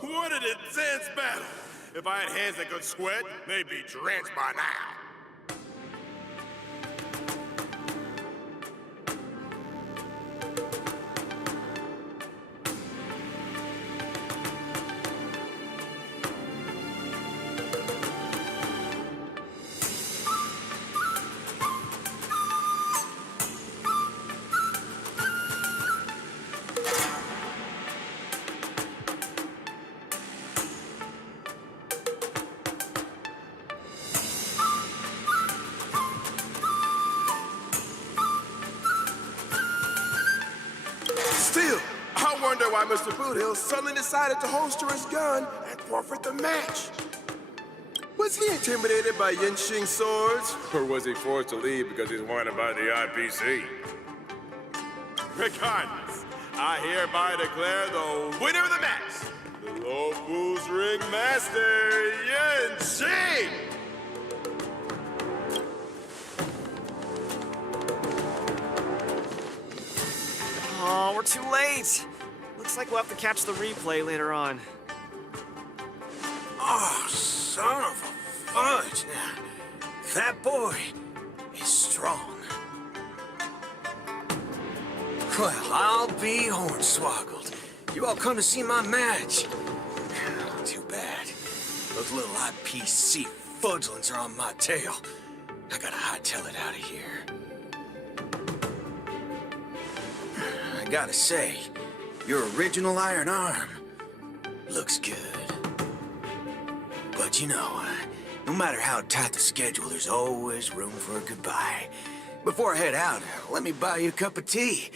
What an intense battle! If I had hands that could sweat, they'd be drenched by now. Still, I wonder why Mr. Boothill suddenly decided to holster his gun and forfeit the match. Was he intimidated by Yinxing swords? Or was he forced to leave because he's wanted by the IPC? Regardless, I hereby declare the winner of the match, the Lobos Ringmaster, Yinxing! Oh, we're too late. Looks like we'll have to catch the replay later on. Oh, son of a fudge. That boy is strong. Well, I'll be hornswoggled. You all come to see my match. Too bad. Those little IPC fudgelings are on my tail. I gotta hightail it out of here. I gotta say, your original iron arm looks good. But you know, no matter how tight the schedule, there's always room for a goodbye. Before I head out, let me buy you a cup of tea.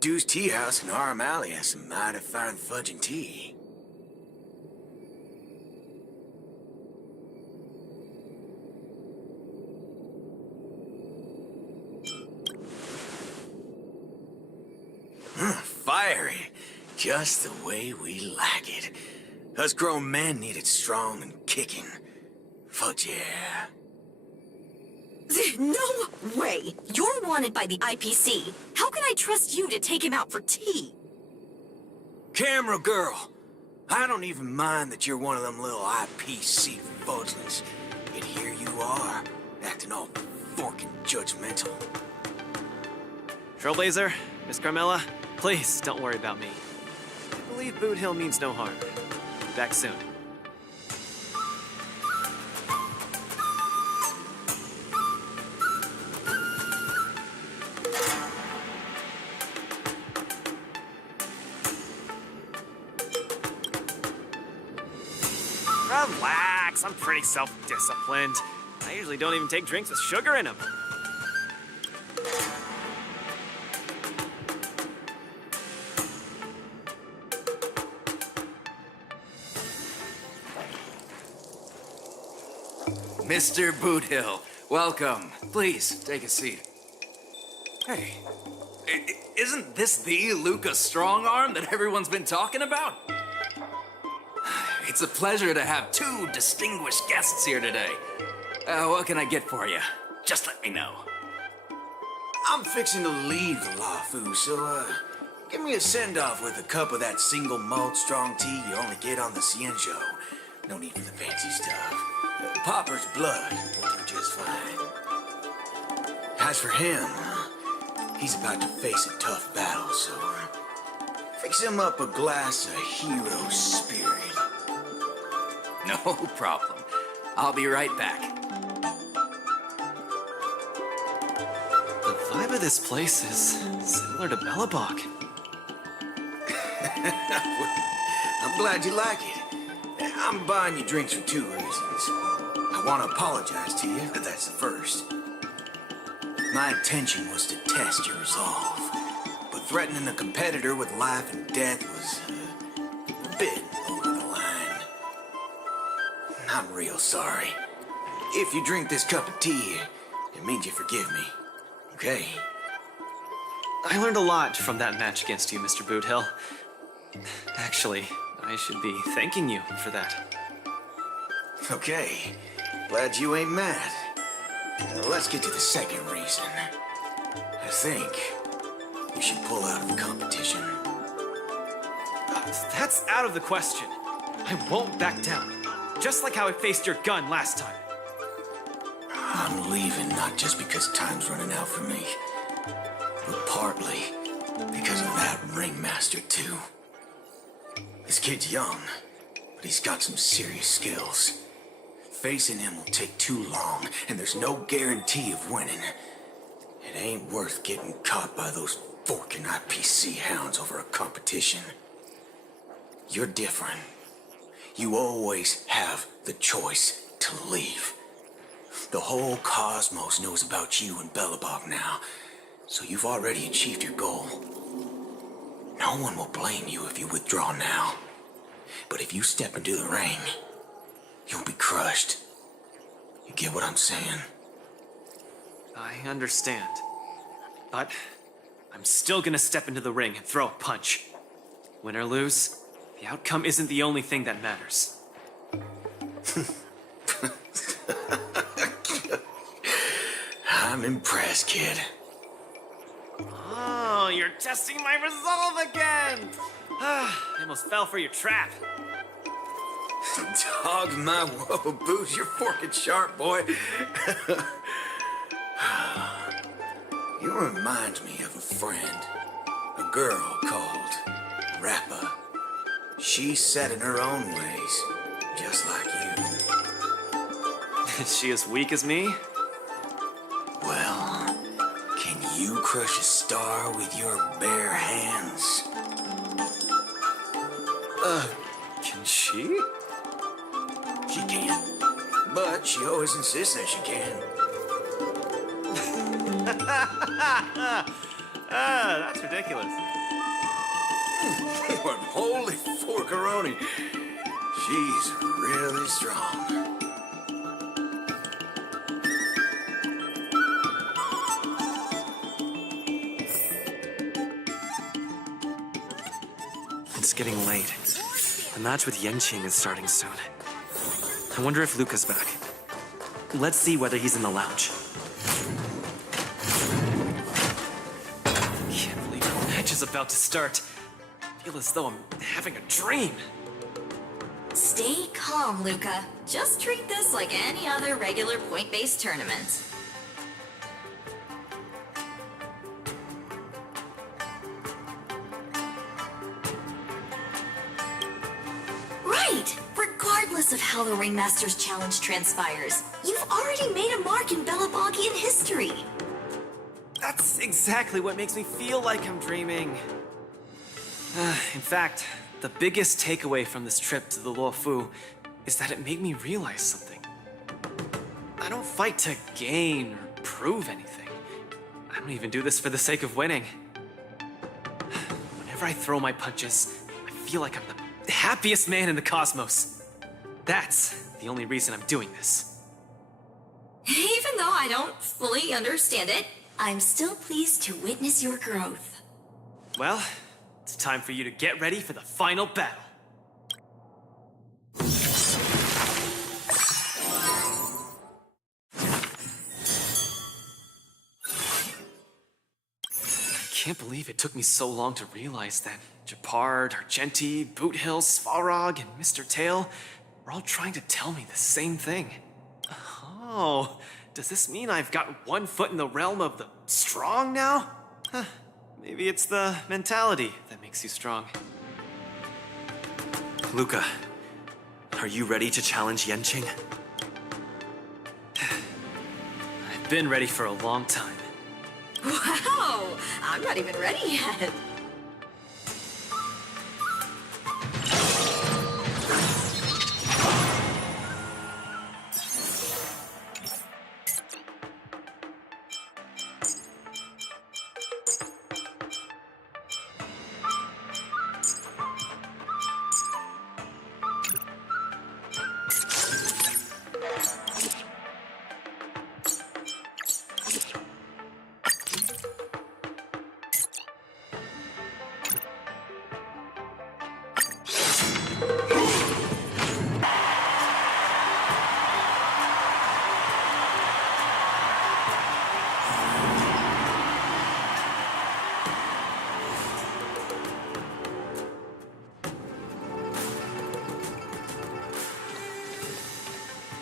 Dew's Tea House in Harm Alley has some mighty fine fudging tea. Fiery. Just the way we like it. Us grown men need it strong and kicking. Fudge yeah. No way! You're wanted by the IPC. How can I trust you to take him out for tea? Camera girl, I don't even mind that you're one of them little IPC fudgelings. Yet here you are, acting all forking judgmental. Trailblazer, Miss Carmella, please don't worry about me. I believe Boot Hill means no harm. Be back soon. Relax, I'm pretty self-disciplined. I usually don't even take drinks with sugar in them. Mr. Boothill, welcome. Please, take a seat. Hey, isn't this the Luca Strongarm that everyone's been talking about? It's a pleasure to have two distinguished guests here today. What can I get for you? Just let me know. I'm fixing to leave the LaFu, so, give me a send-off with a cup of that single malt strong tea you only get on the Cienzo. No need for the fancy stuff. Popper's blood will do just fine. As for him, he's about to face a tough battle, so fix him up a glass of hero spirit. No problem. I'll be right back. The vibe of this place is similar to Bellabog. I'm glad you like it. I'm buying you drinks for two reasons. I want to apologize to you, but that's the first. My intention was to test your resolve, but threatening a competitor with life and death was a bit over the line. I'm real sorry. If you drink this cup of tea, it means you forgive me, okay? I learned a lot from that match against you, Mr. Boothill. Actually, I should be thanking you for that. Okay, glad you ain't mad. Now, let's get to the second reason. I think you should pull out of the competition. That's out of the question. I won't back down. Just like how I faced your gun last time. I'm leaving not just because time's running out for me, but partly because of that ringmaster too. This kid's young, but he's got some serious skills. Facing him will take too long, and there's no guarantee of winning. It ain't worth getting caught by those forking IPC hounds over a competition. You're different. You always have the choice to leave. The whole cosmos knows about you and Bellabog now, so you've already achieved your goal. No one will blame you if you withdraw now. But if you step into the ring, you'll be crushed. You get what I'm saying? I understand. But I'm still gonna step into the ring and throw a punch. Win or lose, the outcome isn't the only thing that matters. I'm impressed, kid. Oh, you're testing my resolve again! I almost fell for your trap. Dog my whoa, Booze, you're forking sharp, boy. You remind me of a friend. A girl called Rappa. She's set in her own ways, just like you. Is she as weak as me? Well, can you crush a star with your bare hands? Can she? She can. But she always insists that she can. That's ridiculous. But holy forkaroni, she's really strong. It's getting late. The match with Yenqing is starting soon. I wonder if Luca's back. Let's see whether he's in the lounge. Can't believe the match is about to start. I feel as though I'm having a dream. Stay calm, Luca. Just treat this like any other regular point-based tournament. Regardless of how the Ringmaster's Challenge transpires, you've already made a mark in Belabogian history. That's exactly what makes me feel like I'm dreaming. In fact, the biggest takeaway from this trip to the Luofu is that it made me realize something. I don't fight to gain or prove anything. I don't even do this for the sake of winning. Whenever I throw my punches, I feel like I'm the happiest man in the cosmos. That's the only reason I'm doing this. Even though I don't fully understand it, I'm still pleased to witness your growth. Well, it's time for you to get ready for the final battle. I can't believe it took me so long to realize that Gepard, Argenti, Boothill, Svarog, and Mr. Tail were all trying to tell me the same thing. Oh, does this mean I've got one foot in the realm of the strong now? Huh, maybe it's the mentality that makes you strong. Luca, are you ready to challenge Yanqing? I've been ready for a long time. Wow! I'm not even ready yet.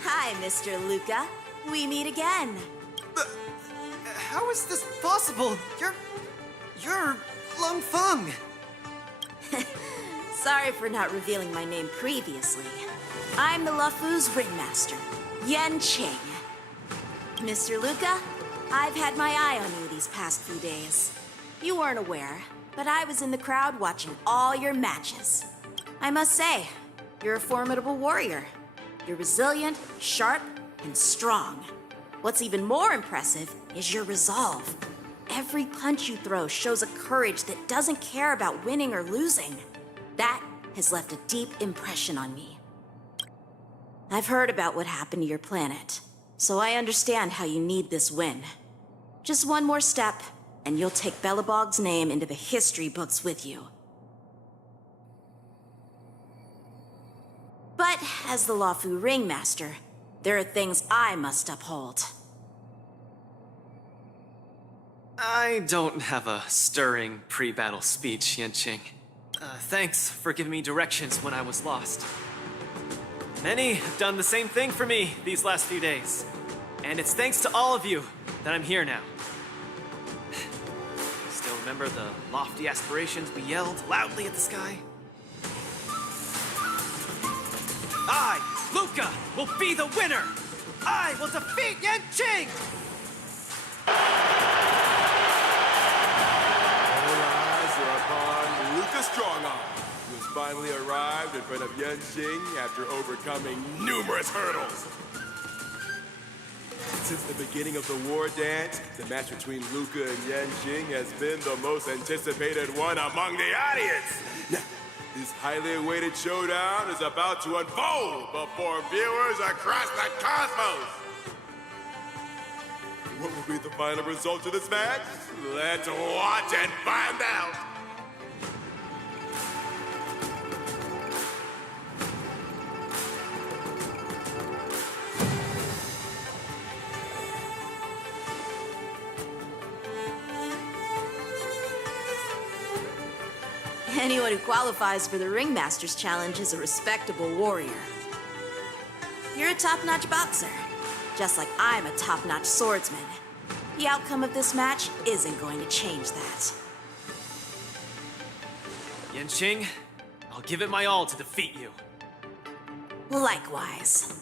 Hi, Mr. Luca. We meet again. How is this possible? You're Lung Feng. Sorry for not revealing my name previously. I'm the Luofu's ringmaster, Yanqing. Mr. Luca, I've had my eye on you these past few days. You weren't aware, but I was in the crowd watching all your matches. I must say, you're a formidable warrior. You're resilient, sharp, and strong. What's even more impressive is your resolve. Every punch you throw shows a courage that doesn't care about winning or losing. That has left a deep impression on me. I've heard about what happened to your planet, so I understand how you need this win. Just one more step, and you'll take Belobog's name into the history books with you. But as the Luofu Ringmaster, there are things I must uphold. I don't have a stirring pre-battle speech, Yanqing. Thanks for giving me directions when I was lost. Many have done the same thing for me these last few days. And it's thanks to all of you that I'm here now. Still remember the lofty aspirations we yelled loudly at the sky? I, Luca, will be the winner! I will defeat Yanqing! All eyes are upon Luca Strongarm, who has finally arrived in front of Yanqing after overcoming numerous hurdles. Since the beginning of the war dance, the match between Luca and Yanqing has been the most anticipated one among the audience. Now, this highly awaited showdown is about to unfold before viewers across the cosmos. What will be the final result of this match? Let's watch and find out. Anyone who qualifies for the Ringmaster's Challenge is a respectable warrior. You're a top-notch boxer, just like I'm a top-notch swordsman. The outcome of this match isn't going to change that. Yanqing, I'll give it my all to defeat you. Likewise.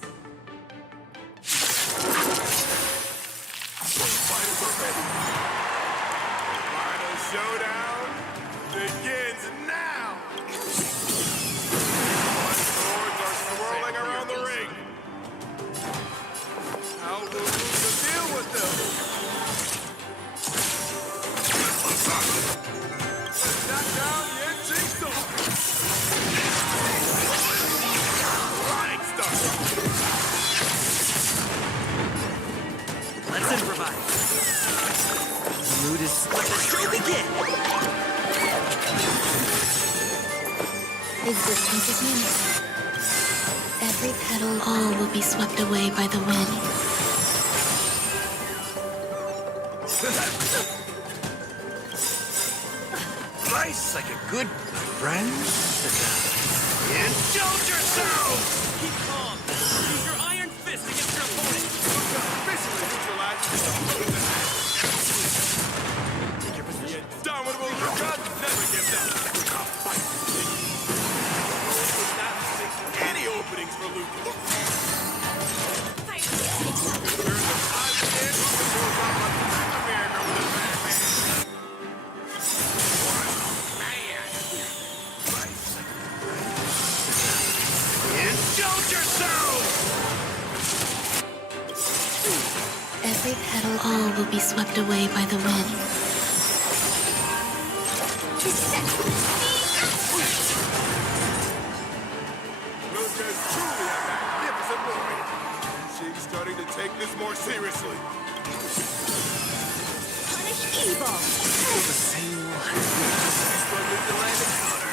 Fighters are ready. Final showdown begins now. Swords are swirling around the ring. How will Luca deal with them? Let's knock down Yen Ching Sword. Flying Star. Let's improvise. The mood is... Let the show begin! Existence is meaningless. Every petal, all will be swept away by the wind. Nice, like a good friend. Indulge yourself! Keep calm. Use your iron fist against your opponent. Luca officially neutralizes the opposing attack. Take your position. Indomitable Luca never gives up. Any openings for Luca. There's a time again. Luca goes out like a America with his back hand. Indulge yourself! Every petal, all will be swept away by the wind. Luca is truly a magnificent warrior. She's starting to take this more seriously. Punish evil! The same one. Struggling to land a counter.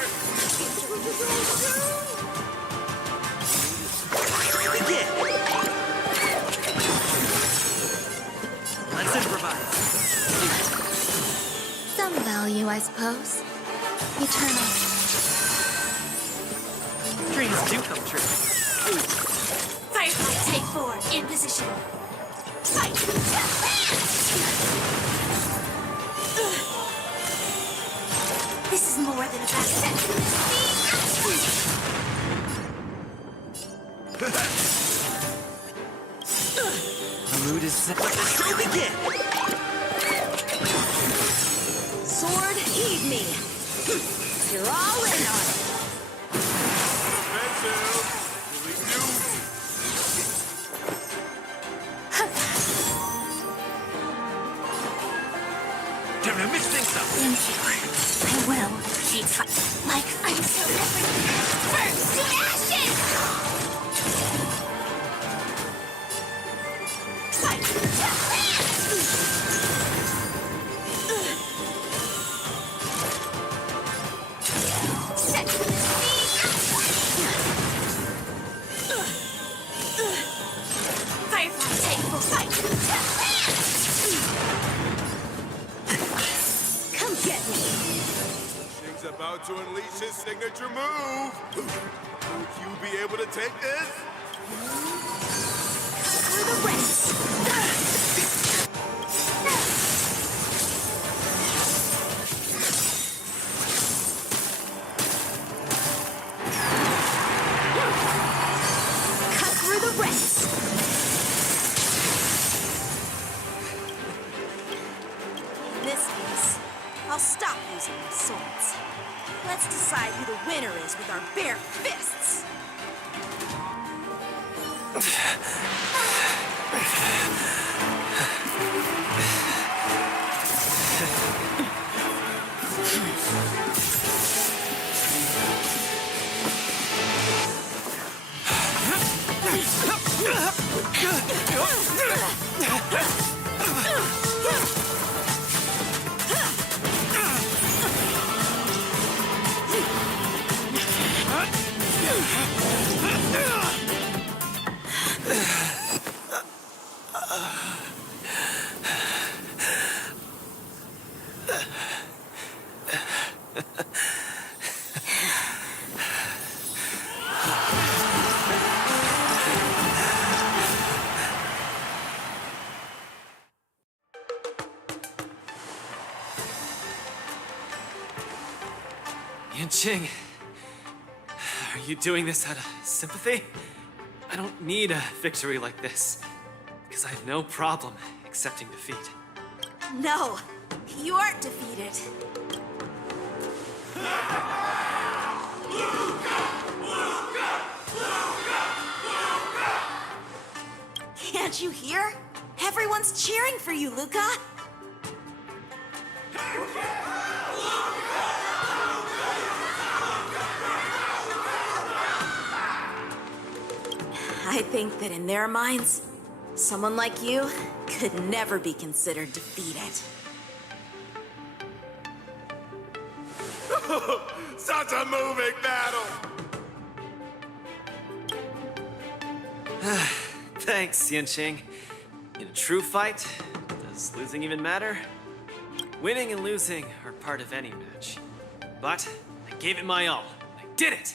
Begin! Let's improvise. Some value, I suppose. Eternal. Dreams do come true. Firefly, take 4, in position. Fight! This is more than a best set. The mood is set. Let the show begin! Sword, heed me. You're all in on it. Offensive. Really do. Don't mix things up. Thank you. I will. Like I'm so everything. Burns to ashes! Fight! Set. Firefly, take 4, fight! Come get me! Shing's about to unleash his signature move. Would you be able to take this? Through the ranks! Cut through the ranks! In this case, I'll stop using my swords. Let's decide who the winner is with our bare fists! Yanqing, are you doing this out of sympathy? I don't need a victory like this, because I have no problem accepting defeat. No, you aren't defeated. Can't you hear? Everyone's cheering for you, Luca. I think that in their minds, someone like you could never be considered defeated. Such a moving battle! Thanks, Yanqing. In a true fight, does losing even matter? Winning and losing are part of any match. But I gave it my all. I did it!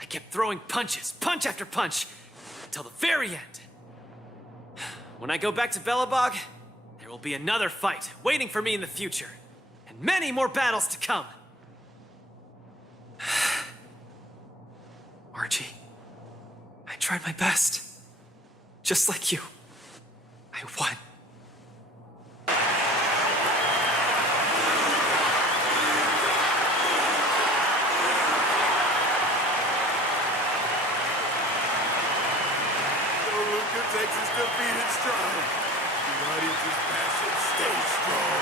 I kept throwing punches, punch after punch, until the very end. When I go back to Belobog, there will be another fight waiting for me in the future, and many more battles to come. Archie, I tried my best. Just like you. I won. Luca takes his defeat in stride. The audience's passion stays strong.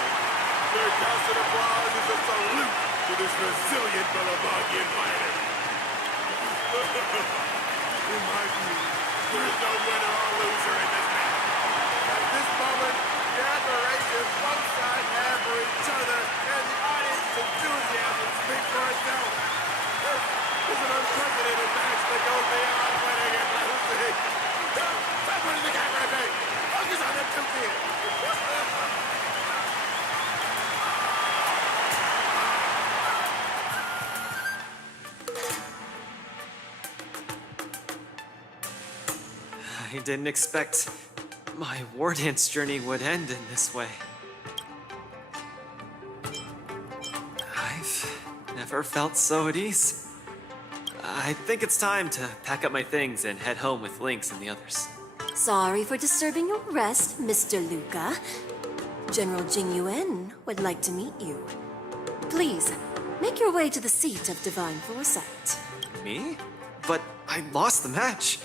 Their constant applause is a salute to this resilient Belabogian fighter. In my view, there is no winner or loser in this match. At this moment, the admiration both sides have for each other and the audience's enthusiasm speak for itself. This is an unprecedented match that goes beyond winning and losing. Stop putting the camera at me! Focus on them two kids! I didn't expect my war dance journey would end in this way. I've never felt so at ease. I think it's time to pack up my things and head home with Lynx and the others. Sorry for disturbing your rest, Mr. Luca. General Jing Yuan would like to meet you. Please, make your way to the seat of Divine Foresight. Me? But I lost the match.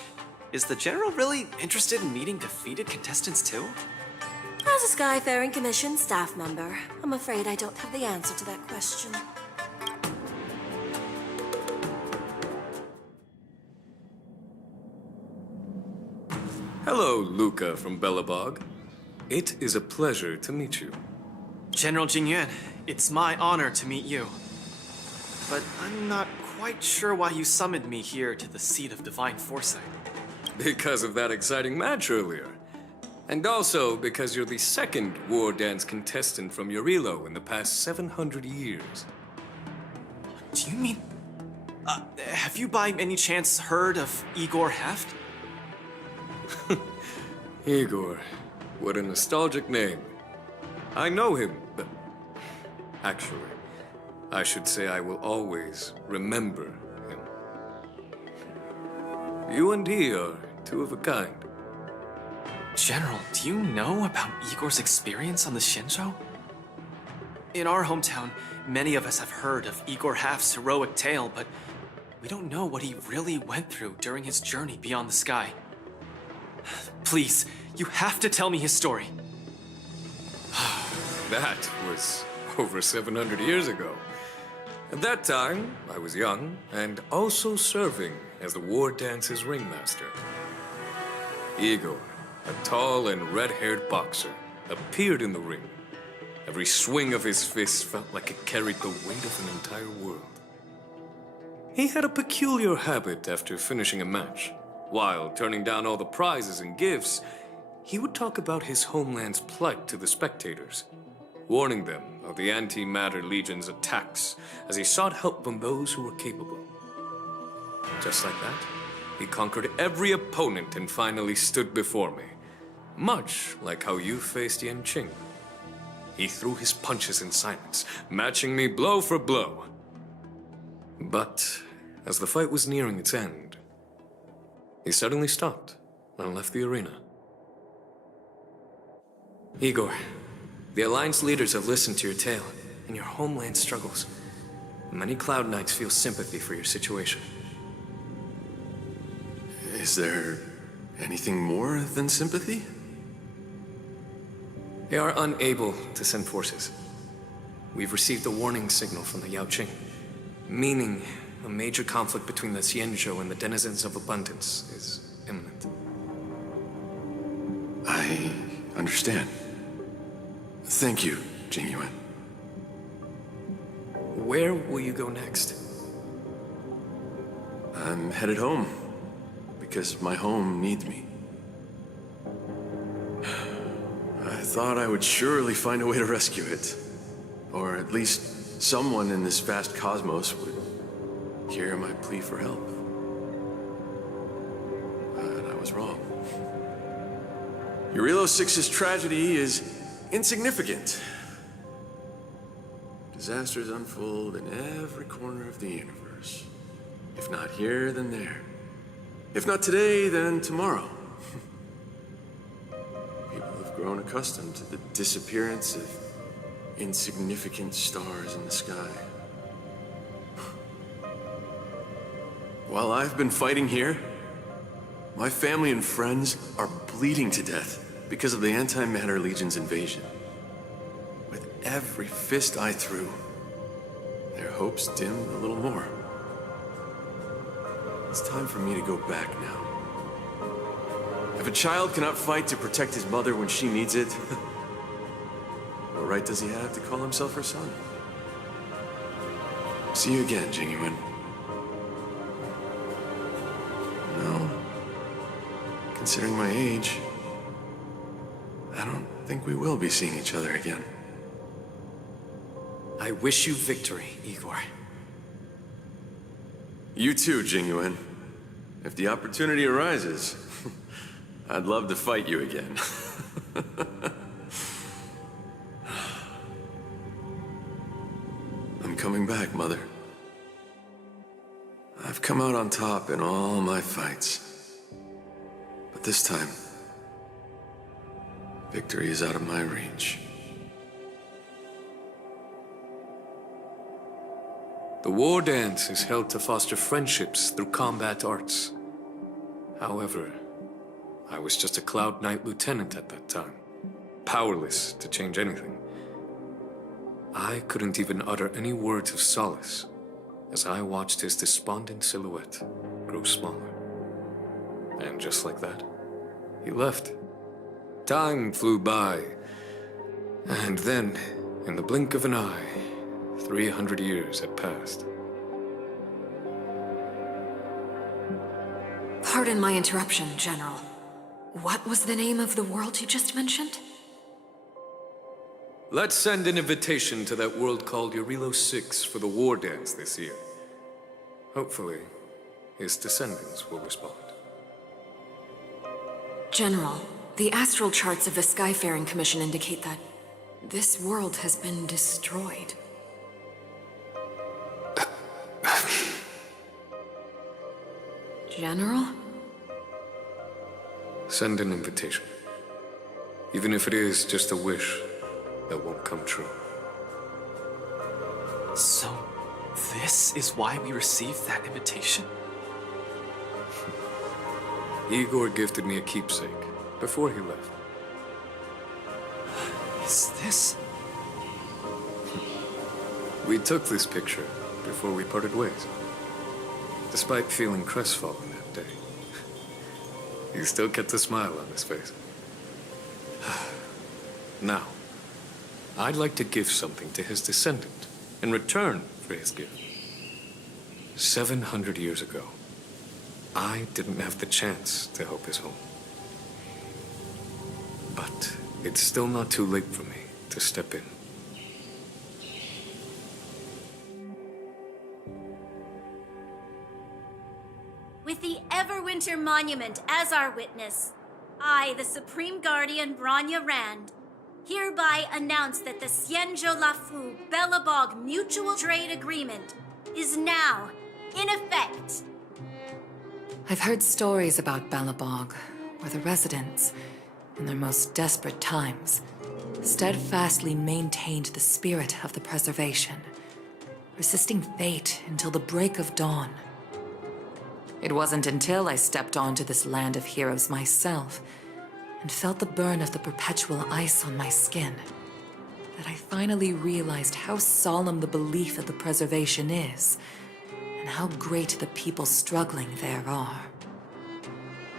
Is the General really interested in meeting defeated contestants too? As a Skyfaring Commission staff member, I'm afraid I don't have the answer to that question. Hello, Luca from Belobog. It is a pleasure to meet you. General Jingyuan, it's my honor to meet you. But I'm not quite sure why you summoned me here to the seat of Divine Foresight. Because of that exciting match earlier. And also because you're the second war dance contestant from Yorilo in the past 700 years. Do you mean... have you by any chance heard of Igor Heft? Igor, what a nostalgic name. I know him, but... Actually, I should say I will always remember him. You and he are two of a kind. General, do you know about Igor's experience on the Shinjo? In our hometown, many of us have heard of Igor Half's heroic tale, but we don't know what he really went through during his journey beyond the sky. Please, you have to tell me his story. That was over 700 years ago. At that time, I was young and also serving as the war dance's ringmaster. Igor, a tall and red-haired boxer, appeared in the ring. Every swing of his fist felt like it carried the weight of an entire world. He had a peculiar habit after finishing a match. While turning down all the prizes and gifts, he would talk about his homeland's plight to the spectators, warning them of the Antimatter Legion's attacks as he sought help from those who were capable. Just like that, he conquered every opponent and finally stood before me, much like how you faced Yanqing. He threw his punches in silence, matching me blow for blow. But as the fight was nearing its end, He suddenly stopped and left the arena. Igor, the Alliance leaders have listened to your tale and your homeland struggles. Many Cloud Knights feel sympathy for your situation. Is there anything more than sympathy? They are unable to send forces. We've received a warning signal from the Yaoqing, meaning a major conflict between the Xianzhou and the denizens of abundance is imminent. I understand. Thank you, Jingyuan. Where will you go next? I'm headed home, because my home needs me. I thought I would surely find a way to rescue it. Or at least someone in this vast cosmos would hear my plea for help. But I was wrong. Eurilo 6's tragedy is insignificant. Disasters unfold in every corner of the universe. If not here, then there. If not today, then tomorrow. People have grown accustomed to the disappearance of insignificant stars in the sky. While I've been fighting here, my family and friends are bleeding to death because of the Antimatter Legion's invasion. With every fist I threw, their hopes dimmed a little more. It's time for me to go back now. If a child cannot fight to protect his mother when she needs it, what right does he have to call himself her son? See you again, Jingyuan. No. Considering my age, I don't think we will be seeing each other again. I wish you victory, Igor. You too, Jingyuan. If the opportunity arises, I'd love to fight you again. I'm coming back, Mother. I've come out on top in all my fights. But this time, victory is out of my reach. The war dance is held to foster friendships through combat arts. However, I was just a Cloud Knight lieutenant at that time, powerless to change anything. I couldn't even utter any words of solace as I watched his despondent silhouette grow smaller. And just like that, he left. Time flew by, and then, in the blink of an eye, 300 years had passed. Pardon my interruption, General. What was the name of the world you just mentioned? Let's send an invitation to that world called Eurilo 6 for the war dance this year. Hopefully, his descendants will respond. General, the astral charts of the Skyfaring Commission indicate that this world has been destroyed. General? Send an invitation. Even if it is just a wish that won't come true. So, this is why we received that invitation? Igor gifted me a keepsake before he left. Is this? We took this picture before we parted ways. Despite feeling crestfallen that day, he still kept a smile on his face. Now, I'd like to give something to his descendant in return for his gift. 700 years ago, I didn't have the chance to help his home. But it's still not too late for me to step in. With the Everwinter Monument as our witness, I, the Supreme Guardian Bronya Rand, hereby announce that the Xianzhou Lafu Belobog Mutual Trade Agreement is now in effect. I've heard stories about Balabog, where the residents, in their most desperate times, steadfastly maintained the spirit of the preservation, resisting fate until the break of dawn. It wasn't until I stepped onto this land of heroes myself and felt the burn of the perpetual ice on my skin that I finally realized how solemn the belief of the preservation is, and how great the people struggling there are.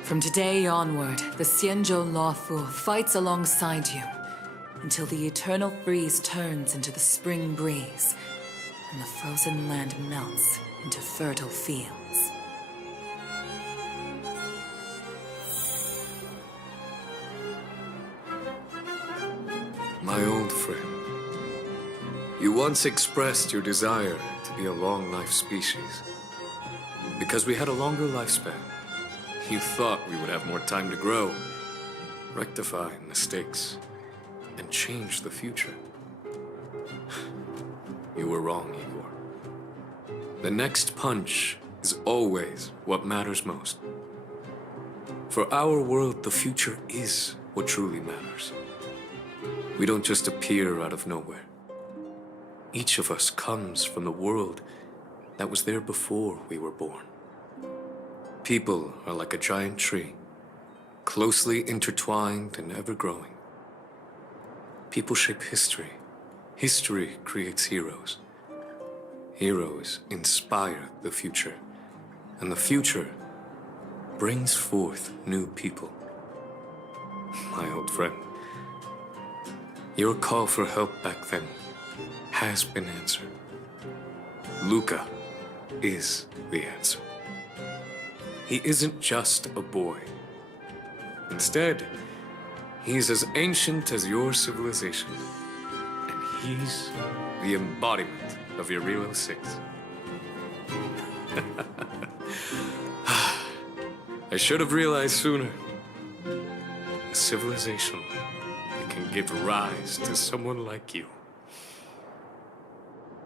From today onward, the Xianzhou Luofu fights alongside you until the eternal freeze turns into the spring breeze and the frozen land melts into fertile fields. My old friend, you once expressed your desire to be a long-life species. Because we had a longer lifespan, you thought we would have more time to grow, rectify mistakes, and change the future. You were wrong, Igor. The next punch is always what matters most. For our world, the future is what truly matters. We don't just appear out of nowhere. Each of us comes from the world that was there before we were born. People are like a giant tree, closely intertwined and ever-growing. People shape history. History creates heroes. Heroes inspire the future, and the future brings forth new people. My old friend, your call for help back then has been answered. Luca is the answer. He isn't just a boy. Instead, he's as ancient as your civilization. And he's the embodiment of your Relo 6. I should have realized sooner. A civilization that can give rise to someone like you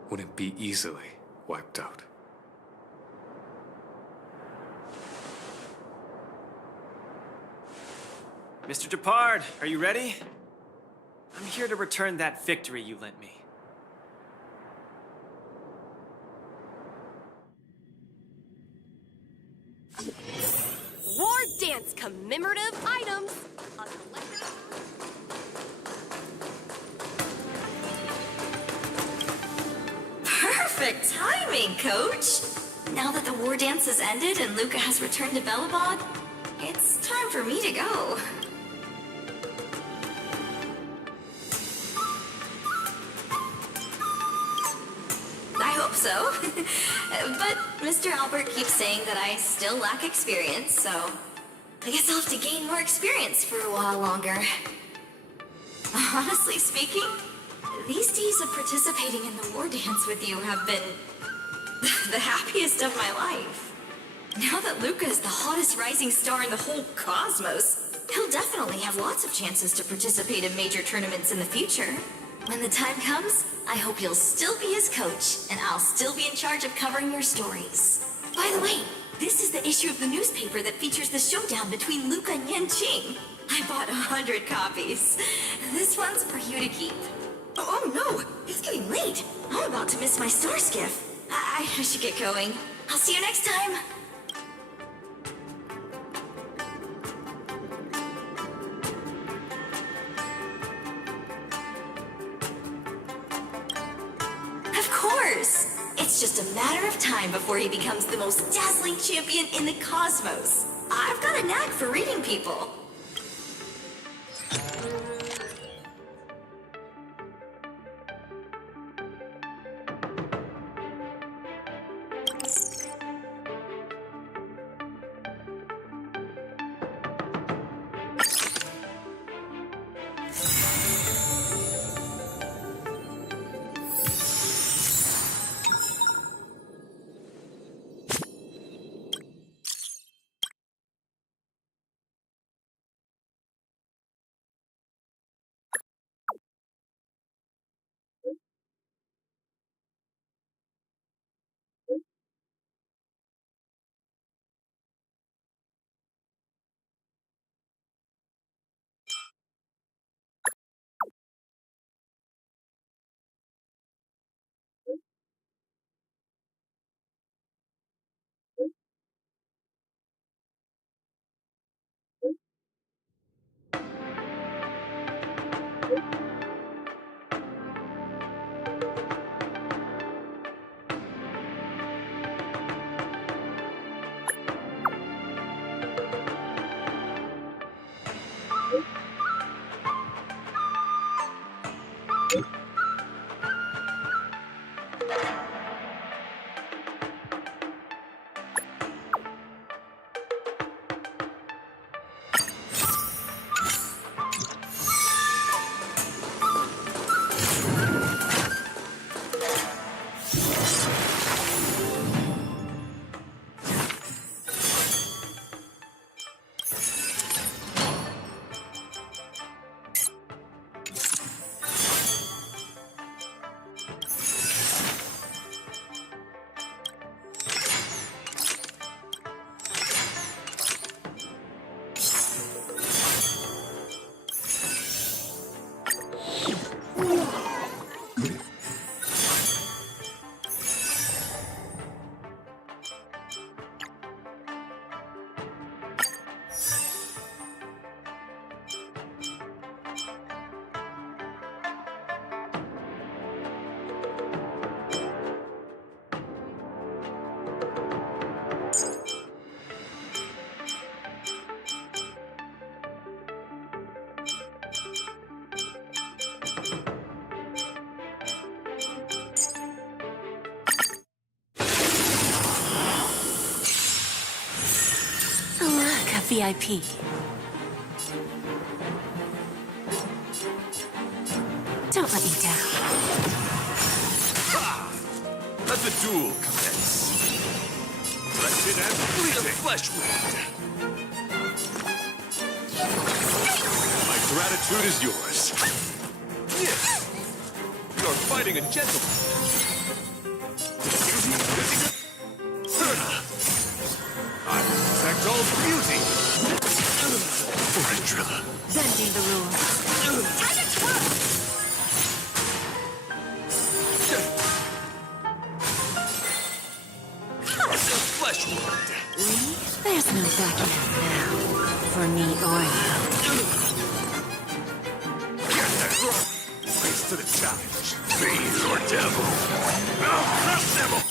wouldn't be easily wiped out. Mr. Gepard, are you ready? I'm here to return that victory you lent me. War Dance commemorative items. Perfect timing, Coach! Now that the war dance has ended and Luca has returned to Belobog, it's time for me to go. I hope so. But Mr. Albert keeps saying that I still lack experience, so I guess I'll have to gain more experience for a while longer. Honestly speaking, these days of participating in the war dance with you have been the happiest of my life. Now that Luca is the hottest rising star in the whole cosmos, he'll definitely have lots of chances to participate in major tournaments in the future. When the time comes, I hope you'll still be his coach, and I'll still be in charge of covering your stories. By the way, this is the issue of the newspaper that features the showdown between Luca and Yanqing. I bought 100 copies. This one's for you to keep. Oh no, it's getting late. I'm about to miss my star skiff. I should get going. I'll see you next time. Of course. It's just a matter of time before he becomes the most dazzling champion in the cosmos. I've got a knack for reading people. Look, a VIP. Don't let me down. Let the duel commence. Wretched and bleeding. The flesh wound. My gratitude is yours. Yes. You're fighting a gentleman. I will protect all beauty. Orandrilla. Bending the rules. Time to twirl! Flesh wound. There's no backing out now. For me or you. Get that rock. Rise to the challenge. Fiend or devil. I'll crush them all.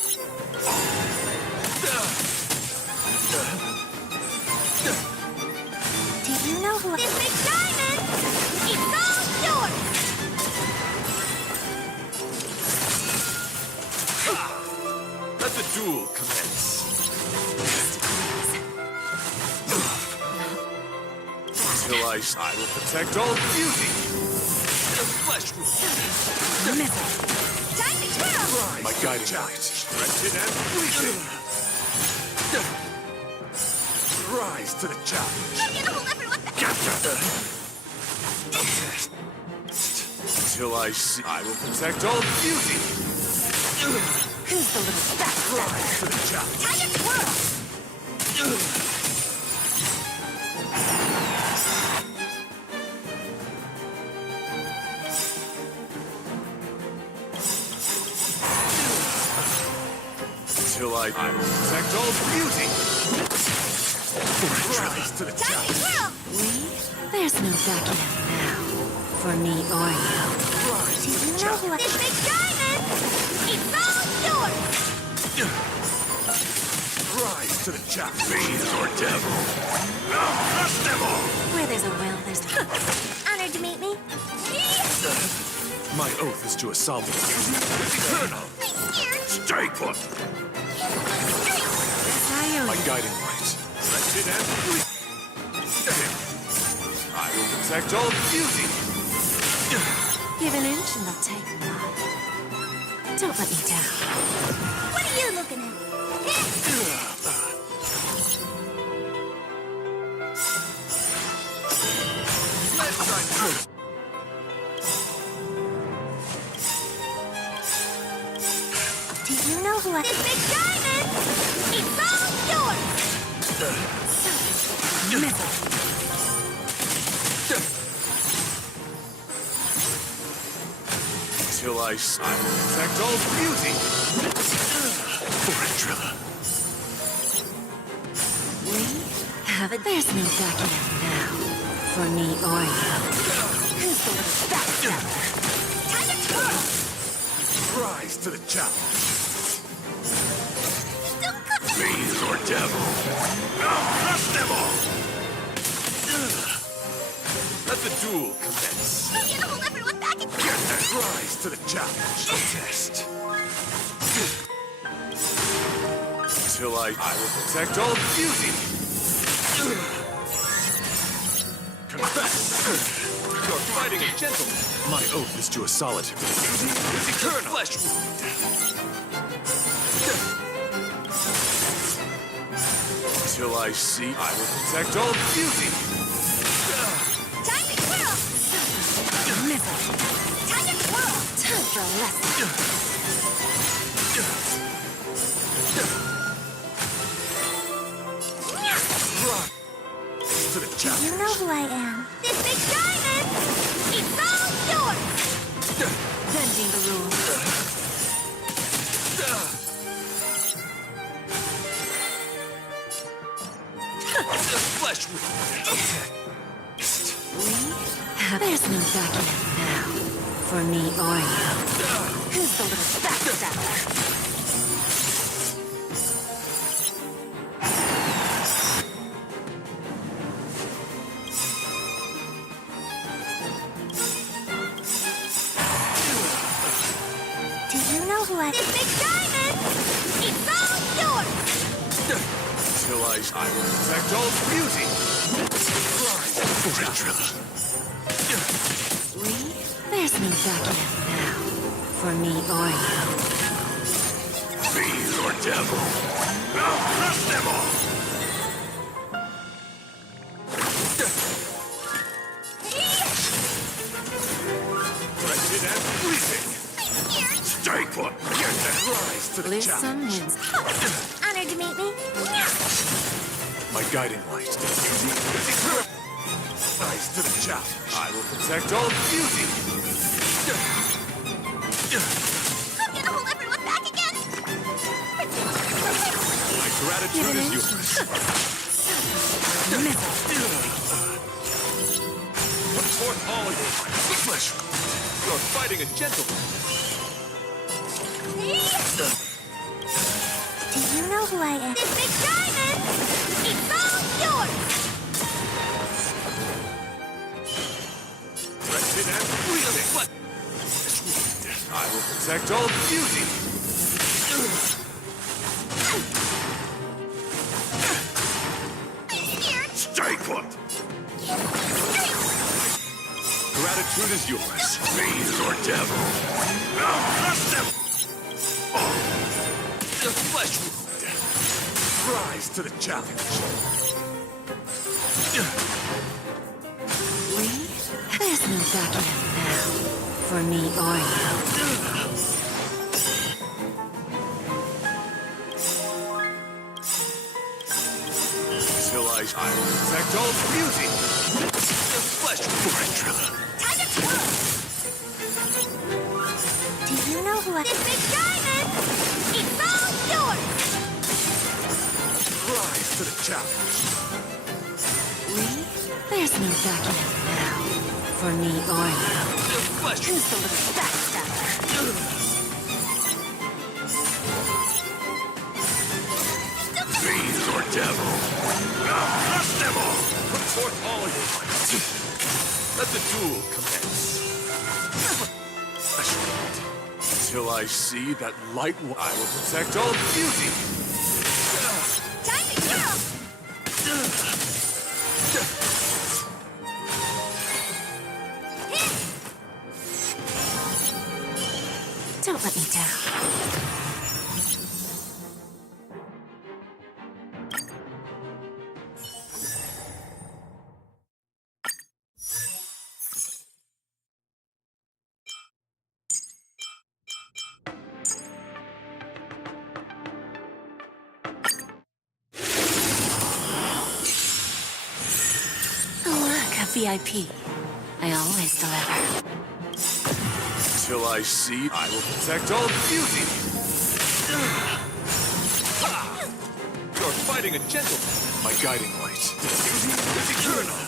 Do you know who This big diamond! It's all yours! Let the duel commence. Till I will protect all beauty. The flesh wound. Time to twirl! My guiding light. Wretched and bleeding. Rise to the challenge. I'm gonna hold everyone back! Till I will protect all beauty. Who's the little backstabber? Rise to the challenge. Time to twirl! Till I will protect all beauty. Rise to the Time to challenge. twirl! There's no backing out now. For me or you. Rise Do to the you know challenge. who I... This big diamond! It's all yours! Rise to the challenge. Fiend or devil. I'll crush them all. Where there's a will, there's... Honored to meet me. My oath is to assault Colonel. I'm scared! Stay put. Yes, I owe My you. guiding light. Wretched and bleeding. I will protect all beauty. Give an inch and they'll take a lot. Don't let me down. What are you looking at? Do you know who I... This big diamond! It's all yours! Till I will protect all beauty. Orandrilla. We have it. There's no backing out now. For me or you. Who's the little backstabber? Time to twirl! Rise to the challenge. Don't cut me! Fiend or devil. I'll crush them all. Let the duel commence. I'm gonna hold everyone back and... Get that rise to the challenge. Test. Till I will protect all beauty. Confess. You're fighting a gentleman. My oath is to a solid. Eternal flesh wound. Till I see, I will protect all beauty. Time to twirl! Time to twirl! Time for a lesson. To the You challenge. know who I am. This big diamond! It's all yours! Bending the rules. Flesh wound. There's no backing out now. For me or you. Who's the little backstabber? Do you know who I am? This big diamond! It's all yours! Till I will protect all beauty. There's no backing out now. For me or you. Fiend or devil. I'll crush them all. Wretched and fleeting. Stay put. Get that rise to the Lose challenge. some, wins. Honored to meet me. My guiding light. Rise to the challenge. I will protect all beauty. I'm gonna hold everyone back again! My gratitude is yours. Put forth all your flesh. You're fighting a gentleman. Do you know who I am? This big diamond! It's all yours! Wretched and fleeting. I will protect all beauty. Stay put. Gratitude is yours. Fiend or devil. I'll crush them. The flesh wound. Rise to the challenge. There's no backing out now. For me or you. Till I will protect all beauty. The flesh wound. Time to twirl! Do you know who I am? This big diamond! It's all yours! Rise to the challenge. There's no backing out now. For me or you. The flesh Who's the little backstabber? Fiend or devil. I'll crush them all. Put forth all your might. Let the duel commence. Flesh wound. Till I see that light, I will protect all beauty. Time to twirl! Don't let me down. Look, a VIP. I always deliver. Till I see, I will protect all beauty. You're fighting a gentleman. My guiding light. Beauty is eternal.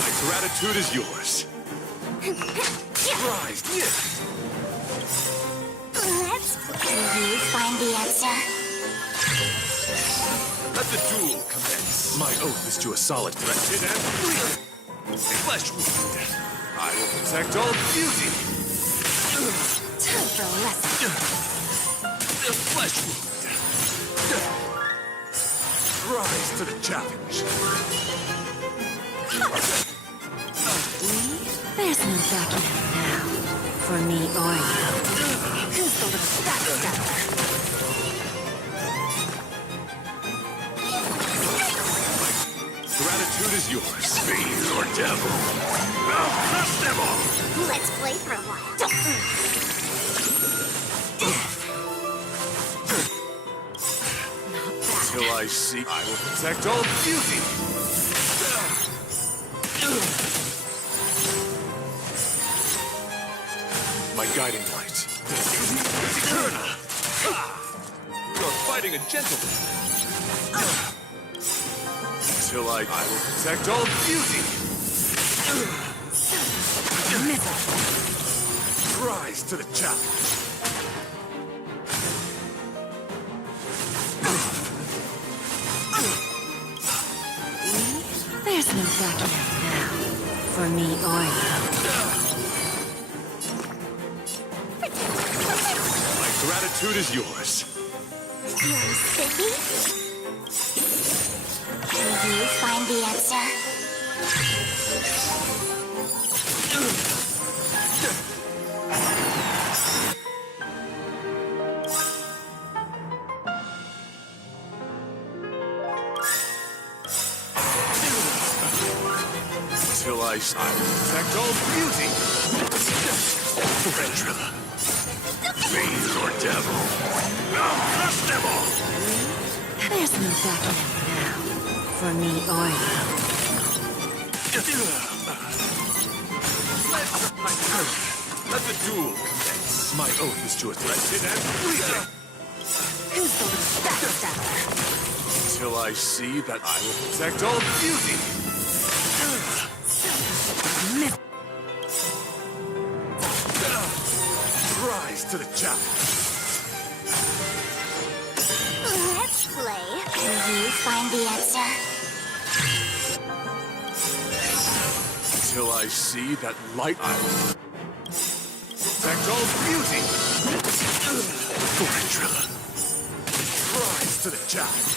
My gratitude is yours. Rise, yes. Let's you find the answer. Let the duel commence. My oath is to a solid. Wretched and free. Flesh wound. I will protect all beauty. For a lesson. The flesh wound. Rise to the challenge. There's no backing out now. For me or you. Who's the little backstabber? Gratitude is yours. Fiend or devil. I'll crush them all. Let's play for a while. Till I see, I will protect all beauty. My guiding light. You're fighting a gentleman. Till I will protect all beauty. Rise to the challenge. There's no backing out now. For me or you. My gratitude is yours. Feeling sticky? Will you find the answer? Till I will protect all beauty. Ventrilla. Fiend or devil. I'll crush them all. There's no backing out now. For me or you. Let the duel commence. My oath is to address it and breathe. Who's the little backstabber? Till I see that I will protect all beauty. Rise to the challenge. Let's play. Will you find the answer? Till I see that light, I will protect all beauty. Ventrilla. Rise to the challenge.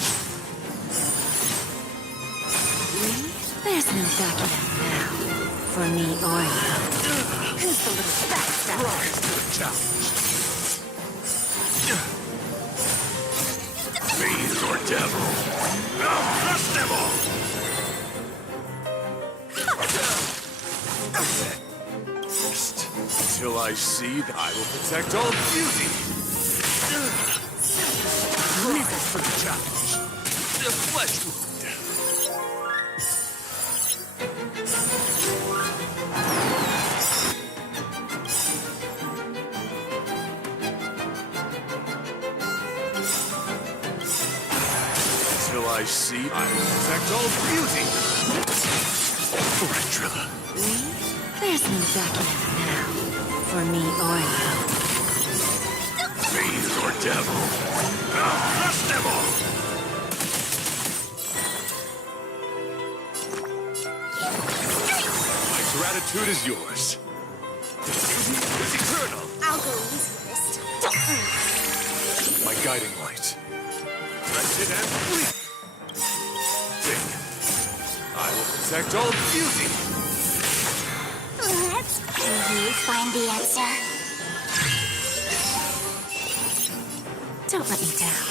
There's no backing out now. For me or you. Who's the little backstabber? Rise to the challenge. Fiend or devil. I'll crush them all. Till I see that I will protect all beauty. Rise for the challenge. The flesh wound. Till I see, I will protect all beauty. Ventrilla. There's no backing out now. For me or you. Fiend or devil. I'll crush them all. My gratitude is yours. The eternal. I'll go easy this time. My guiding light. Press it and bleed. I will protect all beauty. Let's. Will you find the answer? Don't let me down.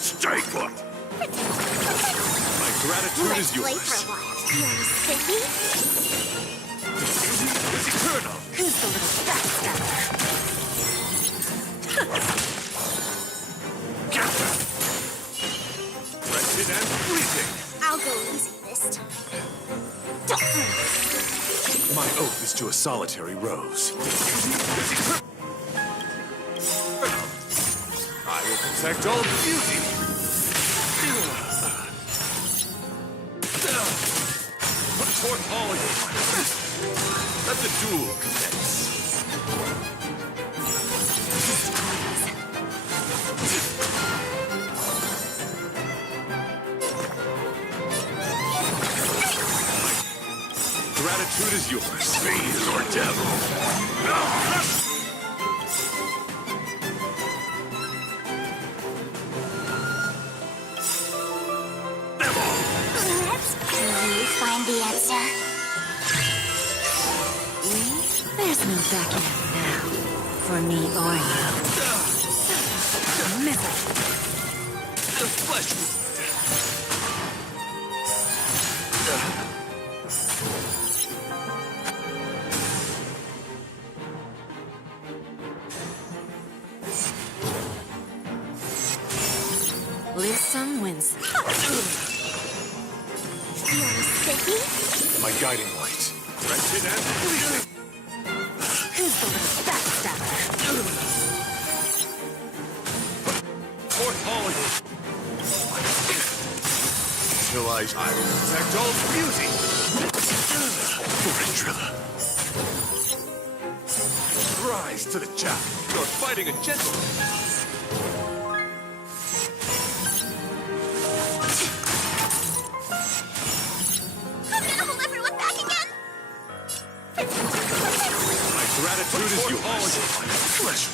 Strike one. My gratitude is Let's play yours. for a while. Feeling sticky? It's eternal. Who's the little backstabber? Wretched and fleeting. I'll go easy this time. My oath is to a solitary rose. I will protect all beauty. Put forth all your might. Let the duel commence. Gratitude is yours. Fiend or devil. backing out now. For me or you. Misery. The flesh. Lose some, wins. You're sticky? My guiding light. Wretched and fleeting. Who's the little backstabber? Fort all of you. Till I will protect all beauty. Ventrilla. Rise to the challenge. You're fighting a gentleman. I'm gonna hold everyone back again! My gratitude is yours. All my flesh.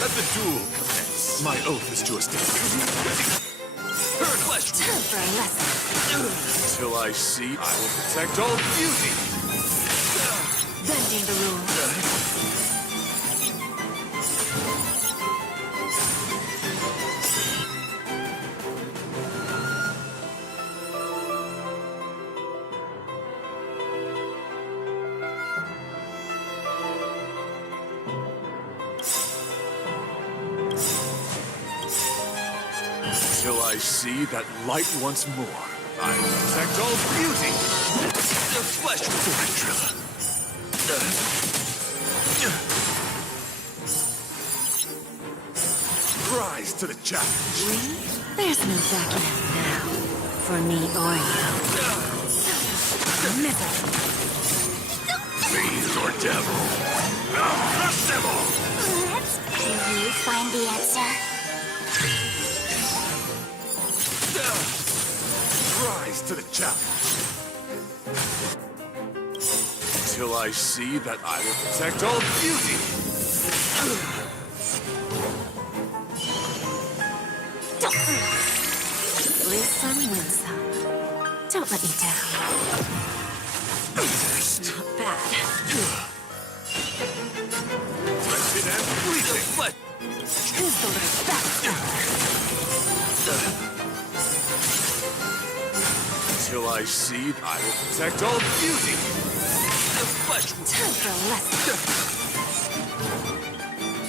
Let the duel commence. My oath is to establish. Her flesh. Time for a lesson. Till I see, I will protect all beauty. Bending the rules. Till I see that light once more. I will protect all beauty. The flesh will Ventrilla. Rise to the challenge. There's no backing out now. For me or you. Misery. Fiend or devil. I'll crush them all. Do you find the answer? Rise to the challenge. Till I see that I will protect all beauty. Lose some, win some. Don't let me down. Not bad. Wretched and fleeting. Who's the little backstabber? Till I see, I will protect all beauty. The flesh. Time for a lesson.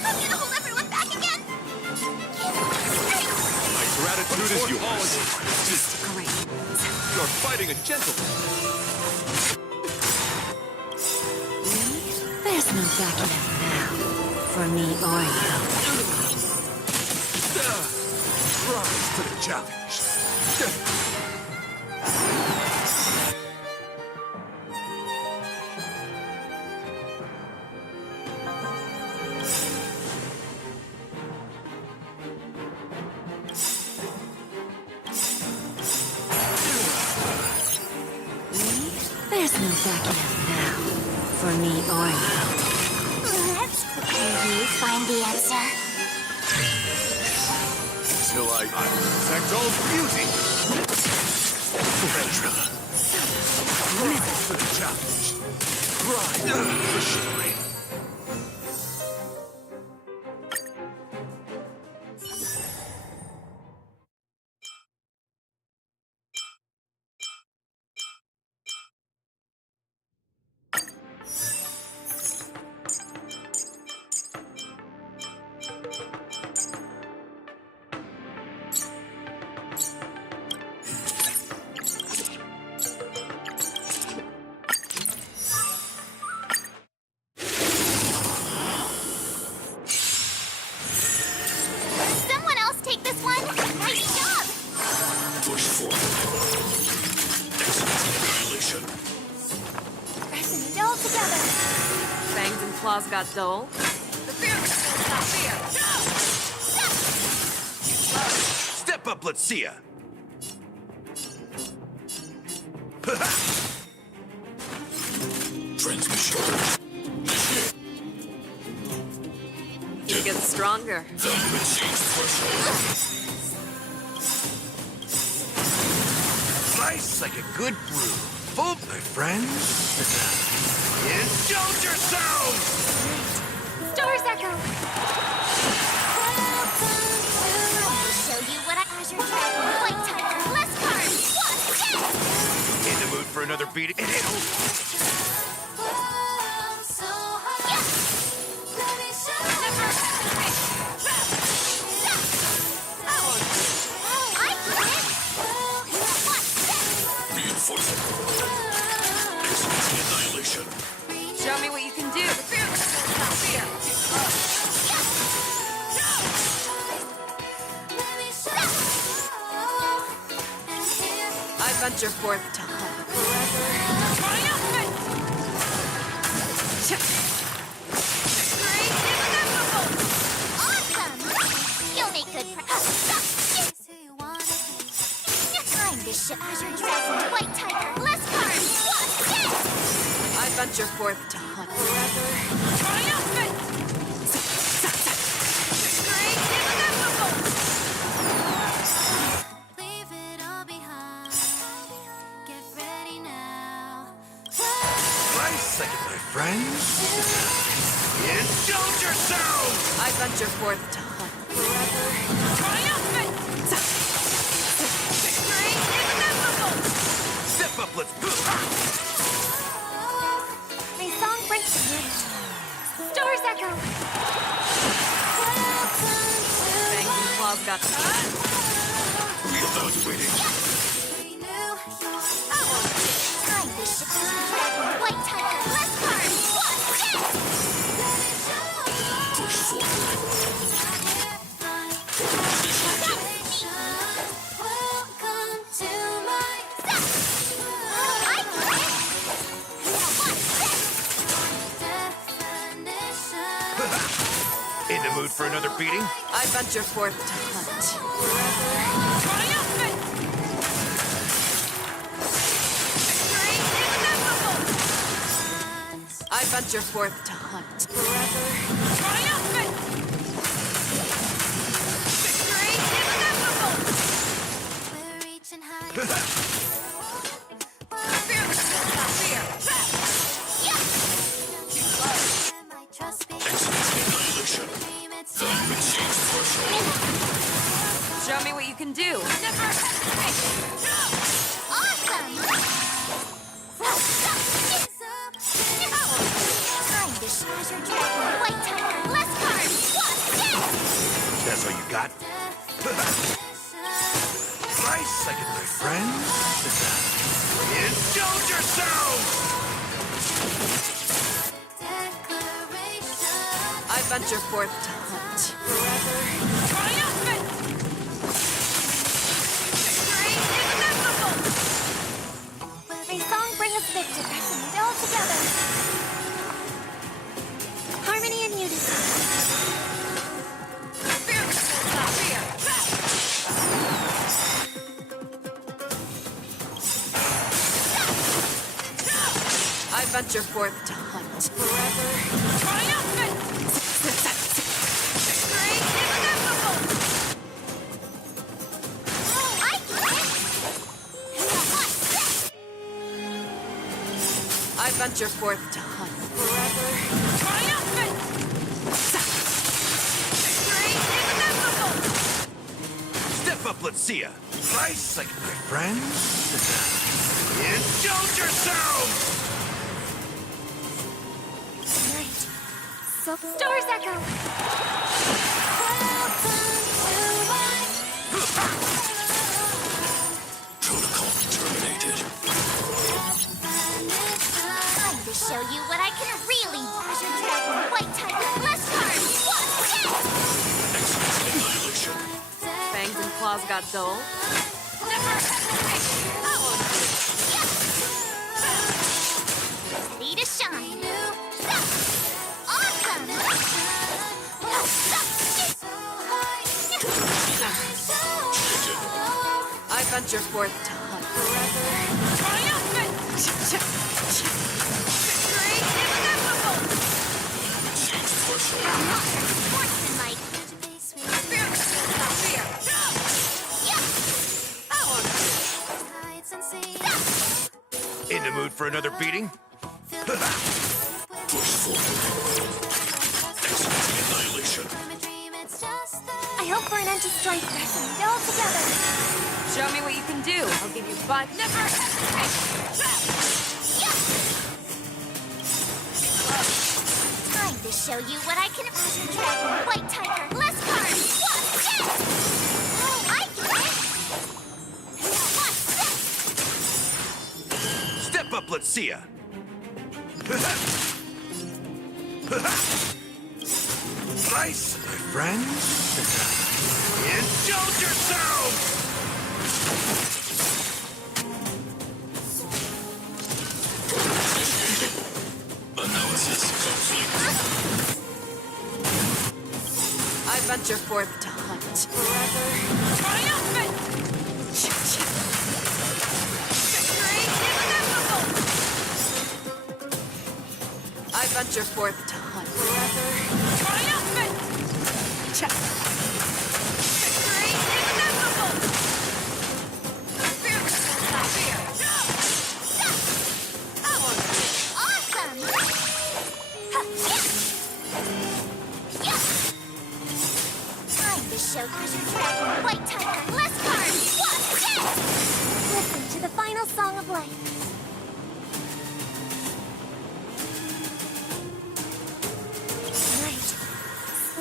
I'm gonna hold everyone back again! My gratitude is yours. Great. You're fighting a gentleman. There's no backing out now. For me or you. Rise to the challenge. There's no backing out now. For me or you. Do you find the answer? Till I will protect all beauty. Ventrilla. Rise to the challenge. Rise for chivalry. Someone else take this one! Nice job! Push forward. Excellent annihilation. Pressing it all together! Fangs and claws got dull. Step up, let's see ya. Transmission. You get stronger. The machine's threshold. Nice like a good brew. Oh, my friends. Indulge yourselves! Echo! Show you what I Azure Dragon, White Tiger, less cards, what? In the mood for another beating? Show me what you can do. I venture forth to hunt. Awesome! You'll make good time to ship Azure Dragon, White Tiger, less cards, what? I venture forth to hunt. Leave it all behind. Get ready now. Right second, my friends. Indulge yourselves! I venture forth to hunt. Step up, let's go! My song breaks the Stars echo. Fangs and claws got Evaluating. Time to ship Azure Dragon, White Tiger, less cards, what? Push forward. Welcome to my I In the mood for another beating? I venture forth to hunt. I venture forth to hunt. We're reaching high. My trust be dream it's Show me what you can do. awesome. Time to shine your dragon, White Tiger, less cards, what? That's all you got? Right second, my friends. Indulge yourselves! I venture forth to hunt. My song brings us victory, and all together. Harmony and unity. I venture forth to hunt. I venture forth to hunt. Step up, let's see ya. Right second, my friends. Indulge yourselves! Night. So Stars echo. Protocol terminated. Time to show you what I can really. Azure Dragon, White Tiger, less cards, what? Annihilation. Fangs and claws got dull. Ready to shine. Awesome. I venture forth to hunt. Sportsmanlike. In the mood for another beating? Push forward. Executing annihilation. I hope for an end to strife wrestling it all together. Show me what you can do. I'll give you 5. Never! Time to show you what I can. Azure Dragon, White Tiger, less cards. What's this? Oh, I get it. Now what's this? Step up, let's see ya. Nice, my friends. Indulge yourselves! Analysis complete. I venture forth to hunt. Triumphant! I venture forth to hunt. Triumphant! Victory inevitable! Awesome! Time to show Azure Dragon, White Tiger, less cards. What's this? Listen to the final song of life. Night.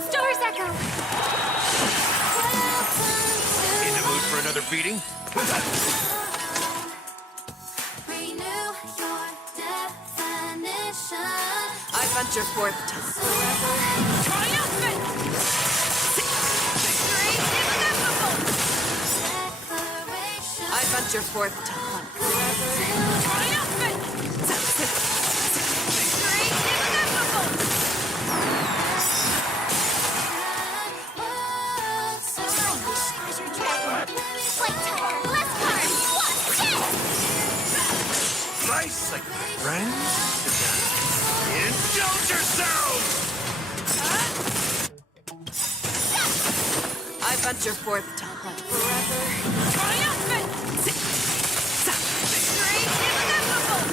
Stars echo. In the mood for another beating? Renew your definition. I venture forth to hunt. Triumphant! Victory inevitable! Declaration. I venture forth to hunt. Triumphant! Victory inevitable! Azure Dragon, White Tiger, less cards. What's this? Nice, like my friends. Indulge yourselves! I venture forth to hunt. Triumphant! Victory inevitable!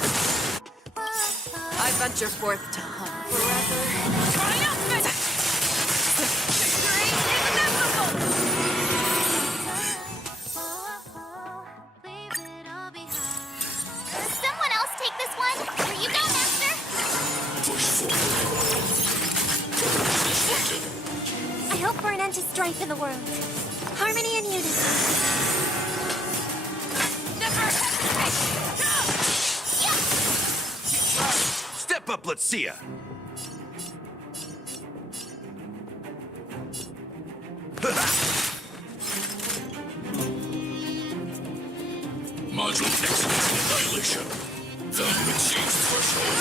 I venture forth to hunt. Triumphant! Victory inevitable! Someone else take this one. Here you go, Master. I hope for an end to strife in the world. Harmony and unity. Never! Step up, let's see ya. Module execution annihilation. Value exchange threshold.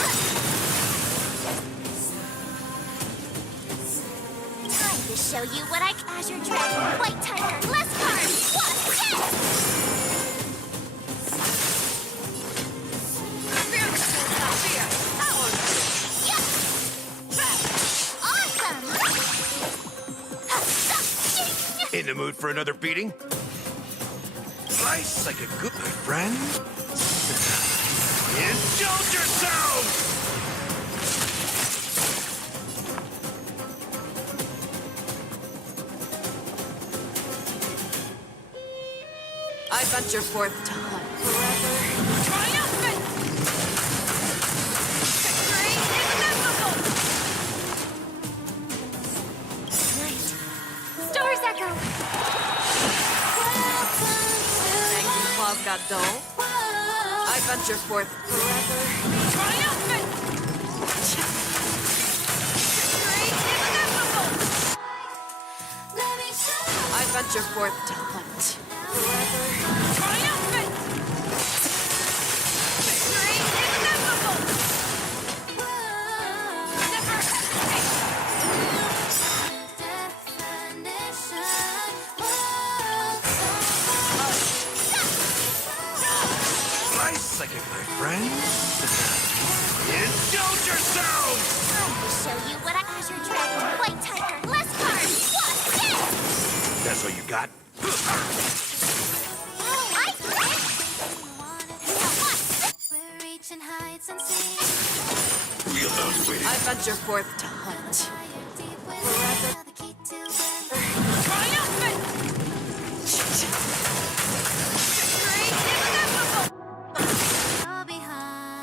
Time to show you what I. Azure Dragon, White Tiger, less cards. What's this? Awesome! In the mood for another beating? Nice, like a good, my friend. Indulge yourselves! I venture forth to hunt. Triumphant! Victory inevitable! Night. Stars echo. Banging claws got dull. I venture forth. Triumphant! Victory inevitable! I venture forth to hunt. Triumphant! Victory inevitable! Never! Nice, like it, my friend. Indulge yourselves! Time to show you what I. Azure Dragon, White Tiger, less cards. What's this? That's what you got? I get it. Now what's this? We're reaching heights and seas. Reevaluating. I venture forth to hunt. Deep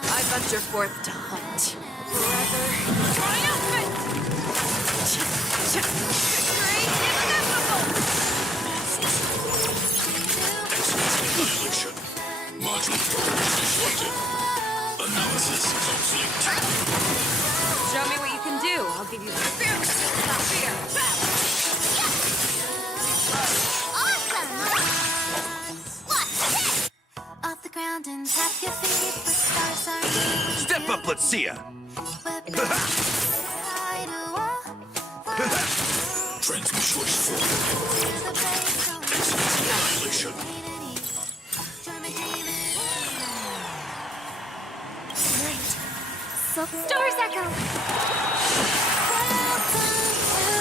I venture forth to hunt. Annihilation. Module disrupted. Analysis complete. Show me what you can do. I'll give you the fear. Awesome! Watch this! Off the ground and tap your feet, but stars are moving. Step up, let's see ya. Transmission forward. Annihilation. Stars echo.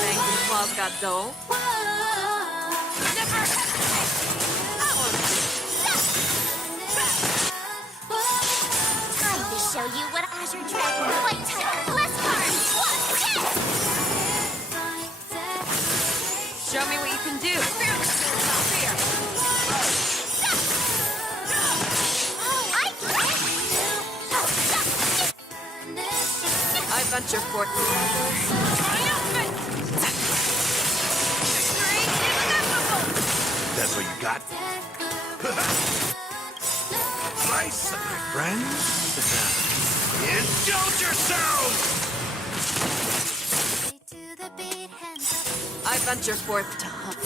Fangs and claws got dull. Never. Time to show you what Azure Dragon, White Tiger, Bless Card. Show me what you can do. I venture forth. That's what you got? Nice, my friends. Indulge yourselves! I venture forth to hunt.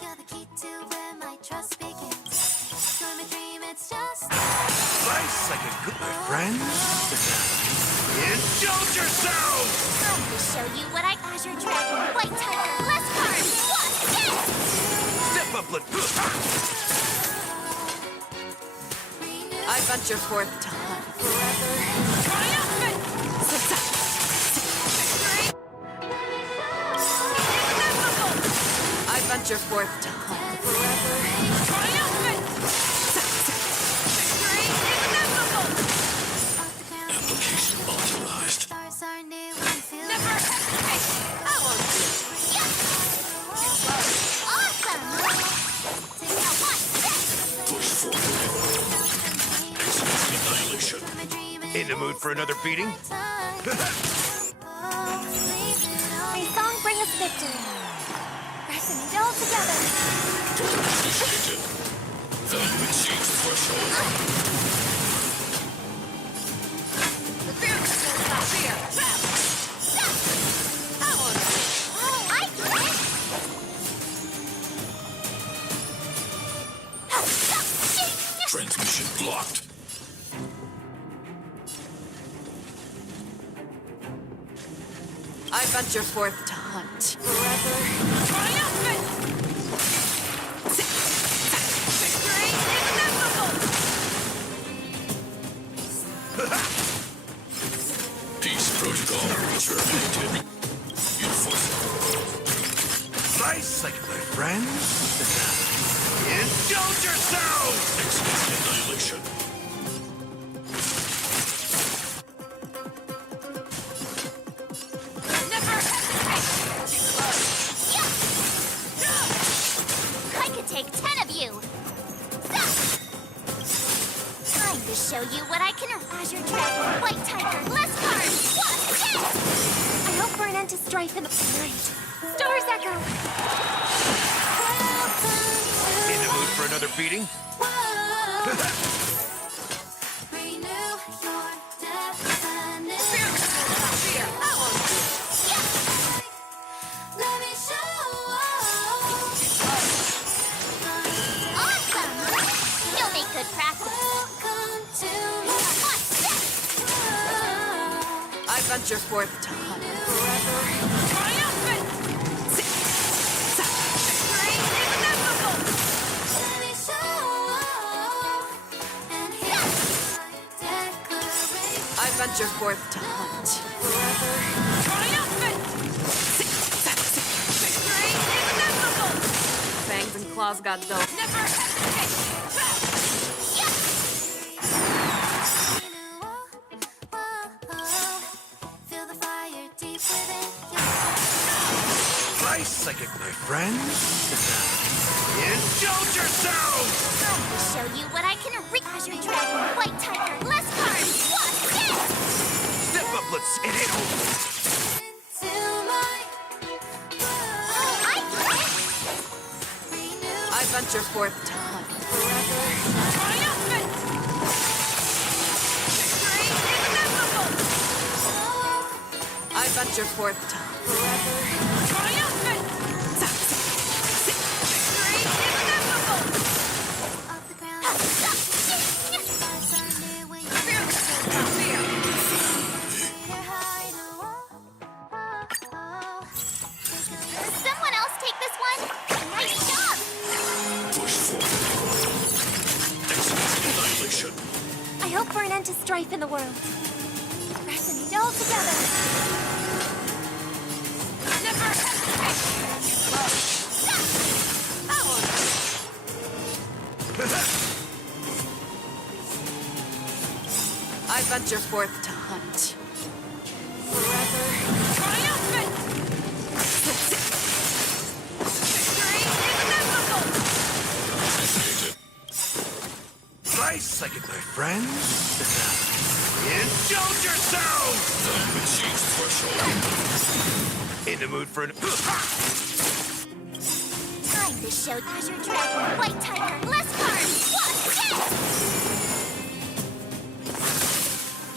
You're the key to where my trust begins. Join my dream, it's just Nice, like a good, my friends. Indulge yourselves! time to show you what I Azure Dragon, White Tiger, Bless Card. Watch this! Step up, let's... I venture forth to hunt. I venture forth to hunt. Application authorized. Stars are new and feel awesome! Now watch this! Push forward. Annihilation. In the mood for another beating? May song bring us victory. Resonate all together. Initiated. Value exceeds threshold. I get it. Transmission blocked. I venture forth to hunt. Peace protocol terminated. Enforcement. Nice, like my friends. Indulge yourselves! Execute annihilation. I could take 10 of you. Time to show you what I can Azure Dragon, White Tiger, Bless Card. Watch this! I hope for an end to strife in the night. Stars echo. In the mood for another beating? Awesome! You'll make good practice. Watch this! I venture forth to hunt. I venture forth to hunt. Fangs and claws got dull. second, my friends. Indulge yourselves! Time to show you what I can Azure Dragon, White Tiger, less cards! What's this? Step up, let's see it. Oh, I get it! I venture forth to hunt. Triumphant! Victory inevitable! I venture forth to hunt. Triumphant! Victory inevitable! Off the ground. Someone else take this one? Nice job! I hope for an end to strife in the world. Resonate all together. Never I venture forth to hunt. triumphant! Victory inevitable! Nice second, my friends. Indulge yourselves! In the mood for an... Time to show Azure Dragon, White Tiger, less cards! What's this?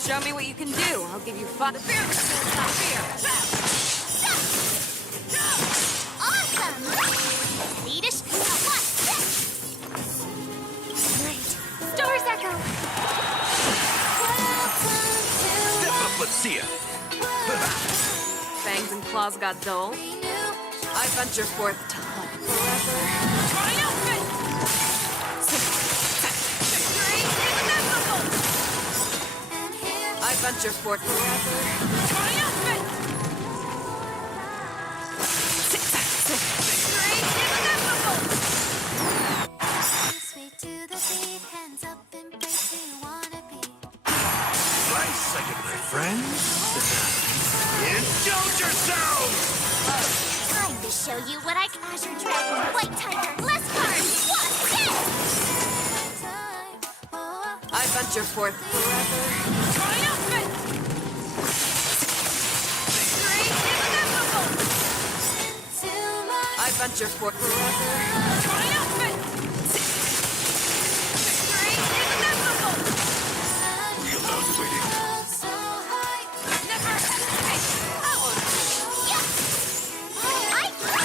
Show me what you can do. I'll give you fun. The fear is not fear. Awesome! Ready to what's this? Great. Stars Echo! Step up, let's see ya. Fangs and claws got dull. I venture forth to hunt. Triumphant! Victory inevitable! I venture forth. Triumphant! Victory inevitable! Sweet to the beat, hands up and place where you wanna be. Nice second, my friends. Indulge yourselves! Time to show you what I can. Azure Dragon, White Tiger, less cards! What's this? I venture forth. Triumphant! Victory inevitable! I venture forth. Triumphant! Victory inevitable! Reevaluating. Never hesitate! Yes! I get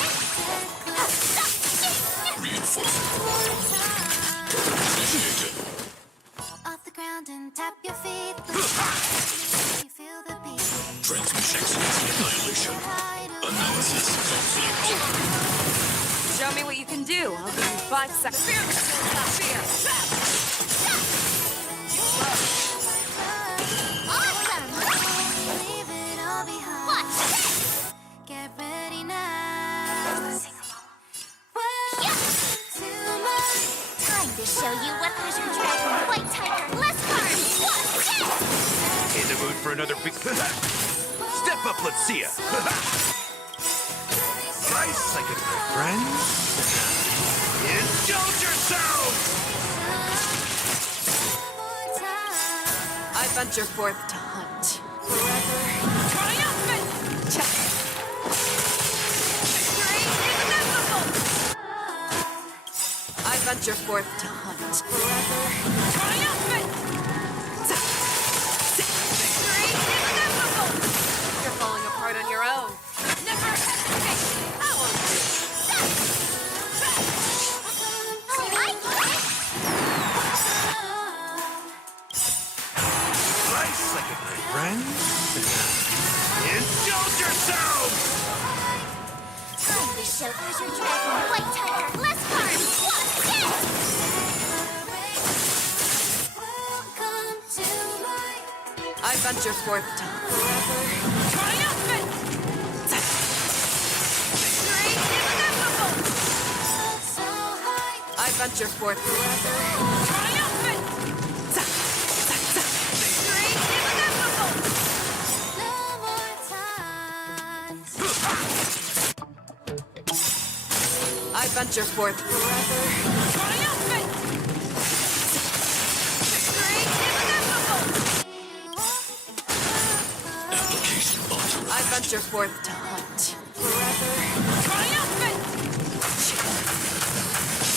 it! Off the ground and tap your feet. You feel the beat. Transmission annihilation. Analysis complete. Show me what you can do. I'll give you 5 seconds. Fear is not fear. Awesome! Leave it all behind. What's this? Get ready now. Sing along. Yes! Time to show you what Azure Dragon, White Tiger, less cards. What's this? In the mood for another big... Step up, let's see ya. Nice second, my friends. Indulge yourselves! I venture forth to hunt. Triumphant! Victory inevitable! I venture forth to hunt. Triumphant! Victory inevitable! You're falling apart on your own. Never hesitate! I get it! Nice second, my friends. Indulge yourselves! Time to show Azure Dragon, White Tiger, less cards! What's this? Welcome to my I venture forth to hunt. triumphant! Victory inevitable! So high, I venture forth. triumphant! Victory inevitable! No more time. venture forth forever. Triumphant! Victory inevitable! I venture forth to hunt forever. Triumphant!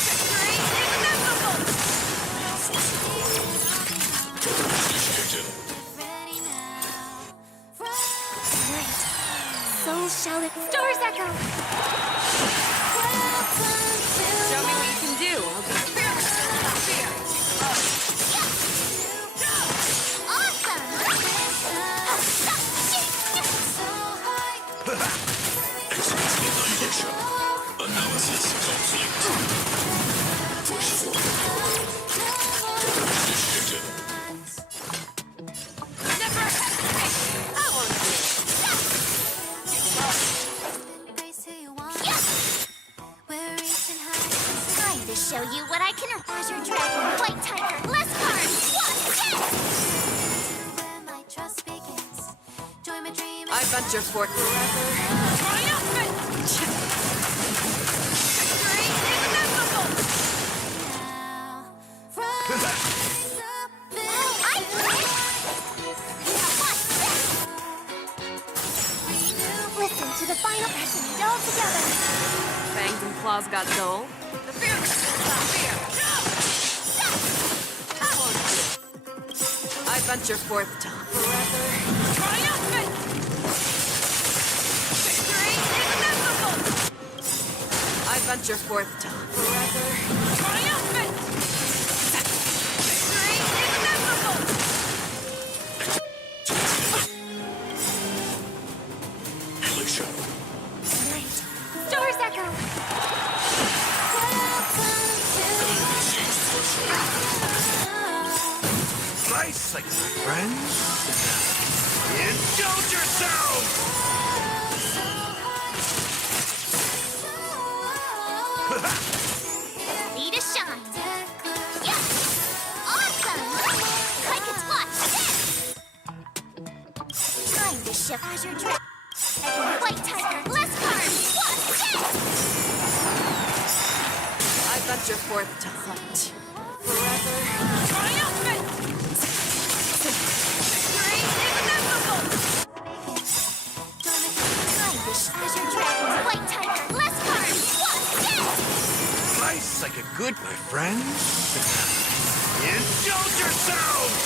Victory inevitable! So shall it. Stars echo. Show me what you can do. Analysis complete. Push forward. Initiated. Never hesitate! I won't do it. Time to show you what I can. Azure Dragon, White Tiger, less cards! I venture forth forever. Triumphant! Victory inevitable! I listen to the final passage all together. Fangs and claws got dull. The fearless will not fear. I venture forth to forever. Triumphant! Victory inevitable! I venture forth to forever. Triumphant! Victory inevitable! Alicia. Stars echo! Nice, like friends. Indulge yourselves! Ready to shine. Yes! Awesome! Like it's watch this! Time to shift Azure Dragon. White Tiger, less cards! Watch this! I venture forth to hunt forever. Triumphant! Victory inevitable! Time to shift Azure Dragon. White Tiger, less cards! Watch this! Nice, like a good, my friends. Indulge yourselves!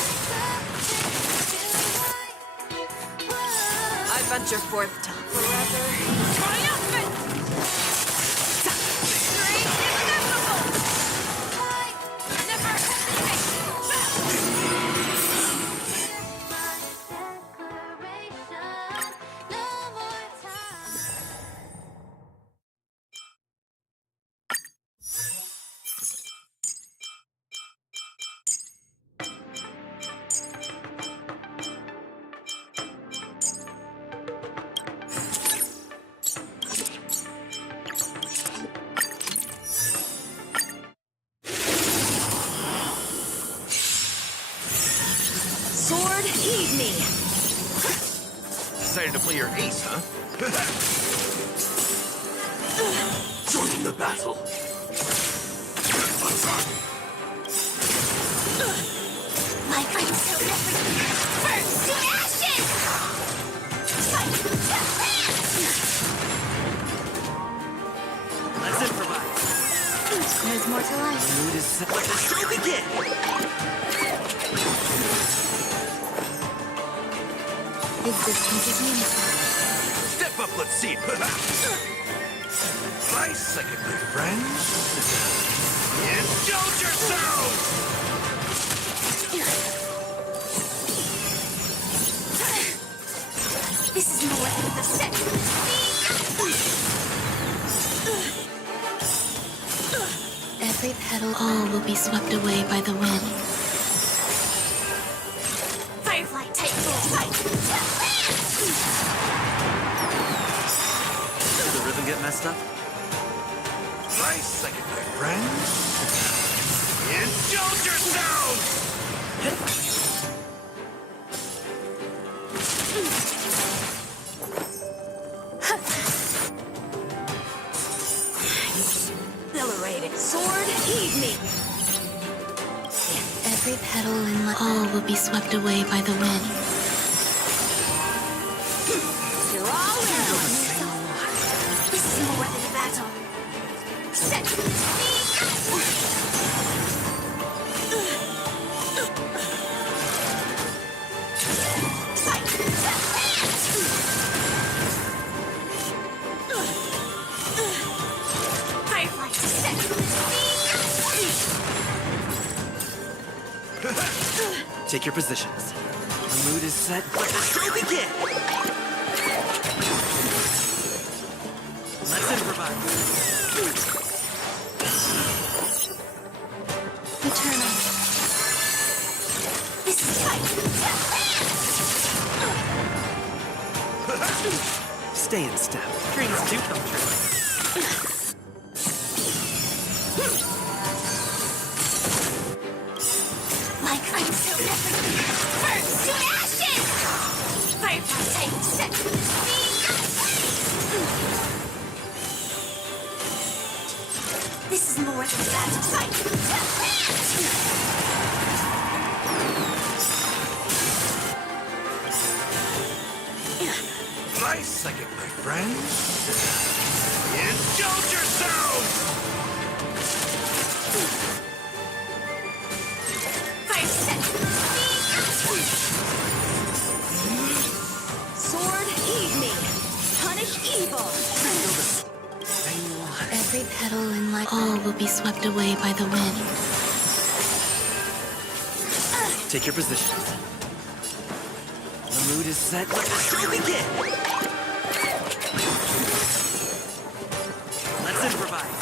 I venture forth to forever. Triumphant! Victory inevitable! Never hesitate! Sword, heed me. Decided to play your ace, huh? Join the battle. My friend so everything burns to ashes! Fight to Let's improvise. There's more to life. Mood is set. Let the show begin. Existence is meaningful. Step up, let's see. Nice, like a good friends. Indulge yourselves! This is no way to set. Every petal, all will be swept away by the wind. Firefly, take fight! Did the rhythm get messed up? Nice, like a good friends. Indulge yourselves! Every petal in all will be swept away by the wind. You're all in. This is more than a battle. Set. Firefly, set. Take your positions. The mood is set. Let the show begin! Let's improvise. Eternal. This is tight. Stay in step. Dreams do come true. Like I'm so everything. Burns to ashes! Firefly tight set. This is more than battle fight. Nice second, my friend. Indulge yourselves! Fire set. Sword, heed me. Punish evil. Every petal in life, all will be swept away by the wind. Take your positions. The mood is set. Let the show begin! Let's improvise.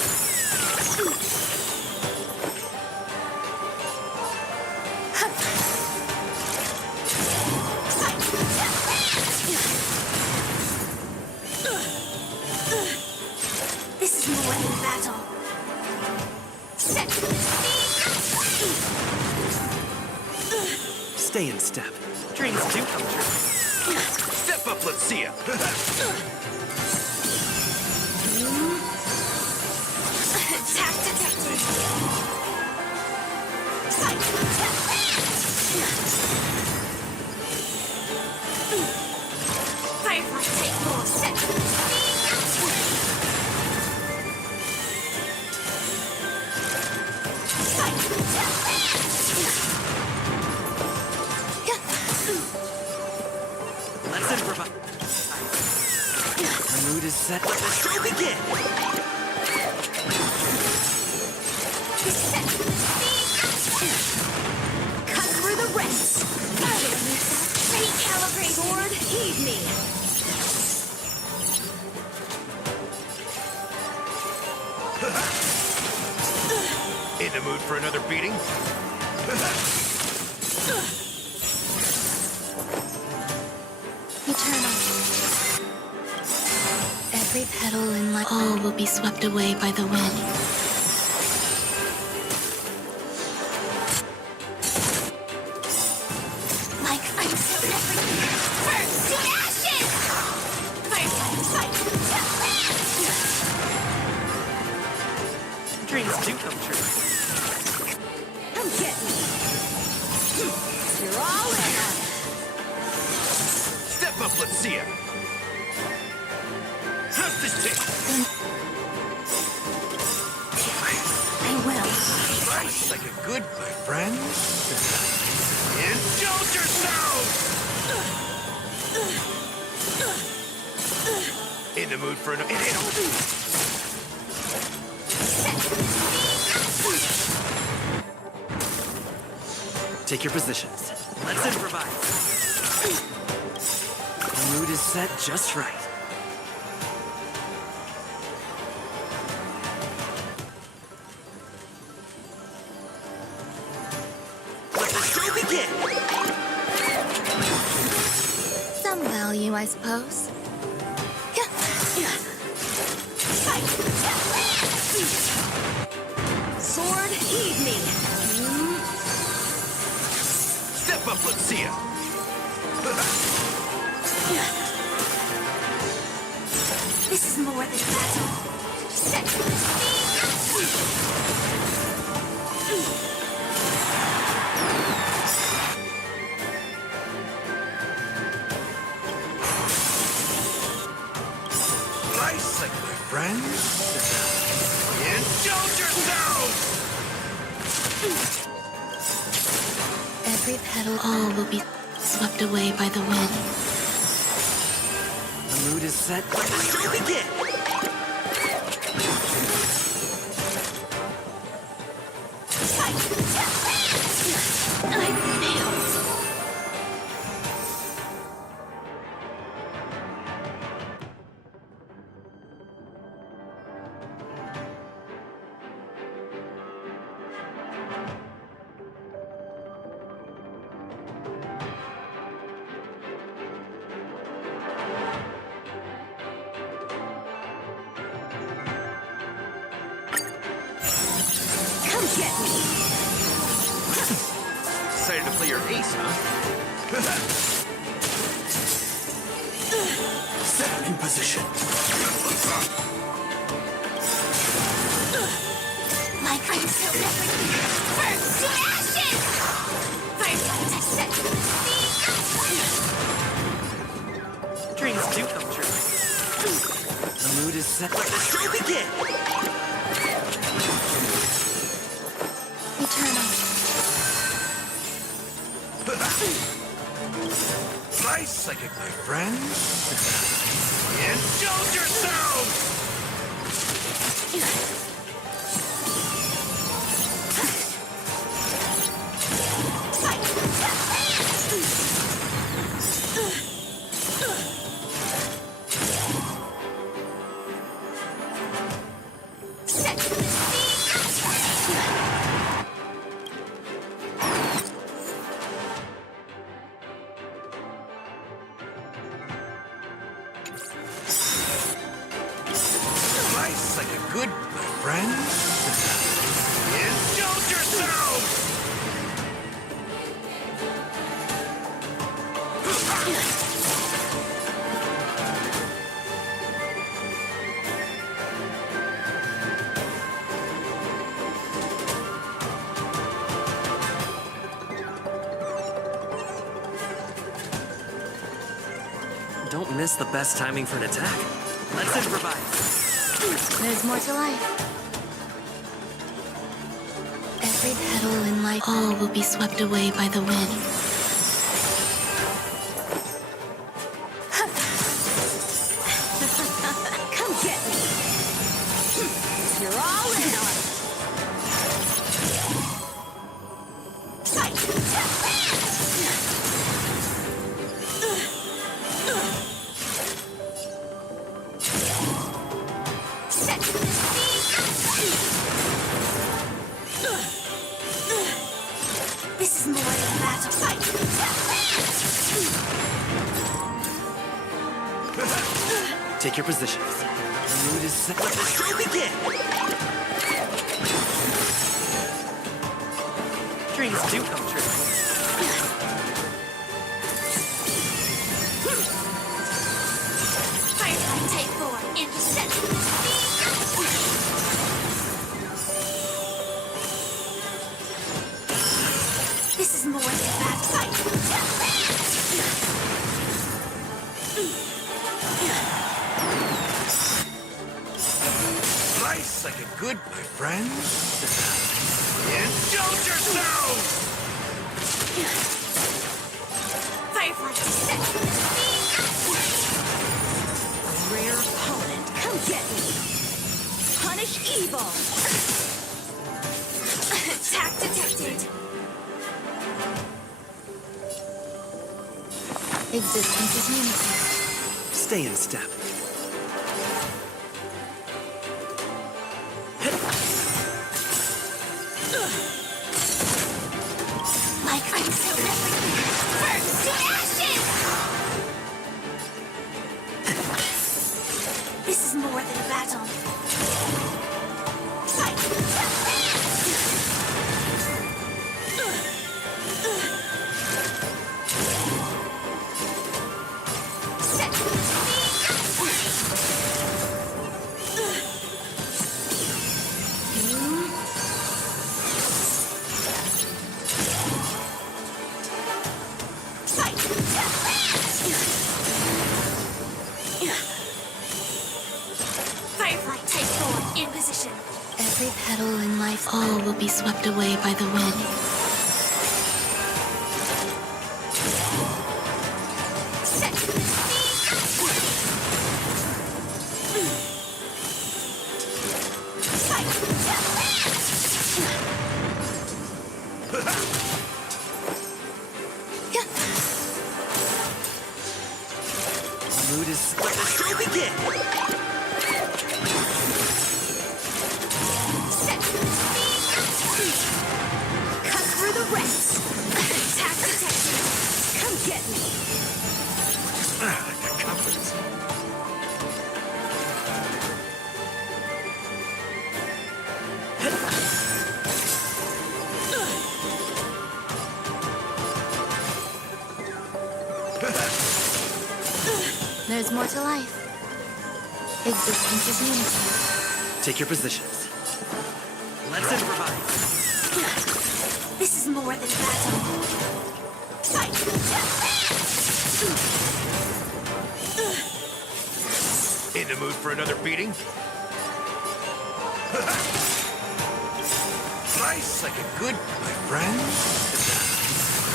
This is more than battle. Set. Stay in step. Dreams do come true. Step up, let's see ya. Attack detected. Fight. Firefly take full set. Let's improvise. The mood is set. Let the show begin! Cut through the rents. Recalibrate. Sword, heed me. In the mood for another beating? Eternal. Every petal in life, all will be swept away by the wind. Like I'm so everything. Burns to ashes! Firefly, fight! Dreams do come true. Come get me. You're all in on it. Step up, let's see ya. How's this taste? I will. Nice like a good, my friend. Indulge yourselves! In the mood for another. Take your positions. Let's improvise. The mood is set just right. Let the show begin! Some value, I suppose. Sword, heed me. Step up, let's see ya. This is more than battle. Set. friends? Indulge yourselves! Every petal, all will be swept away by the wind. The mood is set. Let the show begin! I failed. Come get me! Decided to play your ace, huh? Set in position. My friends will never burn to ashes! Fireflies are set to the Dreams do come true. The mood is set. Let the show begin! eternal. Nice psychic, my friends. Indulge yourselves! Nice like a good, my friends. Indulge yourselves! Don't miss the best timing for an attack. Let's improvise. There's more to life. Every petal in life, all will be swept away by the wind. Come get me! You're all in on it! This is more than a battle fight. Take your positions. The mood is set. Let the show begin! Dreams do come true. Firefly Type 4 intercept. This is more than a bad fight. Nice like a good, my friends. Indulge yourselves! Firefly set. A rare opponent, come get me! Punish evil! Attack detected. Existence is unity. Stay in step. My friends will never burn to ashes! This is more than a battle. Firefly life, all will be swept away by the wind. The mood is let the show begin. Cut through the ranks. Attack detected. Come get me. I got confidence. There's more to life. Existence is unity. Take your positions. Let's improvise. This is more than battle. Fight! In the mood for another beating? Nice, like a good, my friend.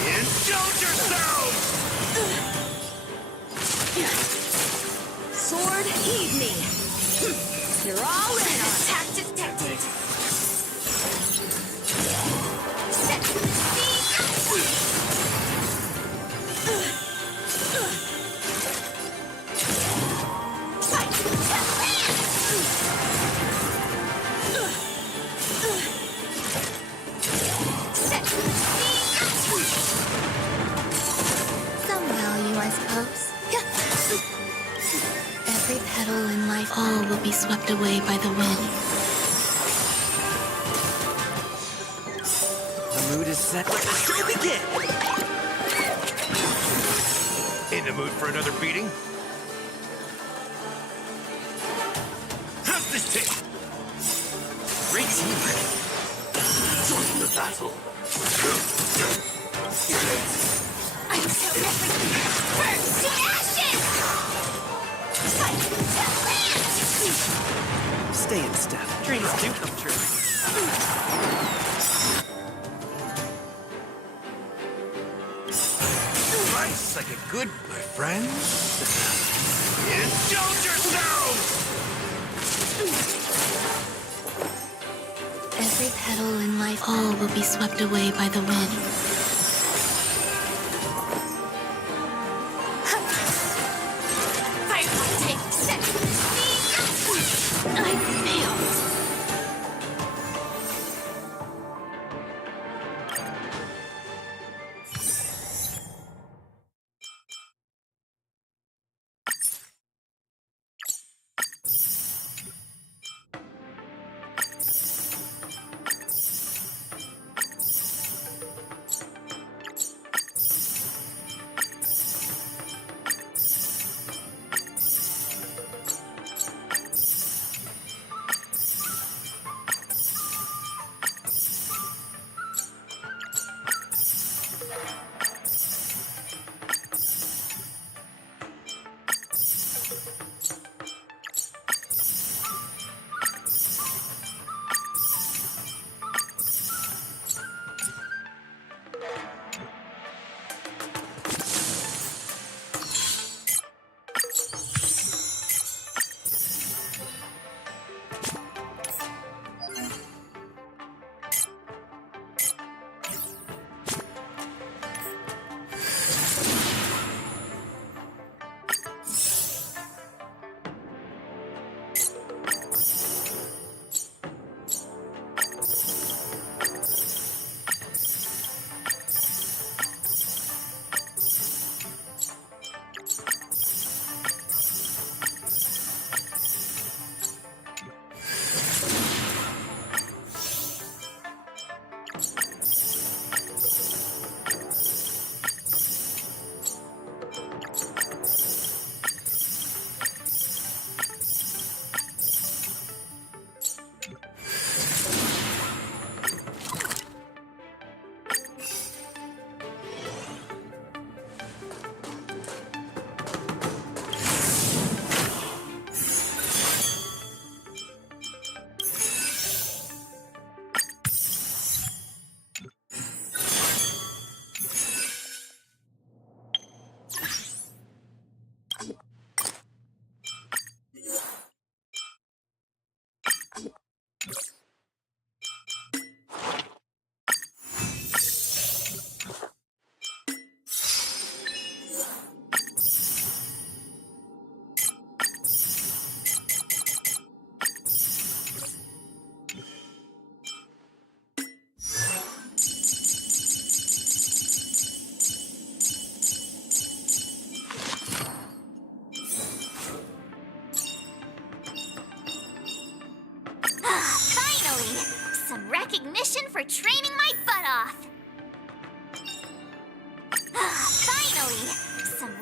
Indulge yourselves! Sword, heed me. You're all in. Attack detected. Some value, I suppose. Every petal in life, all will be swept away by the wind. The mood is set. Let the show begin. In the mood for another beating? How's this take? Great teamwork. Join the battle. I'm so everything. Burn to ashes! Stay in step. Dreams do come true. Nice, like a good, my friend. Indulge yourselves! Every petal in life, all will be swept away by the wind. I failed.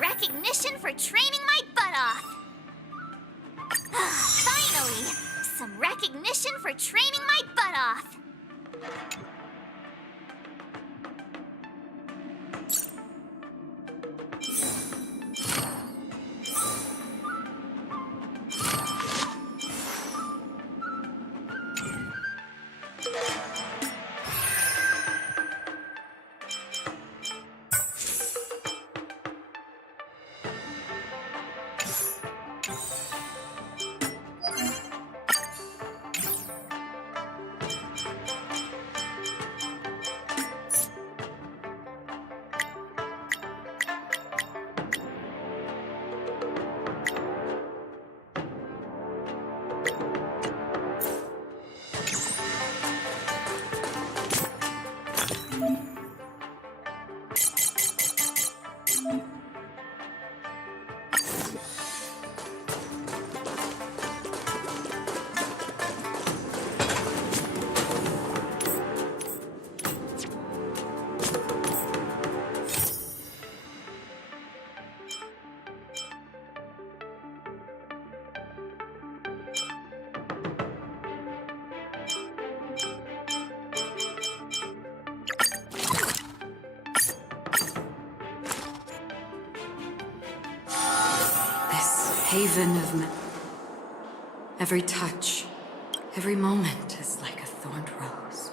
recognition for training my butt off. Finally! Some recognition for training my butt off. Haven of every touch, every moment is like a thorned rose.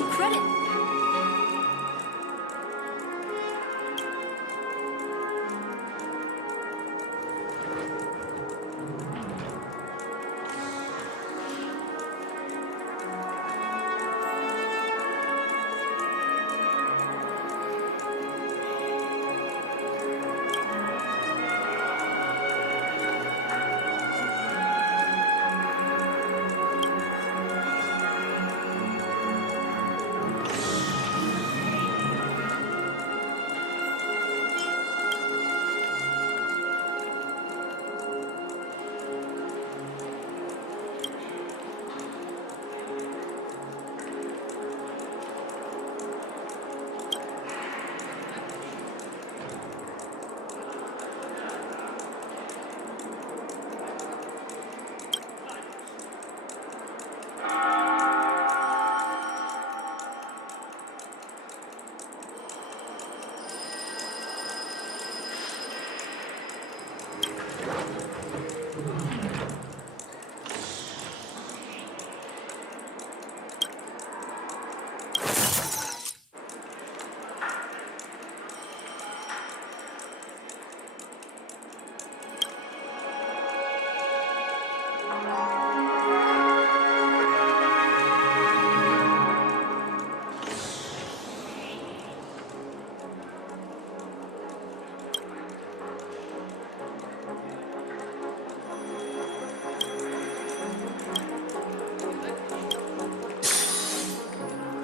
on credit.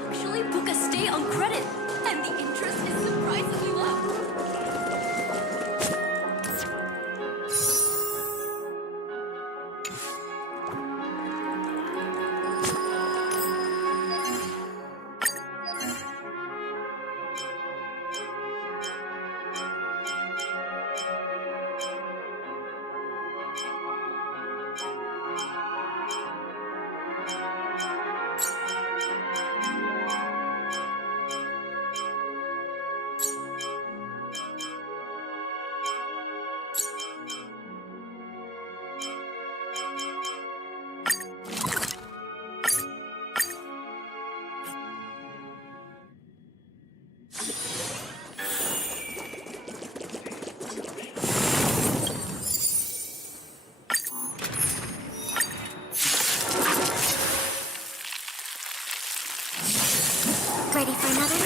Actually, book a stay on credit, and the interest is surprisingly low. Ready for another?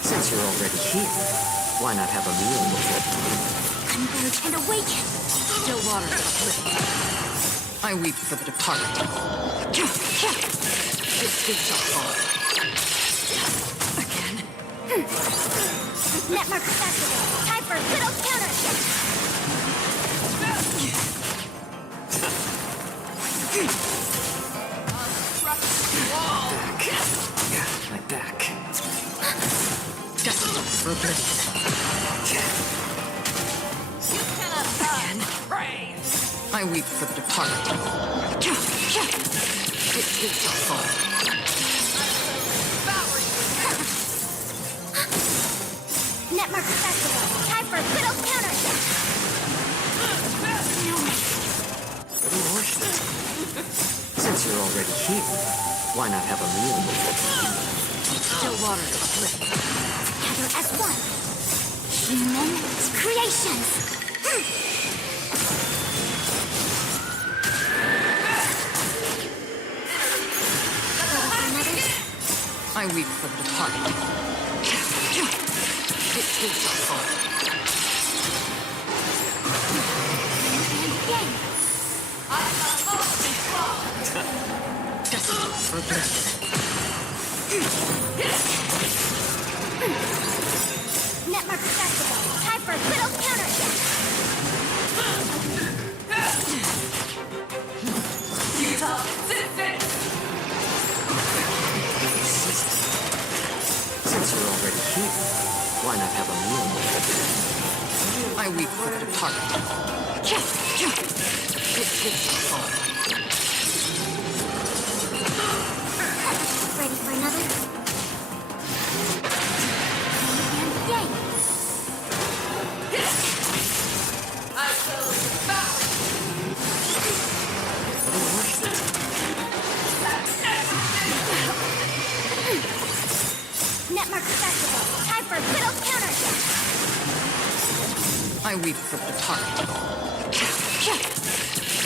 Since you're already here, why not have a meal before? Converge and awaken! Still water I weep for the departed. It shall fall. Again. Netmark Festival! Time for little counter! My back. Again. I weep for the departed. It shall fall. Netmark Festival! Time for little counter! Since you're already here, why not have a meal before? Still water Together as one! Human creations! I weep for the departed. It shall fall. Netmark Festival! Time for little counter! Since you're already here, why not have a meal before? I weep for the departed. It shall fall. Ready for another? Yay! I weep for the target.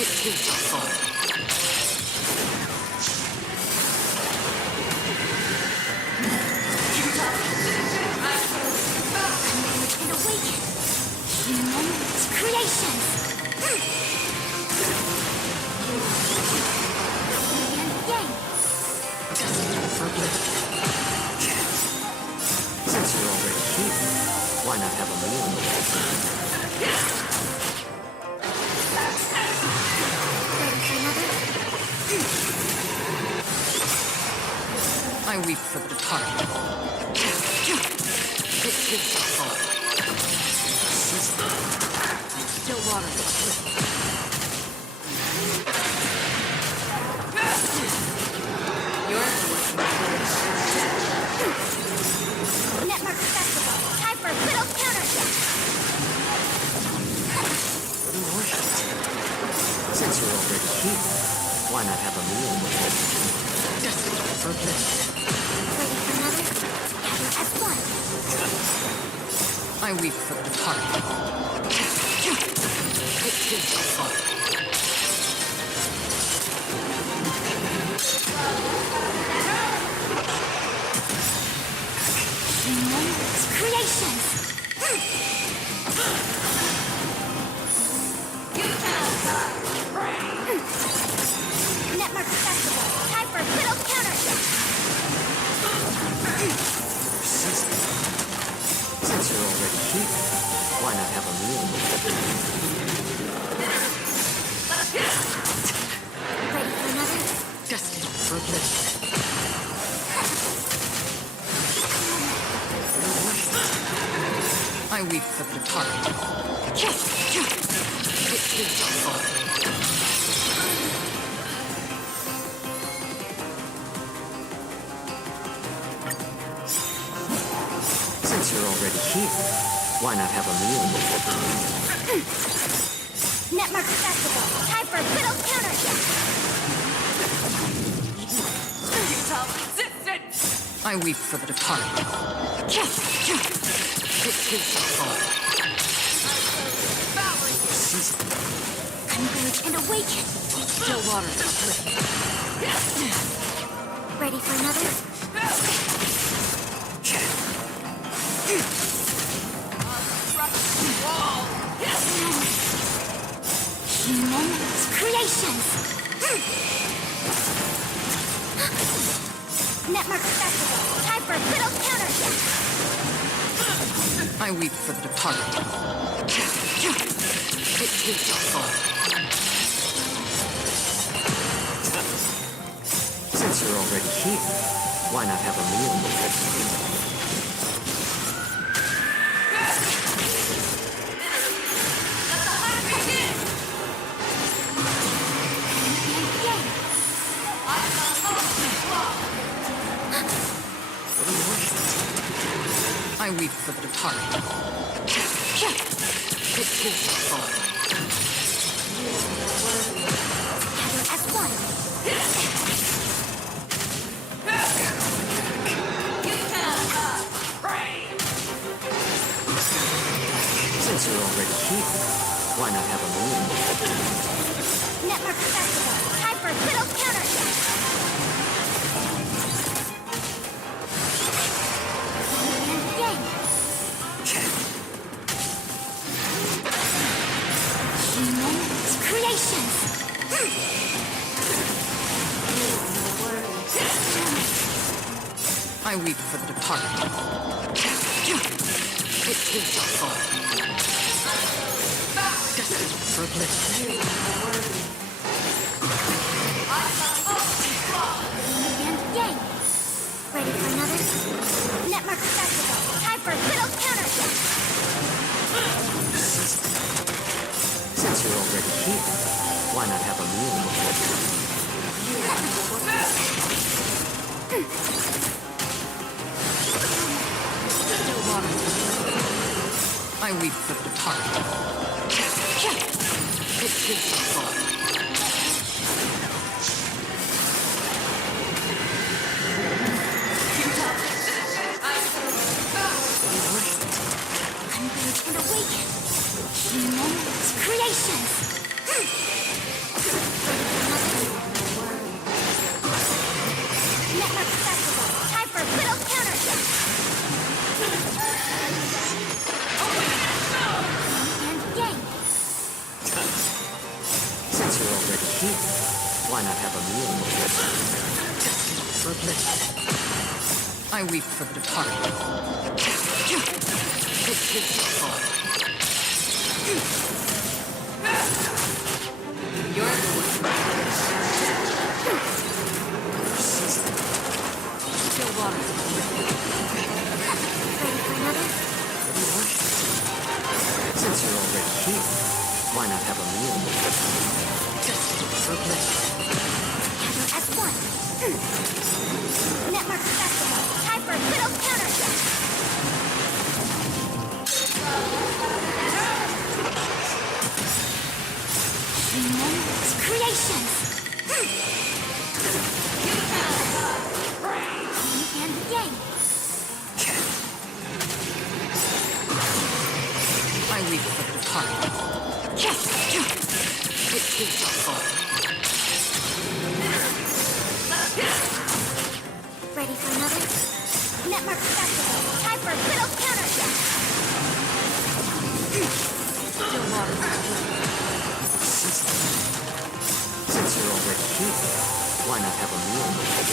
It is a fall. And awaken. Humans, creations. Yang. Since you're already here, why not have a meal? I weep for the target. It is a fall. Still water. Network festival. Time for a little counterattack. Since you're already here, why not have a meal? Ready for another? Gather as one. I weep for the target. It is a fall. Humans, creations. Network festival. Time for a little counterattack. Since you're already here, why not have a meal? Ready for another? Destined for bliss. I weep for the target. It is a fall. Since you're already here, why not have a meal? Network festival. Time for a little counterattack. I weep for the target. It is a fall. Converge and awaken. Still water. Ready for another? Humans, creations. Network festival. Time for a little counterattack. I weep for the target. It is a fall. Since you're already here, why not have a meal? I weep for the target. It is a fall. Gather as one. Since you're already here, why not have a meal? Network festival. Time for a little counterattack. Yang. Humans, creations. I weep for the target. It is a fall. Destined for bliss. Yang. Ready for another? Network festival. Time for a little counterattack. Since you're already here, why not have a meal? I weep for the target. It is a fall. Converge and awaken. And yang. Since you're already here, why not have a meal with us? For bliss. I weep for the departed. It takes a fall. You're the one. Still water. Ready for another? Since you're already here, why not have a meal with us? For bliss. Gather as one. Network festival. Time for a little counter. Tremendous creations. Yin and yang. I weep for the departed. It takes a fall. Ready for another? Network festival. Time for a little counter. Still water. Since you're already here, why not have a meal with us?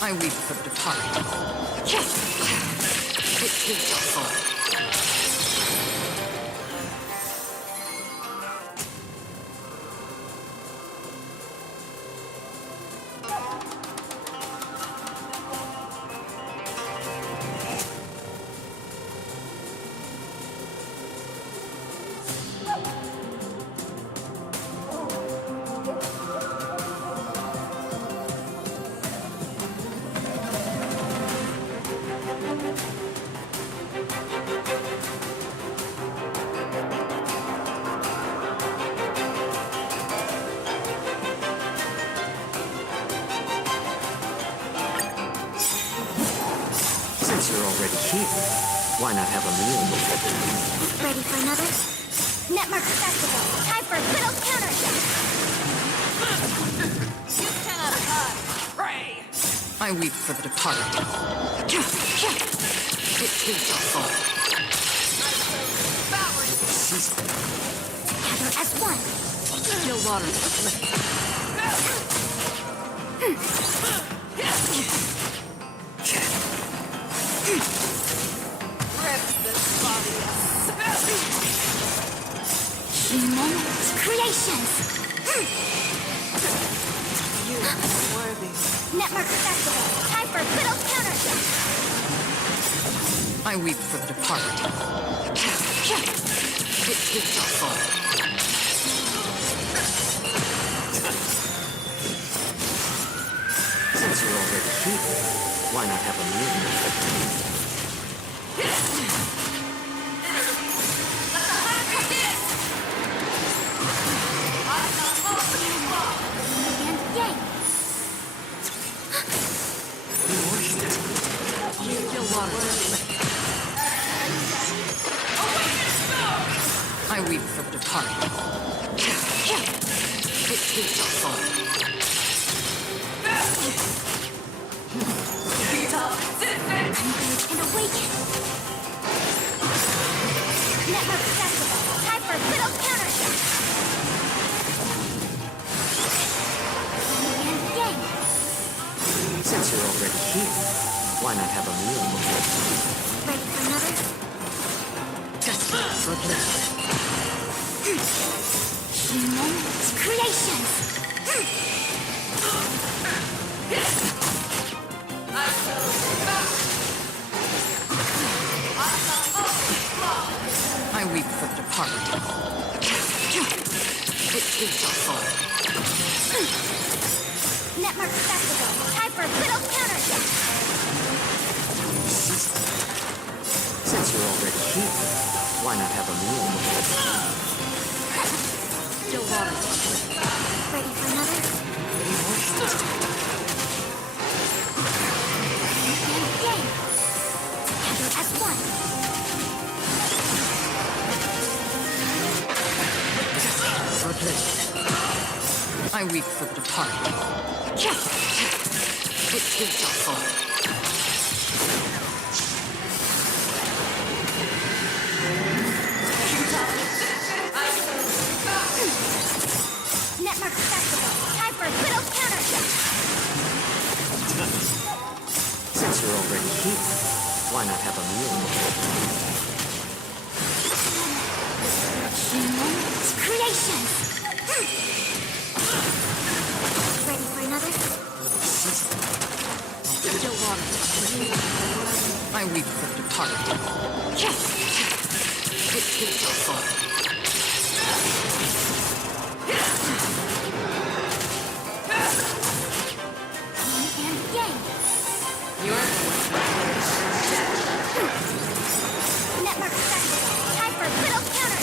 I weep for the departed. It takes a fall. Since you're already here, why not have a meal with us? Ready for another? Network festival. Time for a little counter. You cannot hide. Pray. I weep for the departed. It takes a fall. Gather as one. Still water. Tremendous creations. You are worthy. Network festival. Time for a little counter. I weep for the departed. It takes a fall. Since you're already here, why not have a meal with us? And yang. Still water. I weep for the departed. It takes a fall. Engage and awaken. Network festival. Time for a little counter. And yang. Since you're already here, why not have a meal with us? Ready for another? For bliss. Tremendous creations. I weep for the departed. It takes a fall. Network festival. Time for a little counter. Since you're already here, why not have a meal with us? Still water. Ready for another? And yang. Together as one. I weep for the departed. It too shall fall. Netmark Festival. Time for a little counter. Since you're already here, why not have a meal? It's creations. Ready for another? Still water. I weep for the departed. It too shall fall. Yin and yang. Netmark Festival. Time for a little counter.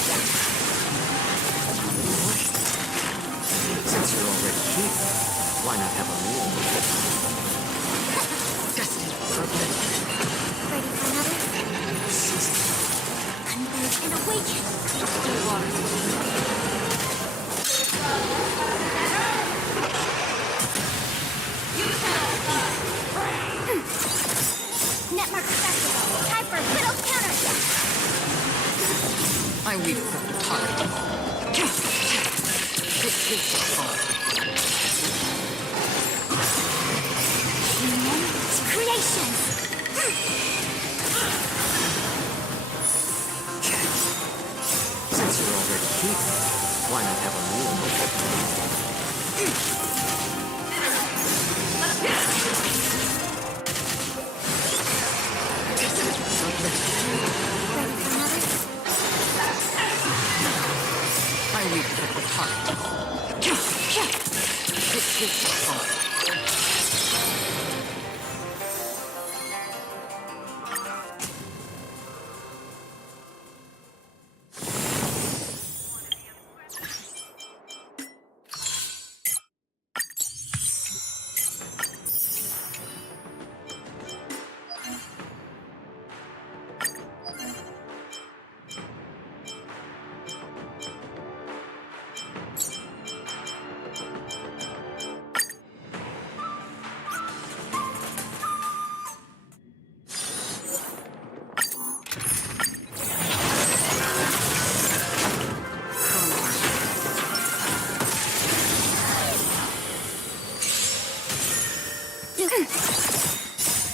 Since you're already here, why not have a meal? Destined for bliss. Ready for another? Converge and awaken. Still water. Netmark Festival. Time for a little counter. I weep for the departed. It too shall fall. It's creations. Since you're already here, why not have a meal? Ready for another? I weep for the departed. It too shall fall.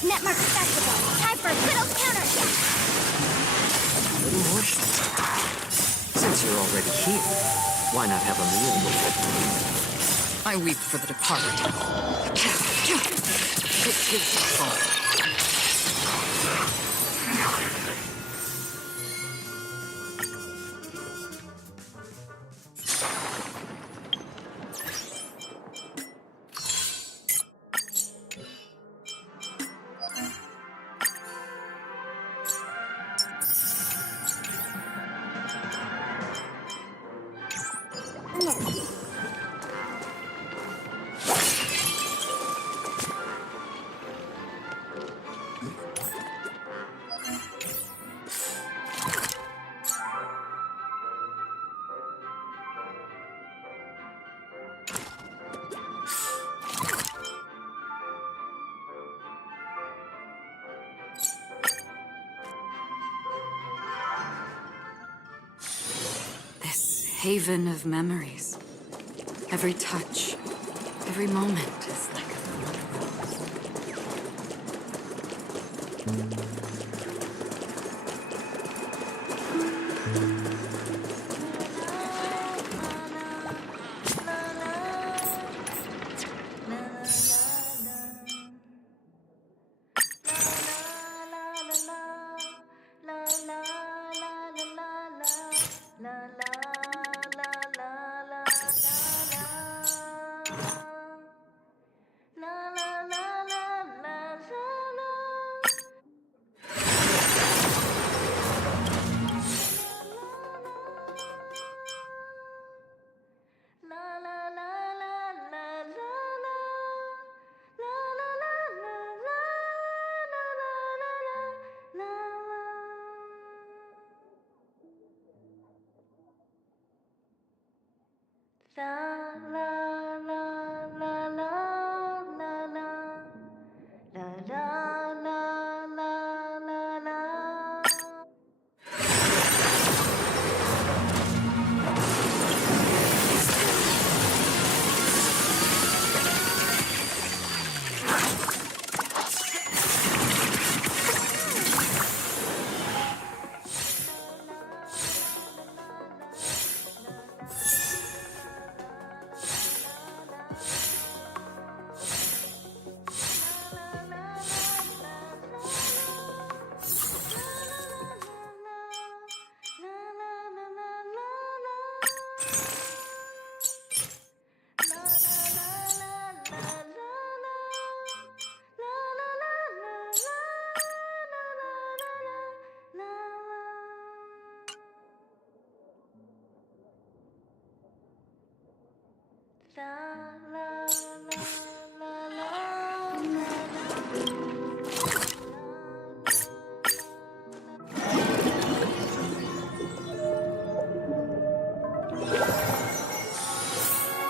Netmark Festival. Time for a little counter. Little more. Since you're already here, why not have a meal? I weep for the departed. It too shall fall. This haven of memories. Every touch, every moment is like a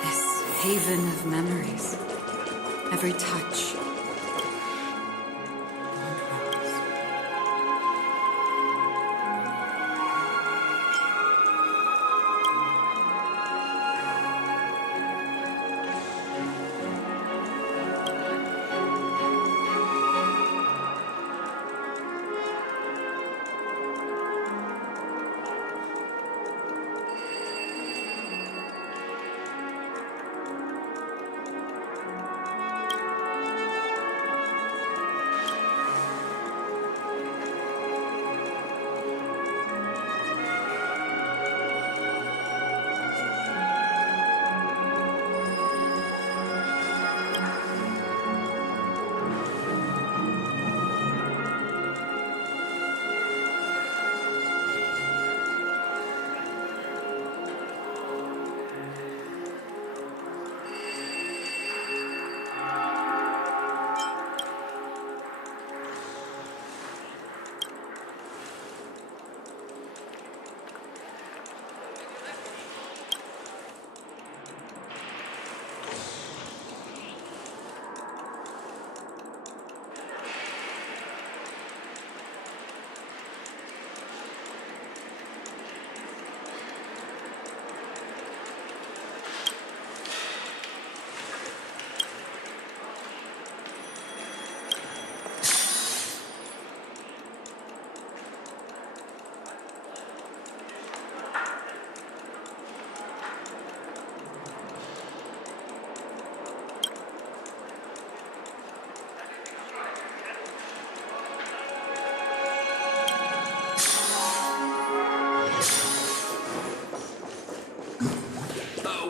This haven of memories. Every touch. Blonde rose.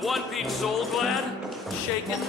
One Peach Soul Glad? Shaken?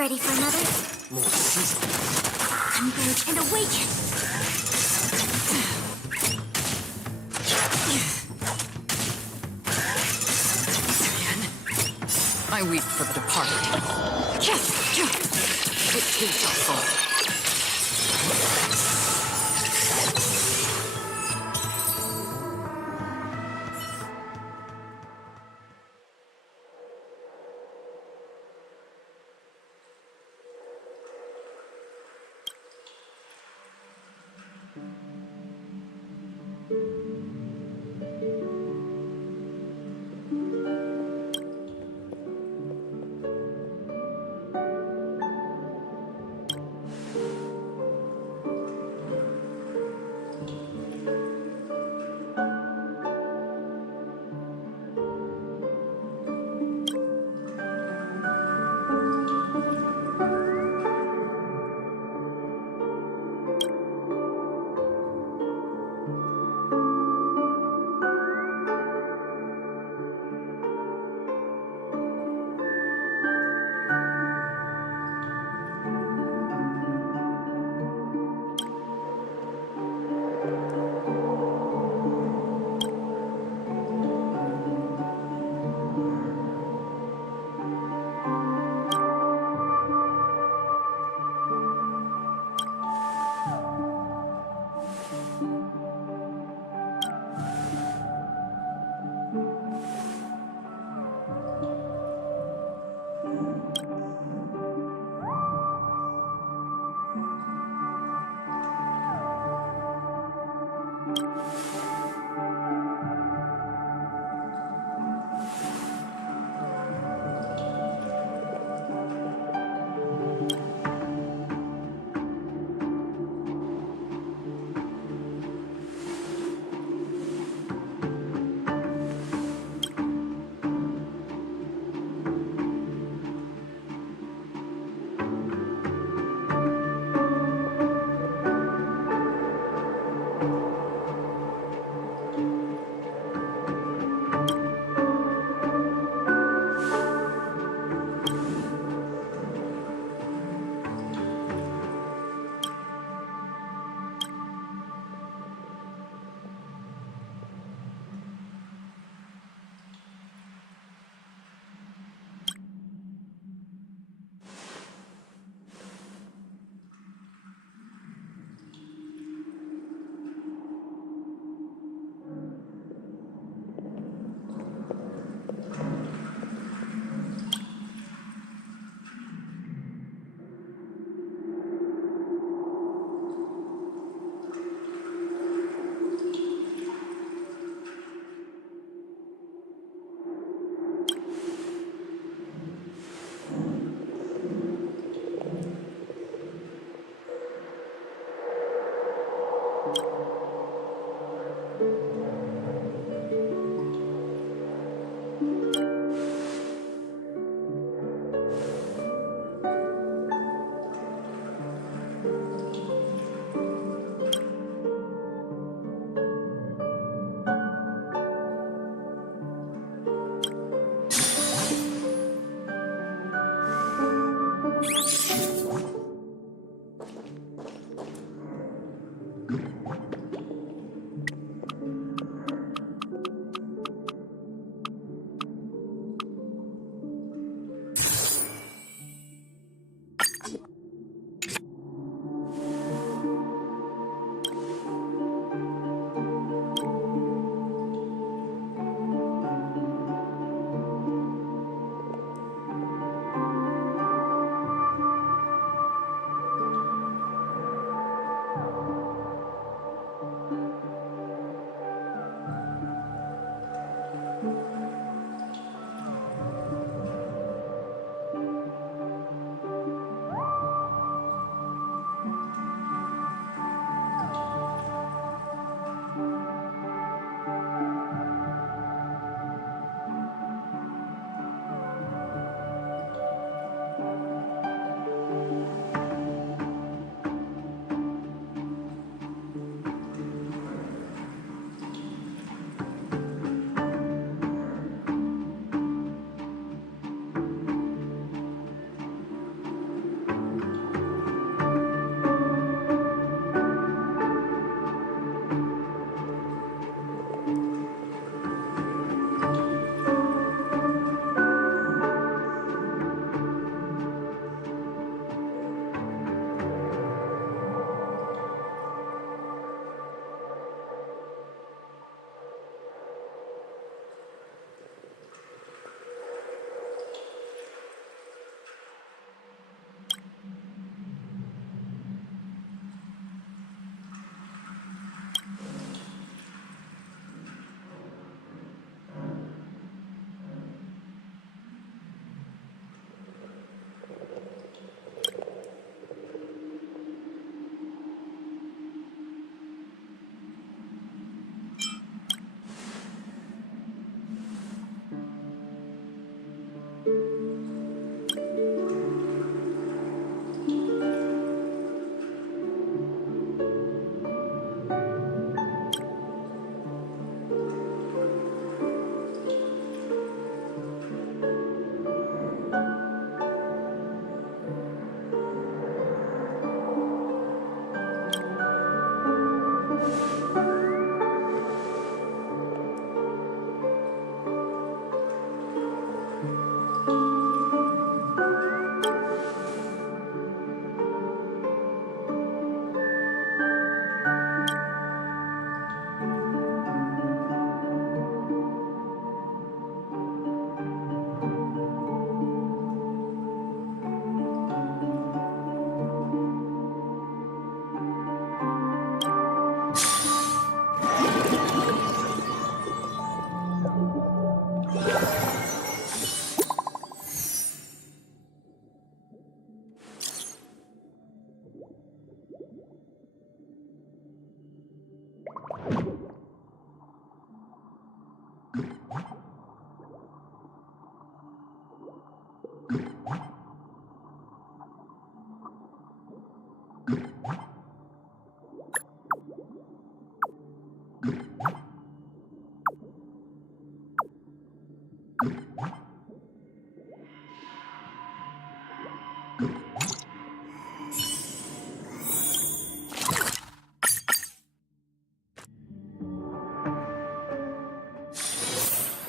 Ready for another? More seasoning. Converge and awaken! I weep for the departed. It too shall fall.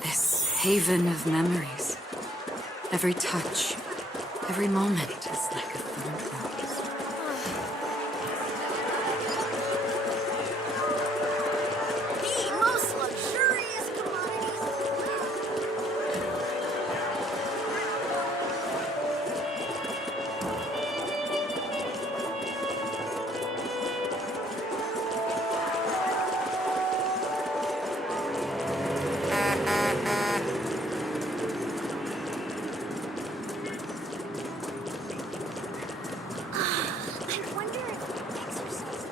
This haven of memories. Every touch, every moment is like a third rose. The most luxurious commodities. I wonder if exercise.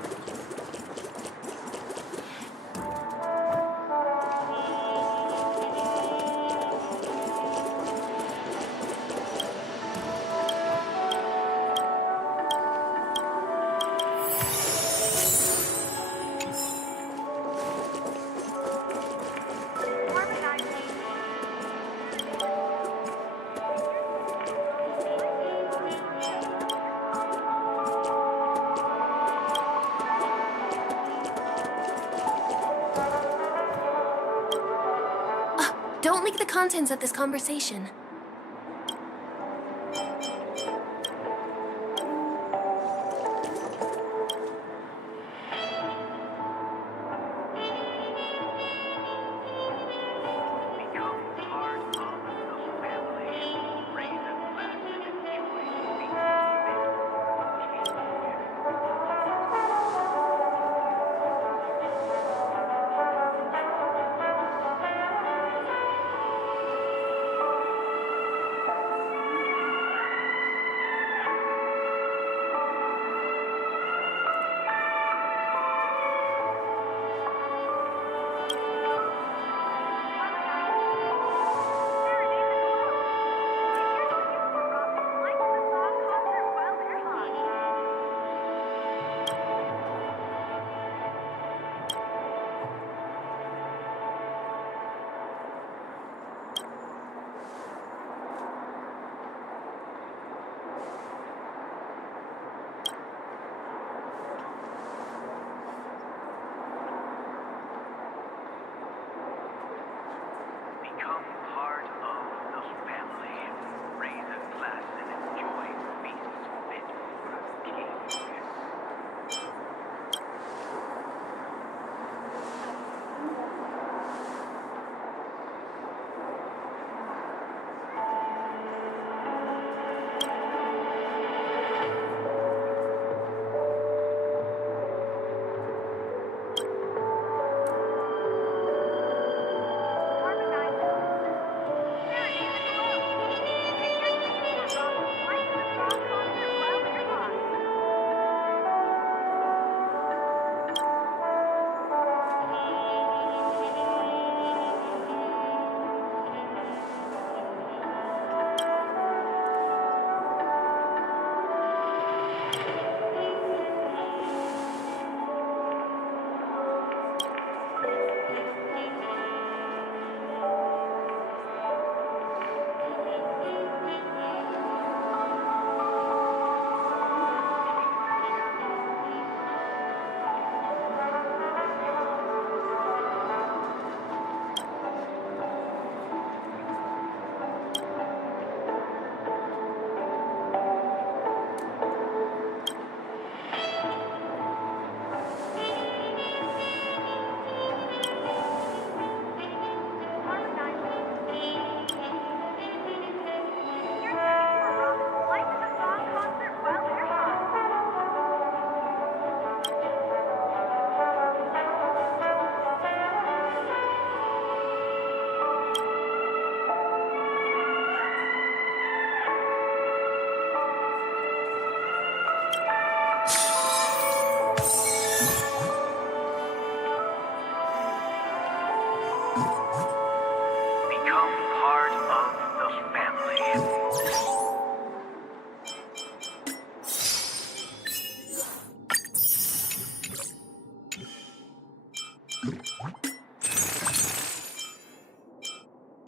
Don't leak the contents of this conversation.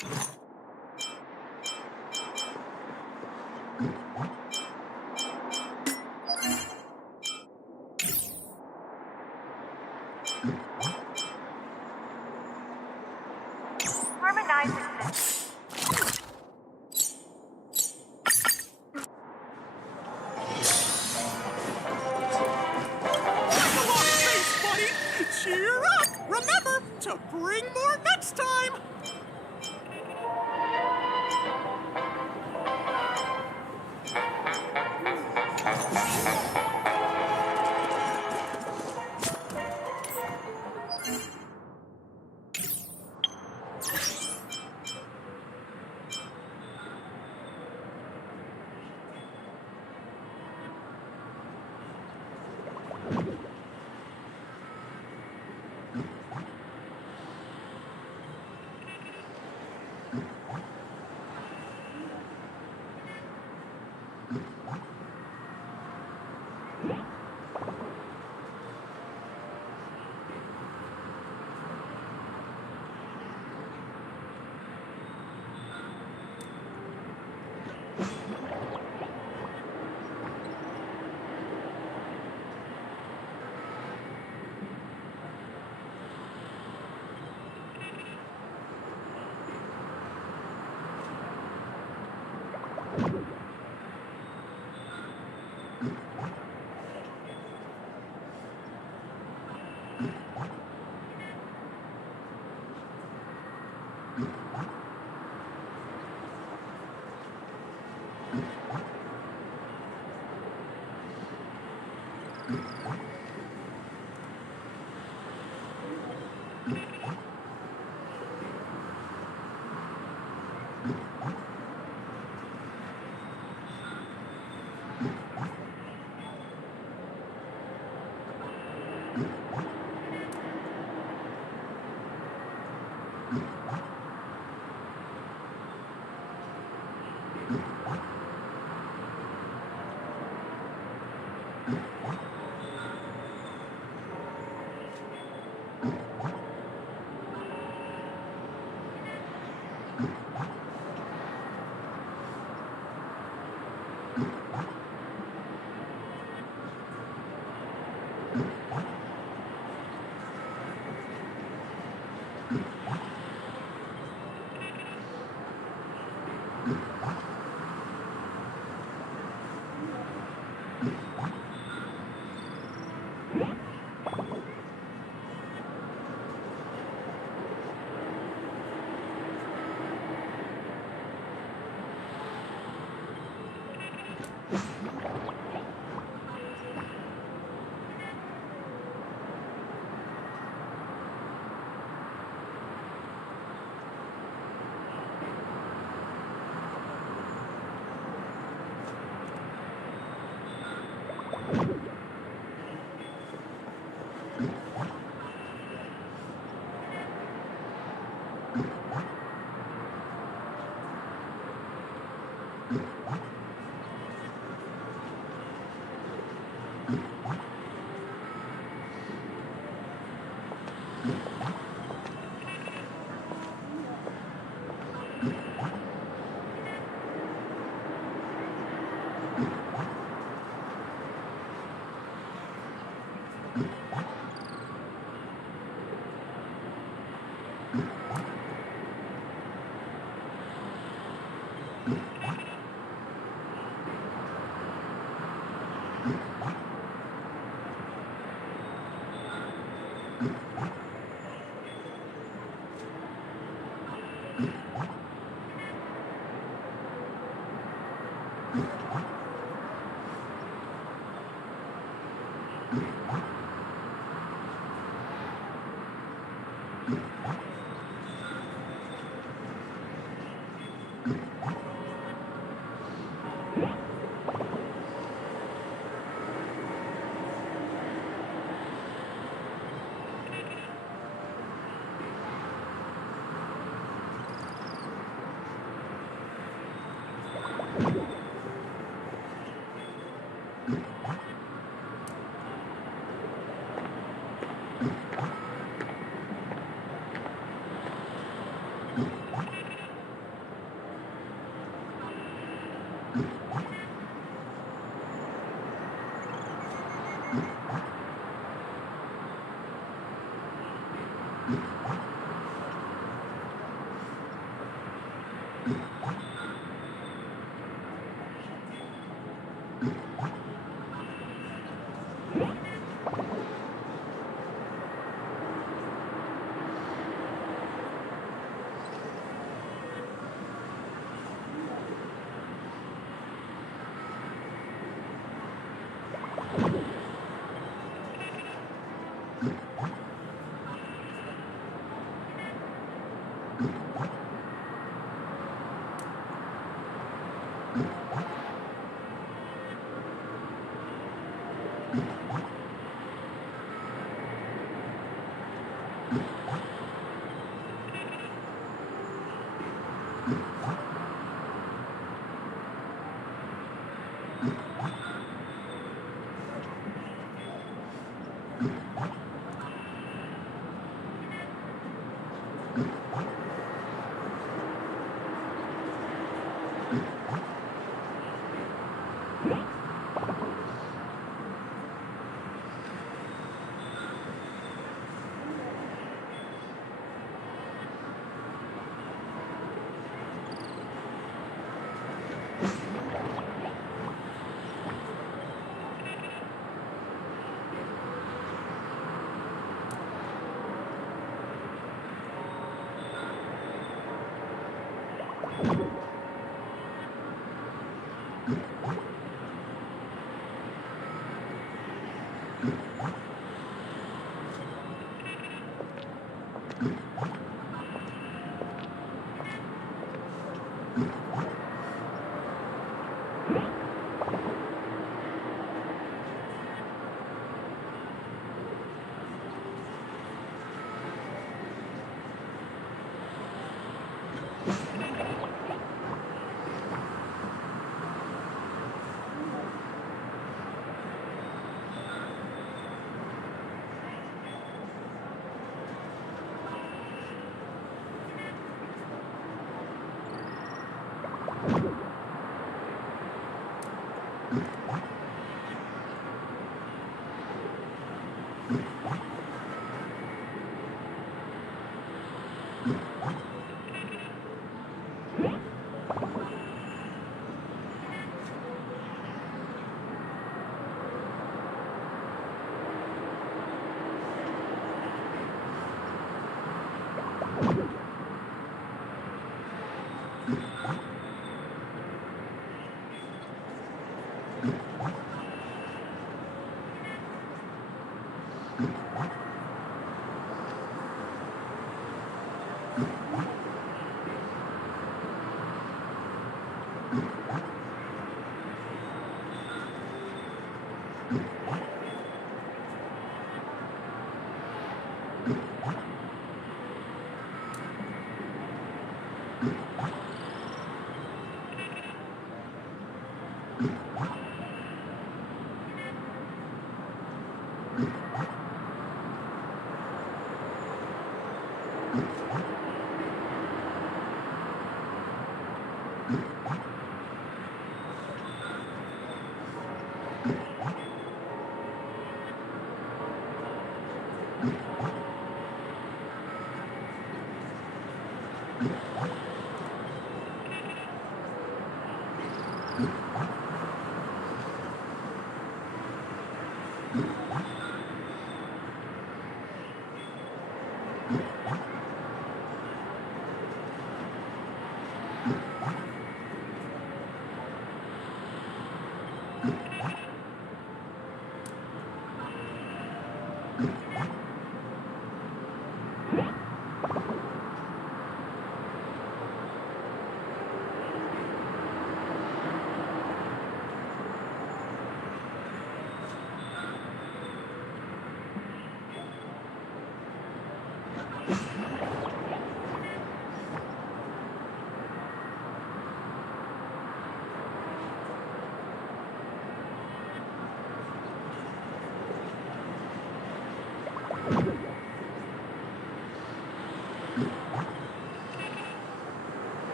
Cheer up! Remember to bring more next time!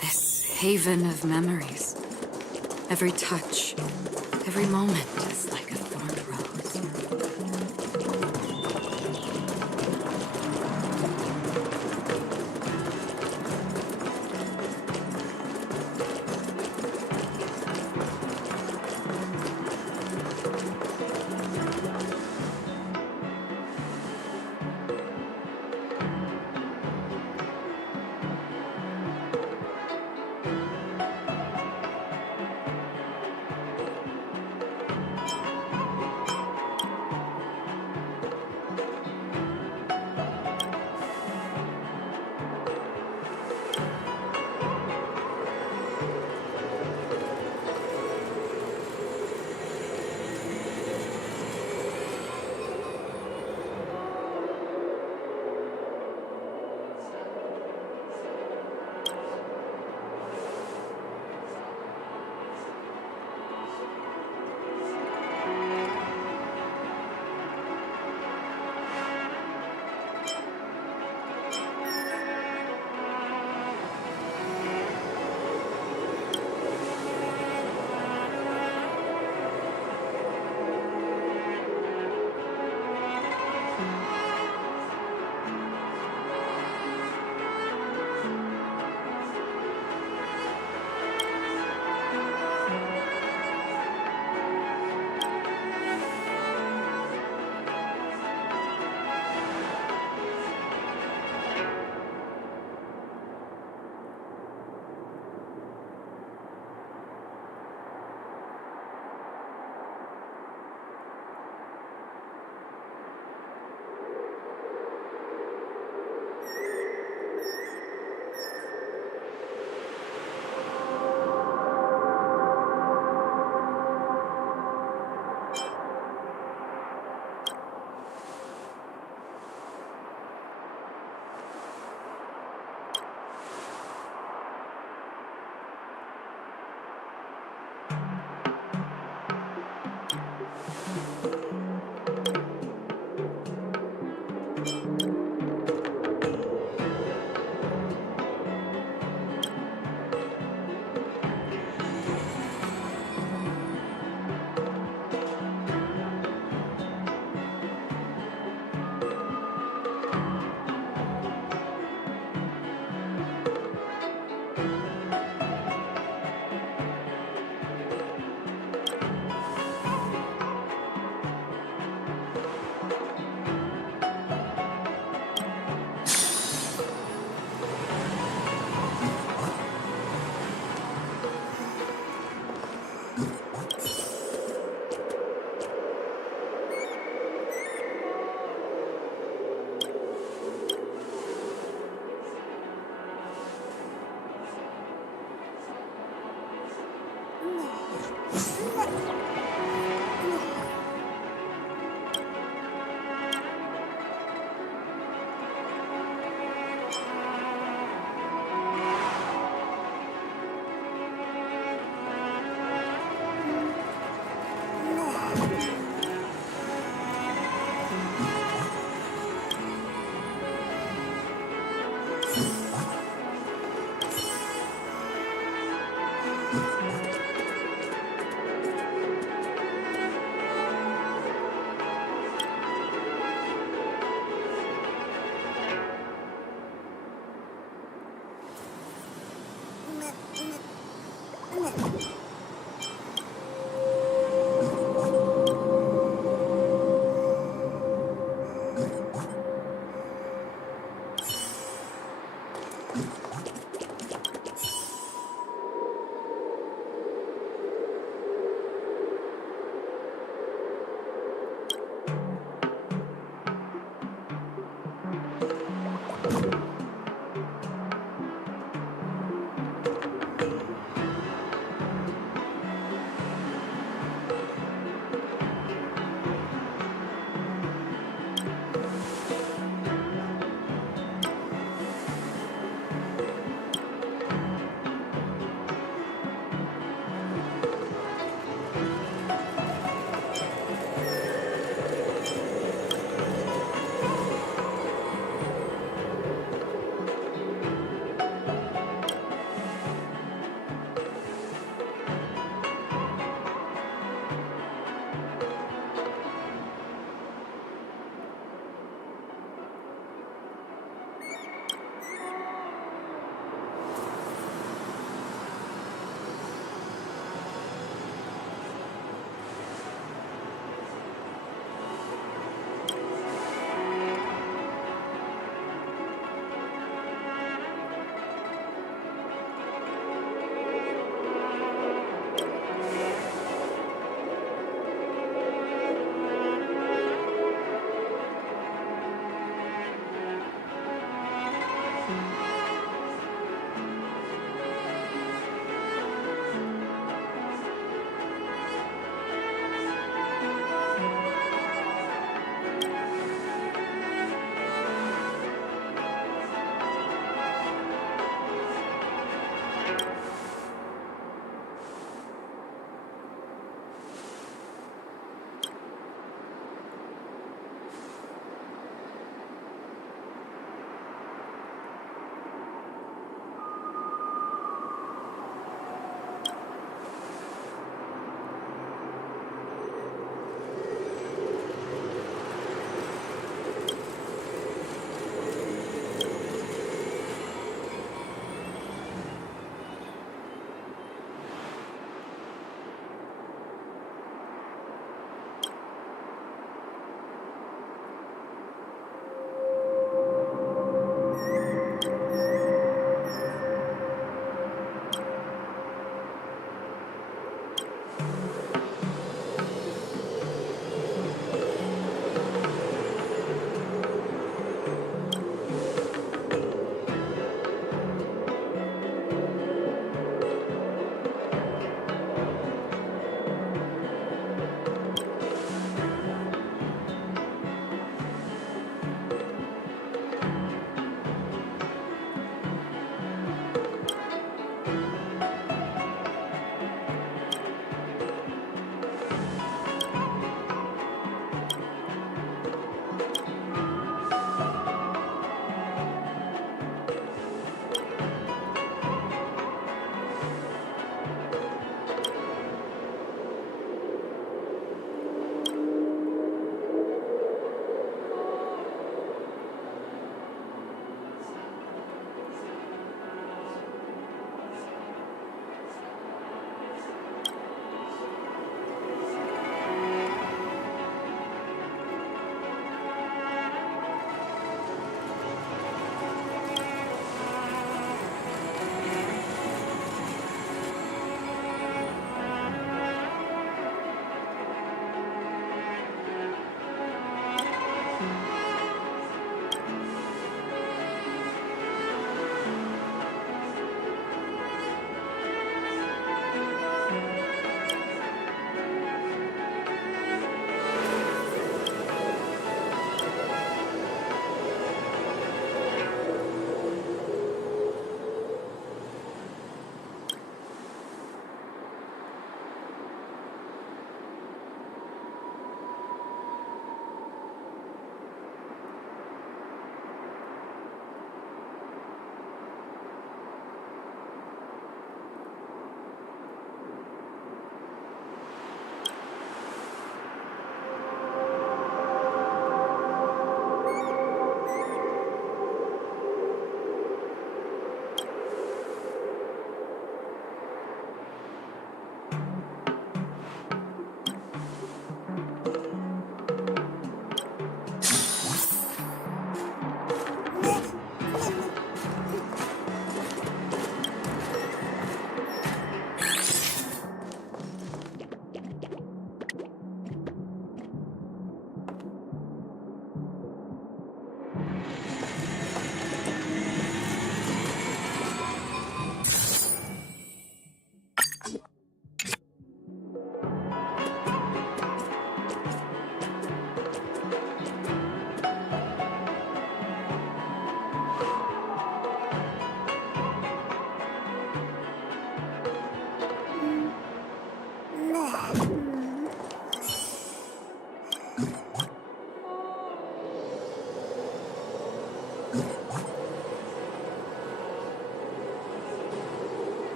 This haven of memories. Every touch, every moment is like a thorn rose.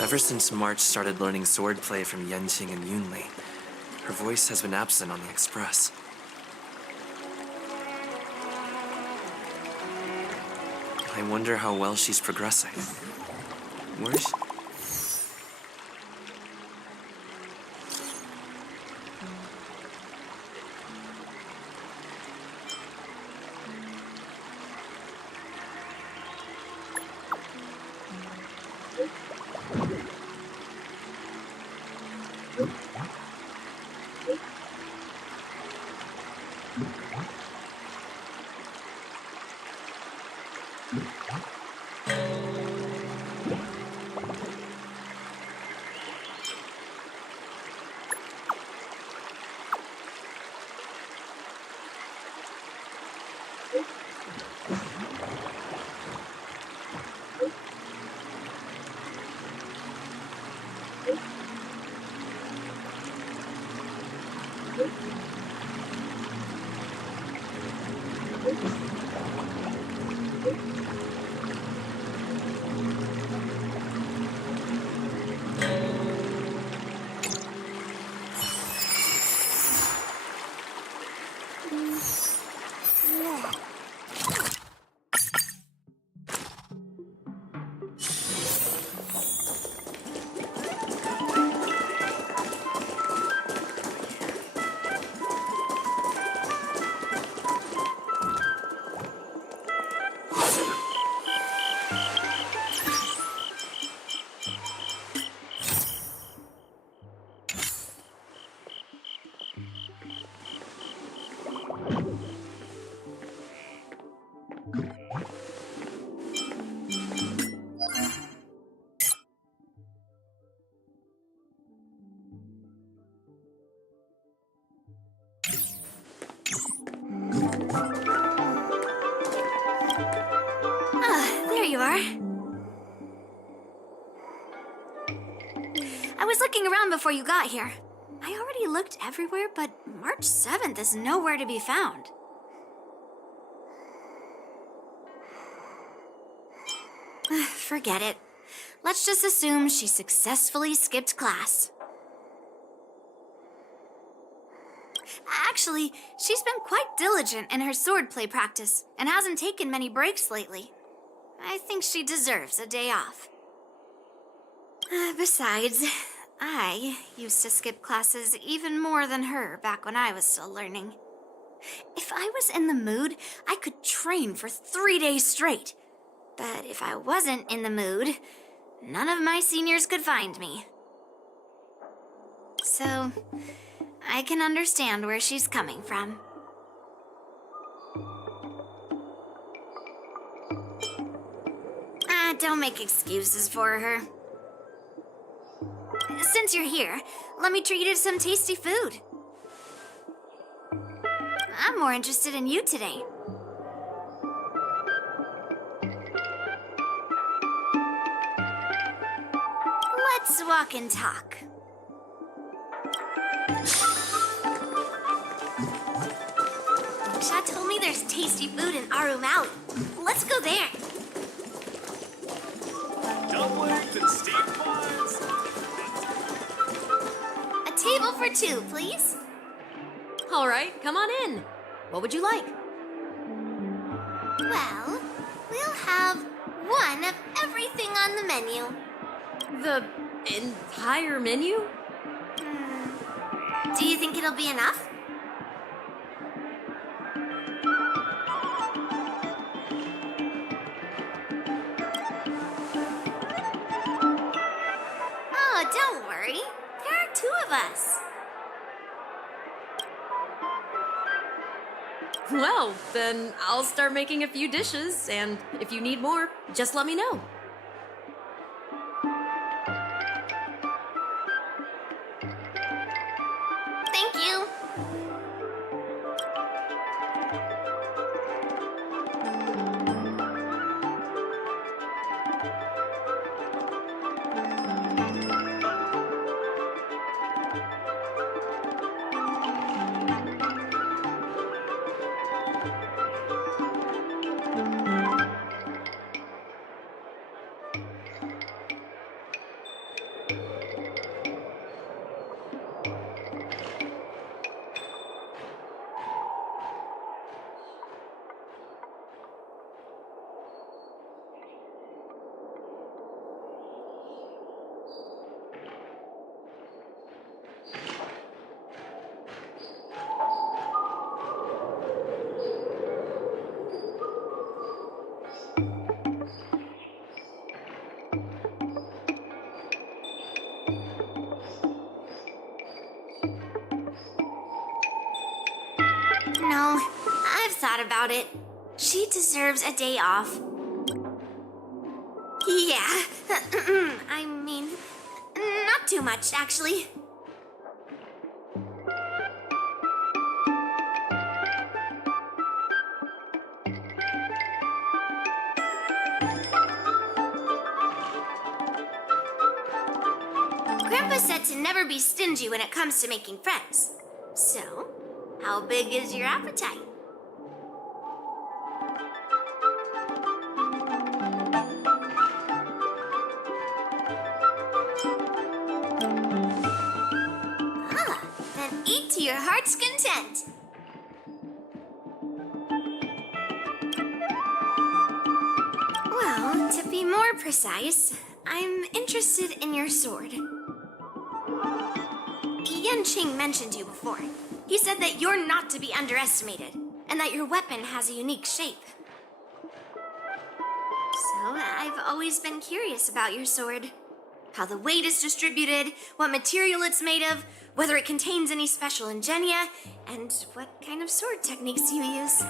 Ever since March started learning swordplay from Yenqing and Yunli, her voice has been absent on the Express. I wonder how well she's progressing. Where is she? There you are. I was looking around before you got here. I already looked everywhere, but March 7th is nowhere to be found. Forget it. Let's just assume she successfully skipped class. Actually, she's been quite diligent in her swordplay practice and hasn't taken many breaks lately. I think she deserves a day off. Besides, I used to skip classes even more than her back when I was still learning. If I was in the mood, I could train for 3 days straight. But if I wasn't in the mood, none of my seniors could find me. So, I can understand where she's coming from. Don't make excuses for her. Since you're here, let me treat you to some tasty food. I'm more interested in you today. Let's walk and talk. Sha told me there's tasty food in Arumali. Let's go there. Dumplings and steamed buns. A table for two, please. All right, come on in. What would you like? Well, we'll have one of everything on the menu. The entire menu? Do you think it'll be enough? Oh, don't worry. There are two of us. Well, then I'll start making a few dishes, and if you need more, just let me know. Thank you. about it. She deserves a day off. Yeah, I mean, not too much, actually. Grandpa said to never be stingy when it comes to making friends. So, how big is your appetite? Then eat to your heart's content. Well, to be more precise, I'm interested in your sword. Yanqing mentioned you before. He said that you're not to be underestimated, and that your weapon has a unique shape. So, I've always been curious about your sword. How the weight is distributed, what material it's made of, whether it contains any special ingenia, and what kind of sword techniques you use.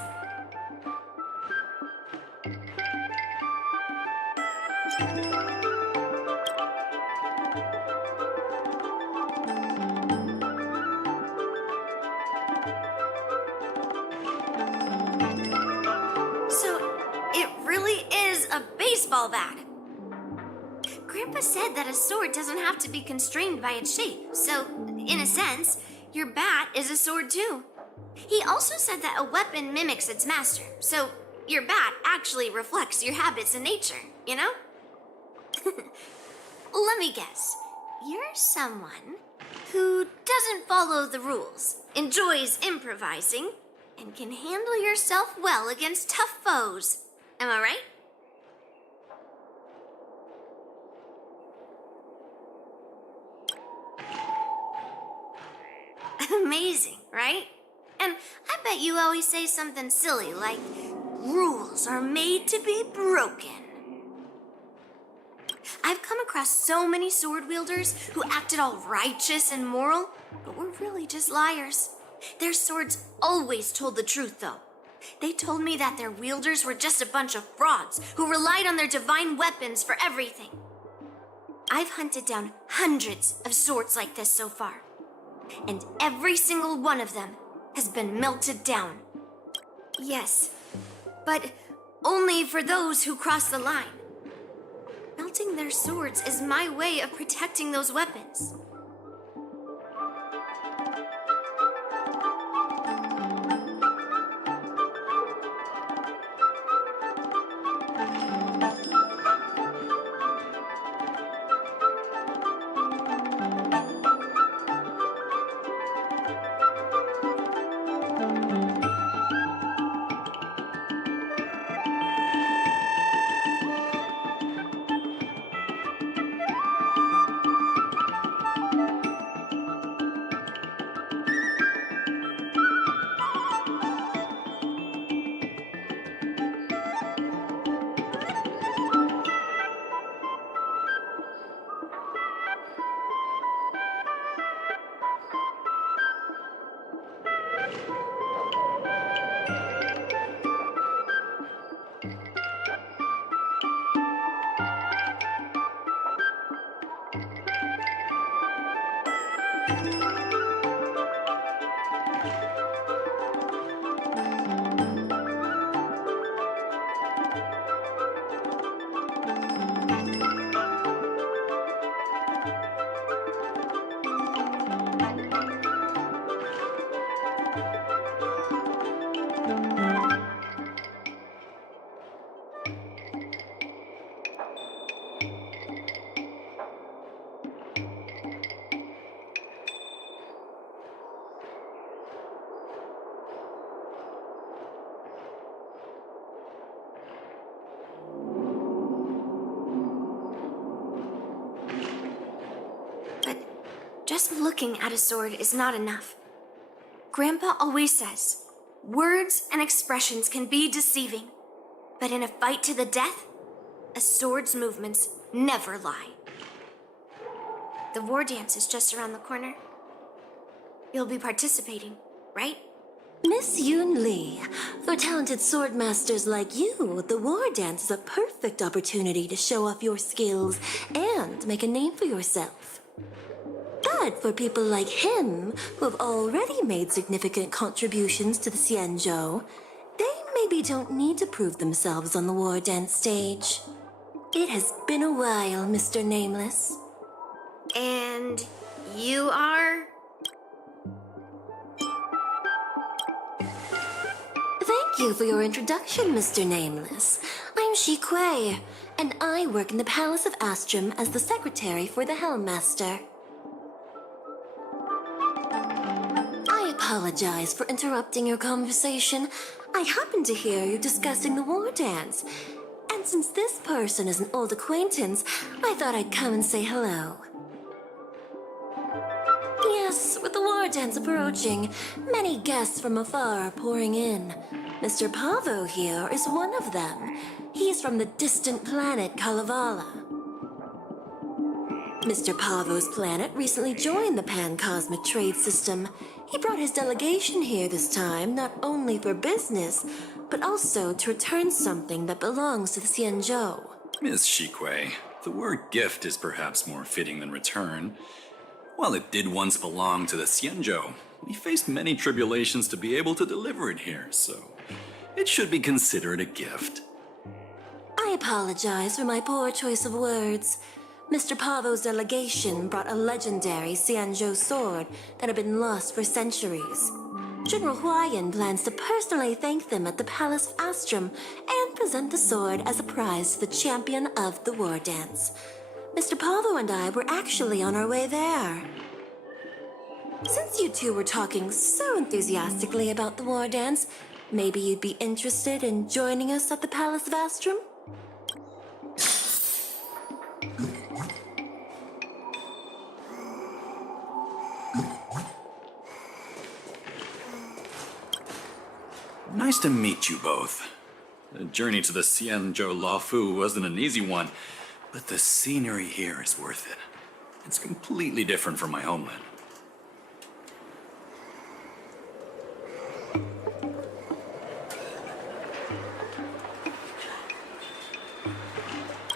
So, it really is a baseball bat. Grandpa said that a sword doesn't have to be constrained by its shape, so, in a sense, your bat is a sword too. He also said that a weapon mimics its master, so your bat actually reflects your habits and nature, you know? Let me guess. You're someone who doesn't follow the rules, enjoys improvising, and can handle yourself well against tough foes. Am I right? Amazing, right? And I bet you always say something silly like, rules are made to be broken. I've come across so many sword wielders who acted all righteous and moral, but were really just liars. Their swords always told the truth, though. They told me that their wielders were just a bunch of frauds who relied on their divine weapons for everything. I've hunted down hundreds of swords like this so far, and every single one of them has been melted down. Yes, but only for those who cross the line. Melting their swords is my way of protecting those weapons. Just looking at a sword is not enough. Grandpa always says, words and expressions can be deceiving, but in a fight to the death, a sword's movements never lie. The war dance is just around the corner. You'll be participating, right? Miss Yoon Lee, for talented swordmasters like you, the war dance is a perfect opportunity to show off your skills and make a name for yourself. But for people like him, who have already made significant contributions to the Xianzhou, they maybe don't need to prove themselves on the war dance stage. It has been a while, Mr. Nameless. And you are? Thank you for your introduction, Mr. Nameless. I'm Shi Kuei, and I work in the Palace of Astrum as the secretary for the Helmmaster. I apologize for interrupting your conversation. I happened to hear you discussing the war dance. And since this person is an old acquaintance, I thought I'd come and say hello. Yes, with the war dance approaching, many guests from afar are pouring in. Mr. Pavo here is one of them. He's from the distant planet Kalevala. Mr. Pavo's planet recently joined the Pan-Cosmic Trade System. He brought his delegation here this time, not only for business, but also to return something that belongs to the Xianzhou. Miss Shi Kuei, the word gift is perhaps more fitting than return. While it did once belong to the Xianzhou, we faced many tribulations to be able to deliver it here, so it should be considered a gift. I apologize for my poor choice of words. Mr. Pavo's delegation brought a legendary Xianzhou sword that had been lost for centuries. General Huayan plans to personally thank them at the Palace of Astrum and present the sword as a prize to the champion of the war dance. Mr. Pavo and I were actually on our way there. Since you two were talking so enthusiastically about the war dance, maybe you'd be interested in joining us at the Palace of Astrum? Nice to meet you both. The journey to the Xianzhou Luofu wasn't an easy one, but the scenery here is worth it. It's completely different from my homeland.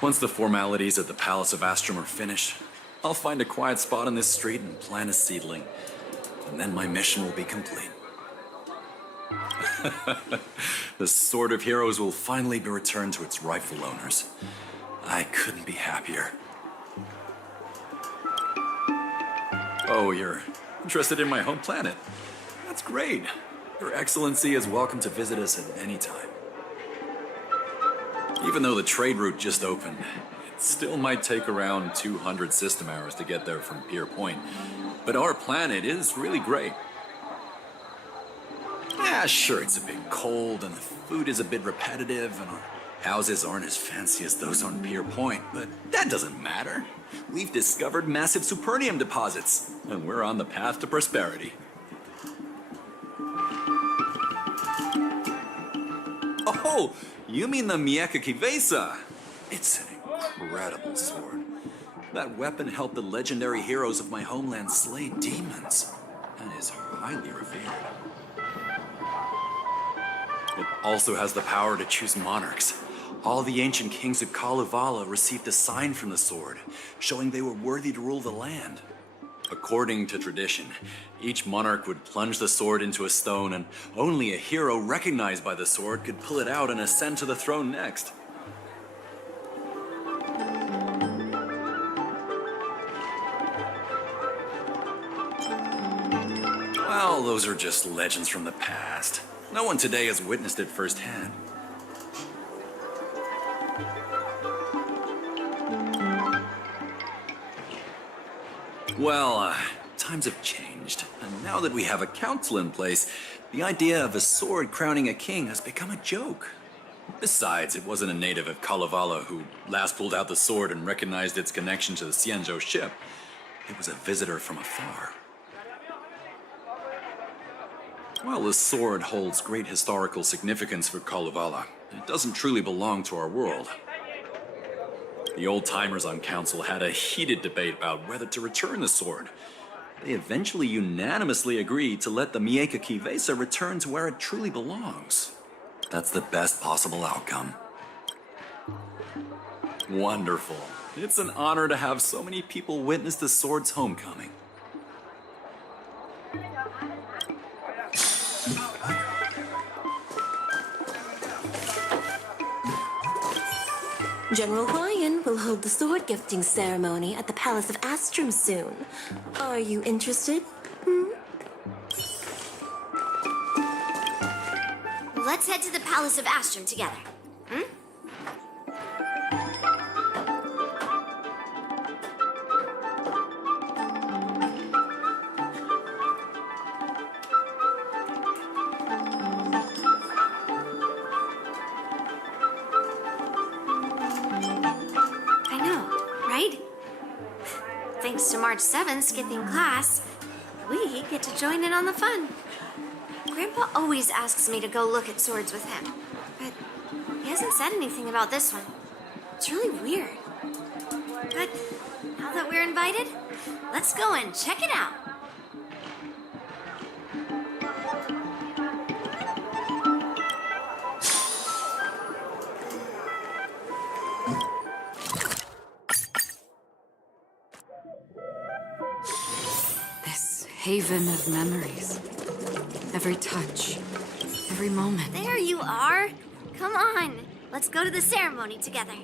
Once the formalities at the Palace of Astrum are finished, I'll find a quiet spot on this street and plant a seedling. And then my mission will be complete. The Sword of Heroes will finally be returned to its rightful owners. I couldn't be happier. Oh, you're interested in my home planet? That's great. Your Excellency is welcome to visit us at any time. Even though the trade route just opened, it still might take around 200 system hours to get there from Pier Point. But our planet is really great. Yeah, sure, it's a bit cold and the food is a bit repetitive and our houses aren't as fancy as those on Pier Point, but that doesn't matter. We've discovered massive supernium deposits, and we're on the path to prosperity. Oh, you mean the Mieka Kivesa? It's an incredible sword. That weapon helped the legendary heroes of my homeland slay demons, and is highly revered. It also has the power to choose monarchs. All the ancient kings of Kalevala received a sign from the sword, showing they were worthy to rule the land. According to tradition, each monarch would plunge the sword into a stone, and only a hero recognized by the sword could pull it out and ascend to the throne next. Well, those are just legends from the past. No one today has witnessed it firsthand. Well, times have changed, and now that we have a council in place, the idea of a sword crowning a king has become a joke. Besides, it wasn't a native of Kalevala who last pulled out the sword and recognized its connection to the Xianzhou ship. It was a visitor from afar. While the sword holds great historical significance for Kalevala, it doesn't truly belong to our world. The old-timers on council had a heated debate about whether to return the sword. they eventually unanimously agreed to let the Mieka Kivesa return to where it truly belongs. That's the best possible outcome. Wonderful. It's an honor to have so many people witness the sword's homecoming. General Huayan will hold the sword gifting ceremony at the Palace of Astrum soon. Are you interested? Let's head to the Palace of Astrum together. I know, right? Thanks to March 7th's skipping class, we get to join in on the fun. Grandpa always asks me to go look at swords with him, but he hasn't said anything about this one. It's really weird. But now that we're invited, let's go and check it out. This haven of memories. Every touch, every moment. There you are. Come on, let's go to the ceremony together.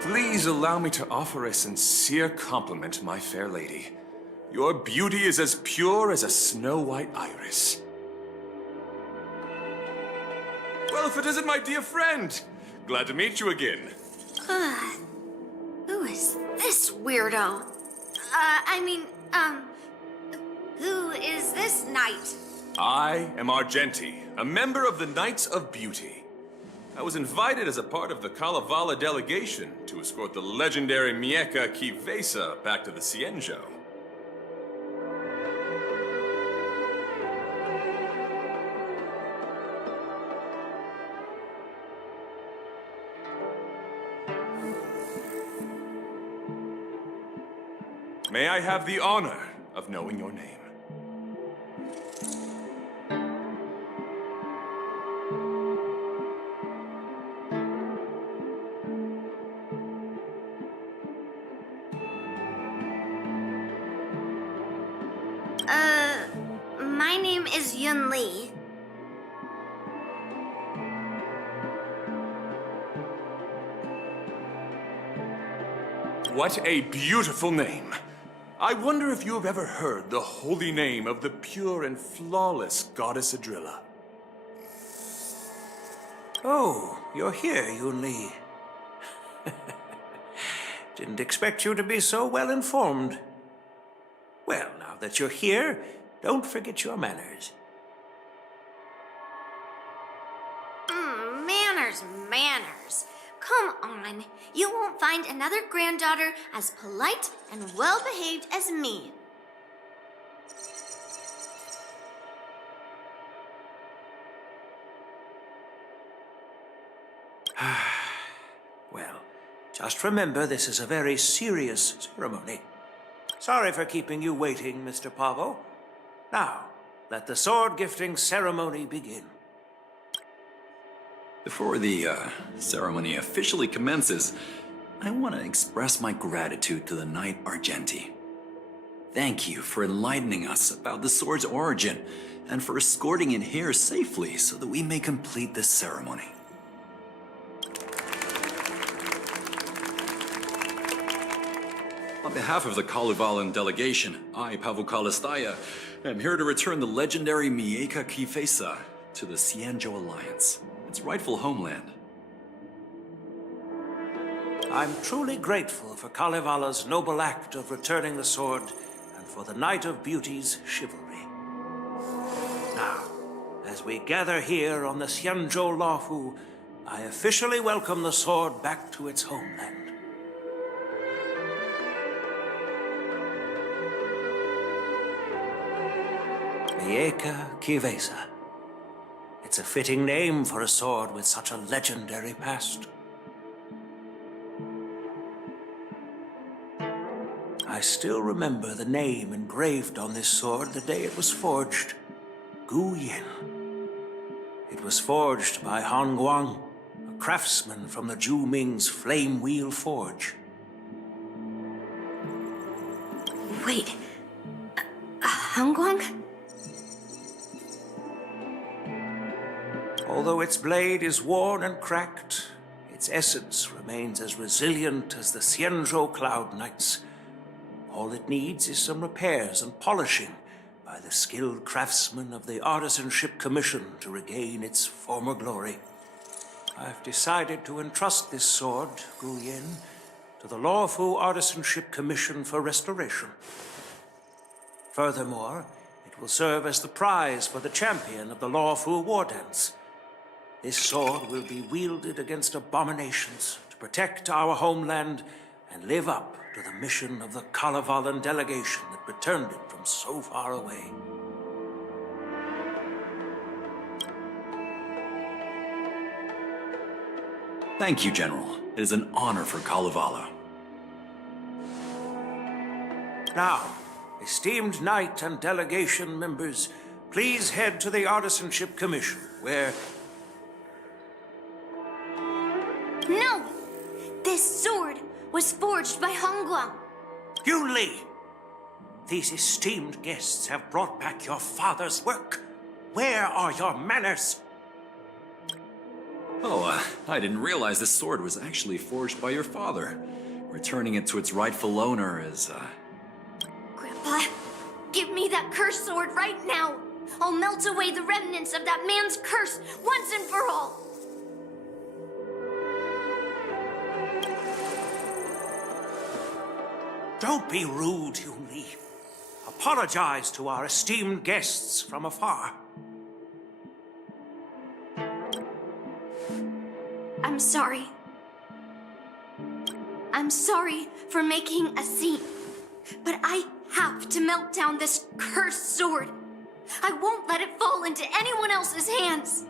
Please allow me to offer a sincere compliment, my fair lady. Your beauty is as pure as a snow-white iris. Well, if it isn't my dear friend, glad to meet you again. Who is this weirdo? Who is this knight? I am Argenti, a member of the Knights of Beauty. I was invited as a part of the Kalevala delegation to escort the legendary Mieka Kivesa back to the Xianzhou. May I have the honor of knowing your name? My name is Yun Li. What a beautiful name. I wonder if you have ever heard the holy name of the pure and flawless Goddess Adrilla. Oh, you're here, Yun Li. Didn't expect you to be so well informed. Well, now that you're here, don't forget your manners. Manners. Come on. You won't find another granddaughter as polite and well-behaved as me. Well, just remember this is a very serious ceremony. Sorry for keeping you waiting, Mr. Pavo. Now, let the sword gifting ceremony begin. Before the ceremony officially commences, I want to express my gratitude to the Knight Argenti. Thank you for enlightening us about the sword's origin and for escorting it here safely so that we may complete this ceremony. On behalf of the Kalevalan delegation, I, Pavel Kalistaya, am here to return the legendary Mieka Kivesa to the Xianzhou Alliance, its rightful homeland. I'm truly grateful for Kalevala's noble act of returning the sword and for the Knight of Beauty's chivalry. Now, as we gather here on the Xianzhou Luofu, I officially welcome the sword back to its homeland. Mieka Kivesa. It's a fitting name for a sword with such a legendary past. I still remember the name engraved on this sword the day it was forged. Gu Yin. It was forged by Han Guang, a craftsman from the Zhu Ming's Flame Wheel Forge. Wait. Hongguang? Although its blade is worn and cracked, its essence remains as resilient as the Xianzhou Cloud Knights. All it needs is some repairs and polishing by the skilled craftsmen of the Artisanship Commission to regain its former glory. I've decided to entrust this sword, Gu Yin, to the Lawfu Artisanship Commission for restoration. Furthermore, it will serve as the prize for the champion of the Lawfu War Dance. This sword will be wielded against abominations to protect our homeland and live up to the mission of the Kalevalan delegation that returned it from so far away. Thank you, General. It is an honor for Kalevala. Now, esteemed knight and delegation members, please head to the Artisanship Commission, where... No! This sword was forged by Hongguang. Yun Li! These esteemed guests have brought back your father's work. Where are your manners? Oh, I didn't realize this sword was actually forged by your father. Returning it to its rightful owner is, Grandpa, give me that cursed sword right now. I'll melt away the remnants of that man's curse once and for all. Don't be rude, Yun Li. Apologize to our esteemed guests from afar. I'm sorry. I'm sorry for making a scene, but I have to melt down this cursed sword. I won't let it fall into anyone else's hands.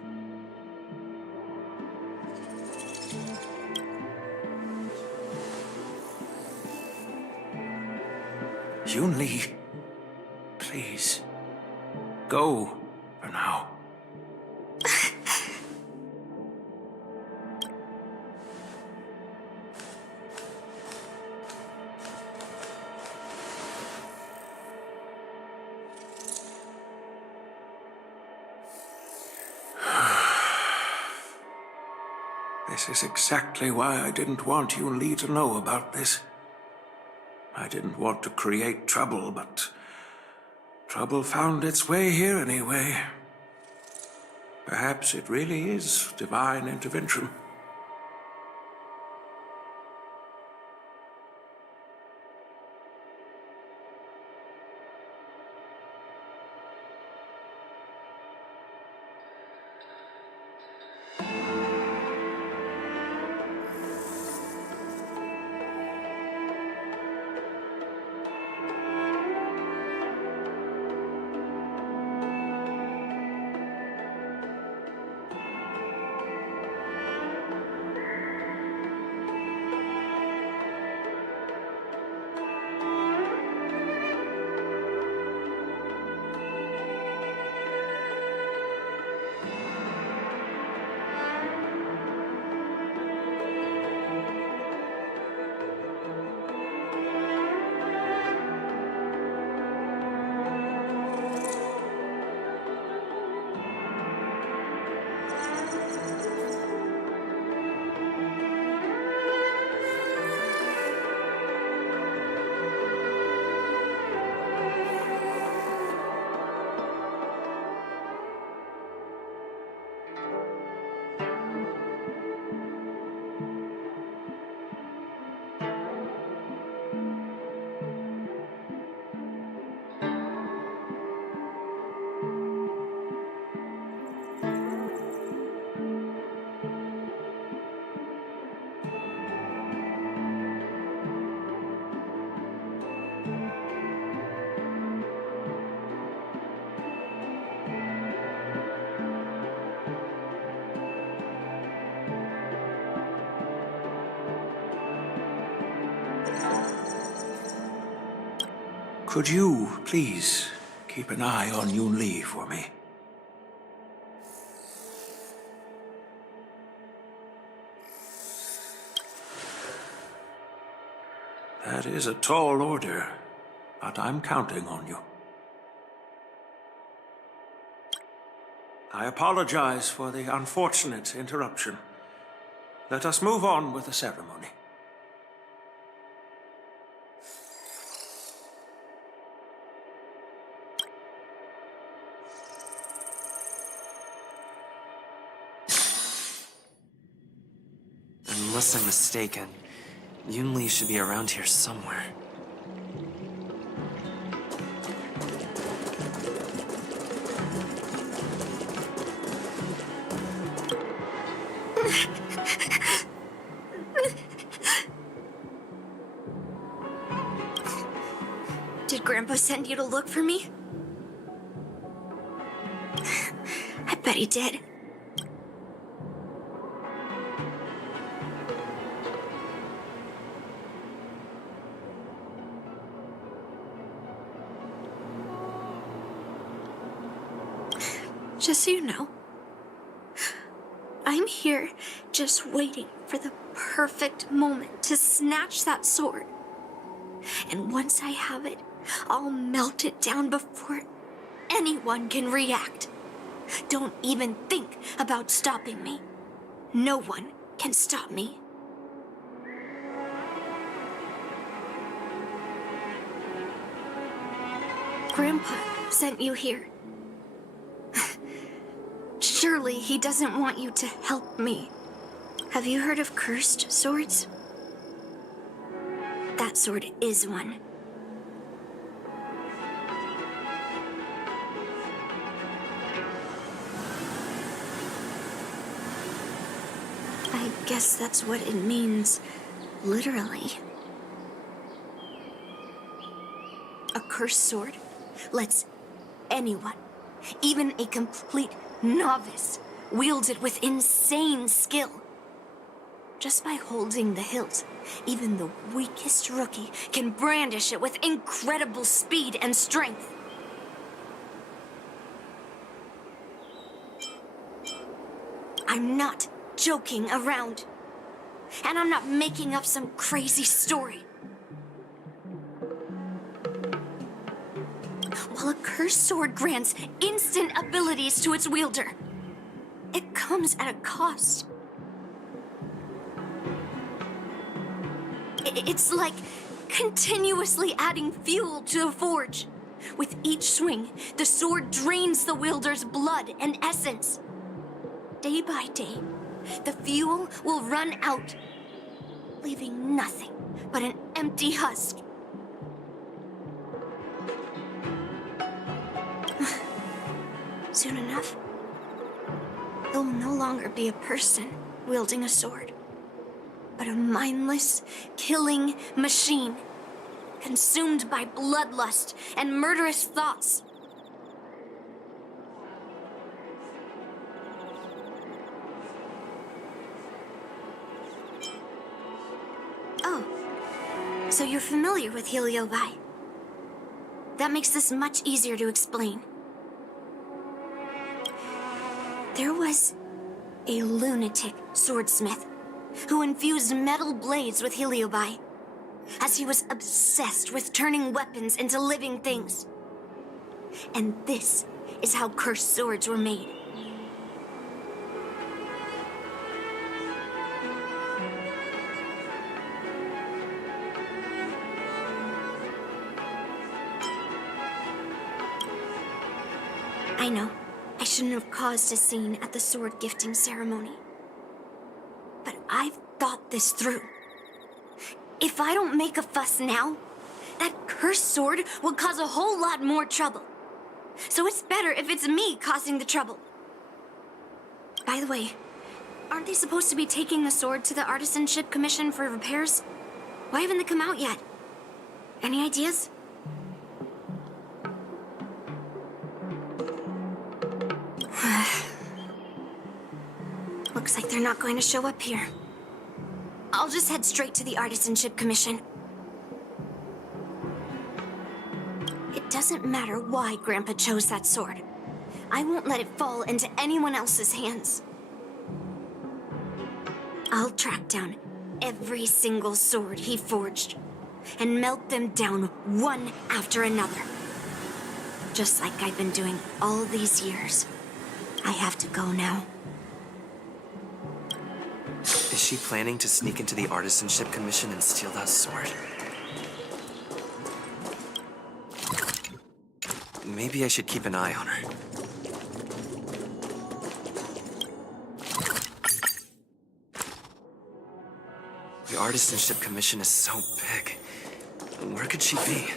Yun Li, please, go for now. This is exactly why I didn't want Yun Li to know about this. I didn't want to create trouble, but trouble found its way here anyway. Perhaps it really is divine intervention. Could you, please, keep an eye on Yun Li for me? That is a tall order, but I'm counting on you. I apologize for the unfortunate interruption. Let us move on with the ceremony. Unless I'm mistaken, Yun Li should be around here somewhere. Did Grandpa send you to look for me? I bet he did. Just so you know, I'm here just waiting for the perfect moment to snatch that sword. And once I have it, I'll melt it down before anyone can react. Don't even think about stopping me. No one can stop me. Grandpa sent you here. Surely he doesn't want you to help me. Have you heard of cursed swords? That sword is one. I guess that's what it means, literally. A cursed sword lets anyone, even a complete novice, wield it with insane skill. Just by holding the hilt, even the weakest rookie can brandish it with incredible speed and strength. I'm not joking around. And I'm not making up some crazy story. While a cursed sword grants instant abilities to its wielder, it comes at a cost. It's like continuously adding fuel to the forge. With each swing, the sword drains the wielder's blood and essence. Day by day, the fuel will run out, leaving nothing but an empty husk. Soon enough, it will no longer be a person wielding a sword, but a mindless, killing machine, consumed by bloodlust and murderous thoughts. Oh, so you're familiar with Heliobi. That makes this much easier to explain. There was a lunatic swordsmith who infused metal blades with Heliobi, as he was obsessed with turning weapons into living things. And this is how cursed swords were made. I know, I shouldn't have caused a scene at the sword gifting ceremony. But I've thought this through. If I don't make a fuss now, that cursed sword will cause a whole lot more trouble. So it's better if it's me causing the trouble. By the way, aren't they supposed to be taking the sword to the Artisanship Commission for repairs? Why haven't they come out yet? Any ideas? Looks like they're not going to show up here. I'll just head straight to the Artisanship Commission. doesn't matter why Grandpa chose that sword. I won't let it fall into anyone else's hands. I'll track down every single sword he forged and melt them down one after another. Just like I've been doing all these years. I have to go now. Is she planning to sneak into the Artisanship Commission and steal that sword? Maybe I should keep an eye on her. The Artisanship Commission is so big. Where could she be?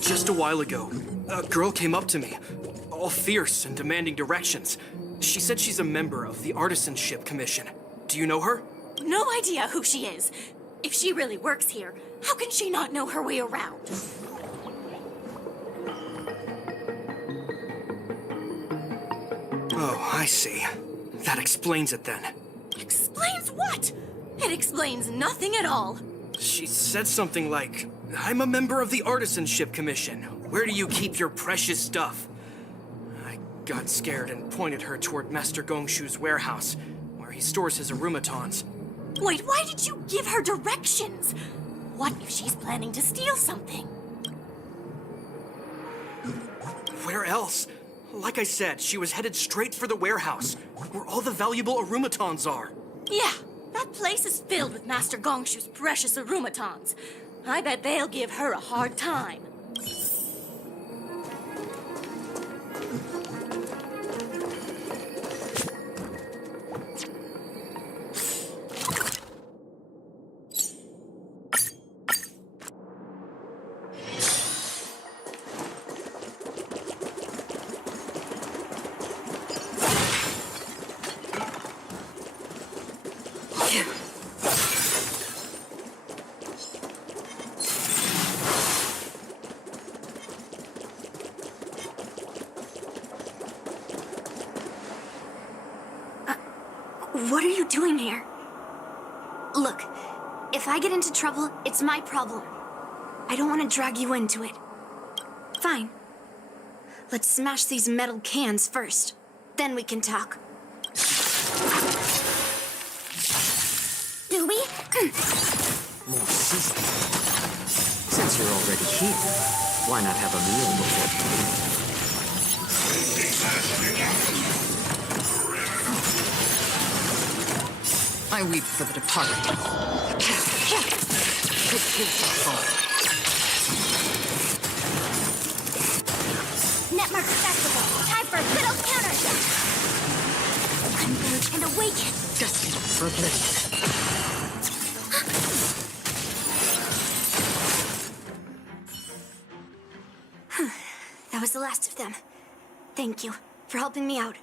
Just a while ago, a girl came up to me, all fierce and demanding directions. She said she's a member of the Artisanship Commission. Do you know her? No idea who she is. If she really works here, how can she not know her way around? Oh, I see. That explains it then. Explains what? It explains nothing at all. She said something like, I'm a member of the Artisanship Commission. Where do you keep your precious stuff? I got scared and pointed her toward Master Gongshu's warehouse, where he stores his arumatons. Wait, why did you give her directions? What if she's planning to steal something? Where else? Like I said, she was headed straight for the warehouse, where all the valuable arumatons are. Yeah, that place is filled with Master Gongshu's precious arumatons. I bet they'll give her a hard time. What are you doing here? Look, if I get into trouble, it's my problem. I don't want to drag you into it. Fine. Let's smash these metal cans first. Then we can talk. Do we? More sizzling. Since you're already here, why not have a meal before? I weep for the departed. Netmark Festival. Time for a little counterattack. Converge and awaken. Destined for oblivion. That was the last of them. Thank you for helping me out.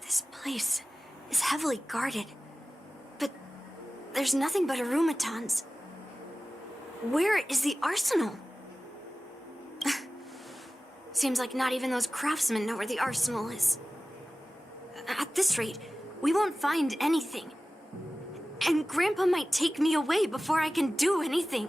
This place is heavily guarded. But there's nothing but arumatons. Where is the arsenal? Seems like not even those craftsmen know where the arsenal is. At this rate, we won't find anything. And Grandpa might take me away before I can do anything.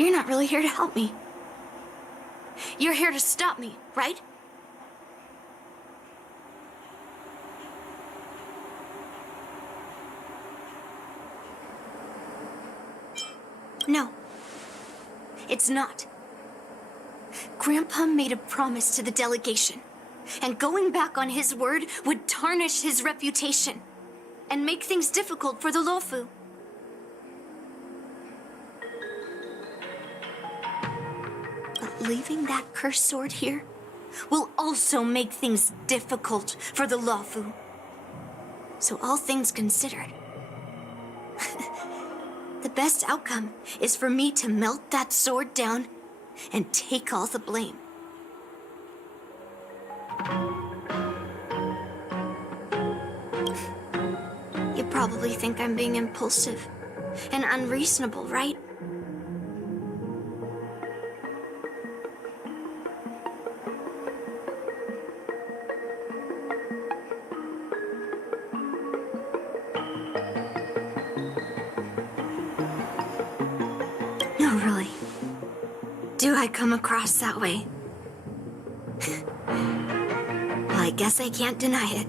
You're not really here to help me. You're here to stop me, right? No. It's not. Grandpa made a promise to the delegation, and going back on his word would tarnish his reputation and make things difficult for the Luofu. But leaving that cursed sword here will also make things difficult for the Luofu. So all things considered, the best outcome is for me to melt that sword down and take all the blame. You probably think I'm being impulsive and unreasonable, right? No, really. Do I come across that way? Well, I guess I can't deny it.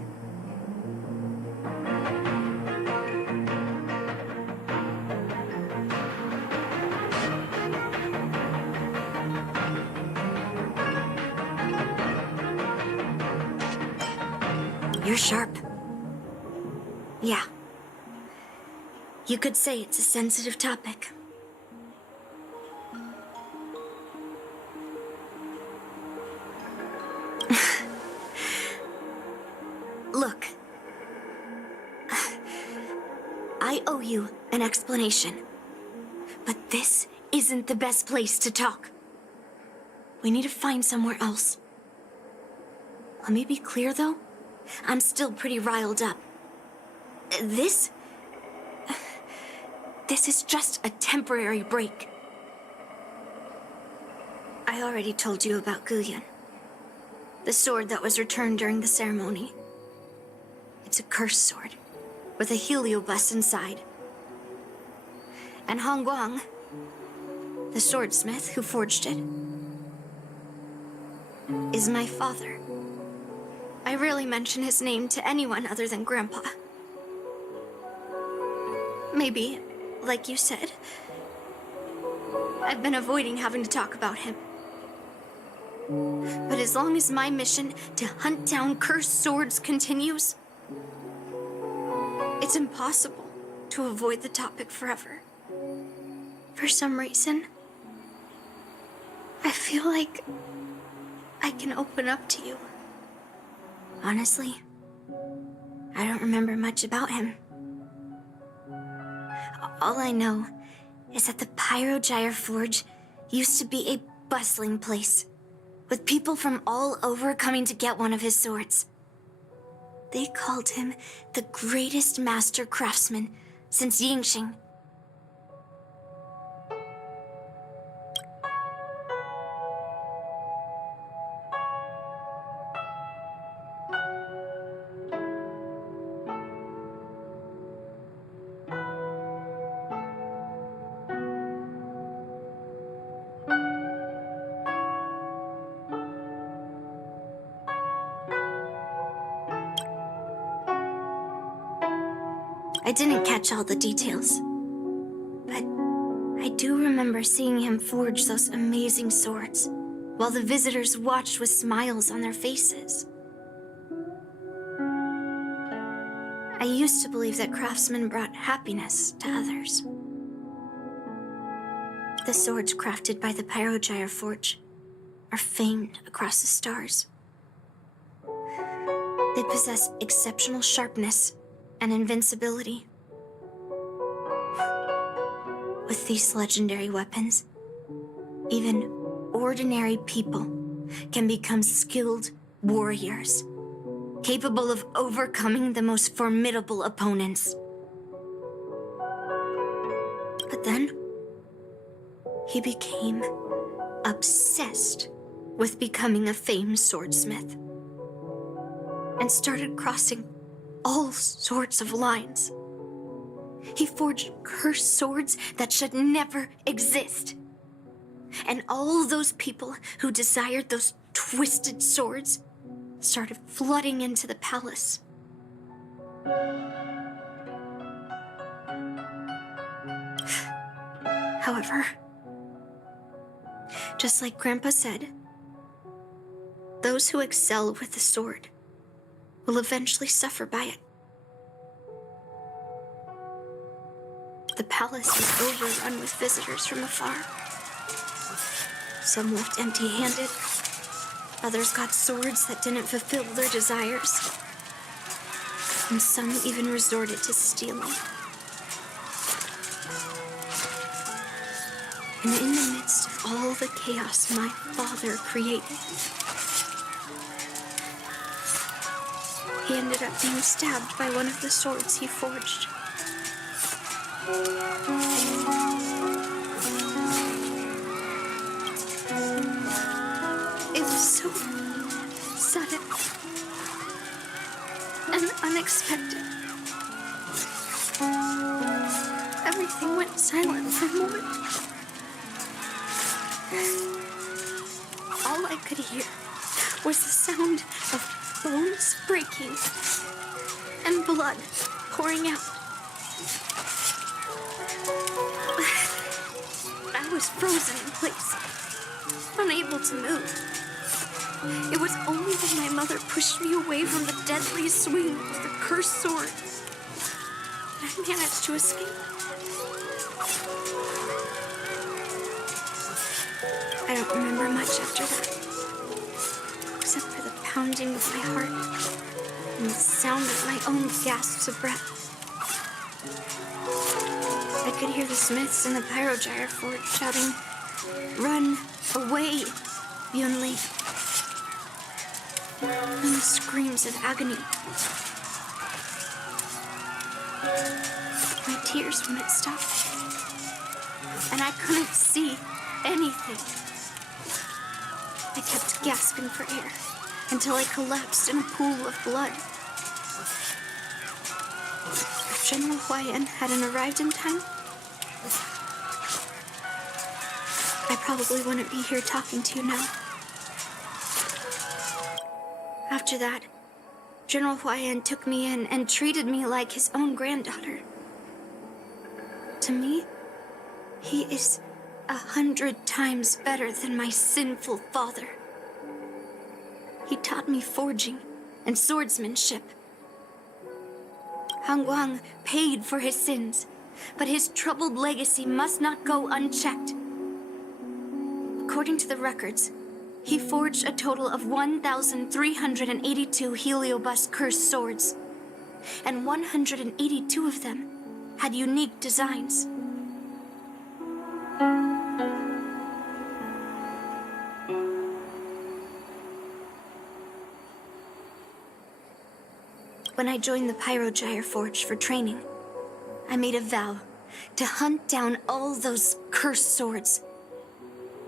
You're sharp. Yeah. You could say it's a sensitive topic. Look. I owe you an explanation. But this isn't the best place to talk. We need to find somewhere else. Let me be clear, though. I'm still pretty riled up. This is just a temporary break. I already told you about Guyan. The sword that was returned during the ceremony. It's a cursed sword, with a heliobus inside. And Hong Guang, the swordsmith who forged it, is my father. I rarely mention his name to anyone other than Grandpa. Maybe, like you said, I've been avoiding having to talk about him. But as long as my mission to hunt down cursed swords continues, it's impossible to avoid the topic forever. For some reason, I feel like I can open up to you. Honestly, I don't remember much about him. All I know is that the Pyrogyre Forge used to be a bustling place, with people from all over coming to get one of his swords. They called him the greatest master craftsman since Yingxing. I didn't catch all the details, but I do remember seeing him forge those amazing swords, while the visitors watched with smiles on their faces. I used to believe that craftsmen brought happiness to others. The swords crafted by the Pyrogyre Forge are famed across the stars. They possess exceptional sharpness and invincibility. With these legendary weapons, even ordinary people can become skilled warriors, capable of overcoming the most formidable opponents. But then, he became obsessed with becoming a famed swordsmith, and started crossing all sorts of lines. He forged cursed swords that should never exist. And all those people who desired those twisted swords started flooding into the palace. However, just like Grandpa said, those who excel with the sword will eventually suffer by it. The palace was overrun with visitors from afar. Some left empty-handed. Others got swords that didn't fulfill their desires. And some even resorted to stealing. And in the midst of all the chaos my father created, he ended up being stabbed by one of the swords he forged. It was so sudden and unexpected. Everything went silent for a moment. All I could hear was the sound of bones breaking and blood pouring out. I was frozen in place, unable to move. It was only when my mother pushed me away from the deadly swing of the cursed sword that I managed to escape. I don't remember much after that, except for the pounding of my heart and the sound of my own gasps of breath. I could hear the smiths in the Pyrogyre Forge shouting, "Run away, Yunli," and the screams of agony. My tears wouldn't stop, and I couldn't see anything. I kept gasping for air until I collapsed in a pool of blood. If General Huayan hadn't arrived in time, I probably wouldn't be here talking to you now. After that, General Huayan took me in and treated me like his own granddaughter. To me, he is 100 times better than my sinful father. He taught me forging and swordsmanship. Han Guang paid for his sins, but his troubled legacy must not go unchecked. According to the records, he forged a total of 1,382 Heliobus cursed swords, and 182 of them had unique designs. When I joined the Pyrogyre Forge for training, I made a vow to hunt down all those cursed swords.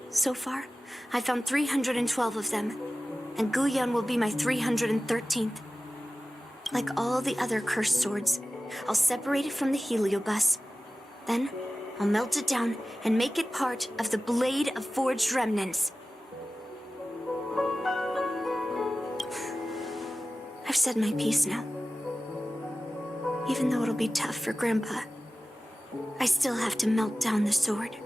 So far, I found 312 of them, and Guyan will be my 313th. Like all the other cursed swords, I'll separate it from the Heliobus. Then, I'll melt it down and make it part of the Blade of Forged Remnants. I've said my piece now. Even though it'll be tough for Grandpa, I still have to melt down the sword.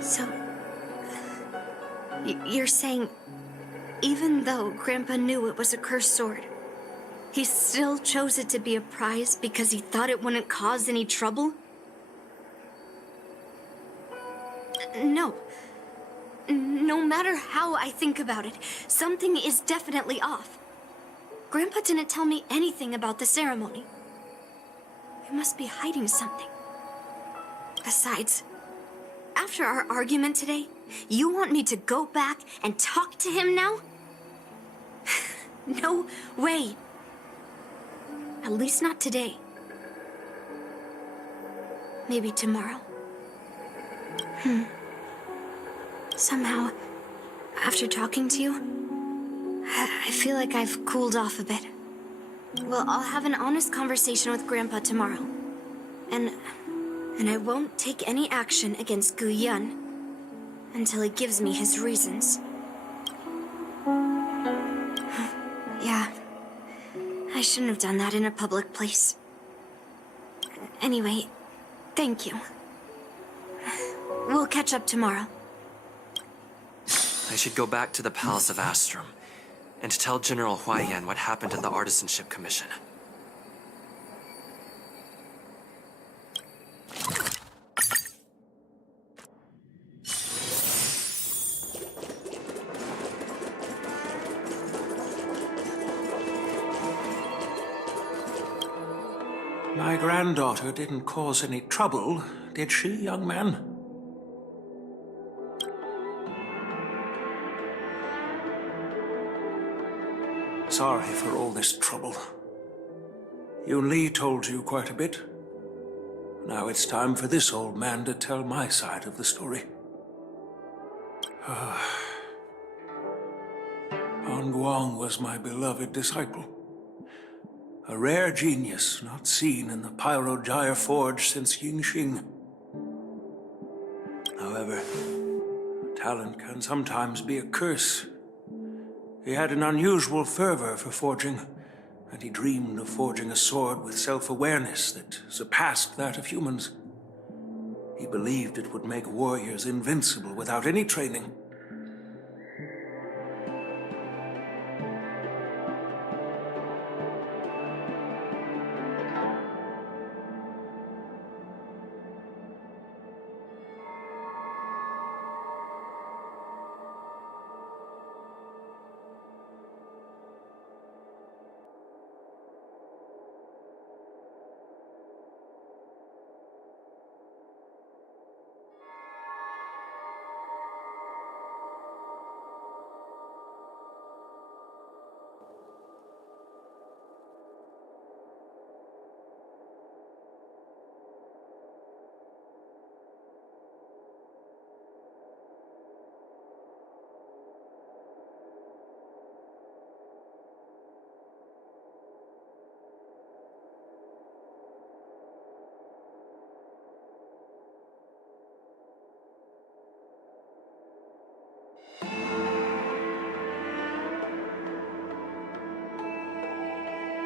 So, you're saying, even though Grandpa knew it was a cursed sword, he still chose it to be a prize because he thought it wouldn't cause any trouble? No. No matter how I think about it, something is definitely off. Grandpa didn't tell me anything about the ceremony. He must be hiding something. Besides, after our argument today, you want me to go back and talk to him now? No way. At least not today. Maybe tomorrow. Somehow, after talking to you, I feel like I've cooled off a bit. Well, I'll have an honest conversation with Grandpa tomorrow. And I won't take any action against Gu Yun until he gives me his reasons. Yeah, I shouldn't have done that in a public place. Anyway, thank you. We'll catch up tomorrow. I should go back to the Palace of Astrum and tell General Huaiyan what happened at the Artisanship Commission. My granddaughter didn't cause any trouble, did she, young man? Sorry for all this trouble. Yun Li told you quite a bit. Now it's time for this old man to tell my side of the story. Han Guang was my beloved disciple. A rare genius not seen in the Pyrogyre Forge since Yingxing. However, talent can sometimes be a curse. He had an unusual fervor for forging, and he dreamed of forging a sword with self-awareness that surpassed that of humans. He believed it would make warriors invincible without any training.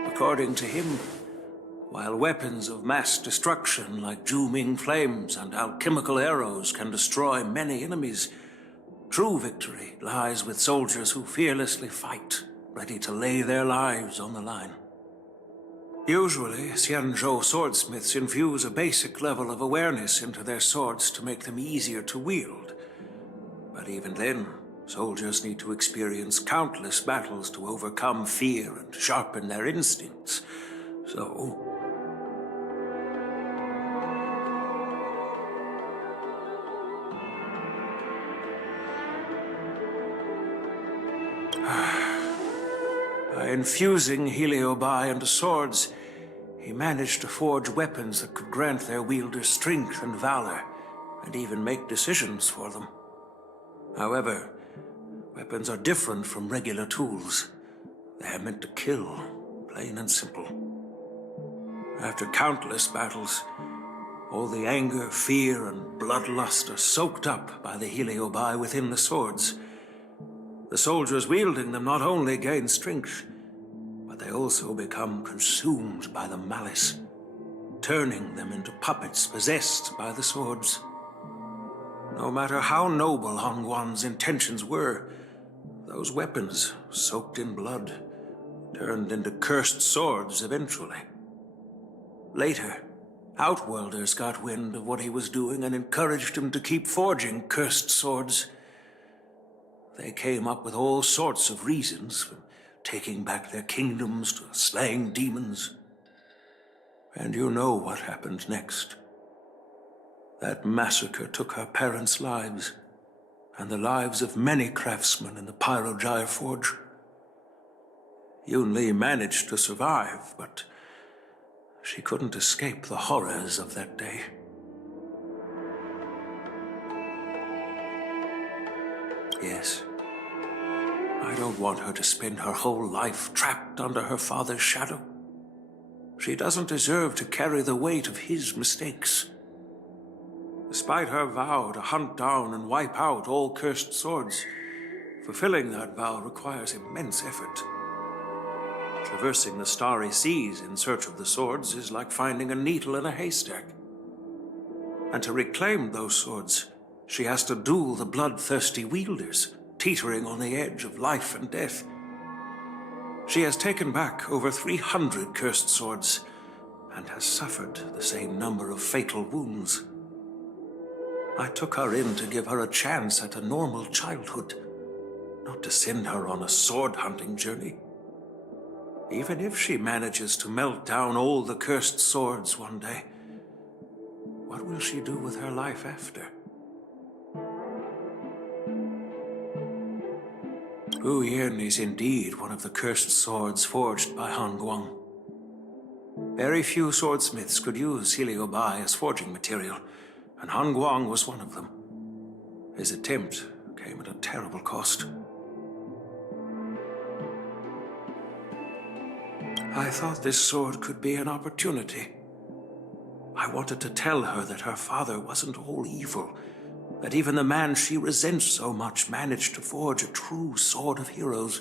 According to him, while weapons of mass destruction like Zhu-Ming flames and alchemical arrows can destroy many enemies, true victory lies with soldiers who fearlessly fight, ready to lay their lives on the line. Usually, Xianzhou swordsmiths infuse a basic level of awareness into their swords to make them easier to wield. But even then, soldiers need to experience countless battles to overcome fear and sharpen their instincts. So, by infusing Heliobi into swords, he managed to forge weapons that could grant their wielders strength and valor, and even make decisions for them. However, weapons are different from regular tools. They are meant to kill, plain and simple. After countless battles, all the anger, fear, and bloodlust are soaked up by the Heliobi within the swords. The soldiers wielding them not only gain strength, but they also become consumed by the malice, turning them into puppets possessed by the swords. No matter how noble Han Guan's intentions were, those weapons, soaked in blood, turned into cursed swords eventually. Later, Outworlders got wind of what he was doing and encouraged him to keep forging cursed swords. They came up with all sorts of reasons, from taking back their kingdoms to slaying demons. And you know what happened next. That massacre took her parents' lives, and the lives of many craftsmen in the Pyrogyre Forge. Yun Li managed to survive, but she couldn't escape the horrors of that day. Yes, I I don't want her to spend her whole life trapped under her father's shadow. She doesn't deserve to carry the weight of his mistakes. Despite her vow to hunt down and wipe out all cursed swords, fulfilling that vow requires immense effort. Traversing the starry seas in search of the swords is like finding a needle in a haystack. And to reclaim those swords, she has to duel the bloodthirsty wielders, teetering on the edge of life and death. She has taken back over 300 cursed swords and has suffered the same number of fatal wounds. I took her in to give her a chance at a normal childhood, not to send her on a sword-hunting journey. Even if she manages to melt down all the cursed swords one day, what will she do with her life after? Hu Yin is indeed one of the cursed swords forged by Han Guang. Very few swordsmiths could use Heliobai as forging material, and Han Guang was one of them. His attempt came at a terrible cost. I thought this sword could be an opportunity. I wanted to tell her that her father wasn't all evil, that even the man she resents so much managed to forge a true sword of heroes.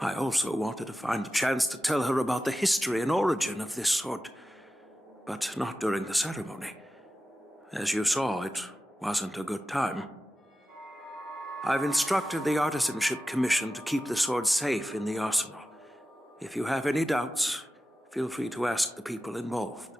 I also wanted to find a chance to tell her about the history and origin of this sword, but not during the ceremony. As you saw, it wasn't a good time. I've instructed the Artisanship Commission to keep the sword safe in the arsenal. If you have any doubts, feel free to ask the people involved.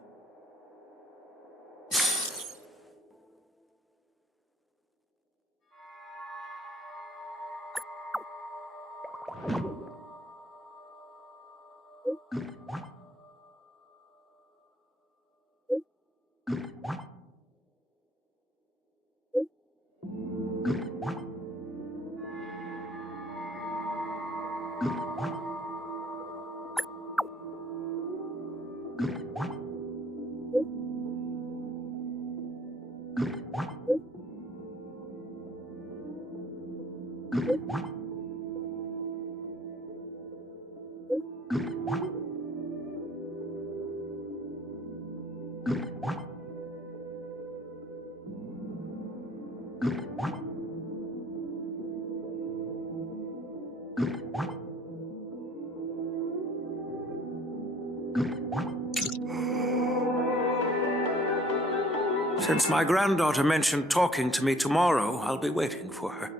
Since my granddaughter mentioned talking to me tomorrow, I'll be waiting for her.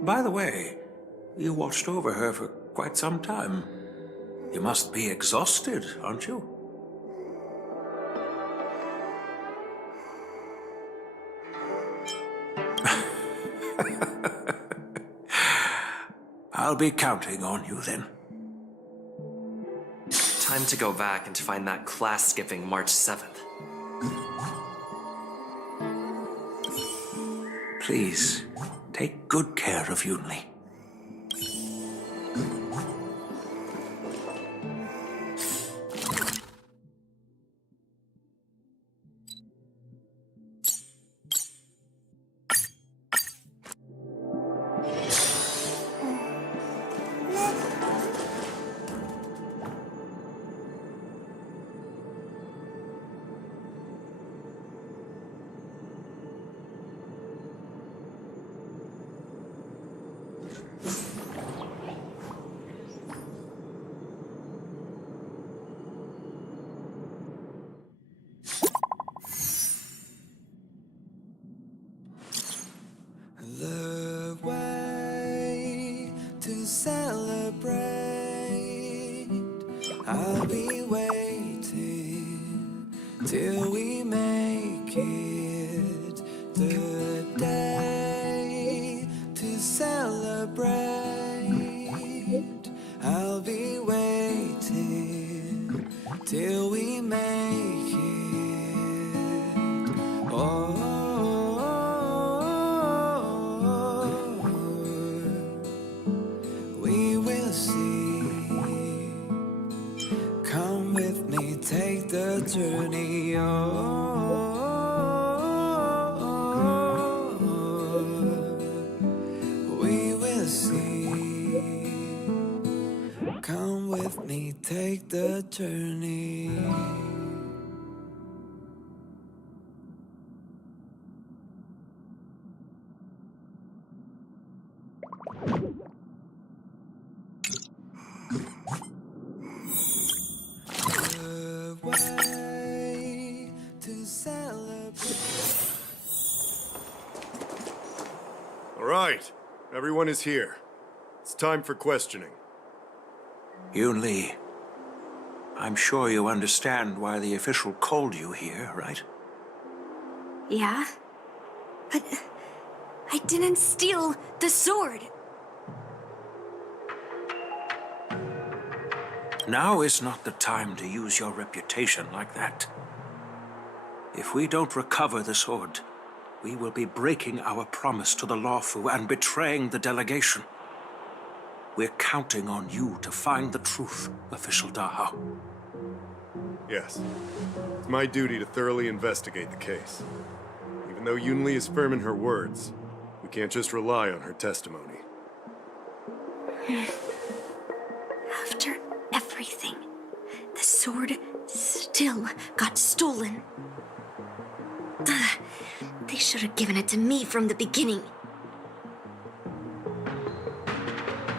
By the way, you watched over her for quite some time. You must be exhausted, aren't you? I'll be counting on you then. Time to go back and to find that class skipping March 7th. Please, take good care of Yunli. The way to celebrate, I'll be waiting till we make it. The day to celebrate, I'll be waiting till we make it. Oh. Take the journey on. We will see. Come with me, take the journey. The way to celebrate. All right, everyone is here. It's time for questioning. Yoon Lee, I'm sure you understand why the official called you here, right? Yeah? But I didn't steal the sword. Now is not the time to use your reputation like that. If we don't recover the sword, we will be breaking our promise to the Luofu and betraying the delegation. We're counting on you to find the truth, Official Dahao. Yes. It's my duty to thoroughly investigate the case. Even though Yoon Lee is firm in her words, we can't just rely on her testimony. After everything, the sword still got stolen. Ugh, they should have given it to me from the beginning.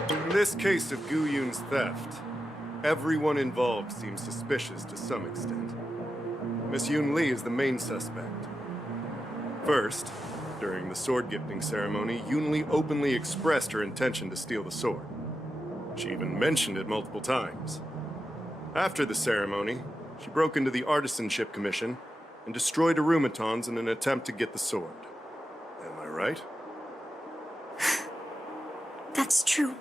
In this case of Gu Yun's theft, everyone involved seems suspicious to some extent. Miss Yoon Lee is the main suspect. First, during the sword gifting ceremony, Yoon Lee openly expressed her intention to steal the sword. She even mentioned it multiple times. After the ceremony, she broke into the Artisanship Commission and destroyed Arumatons in an attempt to get the sword. Am I right? That's true.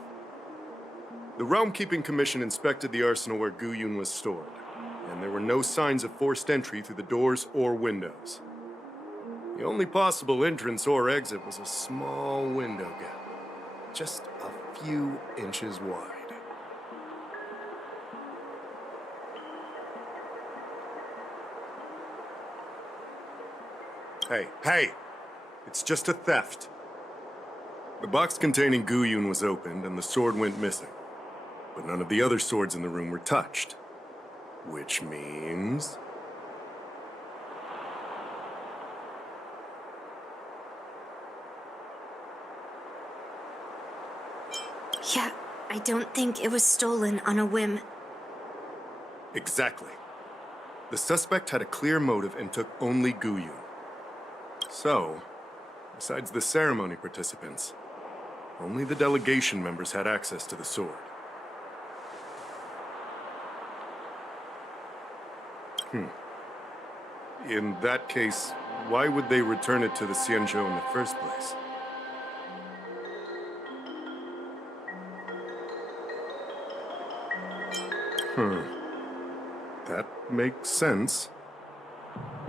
The Realm Keeping Commission inspected the arsenal where Gu Yun was stored, and there were no signs of forced entry through the doors or windows. The only possible entrance or exit was a small window gap, just a few inches wide. Hey! It's just a theft. The box containing Gu Yun was opened and the sword went missing. But none of the other swords in the room were touched. Which means... Yeah, I don't think it was stolen on a whim. Exactly. The suspect had a clear motive and took only Gu Yun. So, besides the ceremony participants, only the delegation members had access to the sword. In that case, why would they return it to the Xianzhou in the first place? That makes sense.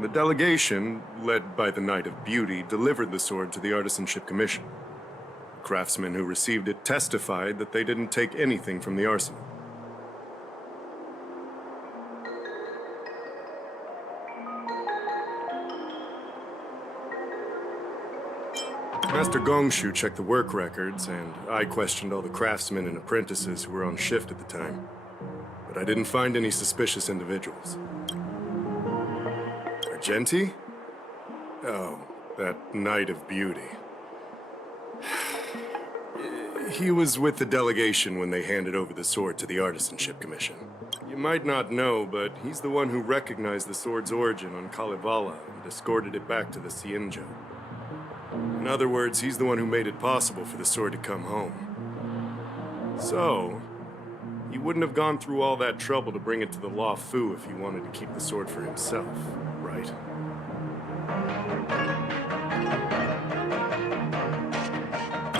The delegation, led by the Knight of Beauty, delivered the sword to the Artisanship Commission. The craftsmen who received it testified that they didn't take anything from the arsenal. Master Gongshu checked the work records, and I questioned all the craftsmen and apprentices who were on shift at the time. But I didn't find any suspicious individuals. Argenti? Oh, that Knight of Beauty. He was with the delegation when they handed over the sword to the Artisanship Commission. You might not know, but he's the one who recognized the sword's origin on Kalevala and escorted it back to the Xianzhou. In other words, he's the one who made it possible for the sword to come home. So, he wouldn't have gone through all that trouble to bring it to the Luofu if he wanted to keep the sword for himself, right?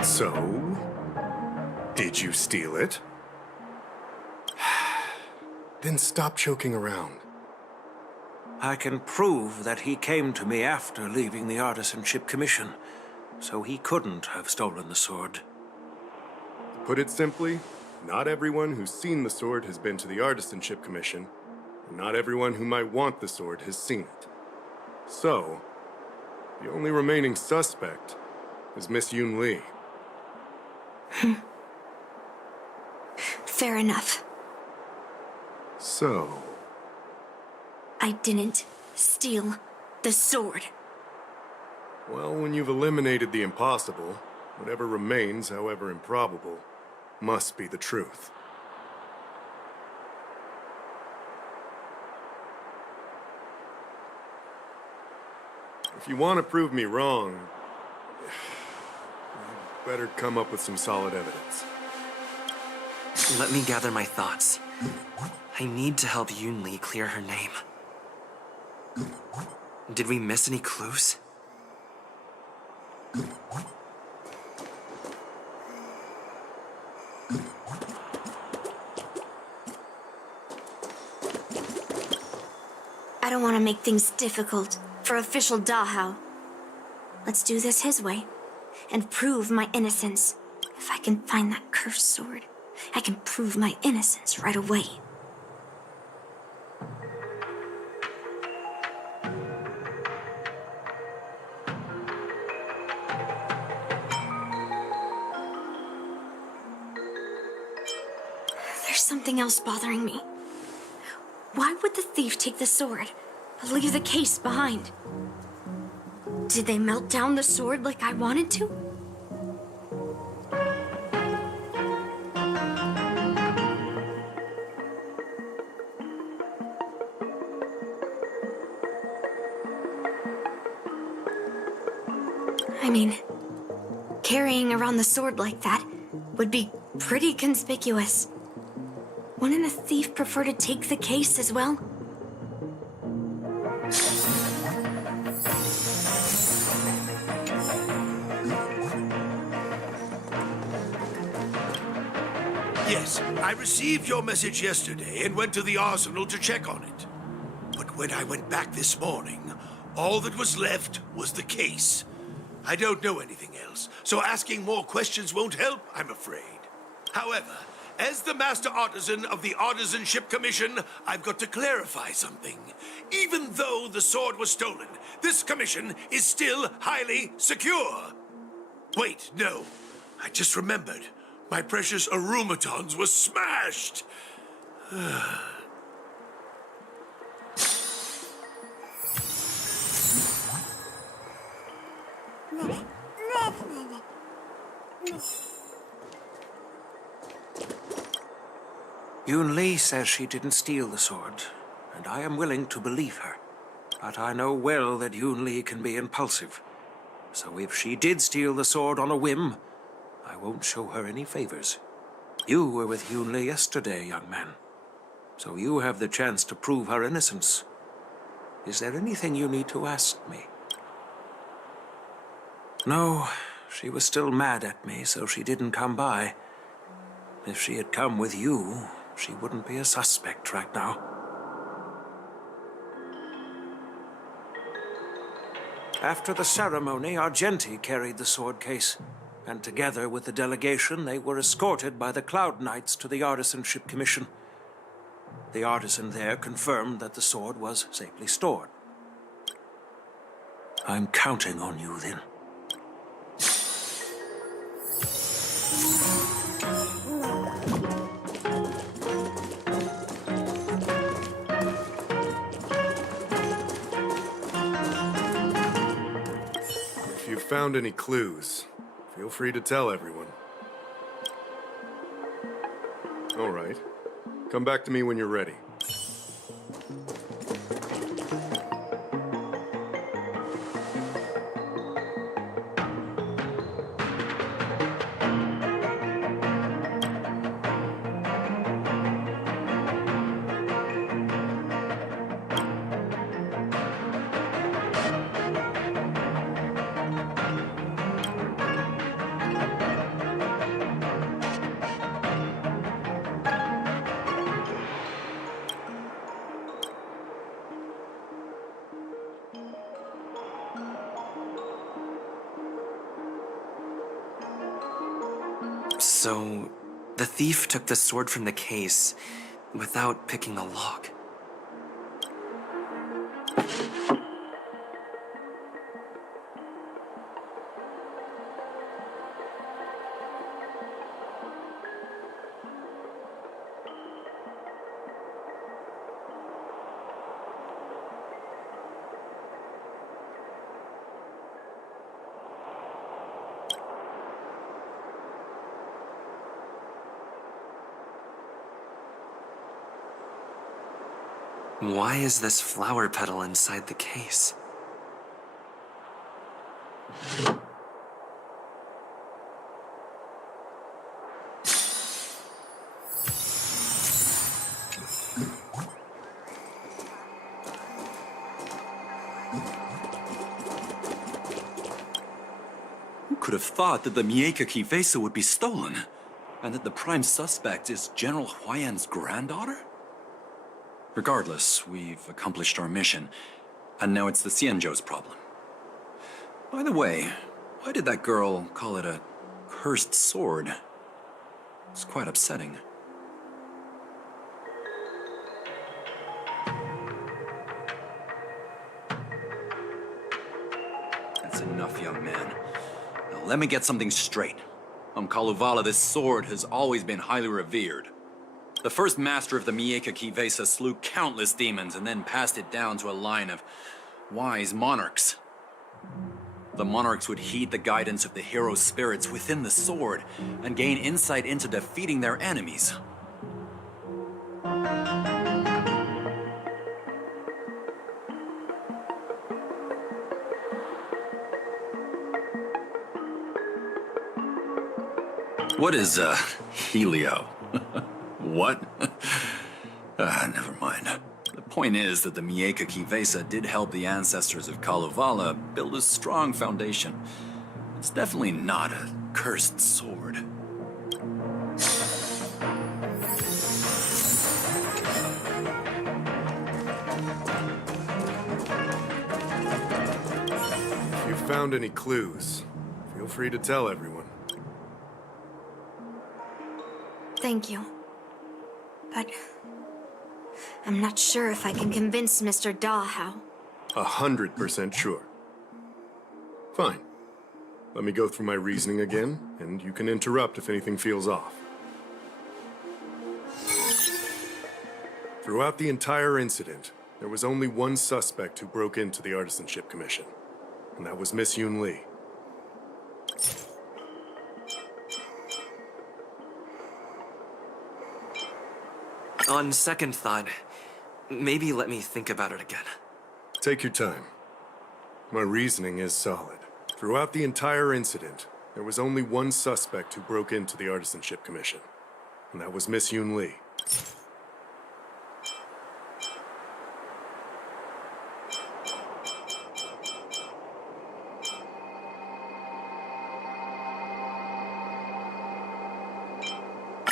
So, did you steal it? Then stop joking around. I can prove that he came to me after leaving the Artisanship Commission, so he couldn't have stolen the sword. To put it simply, not everyone who's seen the sword has been to the Artisanship Commission, and not everyone who might want the sword has seen it. So, the only remaining suspect is Miss Yoon Lee. Fair enough. So, I didn't steal the sword. well, when you've eliminated the impossible, whatever remains, however improbable, must be the truth. If you want to prove me wrong, you better come up with some solid evidence. Let me gather my thoughts. I need to help Yunli clear her name. Did we miss any clues? I don't want to make things difficult for official Dahao. Let's do this his way and prove my innocence. If I can find that cursed sword, I can prove my innocence right away. There's something else bothering me. Why would the thief take the sword, but leave the case behind? Did they melt down the sword like I wanted to? I mean, carrying around the sword like that would be pretty conspicuous. Wouldn't a thief prefer to take the case as well? Yes, I received your message yesterday and went to the arsenal to check on it. But when I went back this morning, all that was left was the case. I don't know anything else, so asking more questions won't help, I'm afraid. However, as the Master Artisan of the Artisanship Commission, I've got to clarify something. Even though the sword was stolen, this commission is still highly secure. Wait, no. I just remembered. My precious arumatons were smashed. Yunli says she didn't steal the sword, and I am willing to believe her. But I know well that Yunli can be impulsive. So if she did steal the sword on a whim, I won't show her any favors. You were with Yunli yesterday, young man. So you have the chance to prove her innocence. Is there anything you need to ask me? No, she was still mad at me, so she didn't come by. If she had come with you, she wouldn't be a suspect right now. After the ceremony, Argenti carried the sword case, and together with the delegation, they were escorted by the Cloud Knights to the Artisanship Commission. The artisan there confirmed that the sword was safely stored. I'm counting on you, then. If you've found any clues, feel free to tell everyone. All right. Come back to me when you're ready. So, the thief took the sword from the case without picking the lock. Why is this flower petal inside the case? Who could have thought that the Miekaki Vesa would be stolen? And that the prime suspect is General Huayan's granddaughter? Regardless, we've accomplished our mission, and now it's the Xianzhou's problem. By the way, why did that girl call it a cursed sword? It's quite upsetting. That's enough, young man. Now let me get something straight. On Kalevala, this sword has always been highly revered. The first master of the Miekaki Vesa slew countless demons and then passed it down to a line of wise monarchs. The monarchs would heed the guidance of the hero spirits within the sword and gain insight into defeating their enemies. What is, Helio? What? Never mind. The point is that the Miekaki Vesa did help the ancestors of Kalevala build a strong foundation. It's definitely not a cursed sword. If you found any clues, feel free to tell everyone. Thank you. But I'm not sure if I can convince Mr. Dahao. 100% sure. Fine. Let me go through my reasoning again, and you can interrupt if anything feels off. Throughout the entire incident, there was only one suspect who broke into the Artisanship Commission, and that was Miss Yun Li. On second thought, maybe let me think about it again. Take your time. My reasoning is solid. Throughout the entire incident, there was only one suspect who broke into the Artisanship Commission, and that was Miss Yun Li.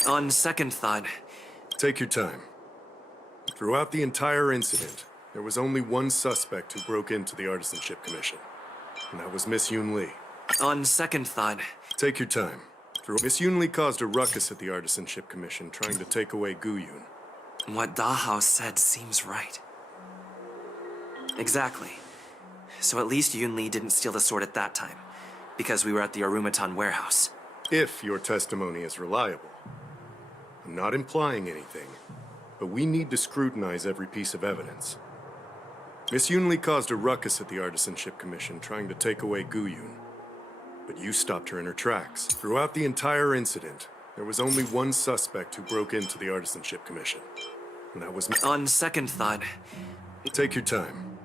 On second thought... Take your time. Throughout the entire incident, there was only one suspect who broke into the Artisanship Commission, and that was Miss Yun Li. On second thought... Take your time. Miss Yun Li caused a ruckus at the Artisanship Commission, trying to take away Gu Yun. What Dahao said seems right. Exactly. So at least Yun Li didn't steal the sword at that time, because we were at the Arumatan warehouse. If your testimony is reliable. I'm not implying anything, but we need to scrutinize every piece of evidence. Miss Yun Li caused a ruckus at the Artisanship Commission, trying to take away Gu Yun. But you stopped her in her tracks. Throughout the entire incident, there was only one suspect who broke into the Artisanship Commission, and that was... On second thought... Take your time.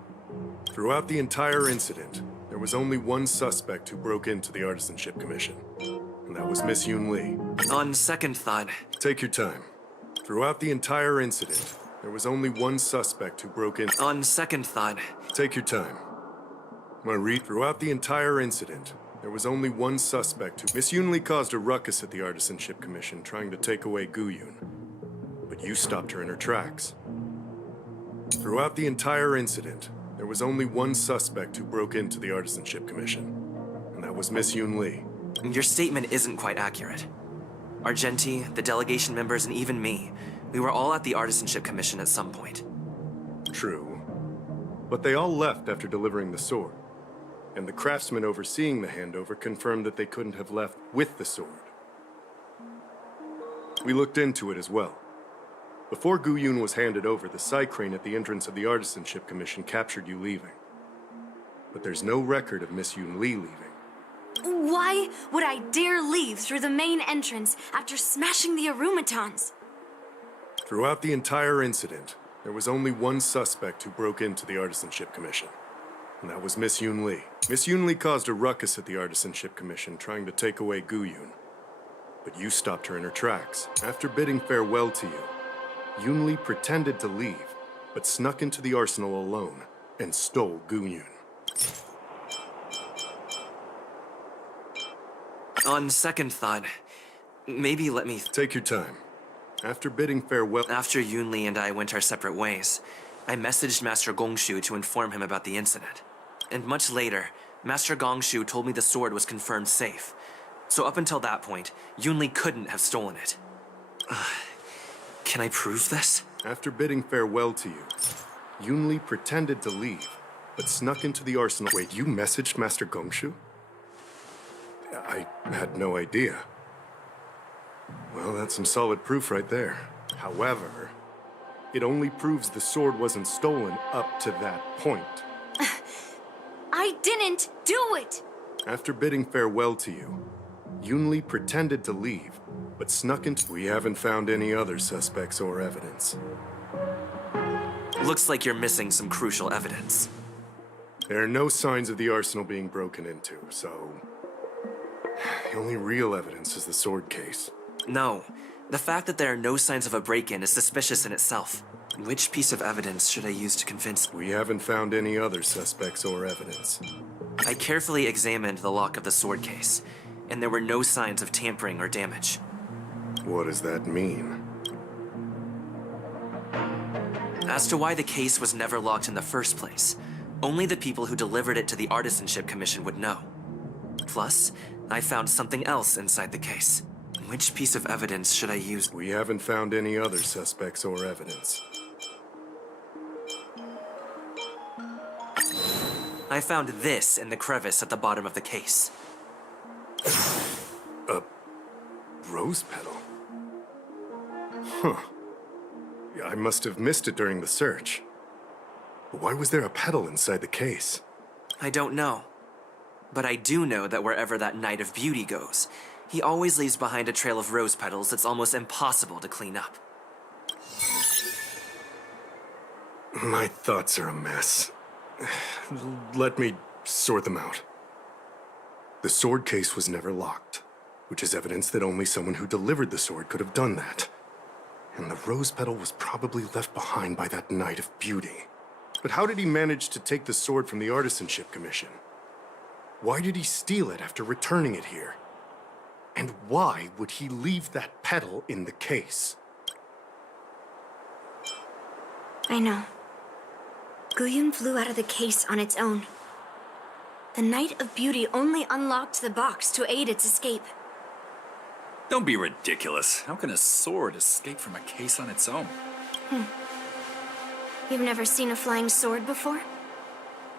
Throughout the entire incident, there was only one suspect who broke into the Artisanship Commission, and that was Miss Yun Li. On second thought... Take your time. Throughout the entire incident, there was only one suspect who broke in... On second thought... Take your time. Throughout the entire incident, there was only one suspect who... Miss Yun Li caused a ruckus at the Artisanship Commission, trying to take away Gu Yun. But you stopped her in her tracks. Throughout the entire incident, there was only one suspect who broke into the Artisanship Commission, and that was Miss Yun Li. Your statement isn't quite accurate. Argenti, the delegation members, and even me, we were all at the Artisanship Commission at some point. True. But they all left after delivering the sword. And the craftsman overseeing the handover confirmed that they couldn't have left with the sword. We looked into it as well. Before Gu Yun was handed over, the side crane at the entrance of the Artisanship Commission captured you leaving. But there's no record of Miss Yun Li leaving. Why would I dare leave through the main entrance after smashing the Arumatans? Throughout the entire incident, There was only one suspect who broke into the Artisanship Commission, and that was Miss Yoon Lee. Miss Yoon Lee caused a ruckus at the Artisanship Commission, trying to take away Gu Yun. But you stopped her in her tracks. After bidding farewell to you, Yoon Lee pretended to leave, but snuck into the arsenal alone and stole Gu Yun. On second thought, maybe let me... Take your time. After bidding farewell... After Yoon Lee and I went our separate ways, I messaged Master Gongshu to inform him about the incident. And much later, Master Gongshu told me the sword was confirmed safe. So up until that point, Yoon Lee couldn't have stolen it. Can I prove this? After bidding farewell to you, Yoon Lee pretended to leave, but snuck into the arsenal. Wait, you messaged Master Gongshu? I had no idea. Well, that's some solid proof right there. However, it only proves the sword wasn't stolen up to that point. I didn't do it! After bidding farewell to you, Yoon Lee pretended to leave, but snuck into... We haven't found any other suspects or evidence. Looks like you're missing some crucial evidence. There are no signs of the arsenal being broken into, so... The only real evidence is the sword case. No. The fact that there are no signs of a break-in is suspicious in itself. Which piece of evidence should I use to convince... We haven't found any other suspects or evidence. I carefully examined the lock of the sword case, and there were no signs of tampering or damage. What does that mean? As to why the case was never locked in the first place, only the people who delivered it to the Artisanship Commission would know. Plus, I found something else inside the case. Which piece of evidence should I use? We haven't found any other suspects or evidence. I found this in the crevice at the bottom of the case. A rose petal? Huh. Yeah, I must have missed it during the search. But why was there a petal inside the case? I don't know. But I do know that wherever that Knight of Beauty goes, he always leaves behind a trail of rose petals that's almost impossible to clean up. My thoughts are a mess. Let me sort them out. The sword case was never locked, which is evidence that only someone who delivered the sword could have done that. And the rose petal was probably left behind by that Knight of Beauty. But how did he manage to take the sword from the Artisanship Commission? Why did he steal it after returning it here? And why would he leave that petal in the case? I know. Gu Yun flew out of the case on its own. The Knight of Beauty only unlocked the box to aid its escape. Don't be ridiculous. How can a sword escape from a case on its own? You've never seen a flying sword before?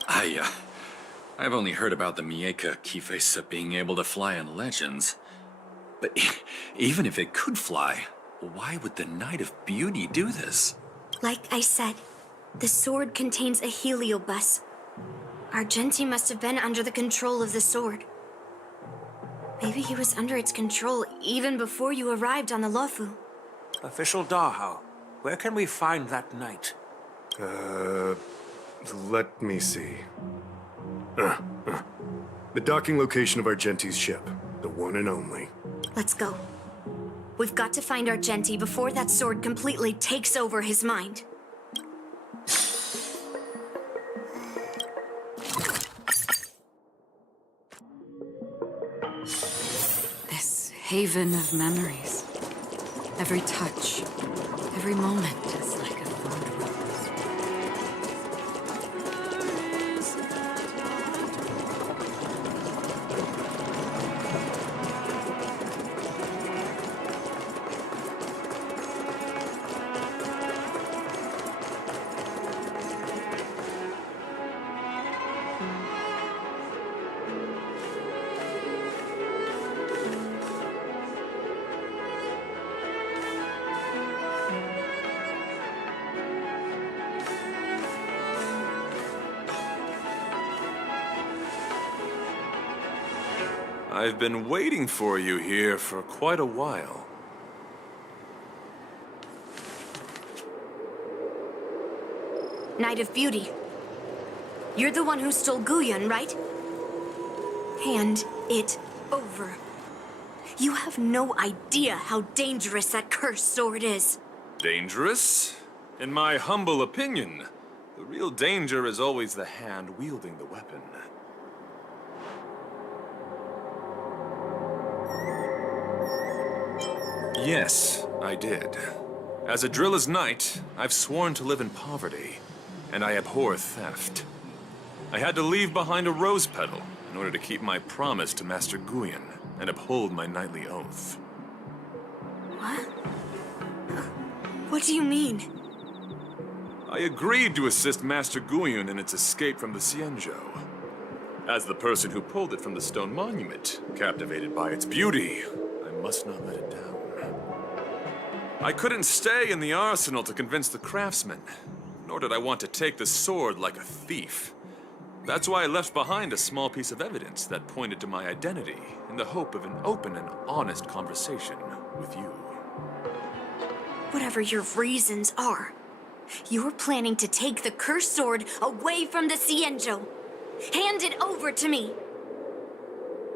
I've only heard about the Mieka Kifesa being able to fly in legends. But even if it could fly, why would the Knight of Beauty do this? Like I said, the sword contains a heliobus. Argenti must have been under the control of the sword. Maybe he was under its control even before you arrived on the Luofu. Official Dahao, where can we find that knight? Let me see. The docking location of Argenti's ship. The one and only. Let's go. We've got to find Argenti before that sword completely takes over his mind. This haven of memories. Every touch, every moment is like a fond rose. I've been waiting for you here for quite a while. Knight of Beauty. You're the one who stole Guyun, right? Hand it over. You have no idea how dangerous that cursed sword is. Dangerous? In my humble opinion, the real danger is always the hand wielding the weapon. Yes, I did. As a Drilla's knight, I've sworn to live in poverty, and I abhor theft. I had to leave behind a rose petal in order to keep my promise to Master Guyun and uphold my knightly oath. What? What do you mean? I agreed to assist Master Guyun in its escape from the Xianzhou. As the person who pulled it from the stone monument, captivated by its beauty, I must not let it down. I couldn't stay in the arsenal to convince the craftsman, nor did I want to take the sword like a thief. That's why I left behind a small piece of evidence that pointed to my identity in the hope of an open and honest conversation with you. Whatever your reasons are, you're planning to take the cursed sword away from the Xianzhou. Hand it over to me.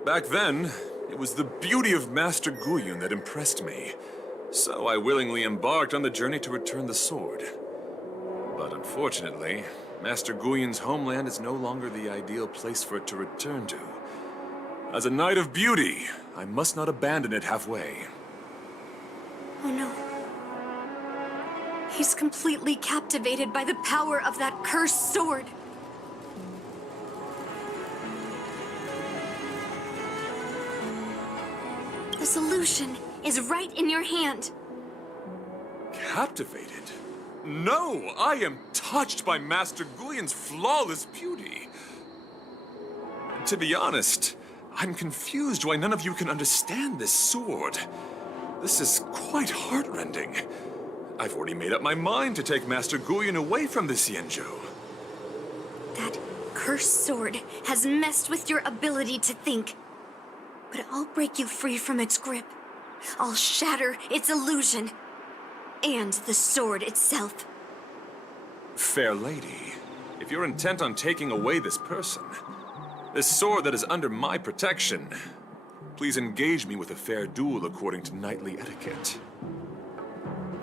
Back then, it was the beauty of Master Guyun that impressed me, so I willingly embarked on the journey to return the sword. But unfortunately, Master Guyun's homeland is no longer the ideal place for it to return to. As a Knight of Beauty, I must not abandon it halfway. Oh no. He's completely captivated by the power of that cursed sword. The solution is right in your hand. Captivated? No! I am touched by Master Guyun's flawless beauty. To be honest, I'm confused why none of you can understand this sword. This is quite heartrending. I've already made up my mind to take Master Guyun away from the Xianzhou. That cursed sword has messed with your ability to think. But I'll break you free from its grip. I'll shatter its illusion. And the sword itself. Fair lady, if you're intent on taking away this person, this sword that is under my protection, please engage me with a fair duel according to knightly etiquette.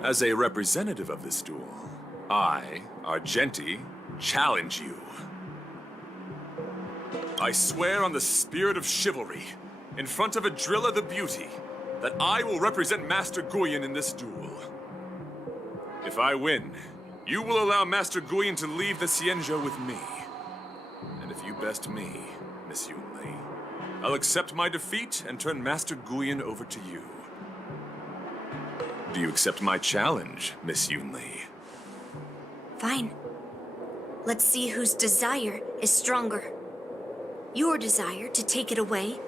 As a representative of this duel, I, Argenti, challenge you. I swear on the spirit of chivalry, in front of Adrilla the Beauty, that I will represent Master Guyun in this duel. If I win, you will allow Master Guyun to leave the Xianzhou with me. And if you best me, Miss Yunli, I'll accept my defeat and turn Master Guyun over to you. Do you accept my challenge, Miss Yunli? Fine. Let's see whose desire is stronger. Your desire to take it away,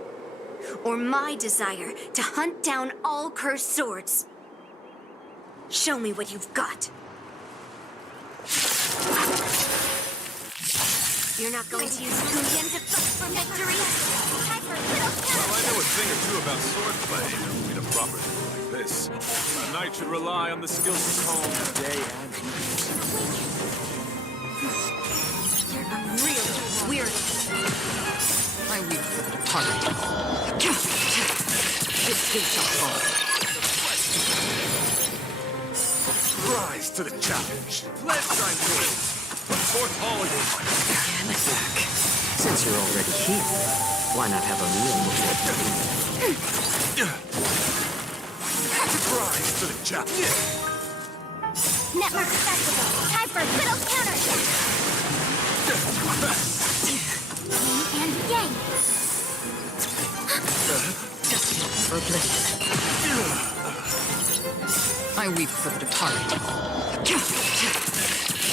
or my desire to hunt down all cursed swords. Show me what you've got. You're not going to use Guyun to fight for victory? Well, I know a thing or two about swordplay. Don't need a proper duel like this. A knight should rely on the skills of home day and night. You're a real weirdo. I weep for the departed. This too shall fall. Rise to the challenge. Let's try and do it. Put forth all your might. Back. Since you're already here, why not have a meal before? Rise to the challenge. Network festival. Time for little counter. Yin and yang. For bliss. I weep for the departed.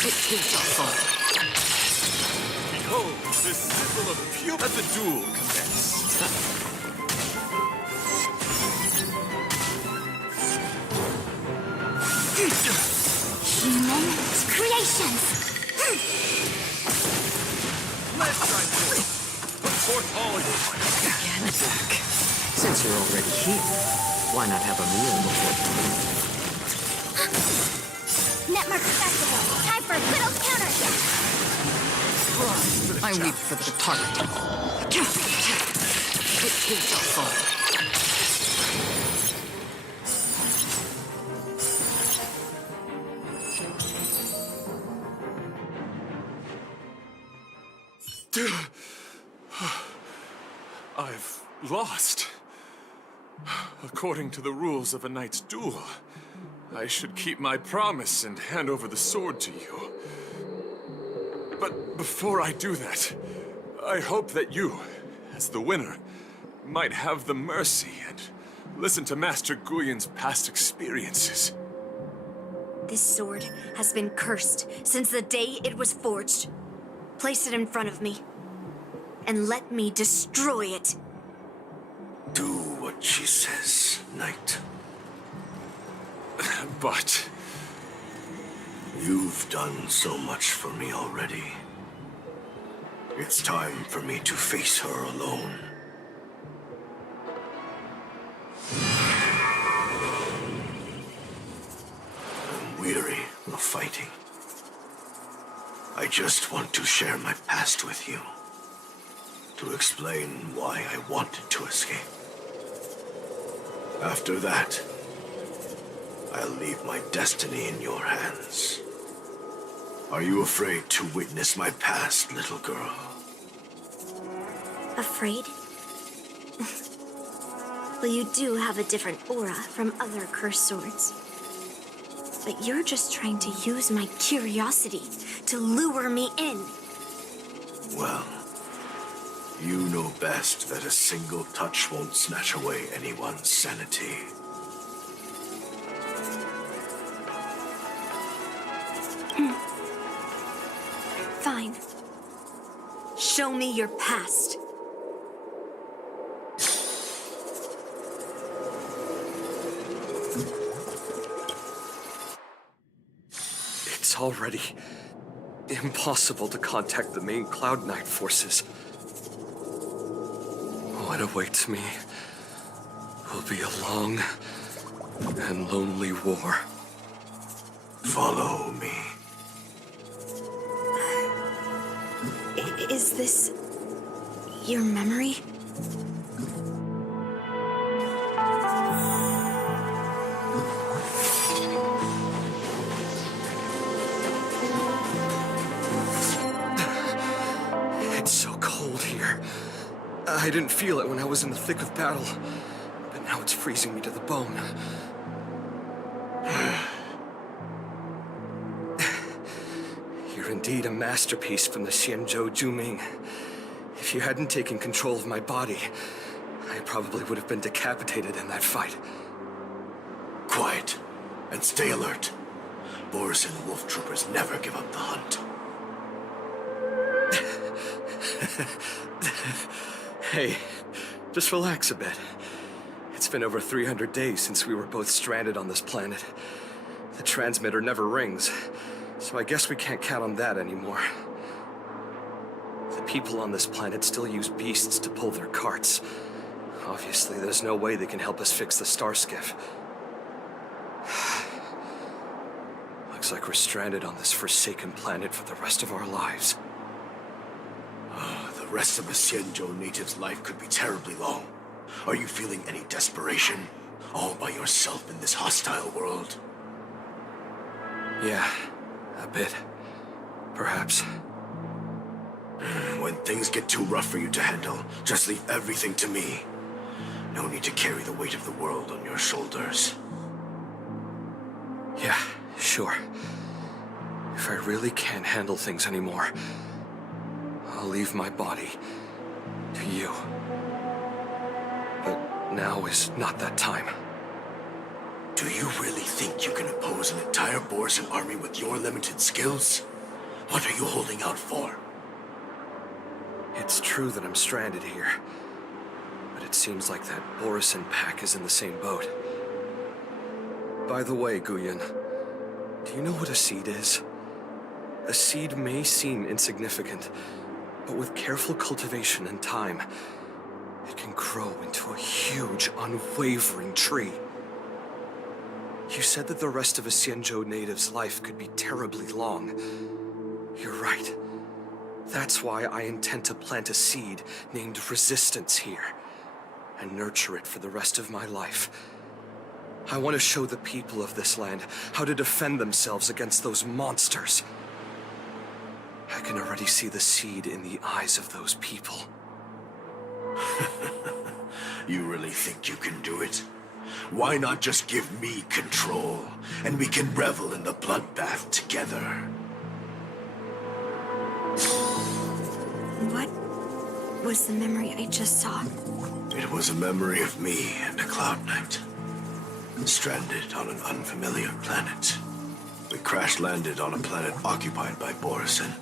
It too shall fall. Behold, this symbol of pure. Let the duel commence. Human creations. Let's try and do it. Put forth all your might. Again, back. Since you're already here, why not have a meal before? Network festival. Time for little counter. I weep for the departed. It shall fall. I've lost. According to the rules of a knight's duel, I should keep my promise and hand over the sword to you. But before I do that, I hope that you, as the winner, might have the mercy and listen to Master Guyon's past experiences. This sword has been cursed since the day it was forged. Place it in front of me, and let me destroy it. Do what she says, knight. But you've done so much for me already. It's time for me to face her alone. I'm weary of fighting. I just want to share my past with you. To explain why I wanted to escape. After that, I'll leave my destiny in your hands. Are you afraid to witness my past, little girl? Afraid? Well, you do have a different aura from other cursed swords. But you're just trying to use my curiosity to lure me in. Well, you know best that a single touch won't snatch away anyone's sanity. Fine. Show me your past. It's already impossible to contact the main Cloud Knight forces. What awaits me will be a long and lonely war. Follow me. Is this your memory? It's so cold here. I didn't feel it when I was in the thick of battle, but now it's freezing me to the bone. You're indeed a masterpiece from the Xianzhou Juming. If you hadn't taken control of my body, I probably would have been decapitated in that fight. Quiet, and stay alert. Boris and Wolf Troopers never give up the hunt. Hey, just relax a bit. It's been over 300 days since we were both stranded on this planet. The transmitter never rings, so I guess we can't count on that anymore. The people on this planet still use beasts to pull their carts. Obviously, there's no way they can help us fix the star skiff. Looks like we're stranded on this forsaken planet for the rest of our lives. The rest of a Xianzhou native's life could be terribly long. Are you feeling any desperation? All by yourself in this hostile world? Yeah, a bit. Perhaps. When things get too rough for you to handle, just leave everything to me. No need to carry the weight of the world on your shoulders. Yeah, sure. If I really can't handle things anymore, I'll leave my body to you. But now is not that time. Do you really think you can oppose an entire Borisin army with your limited skills? What are you holding out for? It's true that I'm stranded here, but it seems like that Borisin pack is in the same boat. By the way, Guyon, do you know what a seed is? A seed may seem insignificant, but with careful cultivation and time, it can grow into a huge, unwavering tree. You said that the rest of a Xianzhou native's life could be terribly long. You're right. That's why I intend to plant a seed named Resistance here, and nurture it for the rest of my life. I want to show the people of this land how to defend themselves against those monsters. I can already see the seed in the eyes of those people. You really think you can do it? Why not just give me control, and we can revel in the bloodbath together? What was the memory I just saw? It was a memory of me and a Cloud Knight, stranded on an unfamiliar planet. We crash-landed on a planet occupied by Borisin.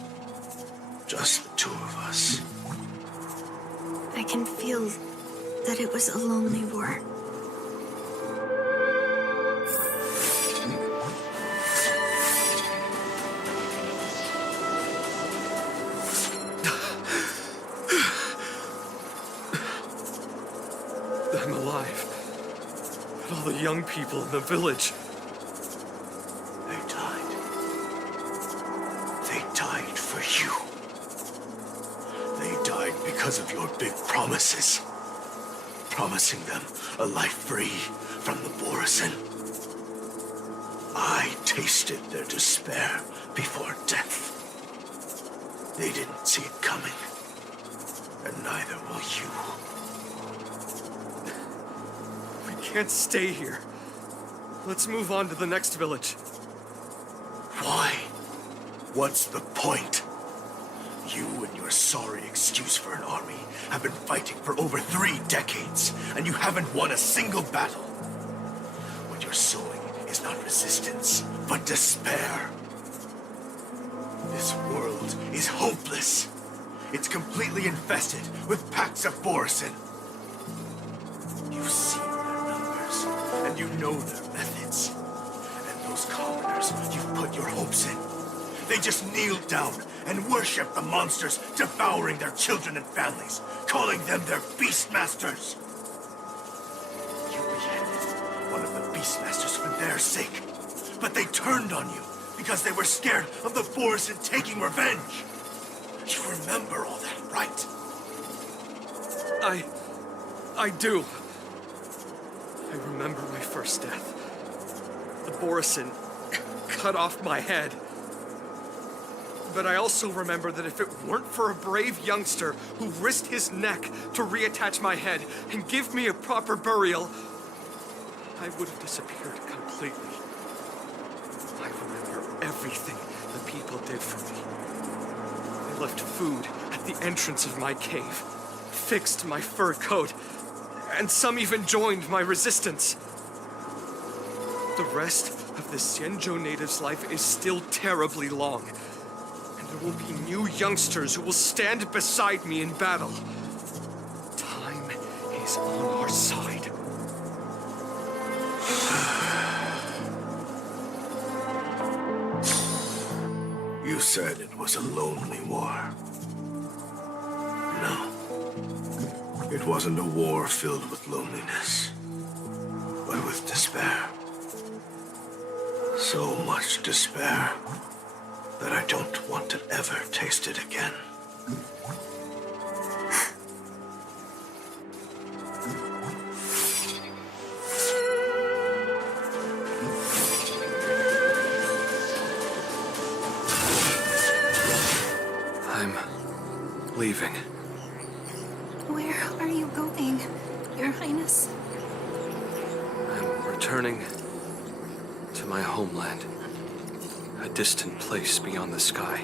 Just the two of us. I can feel that it was a lonely war. I'm alive. And all the young people in the village. They died. They died for you. They died because of your big promises. Promising them a life free from the Borisin. I tasted their despair before death. They didn't see it coming. And neither will you. We can't stay here. Let's move on to the next village. Why? What's the point? You and your sorry excuse for an army have been fighting for over 3 decades, and you haven't won a single battle. What you're sowing is not resistance, but despair. This world is hopeless. It's completely infested with packs of Borisin. You've seen their numbers, and you know their methods. And those commoners you've put your hopes in, they just kneel down and worship the monsters devouring their children and families, calling them their Beastmasters. You beheaded one of the Beastmasters for their sake, but they turned on you because they were scared of the Borisin taking revenge. You remember all that, right? I do. I remember my first death. The Borisin cut off my head. But I also remember that if it weren't for a brave youngster who risked his neck to reattach my head and give me a proper burial, I would have disappeared completely. I remember everything the people did for me. They left food at the entrance of my cave, fixed my fur coat, and some even joined my resistance. The rest of the Xianzhou native's life is still terribly long. There will be new youngsters who will stand beside me in battle. Time is on our side. You said it was a lonely war. No. It wasn't a war filled with loneliness, but with despair. So much despair that I don't want to ever taste it again. I'm leaving. Where are you going, Your Highness? I'm returning to my homeland. A distant place beyond the sky.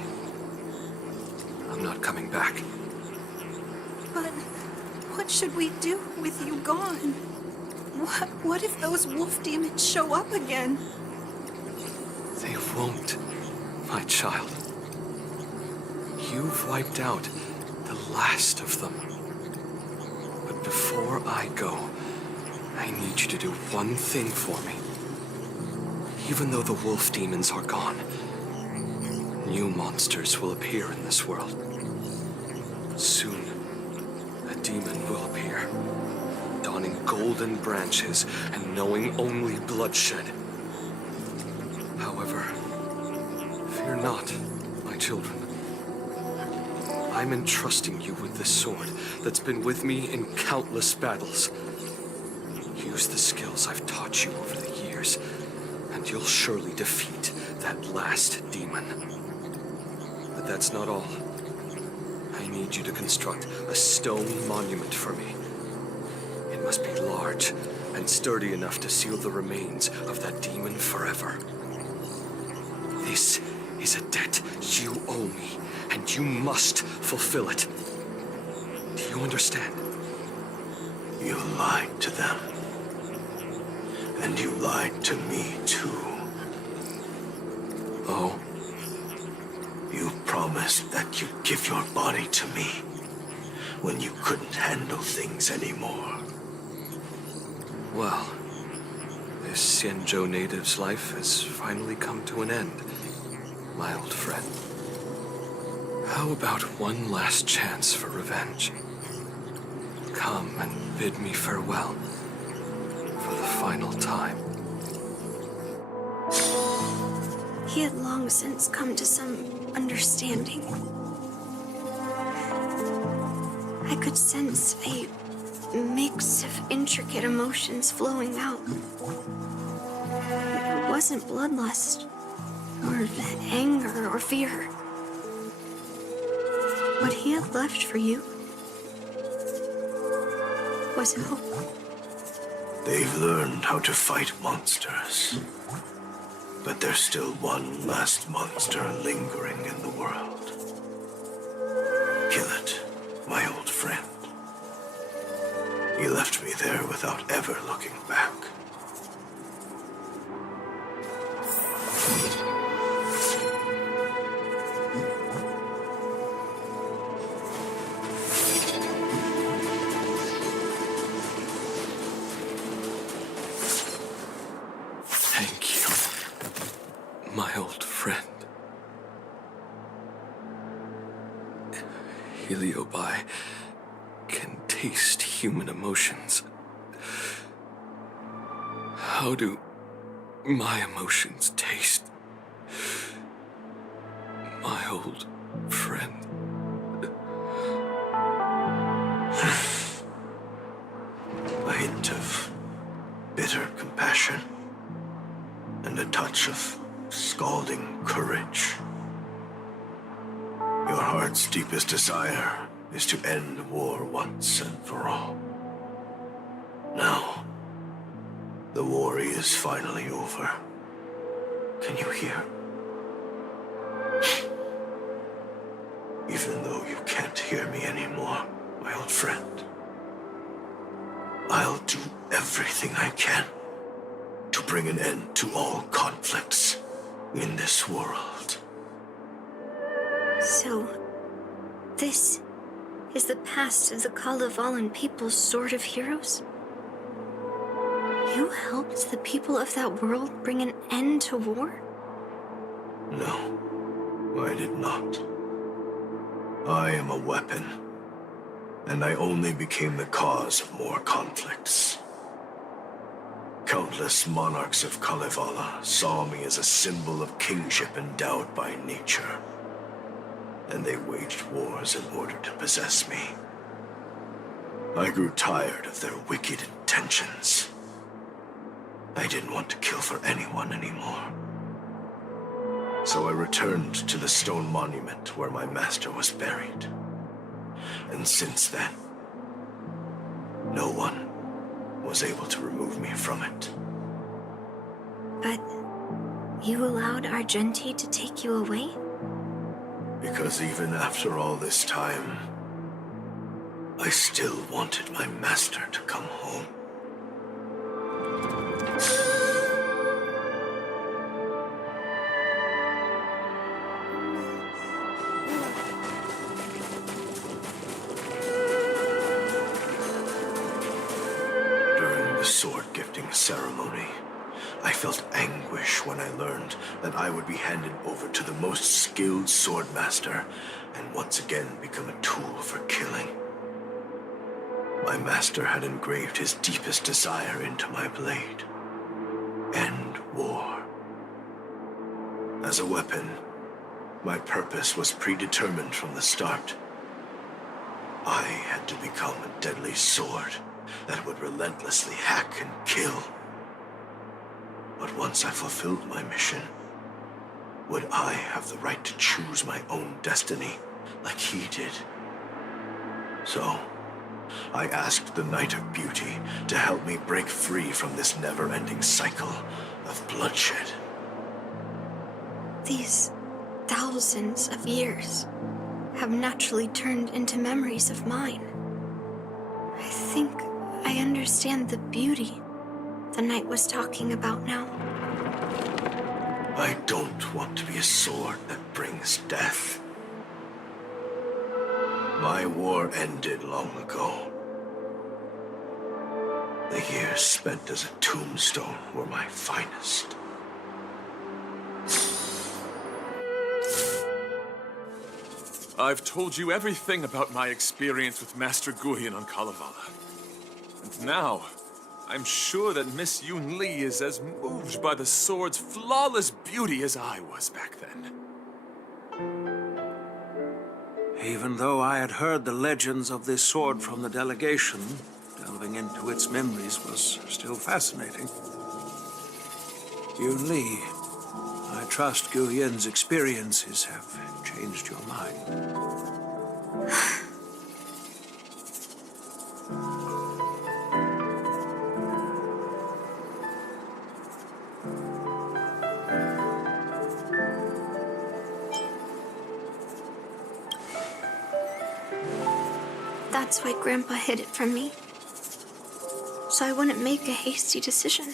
I'm not coming back. But what should we do with you gone? What if those wolf demons show up again? They won't, my child. You've wiped out the last of them. But before I go, I need you to do one thing for me. Even though the wolf demons are gone, new monsters will appear in this world. Soon, a demon will appear, donning golden branches and knowing only bloodshed. However, fear not, my children. I'm entrusting you with this sword that's been with me in countless battles. Use the skills I've taught you over the years, and you'll surely defeat that last demon. But that's not all. I need you to construct a stone monument for me. It must be large and sturdy enough to seal the remains of that demon forever. This is a debt you owe me, and you must fulfill it. Do you understand? You lied to them. And you lied to me, too. Oh? You promised that you'd give your body to me when you couldn't handle things anymore. Well, this Xianzhou native's life has finally come to an end, my old friend. How about one last chance for revenge? Come and bid me farewell for the final time. He had long since come to some understanding. I could sense a mix of intricate emotions flowing out. It wasn't bloodlust, or anger, or fear. What he had left for you was hope. They've learned how to fight monsters. But there's still one last monster lingering in the world. Kill it, my old friend. He left me there without ever looking back. Thank you, my old friend. Heliobi can taste human emotions. How do my emotions taste, my old friend? A hint of bitter compassion and a touch of scalding courage. Your heart's deepest desire is to end war once and for all. Now, the war is finally over. Can you hear? Even though you can't hear me anymore, my old friend, I'll do everything I can to bring an end to all conflicts in this world. So, this is the past of the Kalevalan people's Sword of Heroes? You helped the people of that world bring an end to war? No, I did not. I am a weapon, and I only became the cause of more conflicts. Countless monarchs of Kalevala saw me as a symbol of kingship endowed by nature, and they waged wars in order to possess me. I grew tired of their wicked intentions. I didn't want to kill for anyone anymore. So I returned to the stone monument where my master was buried. And since then, no one was able to remove me from it. But you allowed Argenti to take you away? Because even after all this time, I still wanted my master to come home. During the sword gifting ceremony, I felt anguish when I learned that I would be handed over to the most skilled swordmaster and once again become a tool for killing. My master had engraved his deepest desire into my blade. End war. As a weapon, my purpose was predetermined from the start. I had to become a deadly sword that would relentlessly hack and kill. But once I fulfilled my mission, would I have the right to choose my own destiny like he did? So, I asked the Knight of Beauty to help me break free from this never-ending cycle of bloodshed. These thousands of years have naturally turned into memories of mine. I think I understand the beauty the knight was talking about now. I don't want to be a sword that brings death. My war ended long ago. The years spent as a tombstone were my finest. I've told you everything about my experience with Master Guyon on Kalevala. And now, I'm sure that Miss Yoon Lee is as moved by the sword's flawless beauty as I was back then. Even though I had heard the legends of this sword from the delegation, delving into its memories was still fascinating. Yoon Lee, I trust Guyon's experiences have changed your mind. That's why Grandpa hid it from me. So I wouldn't make a hasty decision.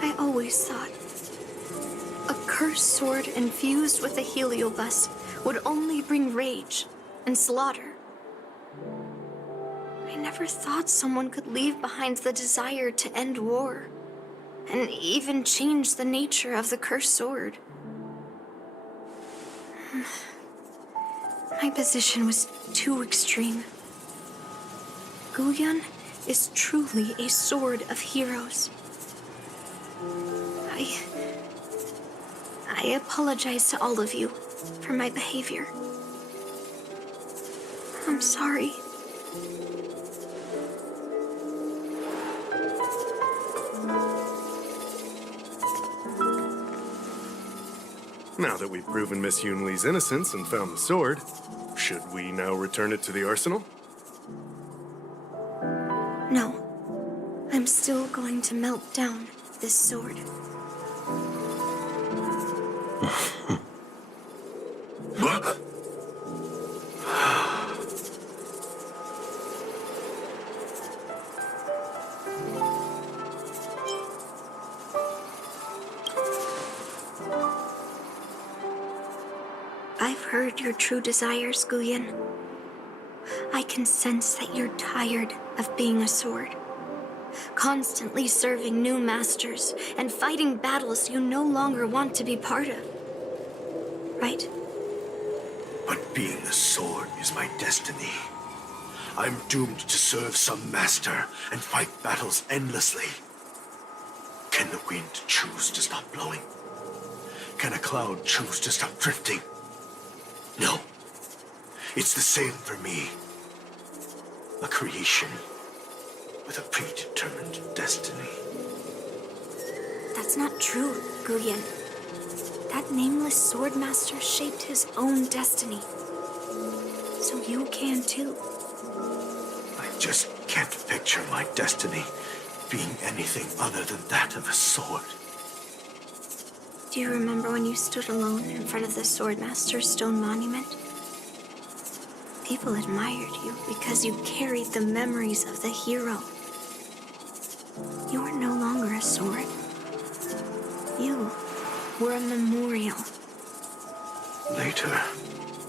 I always thought a cursed sword infused with a heliobus would only bring rage and slaughter. I never thought someone could leave behind the desire to end war, and even change the nature of the cursed sword. My position was too extreme. Guyon is truly a sword of heroes. I apologize to all of you for my behavior. I'm sorry. Now that we've proven Miss Yoon Lee's innocence and found the sword, should we now return it to the arsenal? No. I'm still going to melt down this sword. I've heard your true desires, Guyon. I can sense that you're tired of being a sword. Constantly serving new masters and fighting battles you no longer want to be part of. Right? But being a sword is my destiny. I'm doomed to serve some master and fight battles endlessly. Can the wind choose to stop blowing? Can a cloud choose to stop drifting? No. It's the same for me. A creation with a predetermined destiny. That's not true, Guyon. That nameless swordmaster shaped his own destiny. So you can too. I just can't picture my destiny being anything other than that of a sword. Do you remember when you stood alone in front of the Swordmaster's stone monument? People admired you because you carried the memories of the hero. You were no longer a sword. You were a memorial. Later,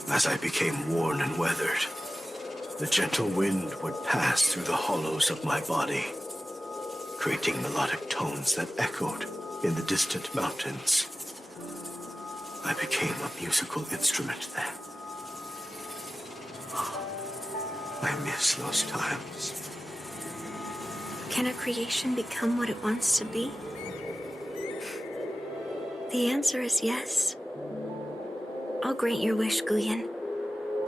as I became worn and weathered, the gentle wind would pass through the hollows of my body, creating melodic tones that echoed in the distant mountains. I became a musical instrument then. I miss those times. Can a creation become what it wants to be? The answer is yes. I'll grant your wish, Guyan,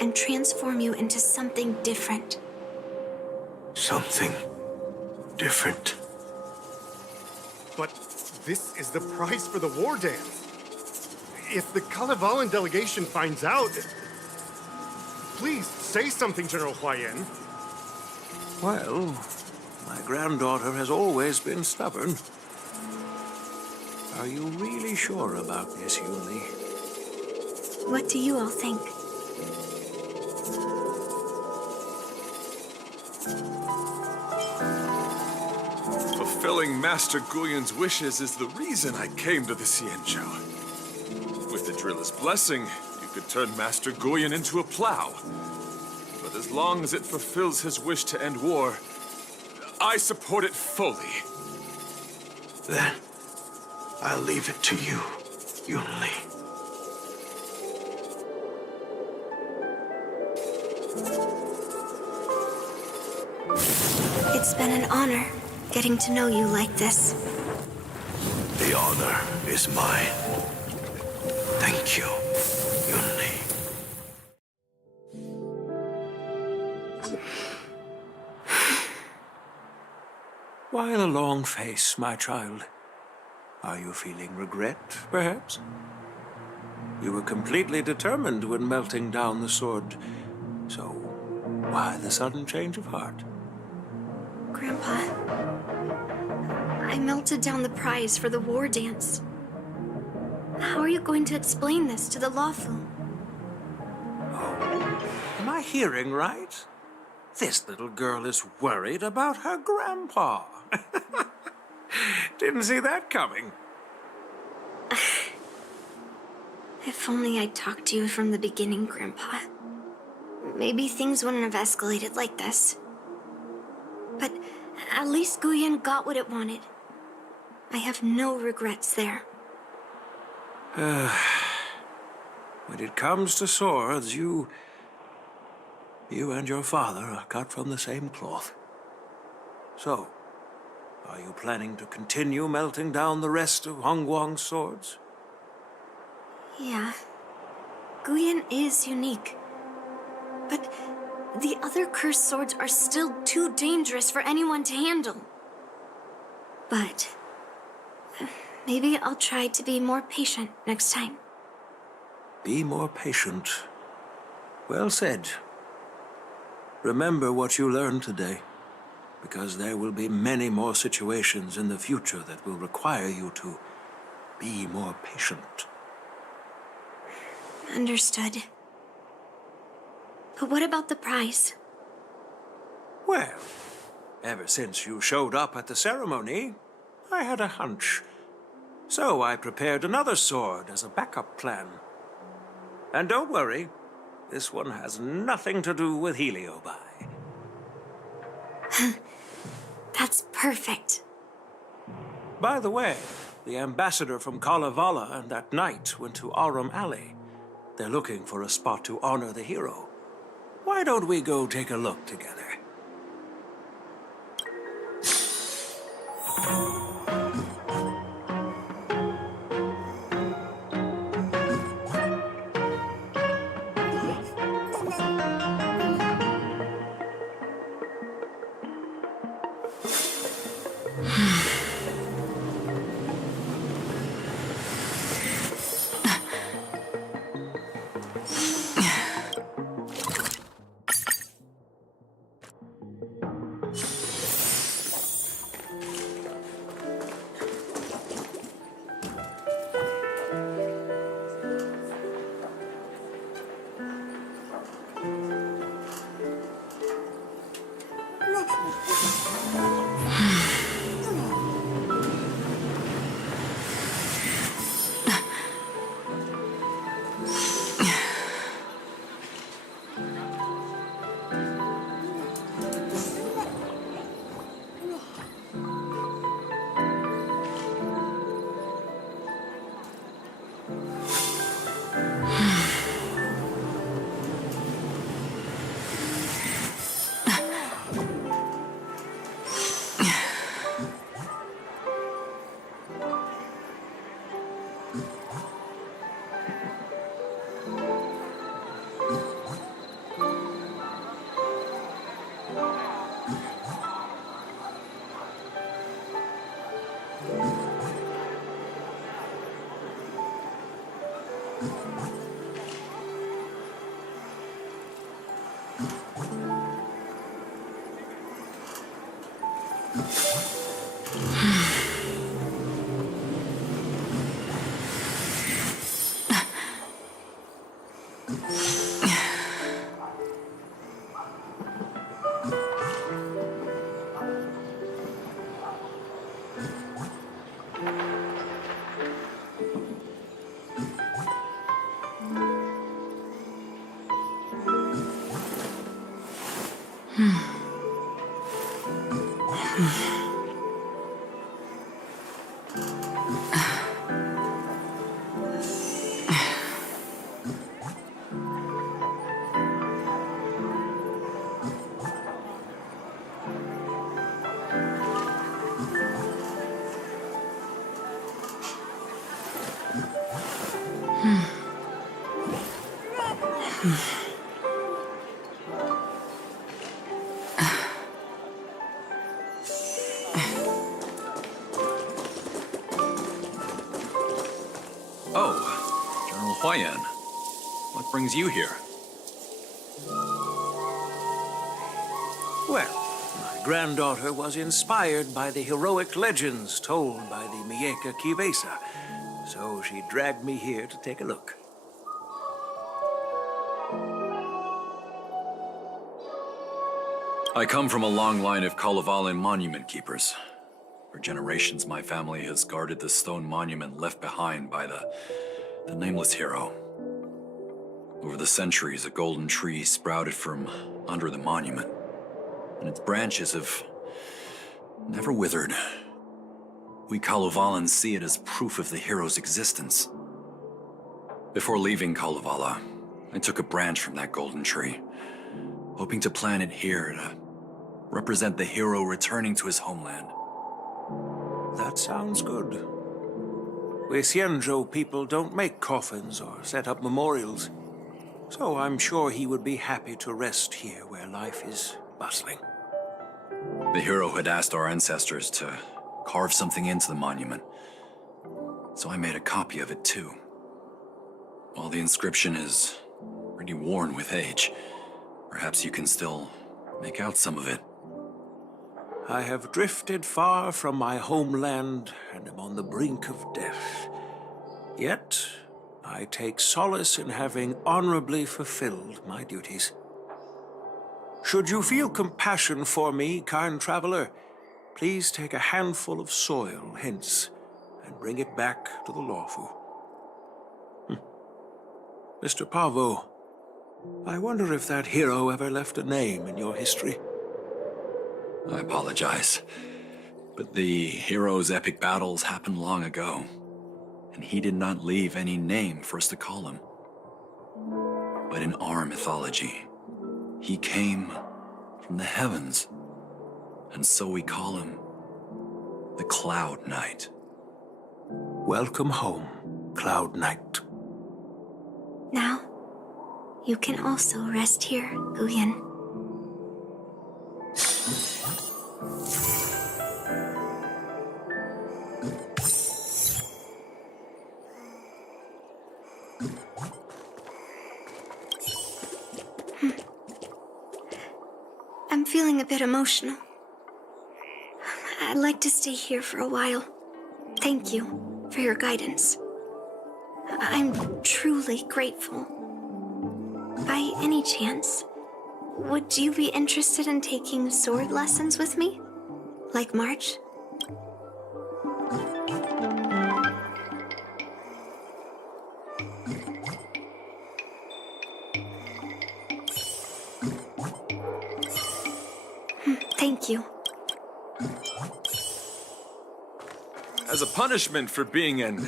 and transform you into something different. Something different. But this is the price for the war dance. If the Kalevalan delegation finds out... Please, say something, General Huayan. Well, my granddaughter has always been stubborn. Are you really sure about this, Yunli? What do you all think? Fulfilling Master Guyan's wishes is the reason I came to the Xianzhou. With the Drilla's blessing, you could turn Master Guyan into a plow. But as long as it fulfills his wish to end war, I support it fully. Then, I'll leave it to you, Yunli. It's been an honor getting to know you like this. The honor is mine. Thank you, Yunli. Why the long face, my child? Are you feeling regret, perhaps? You were completely determined when melting down the sword, so why the sudden change of heart? Grandpa, I melted down the prize for the war dance. How are you going to explain this to the Luofu? Am I hearing right? This little girl is worried about her grandpa. Didn't see that coming. If only I'd talked to you from the beginning, Grandpa. Maybe things wouldn't have escalated like this. But at least Guyan got what it wanted. I have no regrets there. When it comes to swords, you and your father are cut from the same cloth. So, are you planning to continue melting down the rest of Hongguang's swords? Yeah. Guyan is unique. But the other cursed swords are still too dangerous for anyone to handle. But maybe I'll try to be more patient next time. Be more patient. Well said. Remember what you learned today, because there will be many more situations in the future that will require you to be more patient. Understood. But what about the prize? Well, ever since you showed up at the ceremony, I had a hunch. So I prepared another sword as a backup plan. And don't worry, this one has nothing to do with Heliobai. That's perfect. By the way, the ambassador from Kalevala and that knight went to Arum Alley. They're looking for a spot to honor the hero. Why don't we go take a look together? Oh, General Huayan. What brings you here? Well, my granddaughter was inspired by the heroic legends told by the Mieka Kivesa, so she dragged me here to take a look. I come from a long line of Kalevala monument keepers. For generations, my family has guarded the stone monument left behind by the nameless hero. Over the centuries, a golden tree sprouted from under the monument, and its branches have never withered. We Kalevalans see it as proof of the hero's existence. Before leaving Kalevala, I took a branch from that golden tree, hoping to plant it here to represent the hero returning to his homeland. That sounds good. We Xianzhou people don't make coffins or set up memorials, so I'm sure he would be happy to rest here where life is bustling. The hero had asked our ancestors to carve something into the monument, so I made a copy of it too. While the inscription is pretty worn with age, perhaps you can still make out some of it. I have drifted far from my homeland and am on the brink of death. Yet, I take solace in having honorably fulfilled my duties. Should you feel compassion for me, kind traveler, please take a handful of soil hence and bring it back to the Luofu. Mr. Pavo, I wonder if that hero ever left a name in your history. I apologize, but the hero's epic battles happened long ago, and he did not leave any name for us to call him. But in our mythology, he came from the heavens, and so we call him the Cloud Knight. Welcome home, Cloud Knight. Now, you can also rest here, Guyan. I'm feeling a bit emotional. I'd like to stay here for a while. Thank you for your guidance. I'm truly grateful. By any chance, would you be interested in taking sword lessons with me? Like March? Thank you. As a punishment for being an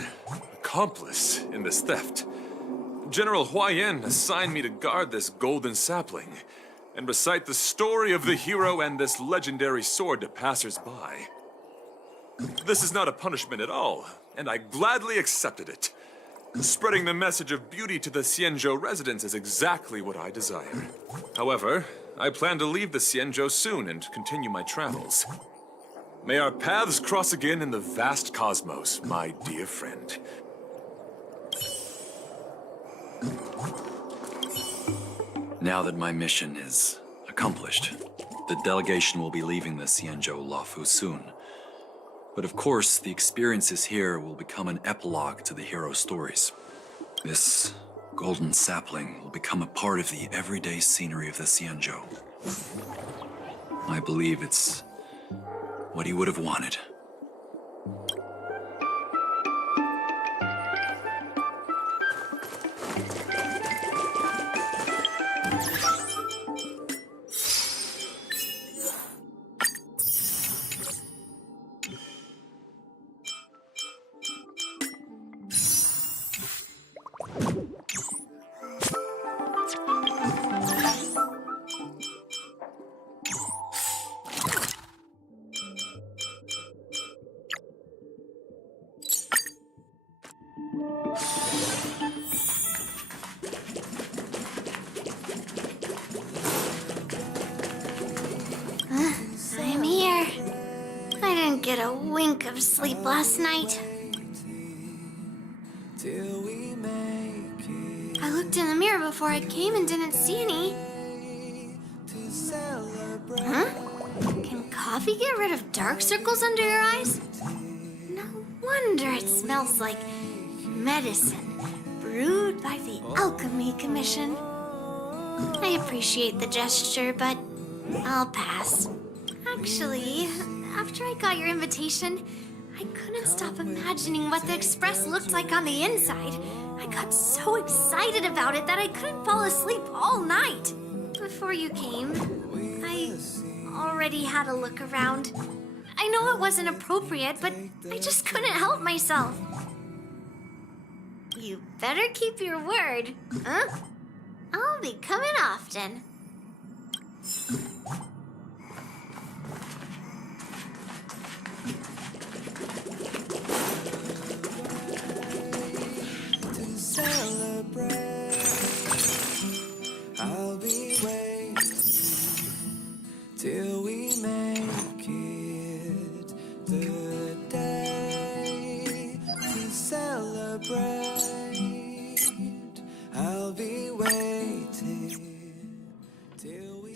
accomplice in this theft, General Huayan assigned me to guard this golden sapling and recite the story of the hero and this legendary sword to passers-by. This is not a punishment at all, and I gladly accepted it. Spreading the message of beauty to the Xianzhou residents is exactly what I desire. However, I plan to leave the Xianzhou soon and continue my travels. May our paths cross again in the vast cosmos, my dear friend. Now that my mission is accomplished, the delegation will be leaving the Xianzhou Luofu soon. But of course, the experiences here will become an epilogue to the hero stories. This golden sapling will become a part of the everyday scenery of the Xianzhou. I believe it's what he would have wanted. I'm here. I didn't get a wink of sleep last night. I looked in the mirror before I came and didn't see any. Huh? Can coffee get rid of dark circles under your eyes? No wonder it smells like medicine brewed by the Alchemy Commission. I appreciate the gesture, but I'll pass. Actually, after I got your invitation, I couldn't stop imagining what the Express looked like on the inside. I got so excited about it that I couldn't fall asleep all night. Before you came, I already had a look around. I know it wasn't appropriate, but I just couldn't help myself. You better keep your word, huh? I'll be coming often. I'll be waiting till we make it the day to celebrate. I'll be waiting till we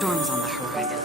Storms on the horizon.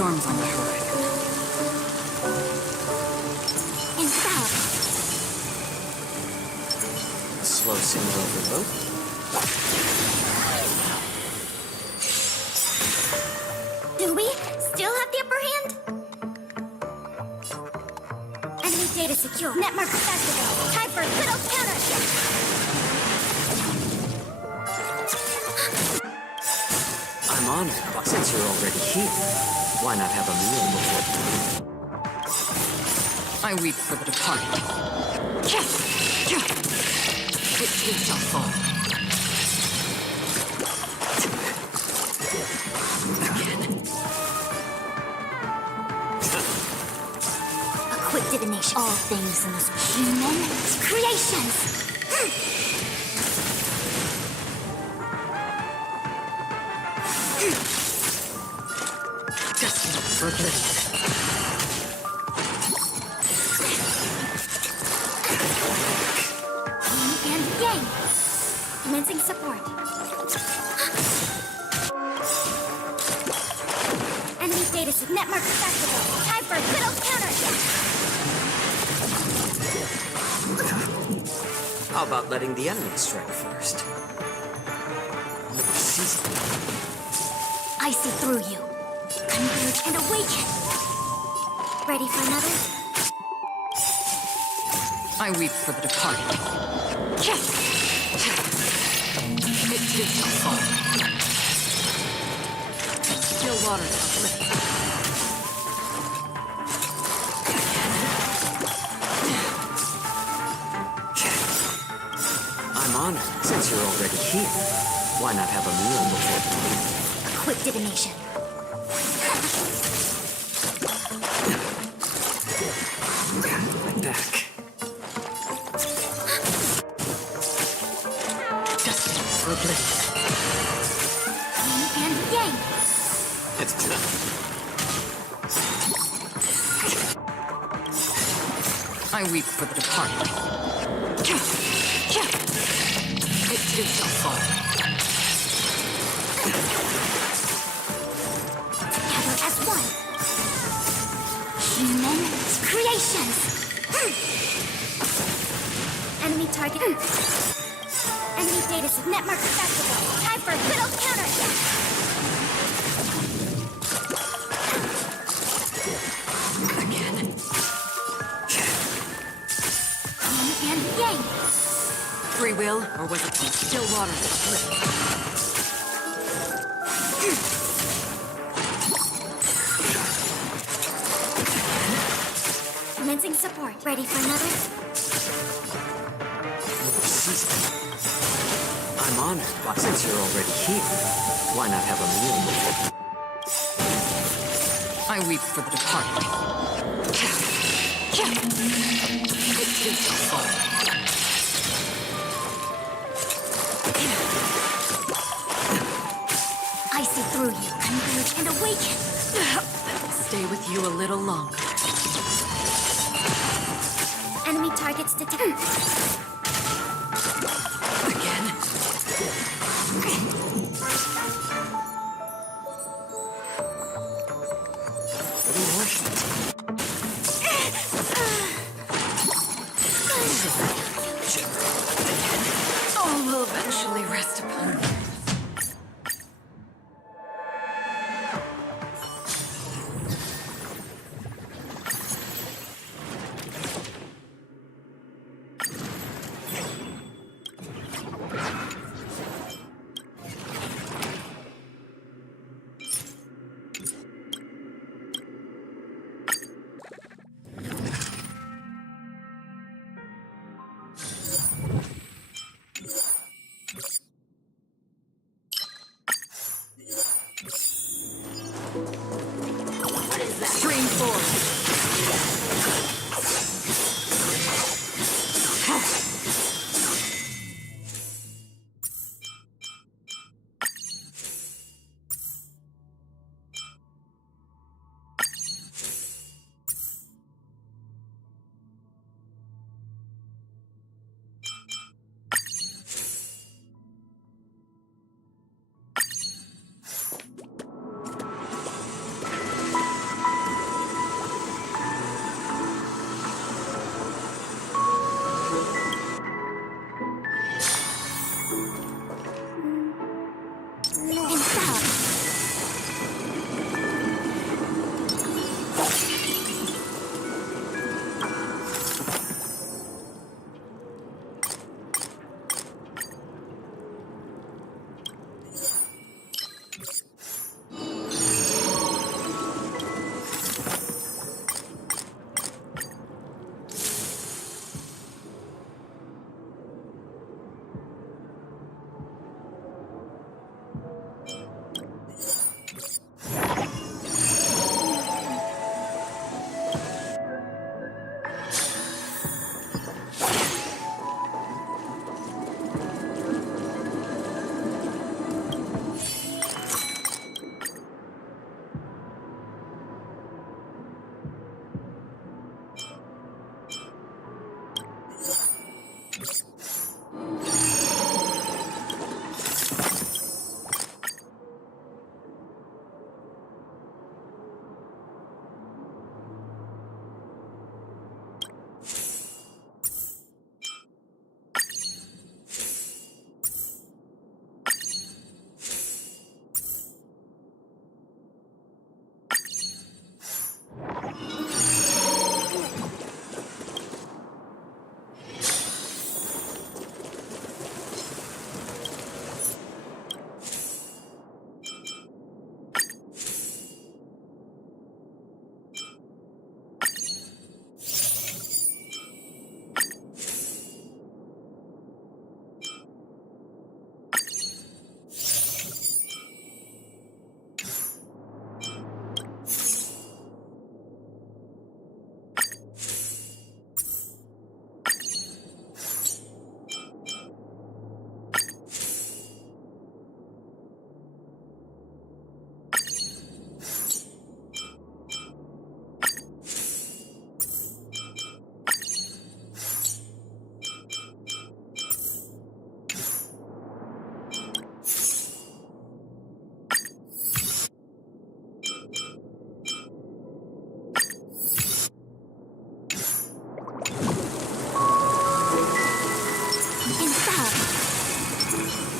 Storms on the horizon. Infallible. A slow single over boat. Do we still have the upper hand? Enemy data secure. Netmark activated. Time for a good old counter. I'm honored, but since you're already here, why not have a meal before? I weep for the departed. It too shall fall. A quick divination. All things in this human creations. Destined for oblivion. And yang. Commencing support. Enemy data set. Netmark activated. Time for a good old counter. How about letting the enemy strike first? Never cease. I see through you. Converge and awaken. Ready for another? I weep for the departed. It too shall fall. Still waters of oblivion. I'm honored. Since you're already here, why not have a meal before? A quick divination. My back. Destined for oblivion. Yin and yang. It's done. I weep for the departed. It too shall fall. Together as one. Human creations. Enemy target. Enemy data set. Netmark activated. Time for a good old counter. Again. Yin and yang. Free will, or was it from still waters of oblivion? Commencing support. Ready for another? Never cease. I'm honored, but since you're already here, why not have a meal before? I weep for the departed. It too shall fall. awake. Stay with you a little longer. Enemy targets detected. Again? All will eventually rest upon me. Stream force.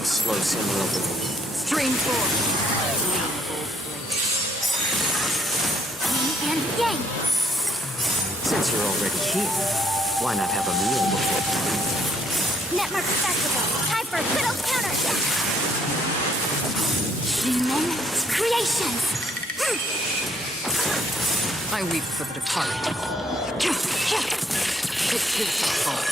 Slow simmer over. Stream force. Yin and yang. Since you're already here, why not have a meal before? Netmark festival. Time for a good old counter. Human creations. I weep for the departed. It takes us all.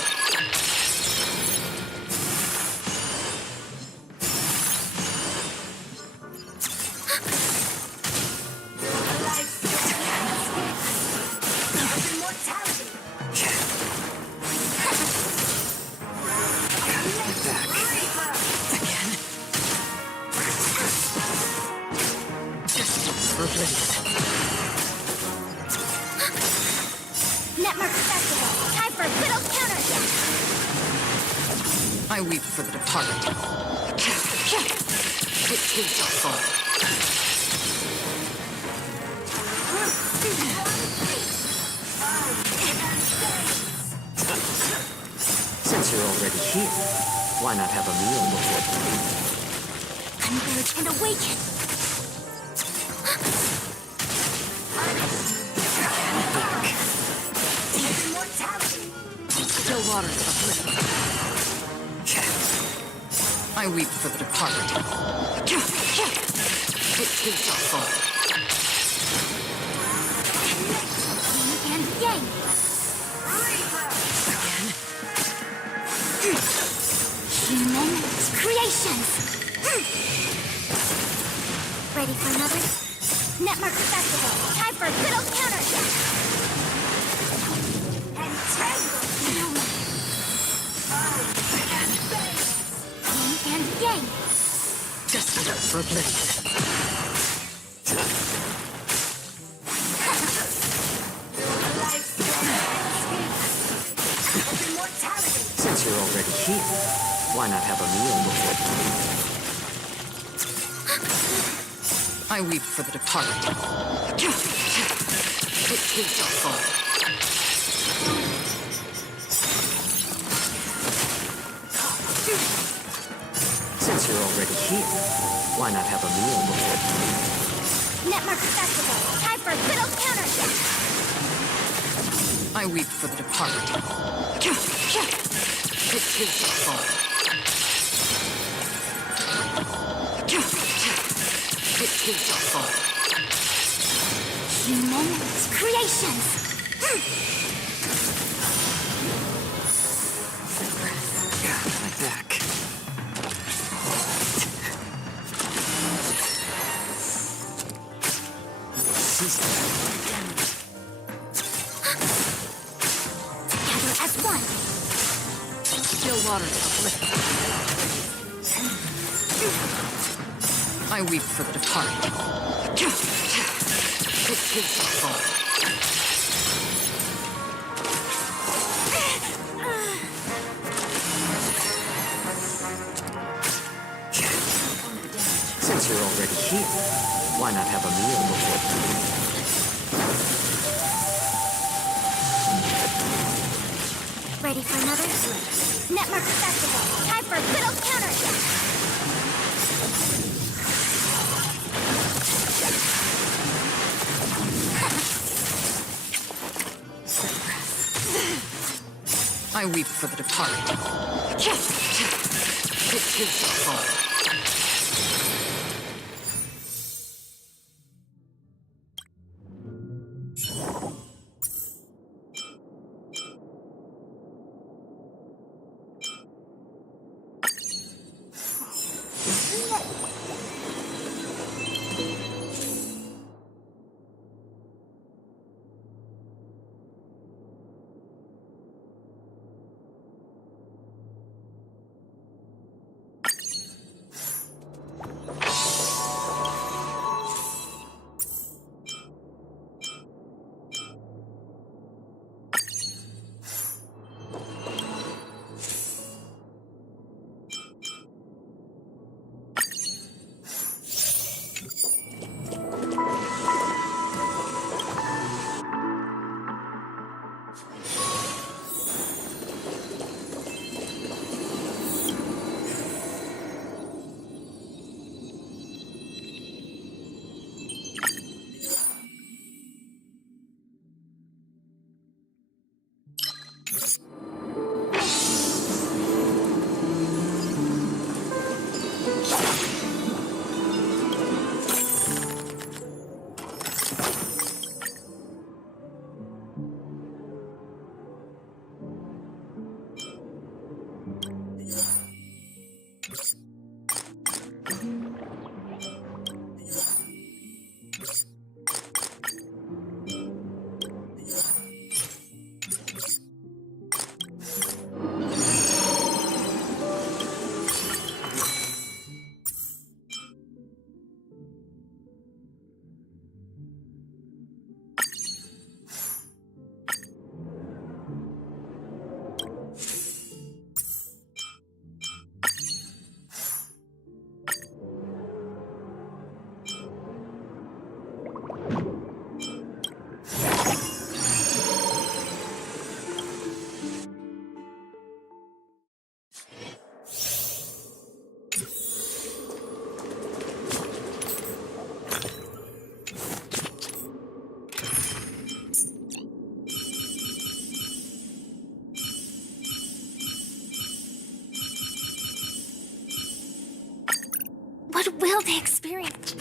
forbidden. Netmark Festival. Time for a good old counterattack. I weep for the departed. It is your fault. Since you're already here, why not have a meal before? Converge and awaken. Still waters of oblivion. I weep for the departed. It is your fault. Yin and yang. Human creations. Ready for another? Netmark Festival. Time for a good old counterattack. Entangle. Yin and yang. Desperate for oblivion. Since you're already here, why not have a meal before? I weep for the departed. It is your fault. Since you're already here, why not have a meal before? Netmark Festival. Time for a good old counterattack. I weep for the departed. It is your fault. It is your fault. Human creations. My back. Together as one. Still waters of oblivion. I weep for the departed. It is your fault. Since you're already here, why not have a meal before? Ready for another? Netmark Festival. Time for a good old counterattack. I weep for the departed. It is your fault. will the experience?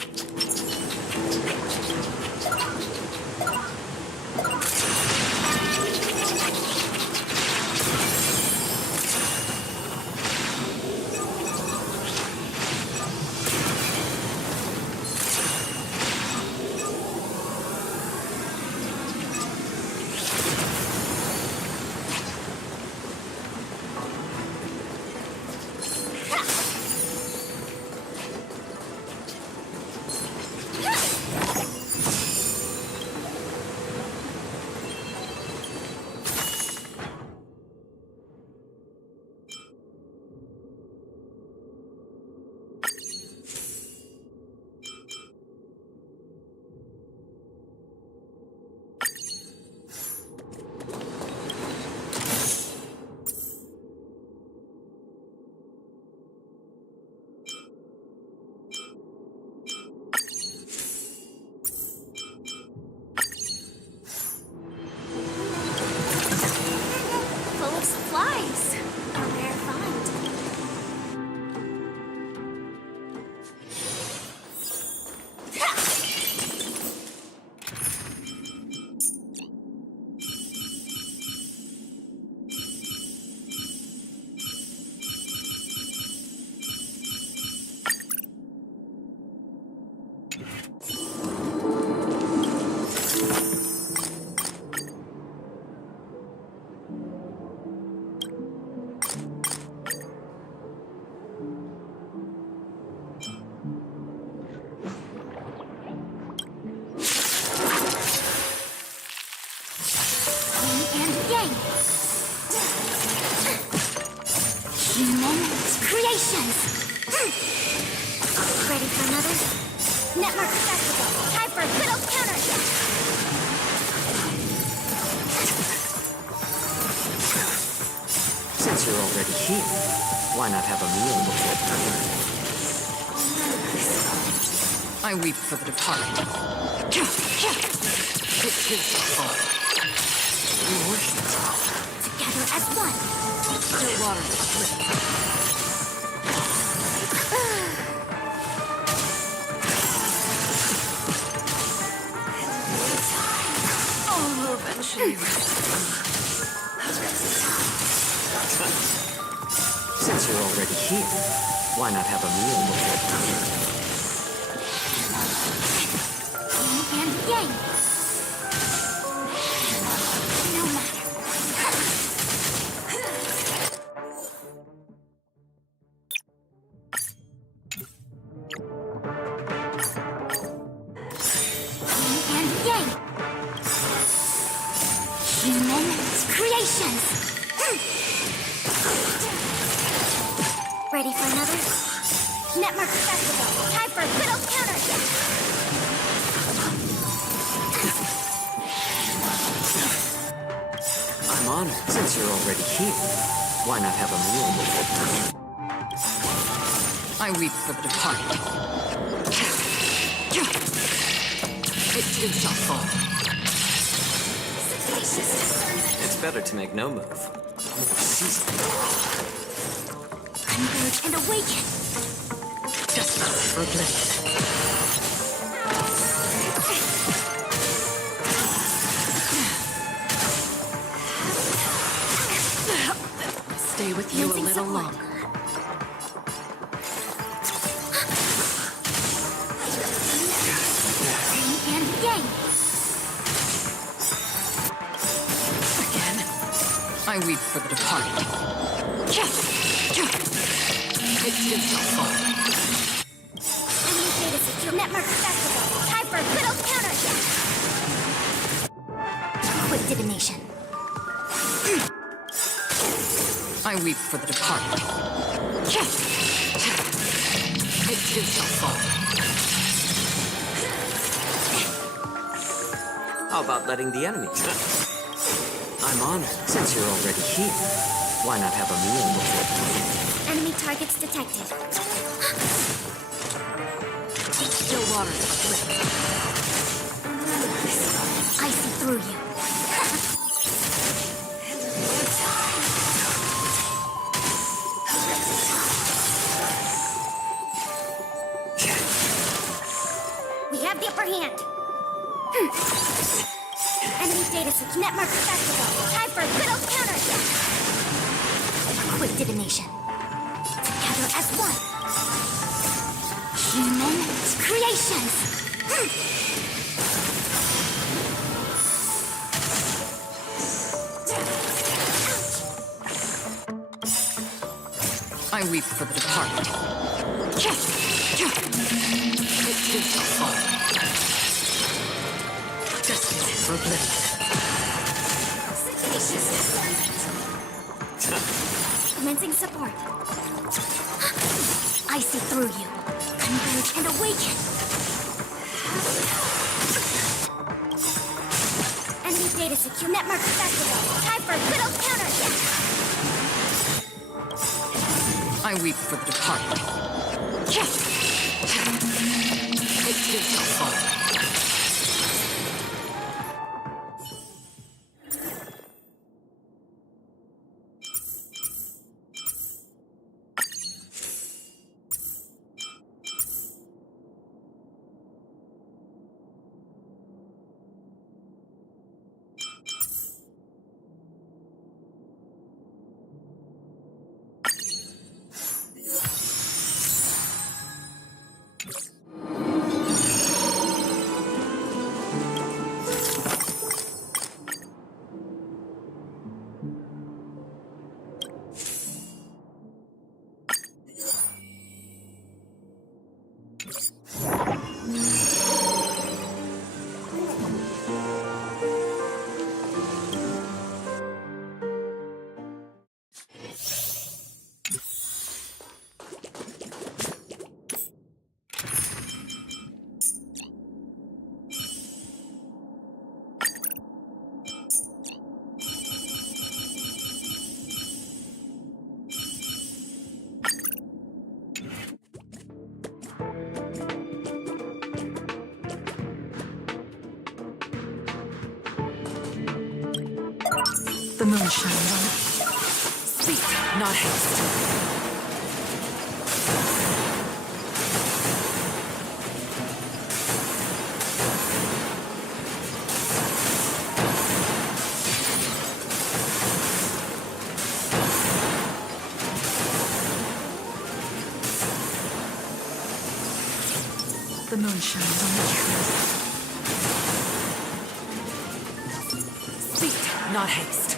Full of supplies. A rare find. Creations! Ready for another? Network festival! Time for a good old counterattack! Since you're already here, why not have a meal before I weep for the departed. It is all. We worship Together as one! still water to drink. Oh, eventually. Since you're already here, why not have a meal before Yin and yang! No matter. Yin and yang! Human creations! Ready for another? Network festival! Time for a good old counterattack! I'm honored. Since you're already here, why not have a meal before I weep for the departed. It too shall fall. It's better to make no move. Converge and awaken! Justice for bliss. Stay with you a little longer. Yin and yang! Again, I weep for the departed. It too shall fall. Enemy data secure network festival! Time for a good old counterattack! Quick divination. I weep for the departed. It too shall fall. How about letting the enemies? I'm honored. Since you're already here, why not have a meal before? Enemy targets detected. Still water to drink. I see through you. the upper hand. Enemy data search network accessible. Time for a good old counterattack. Quick divination. Together as one. Human creations. I weep for the departed. It too shall fall. Destiny for oblivion. Commencing support. I see through you. Converge and awaken. Enemy data secure. Network accessible. Time for a good old counterattack. I weep for the departed. It too shall fall. The moon shines on it. Speed, not haste. The moon shines on the truth. Speed, not haste.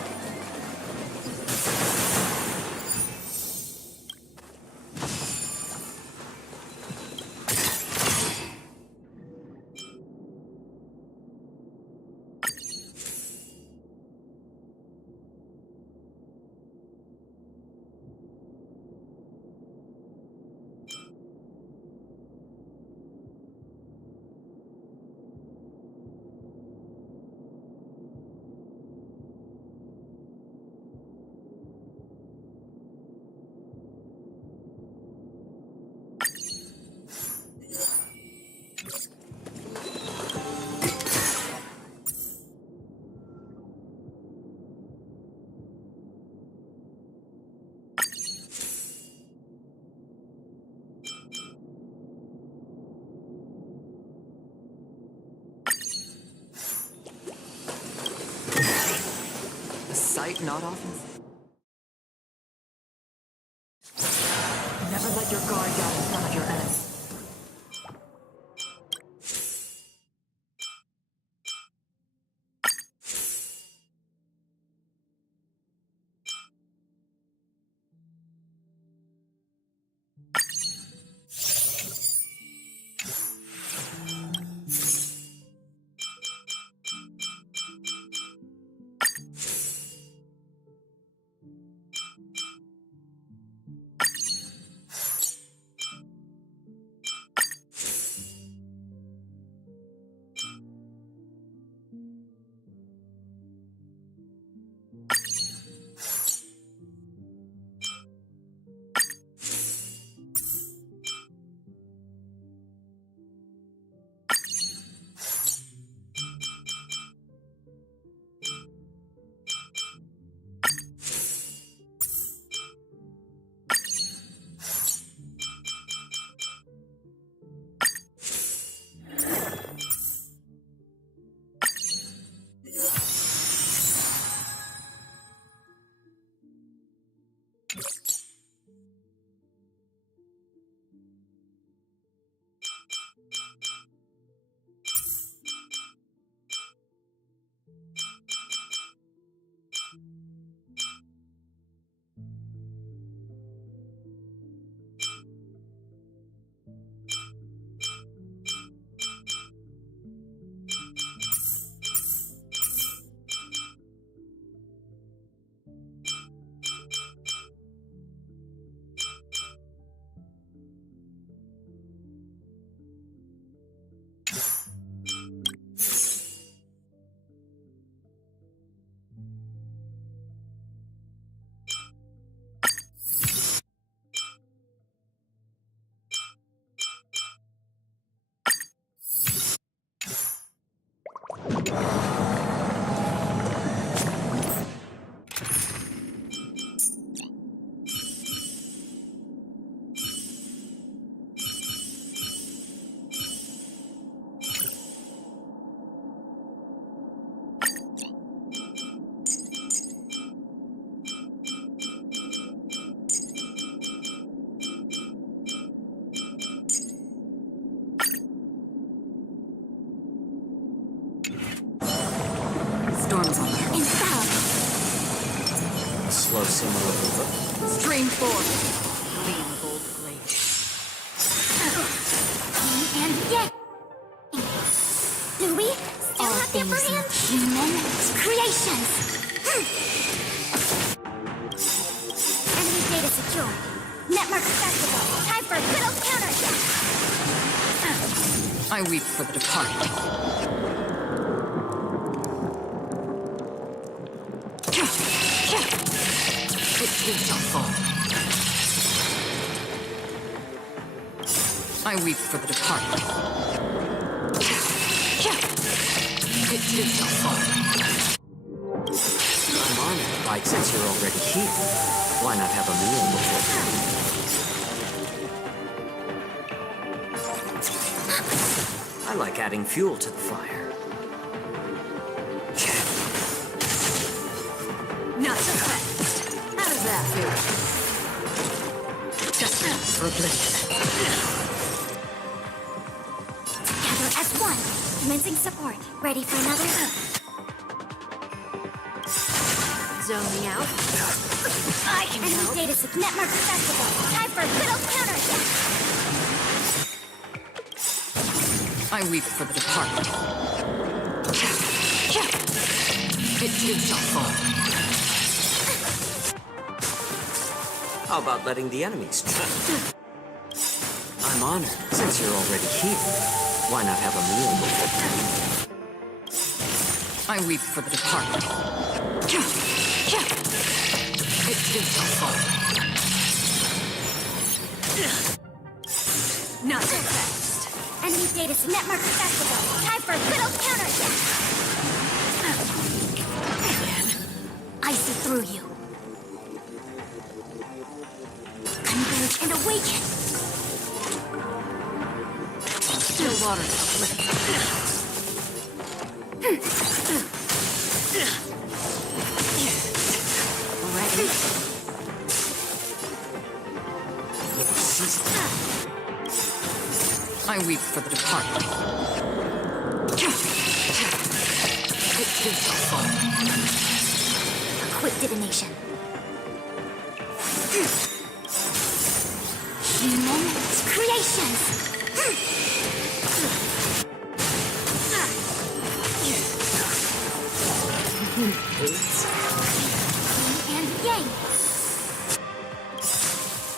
A sight not often. Never let your guard down in front of your enemy. similar move. Stream forth. Lean bold blade. And yet. Do we still All have the upper things hand? Human creations. Enemy data secure. Network accessible. Time for a good old counterattack. I weep for the departed. It too shall fall. I weep for the departed. It too shall fall. I'm honored, like, since you're already here. Why not have a meal before? I like adding fuel to the fire. Not so fast. How does that feel? Just for a blink. Together as one. Commencing support. Ready for another? Zoning out. I can help. Data network accessible. Time for a good old counterattack. I weep for the departed. It too shall fall. How about letting the enemies try? I'm honored, since you're already here. Why not have a meal before? I weep for the departed. It too shall fall. Not so fast. Enemy data network accessible. Time for a good old counterattack. I see through you. Converge and awaken. Still water. Ready? I weep for the departed. It too shall fall. A quick detonation. Human creations. And yang.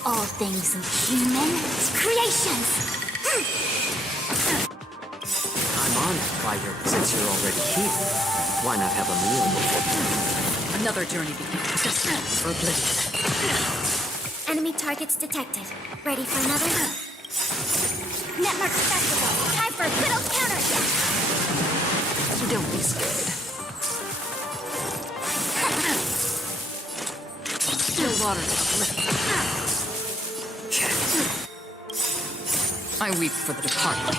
All things human creations. I'm honored by your... Since you're already here, why not have a meal before? Another journey begins. Just for a blink. Enemy targets detected. Ready for another? Network accessible. Time for a good old counterattack. Don't be scared. Still water. I weep for the departed.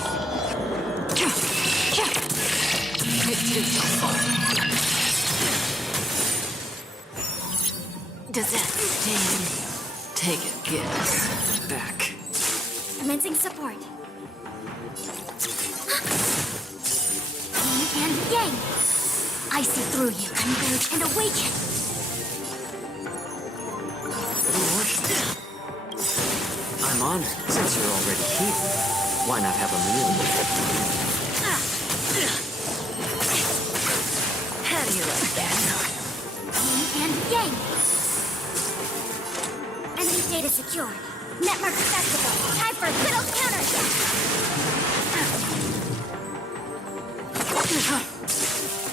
It too shall fall. Does that sting? Take it, Gibbs. Back. Commencing support. Yin and yang. I see through you. Converge and awaken. I'm honored, since you're already here. Why not have a meal before? How do you like that? Yin and yang. Enemy data secured. Network accessible. Time for a good old counterattack.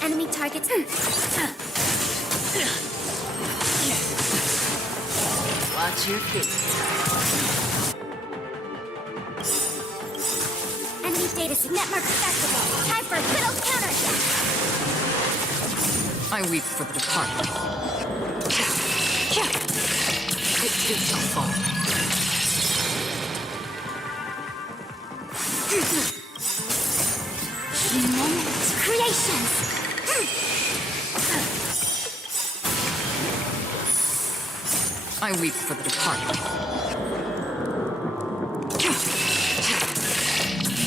Enemy targets. Watch your feet. Enemy data network accessible. Time for a good old counterattack. I weep for the departed. It too shall fall. Human creations. I weep for the departed.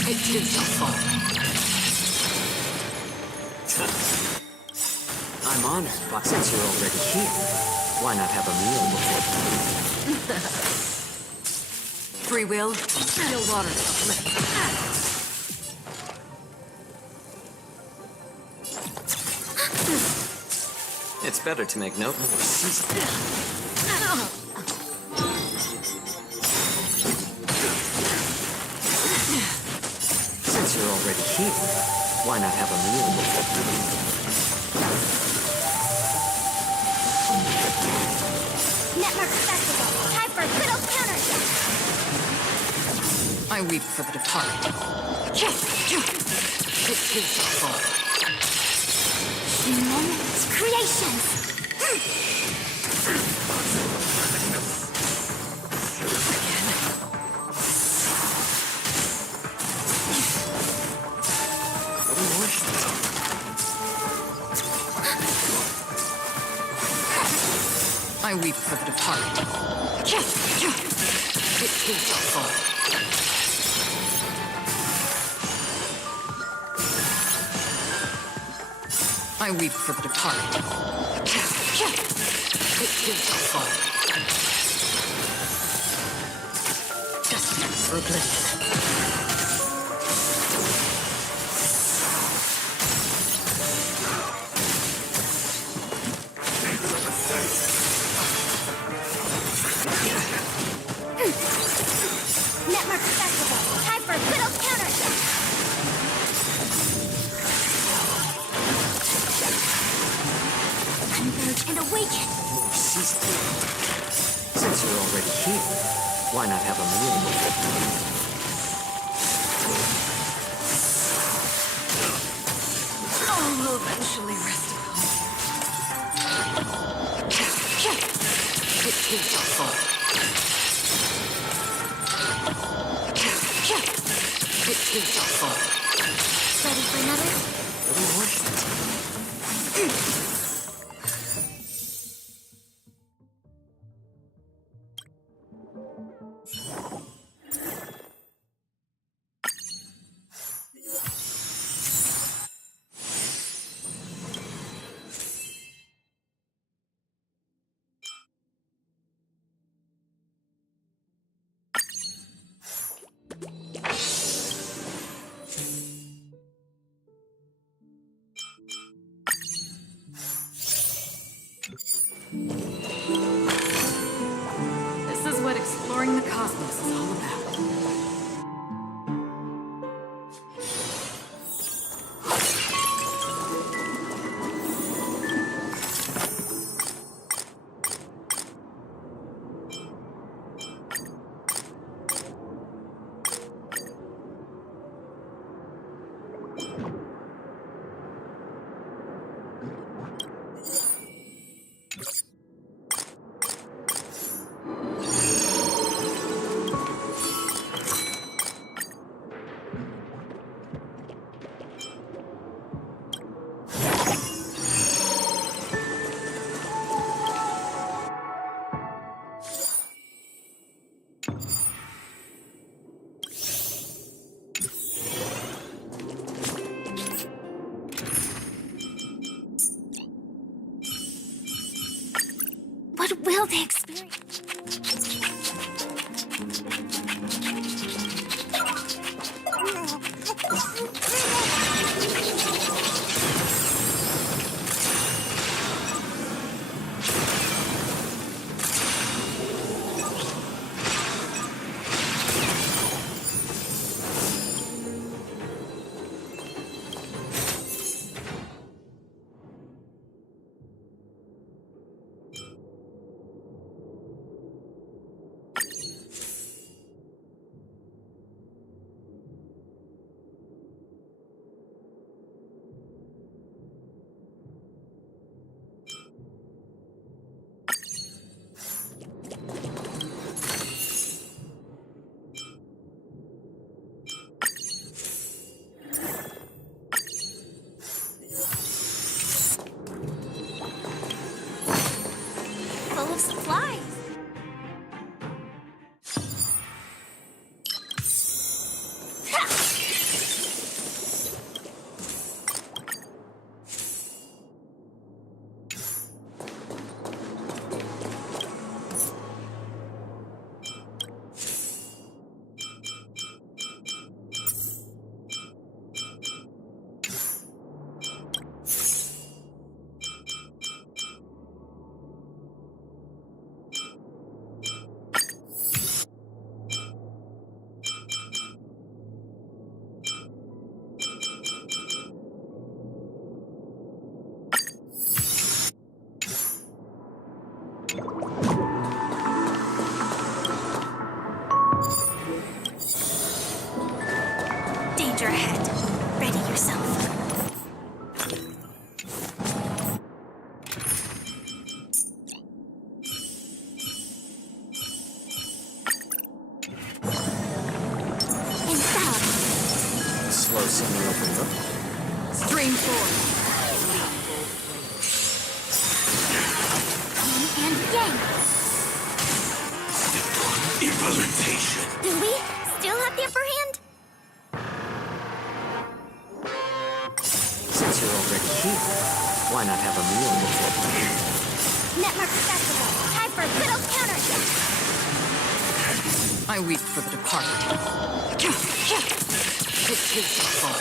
It too shall fall. I'm honored, but since you're already here, Why not have a meal before? Free will, still water uplift. It's better to make note. Since you're already here, why not have a meal before? Network Festival. Time for good old counterattack. I weep for the departed. It too shall fall. Human creations. I weep for the departed. It too shall fall. I weep for the departed. It too shall fall. Destined for oblivion. Network Festival. Time for good old counterattack. Converge and awaken. Since you're already here, why not have a meal before? All will eventually rest upon me. It too shall fall. It too shall fall. Ready for another? This is what exploring the cosmos is all about. What will they experience? danger ahead. Ready yourself. Slow semi-open look. Stream forward. Yin and yang. Implementation. Do we still have the upper hand? Since you're already here, why not have a meal before? Netmark Festival. Time for a good old counterattack. I weep for the departed. It is the fall.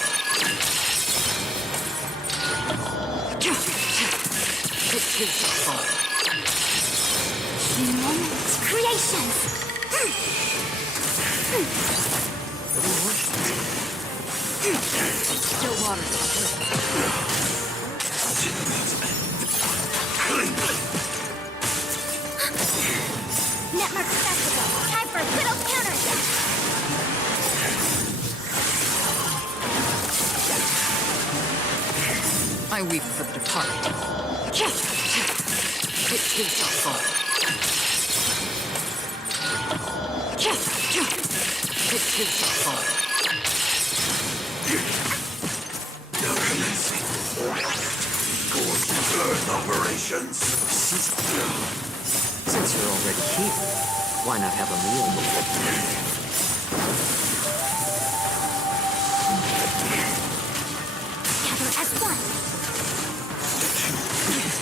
It is the fall. Human creations. Still water. Netmark Festival. Time for a good old counterattack. I weep for the departed. It is the fall. It is the fall. Now commencing. Going to Earth operations. Since you're already here, why not have a meal before? Gather as one.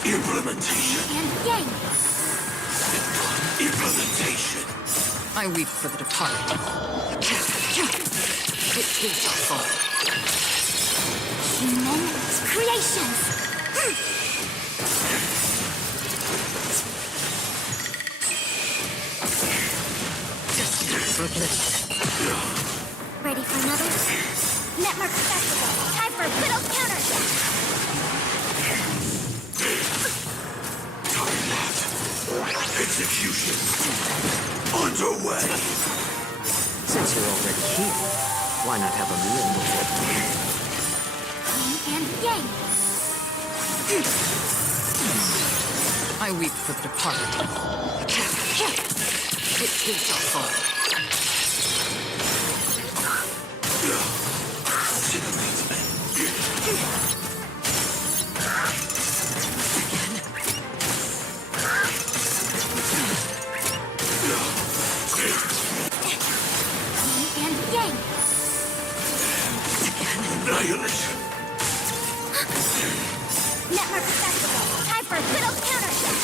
Implementation. And yang. Implementation. I weep for the departed. It is the fall. Human creations. Ready for another? Netmark Festival. Time for a good old counterattack. Execution. Underway. Since you're already here, why not have a meal before? Yin and yang. I weep for the departed. It is the fall. Yin and yang. Annihilation. Netmark Festival. Time for a good old counterattack.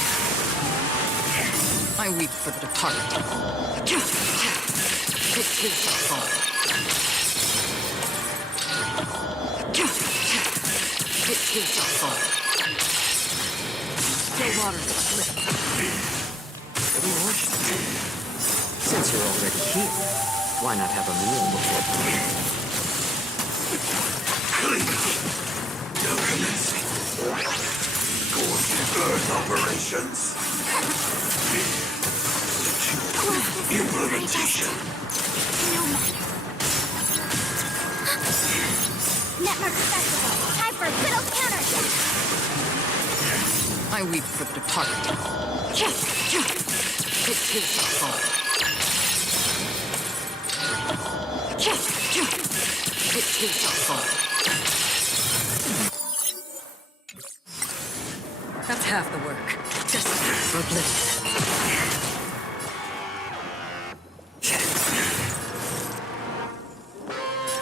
I weep for the departed. It is the fall. It is the fall. Still water. Since you're already here, why not have a meal before? Now commencing. Going to Earth operations. Implementation. Netmark Festival. Time for a good old counterattack. I weep for the departed. It is the fall. It is the fall. That's half the work. Just for oblivion.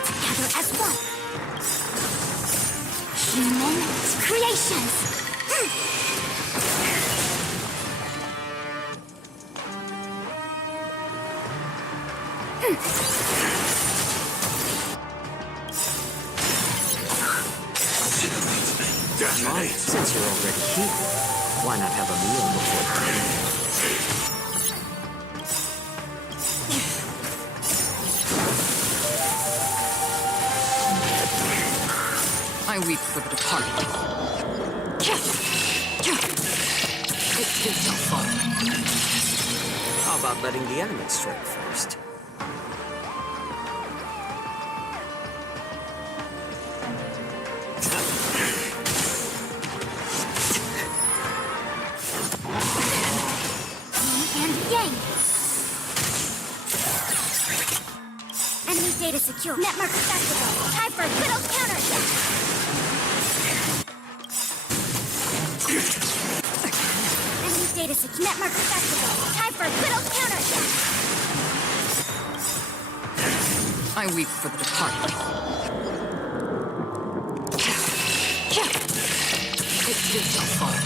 Together as one. Human creations. Since you're already here, why not have a meal before? I weep for the departed. It is the fall. How about letting the enemy strike first? data secure. Network accessible. Time for a good old counterattack. Enemy data secure. Network accessible. Time for a good old counterattack. I weep for the departed. It too shall fall.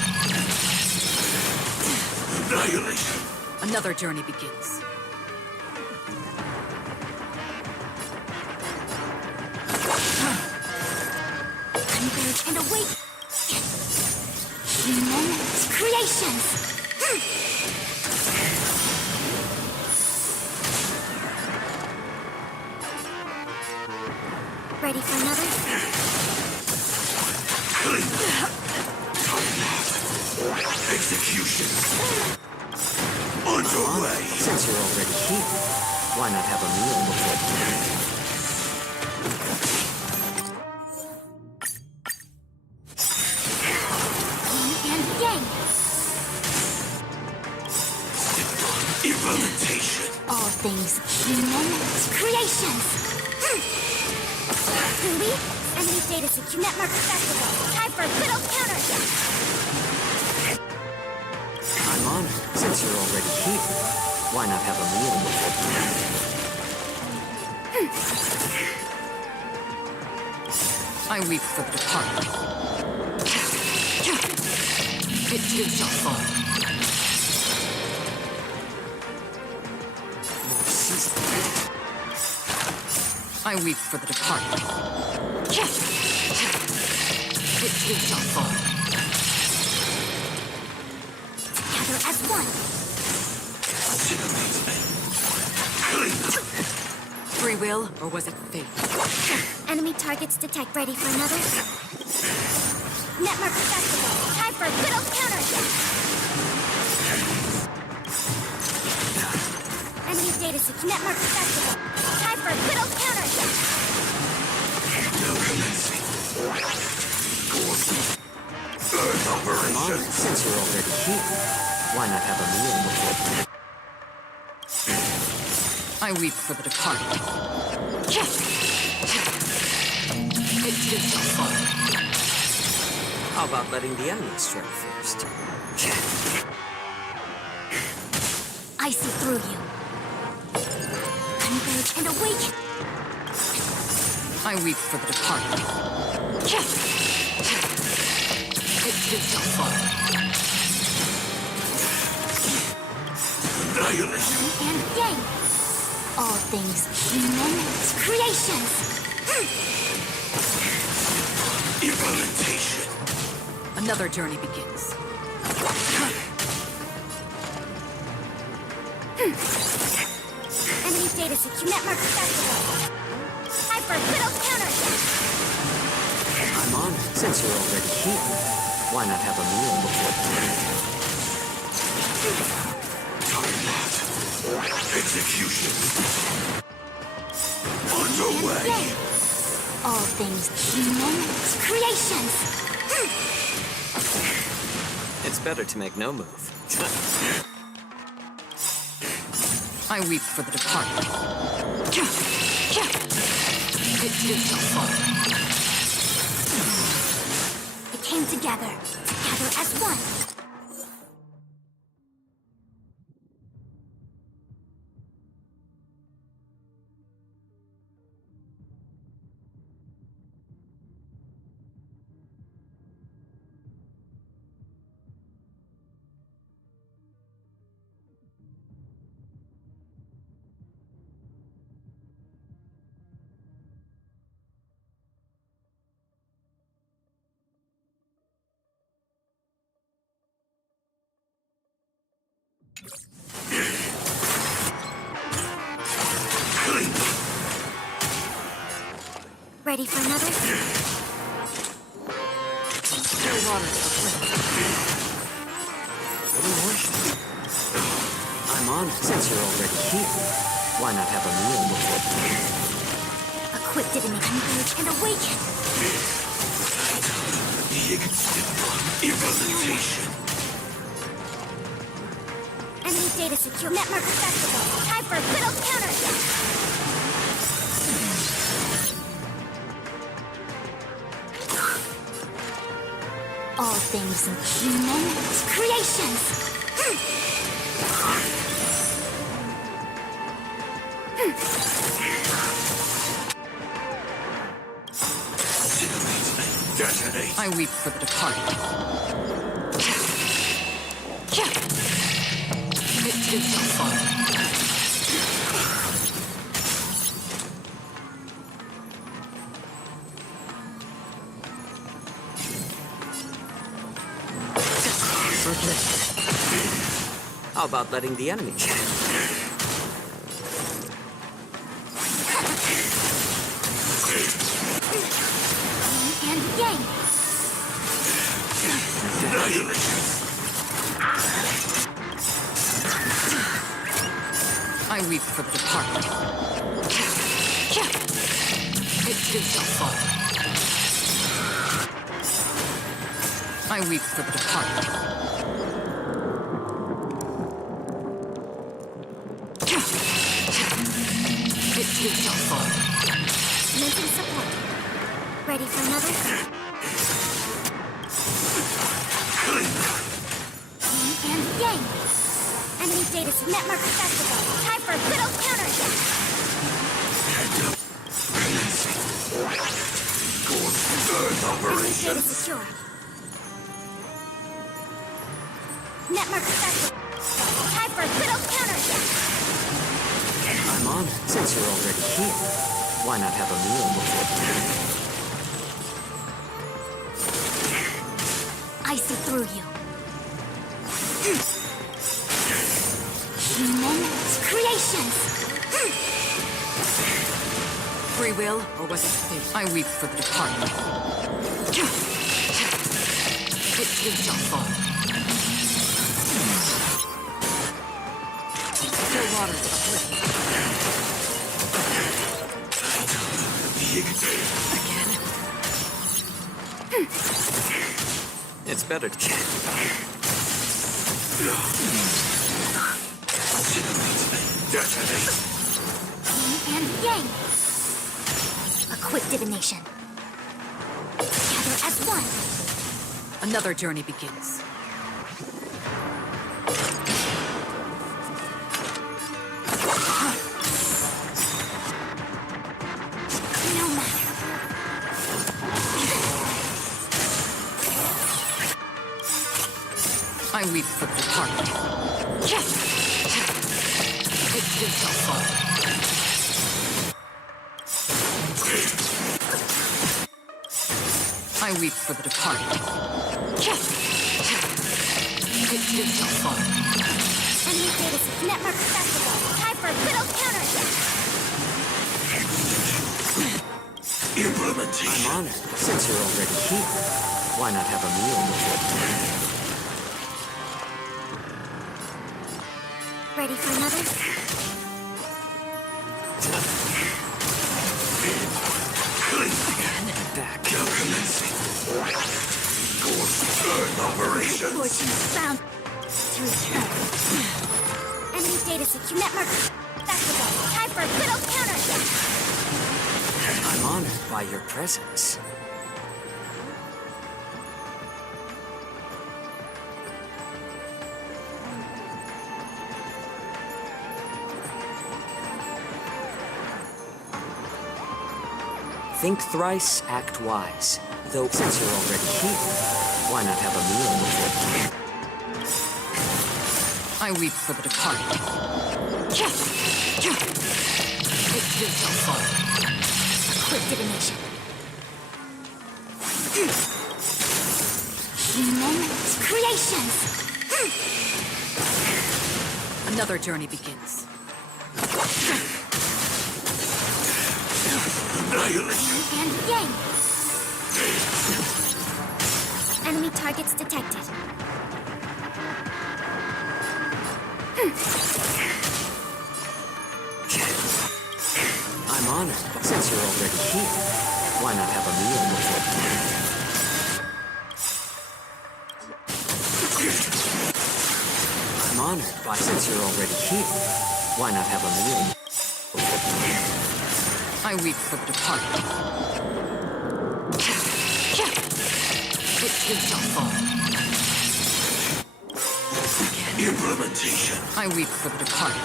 Annihilation. Another journey begins. Converge and await. Human creations. Ready for another? Execution. Underway. Since you're already here, why not have a meal before Yin and yang. Implementation. All things human creations. Gooey, enemy data secure. Network accessible. Time for a good old counterattack. I'm honored. Since you're already here, why not have a meal before I weep for the departed. It too shall fall. I weep for the departed. It too shall fall. Together as one. Free will, or was it fate? Enemy targets detect. Ready for another? Network accessible. Time for a good old counterattack. Enemy data secure. Network accessible. Time for a good old counterattack. Earth I'm honored. operations. Since you're already here, why not have a meal before I weep for the departed. It too shall fall. How about letting the enemy strike first? I see through you. Converge and awaken. I weep for the departed. It too shall fall. Annihilation. Yin and yang. All things human creations. Implementation. Another journey begins. Enemy data secure. Network accessible. Time for a good old counterattack. I'm honored. Since you're already here, why not have a meal before Execution. Underway. Yang. All things human creations. It's better to make no move. I weep for the departed. It too shall fall. They came together as one. Ready for another? Still water I'm honored. Since you're already here, why not have a meal before Equipped enemy converge and awaken. Implementation. Enemy data secure. Network accessible. Time for a good old counterattack. things and human creations. Detonate. I weep for the departed. It too shall fall. How about letting the enemy check? And yang. I weep for the departed. It too shall fall. I weep for the departed. It too shall fall. Missing support. Ready for another? Yin and yang. Enemy data net marker festival. Time for a good old counter attack. Enemy data secure. Net marker festival. Time for a good old counter attack. I'm honored. Since you're already here, why not have a meal before? I see through you. Human creations. Free will, or was it fate? I weep for the departed. It too shall fall. Still waters uplift. Again. It's better to check. Detonate. Yin and yang. A quick divination. Gather as one. Another journey begins. No matter. I weep for the departed. It too shall fall. I weep for the departed. It too shall fall. Enemy data net marker festival. Time for a good old counter attack. Implementation. I'm honored. Since you're already here, why not have a meal before? Ready for another? Back. Operations. Fortune's found to return. Enemy data secure net marker festival. Time for a good old counter attack. I'm honored by your presence. Think thrice, act wise. Though since you're already here, why not have a meal before? I weep for the departed. It too shall fall. Quick divination. Human creations. Another journey begins. And yang. Enemy targets detected. I'm honored, but since you're already here, why not have a meal before? I'm honored, but since you're already here, why not have a meal before? I weep for the departed. It too shall fall. implementation. I weep for the departed.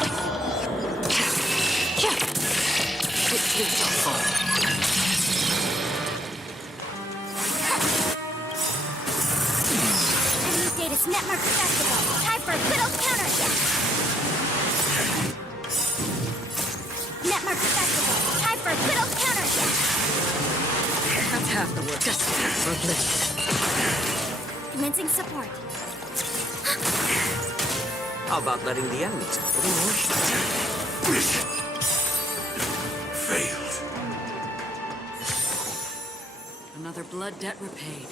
It too shall fall. Enemy's Datus Network Festival. Time for a good old counterattack. Network Festival. Time for a good old counterattack. That's half the work. Just for oblivion. Commencing support. How about letting the enemies put in motion? Mission failed. Another blood debt repaid.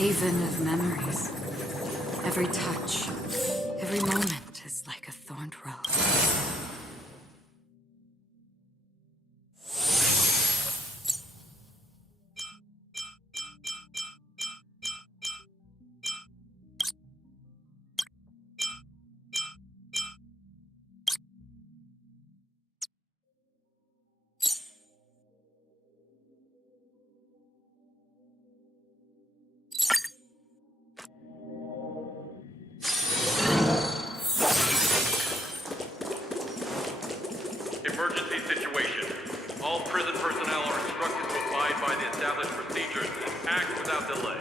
Haven of memories. Every touch, every moment is like a thorned rose. Emergency situation. All prison personnel are instructed to abide by the established procedures and act without delay.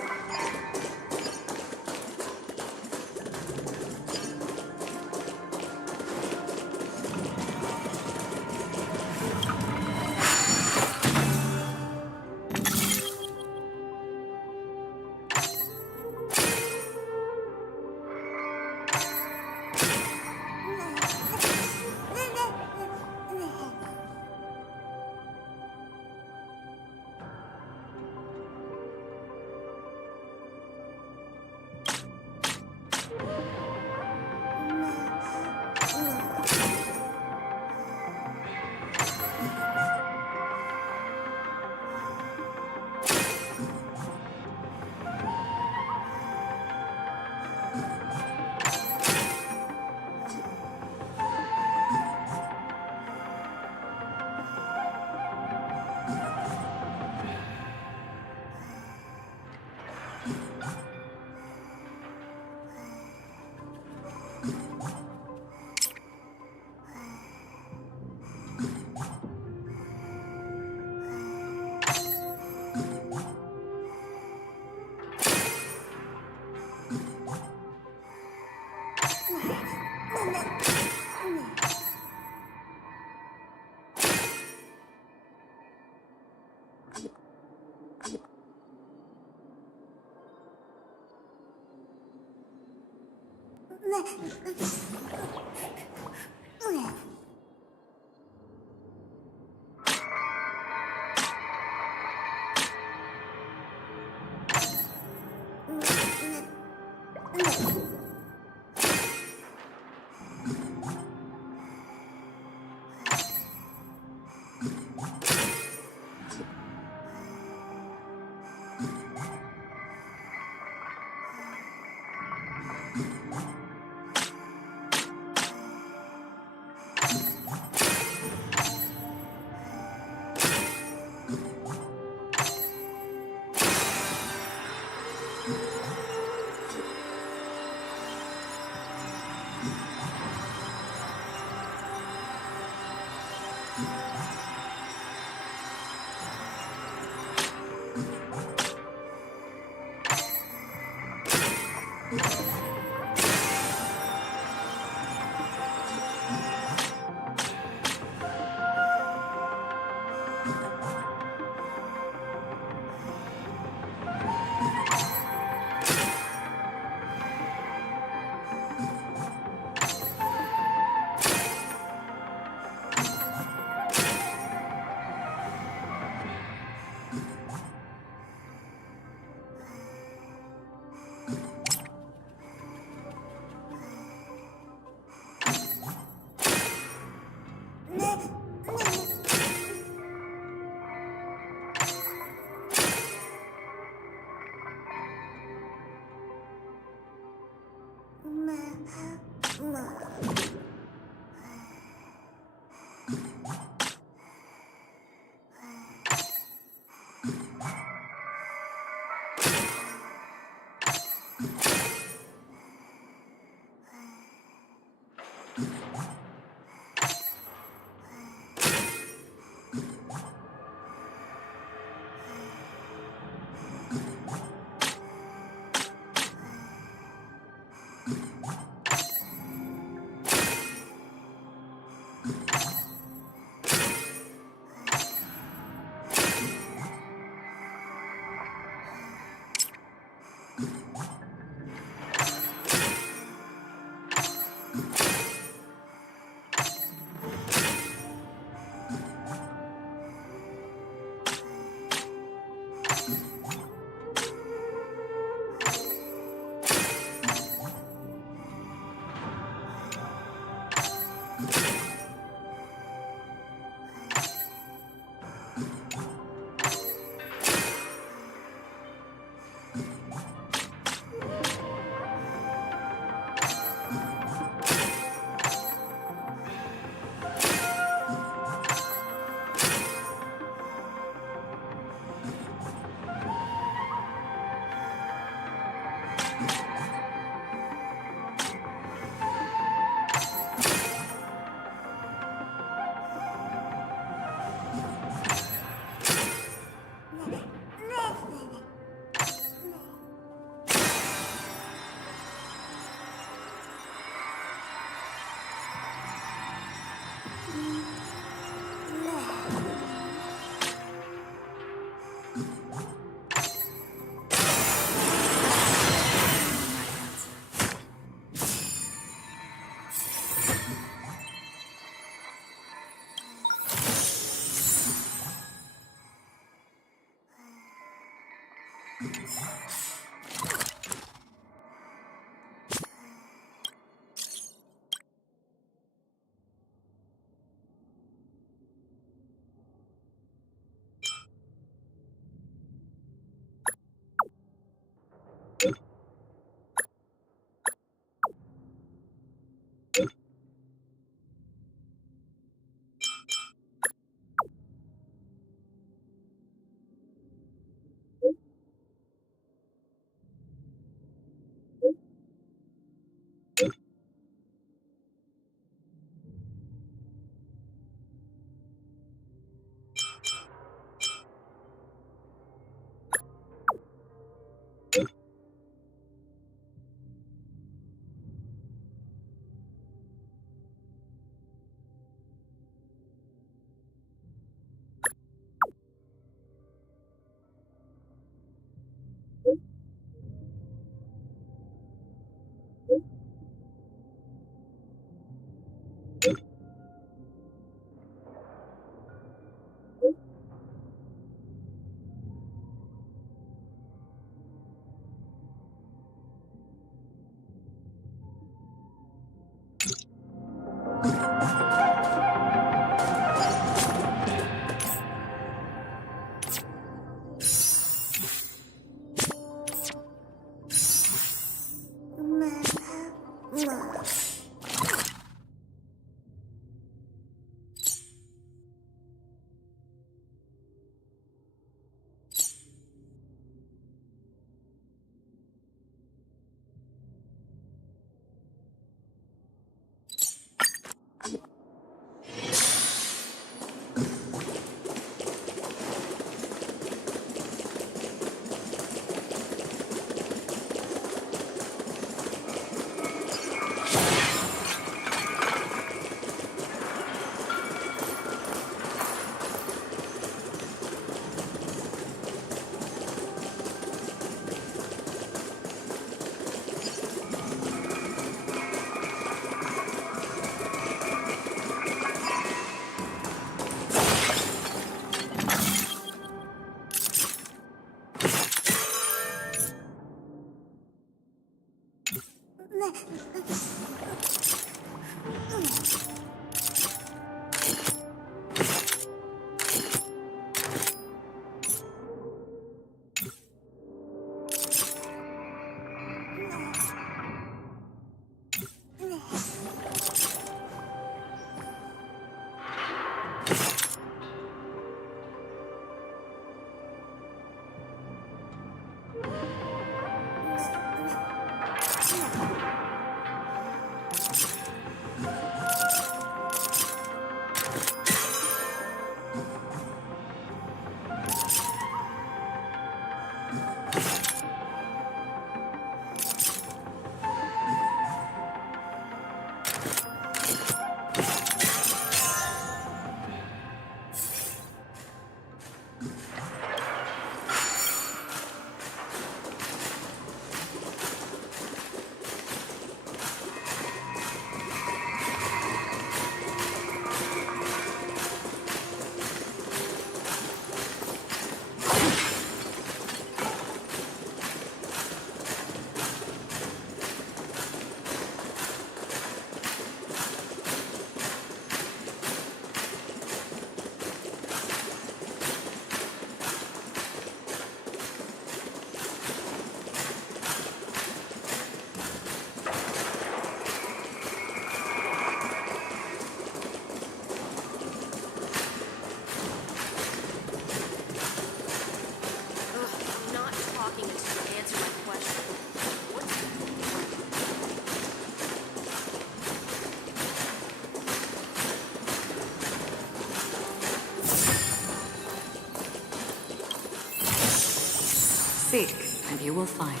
Seek, and you will find.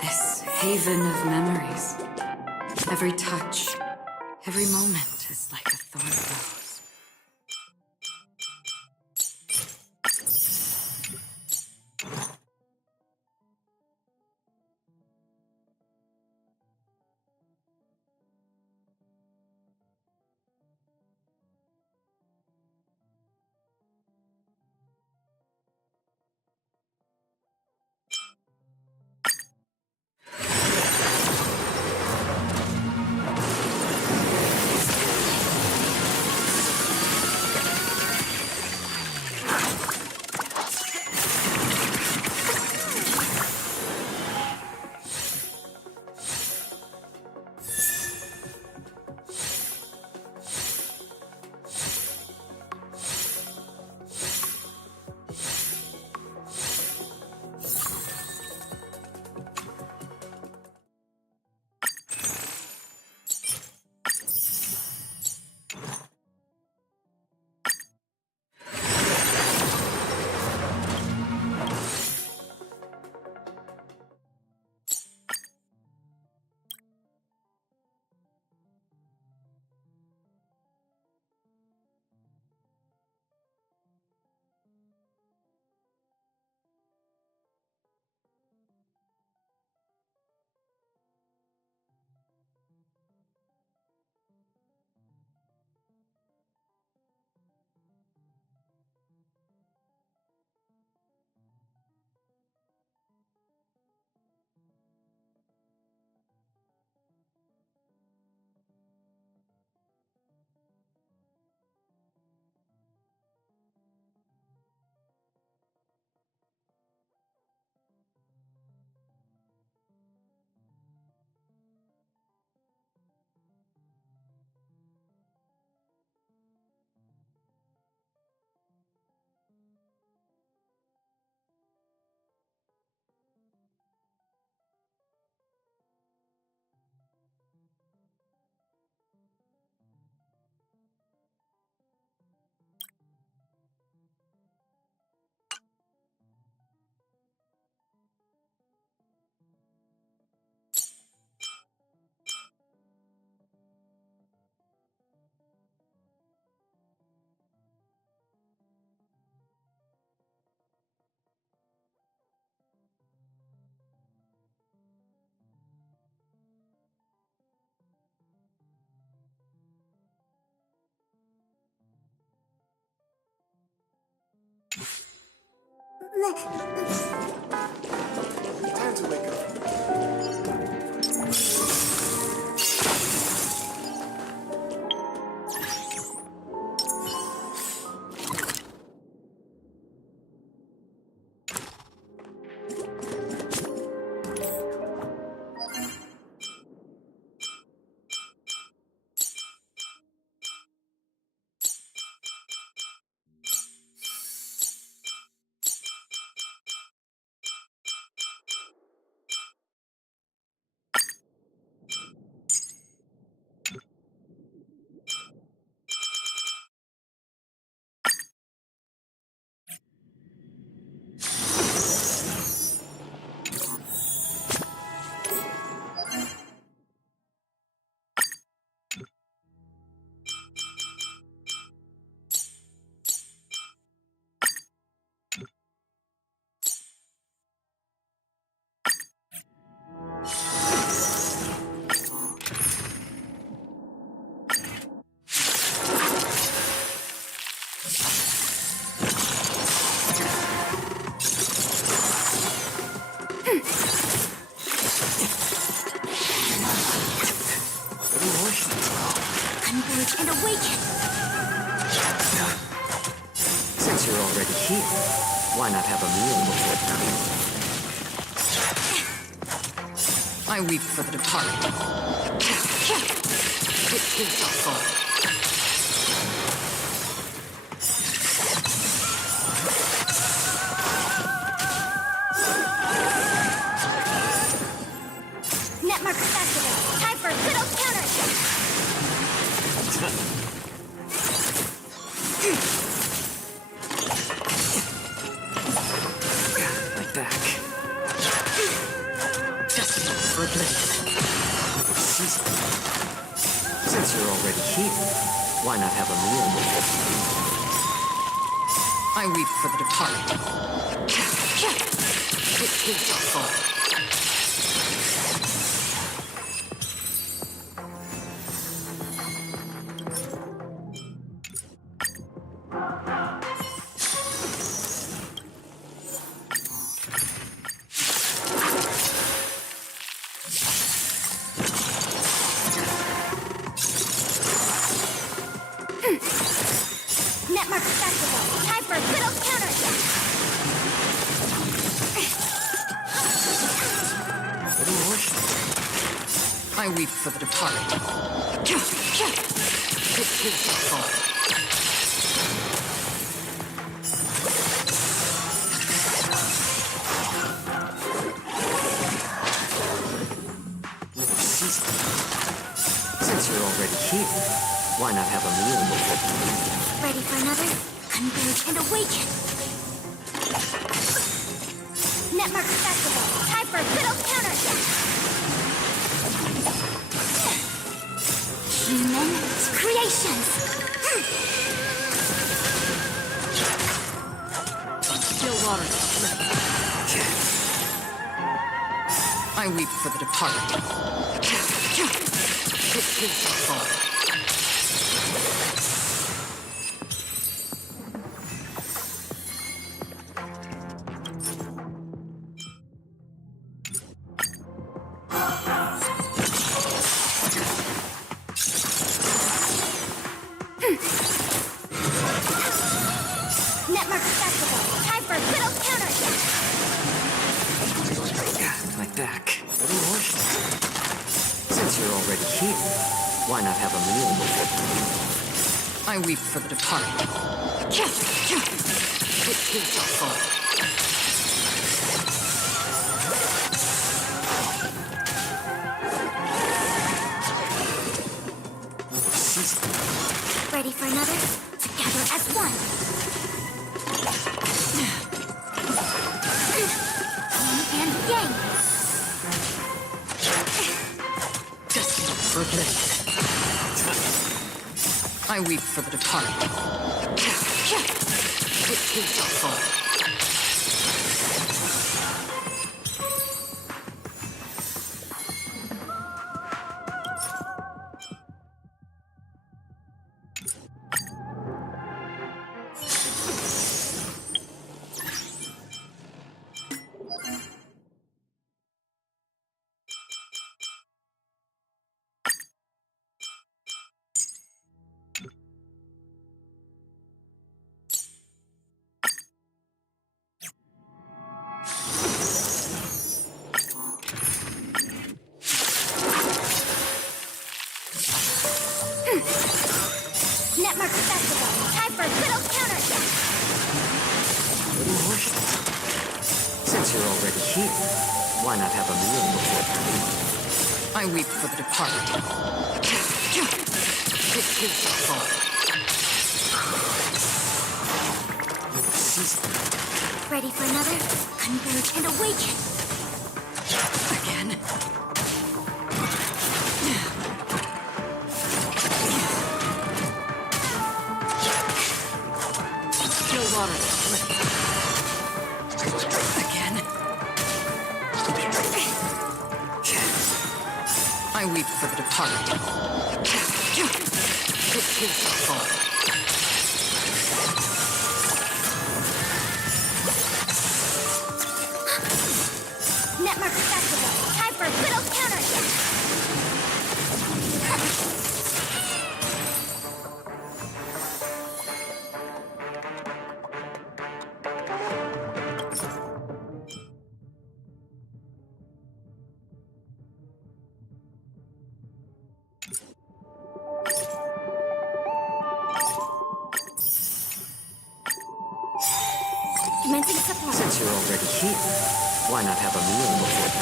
This haven of memories. Every touch, every moment is like a thorn rose. Time to wake up. Converge and awaken! Since you're already here, why not have a meal before time? I weep for the departed. It is our fault. Netmarker activated. Time for Widow's counterattack. My back. Since you're already here, why not have a meal with us? I weep for the departed. Netmark Festival. Time for a good old counterattack. I weep for the departed. Since you're already here, why not have a meal with us? Ready for another? Converge and awaken. Netmark Festival. Time for a good old counterattack. Human creations. Still water. I weep for the departed. Netmark Festival. Time for a good old counterattack. My back. Since you're already here, why not have a meal with us? I weep for the departed. Ready for another? Together as one. Yin and yang. I weep for the departed. Netmark Festival. Time for a good old counterattack. Since you're already here, why not have a meal with us? I weep for the departed. Ready for another? Converge and awaken. Again. Still water. Again. I weep for the departed. Netmark Festival. Time for a good old counterattack. Commencing support. Since you're already here, why not have a meal with us?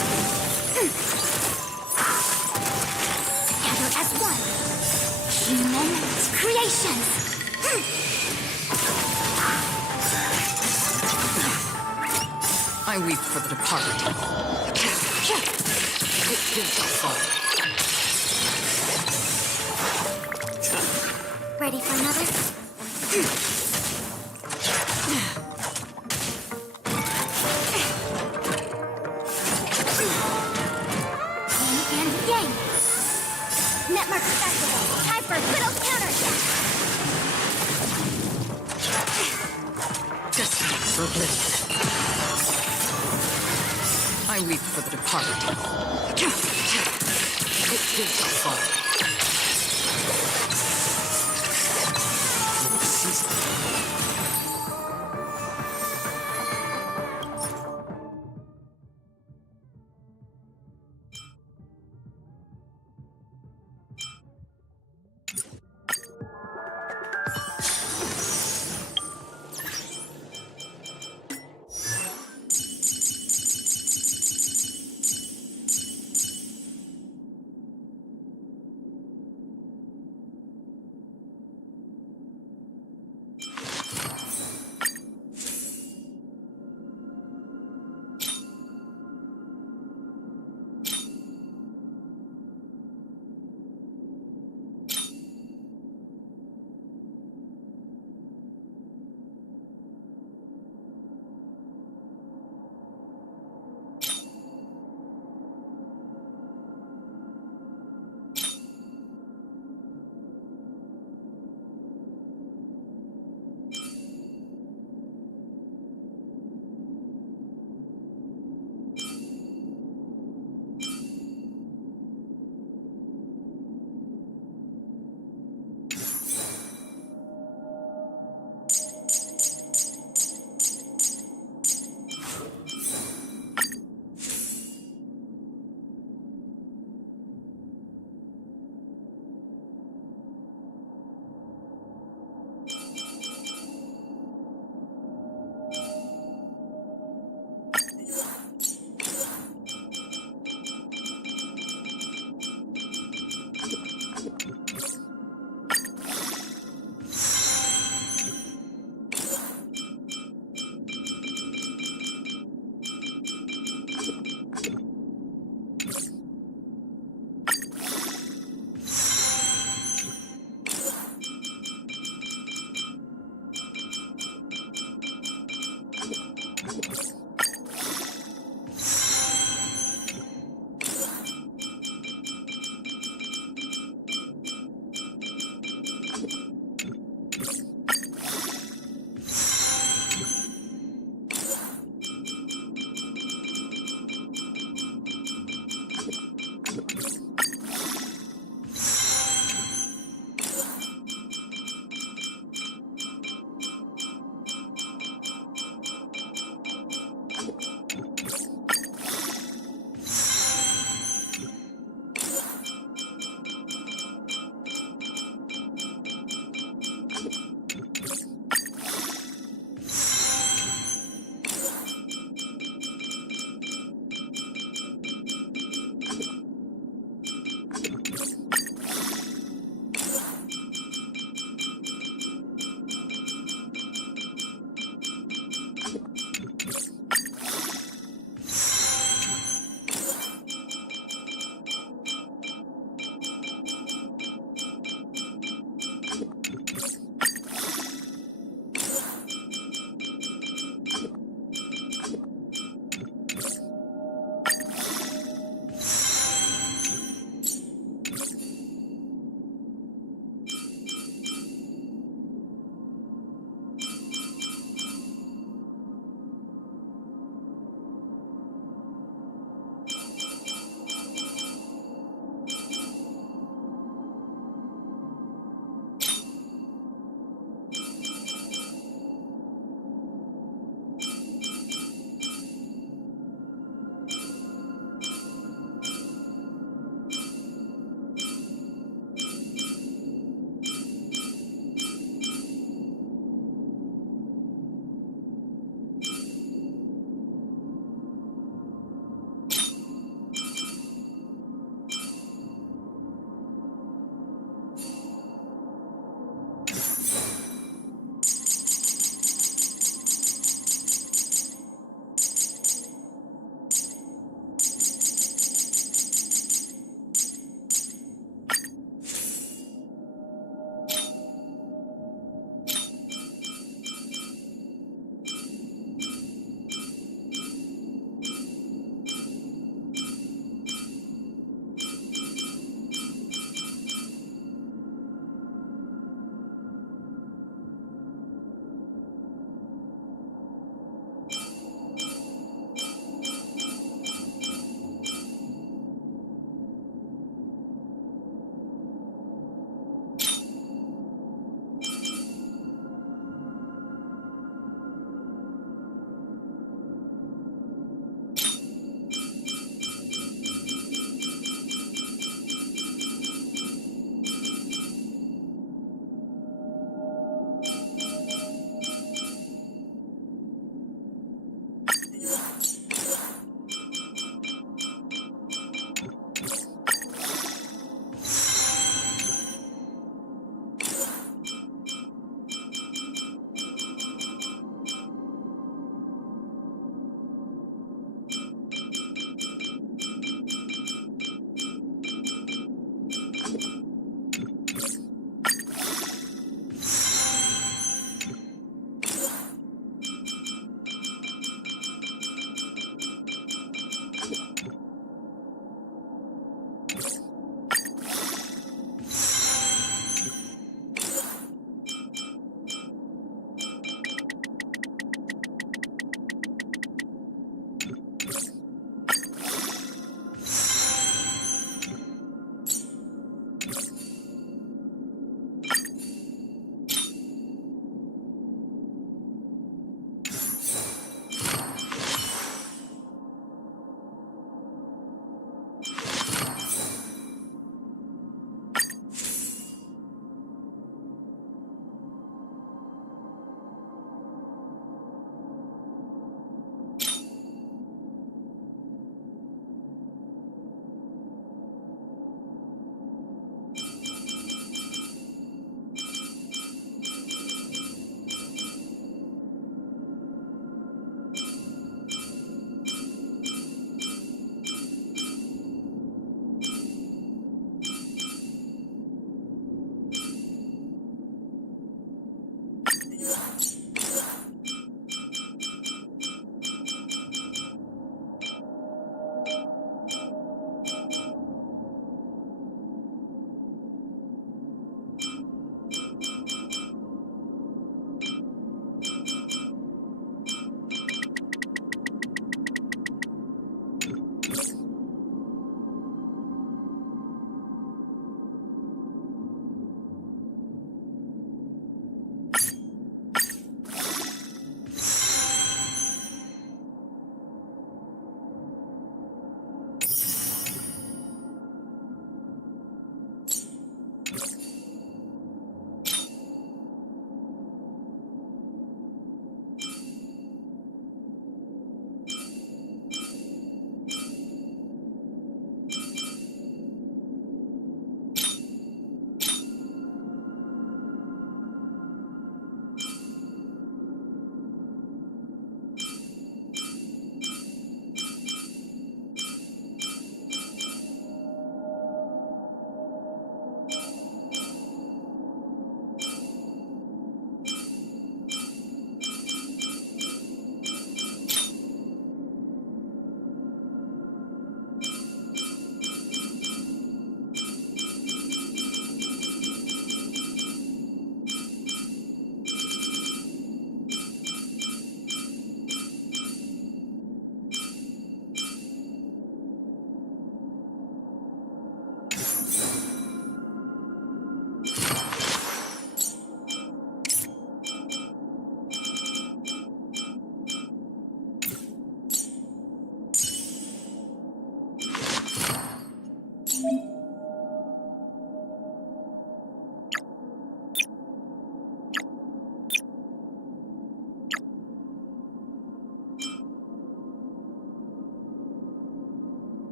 Together as one. Human creations. I weep for the departed. Ready for another? Yin and yang. Netmark activated. Time for a good old counterattack. Destined for oblivion. I weep for the departed. It too shall fall.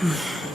Hmm.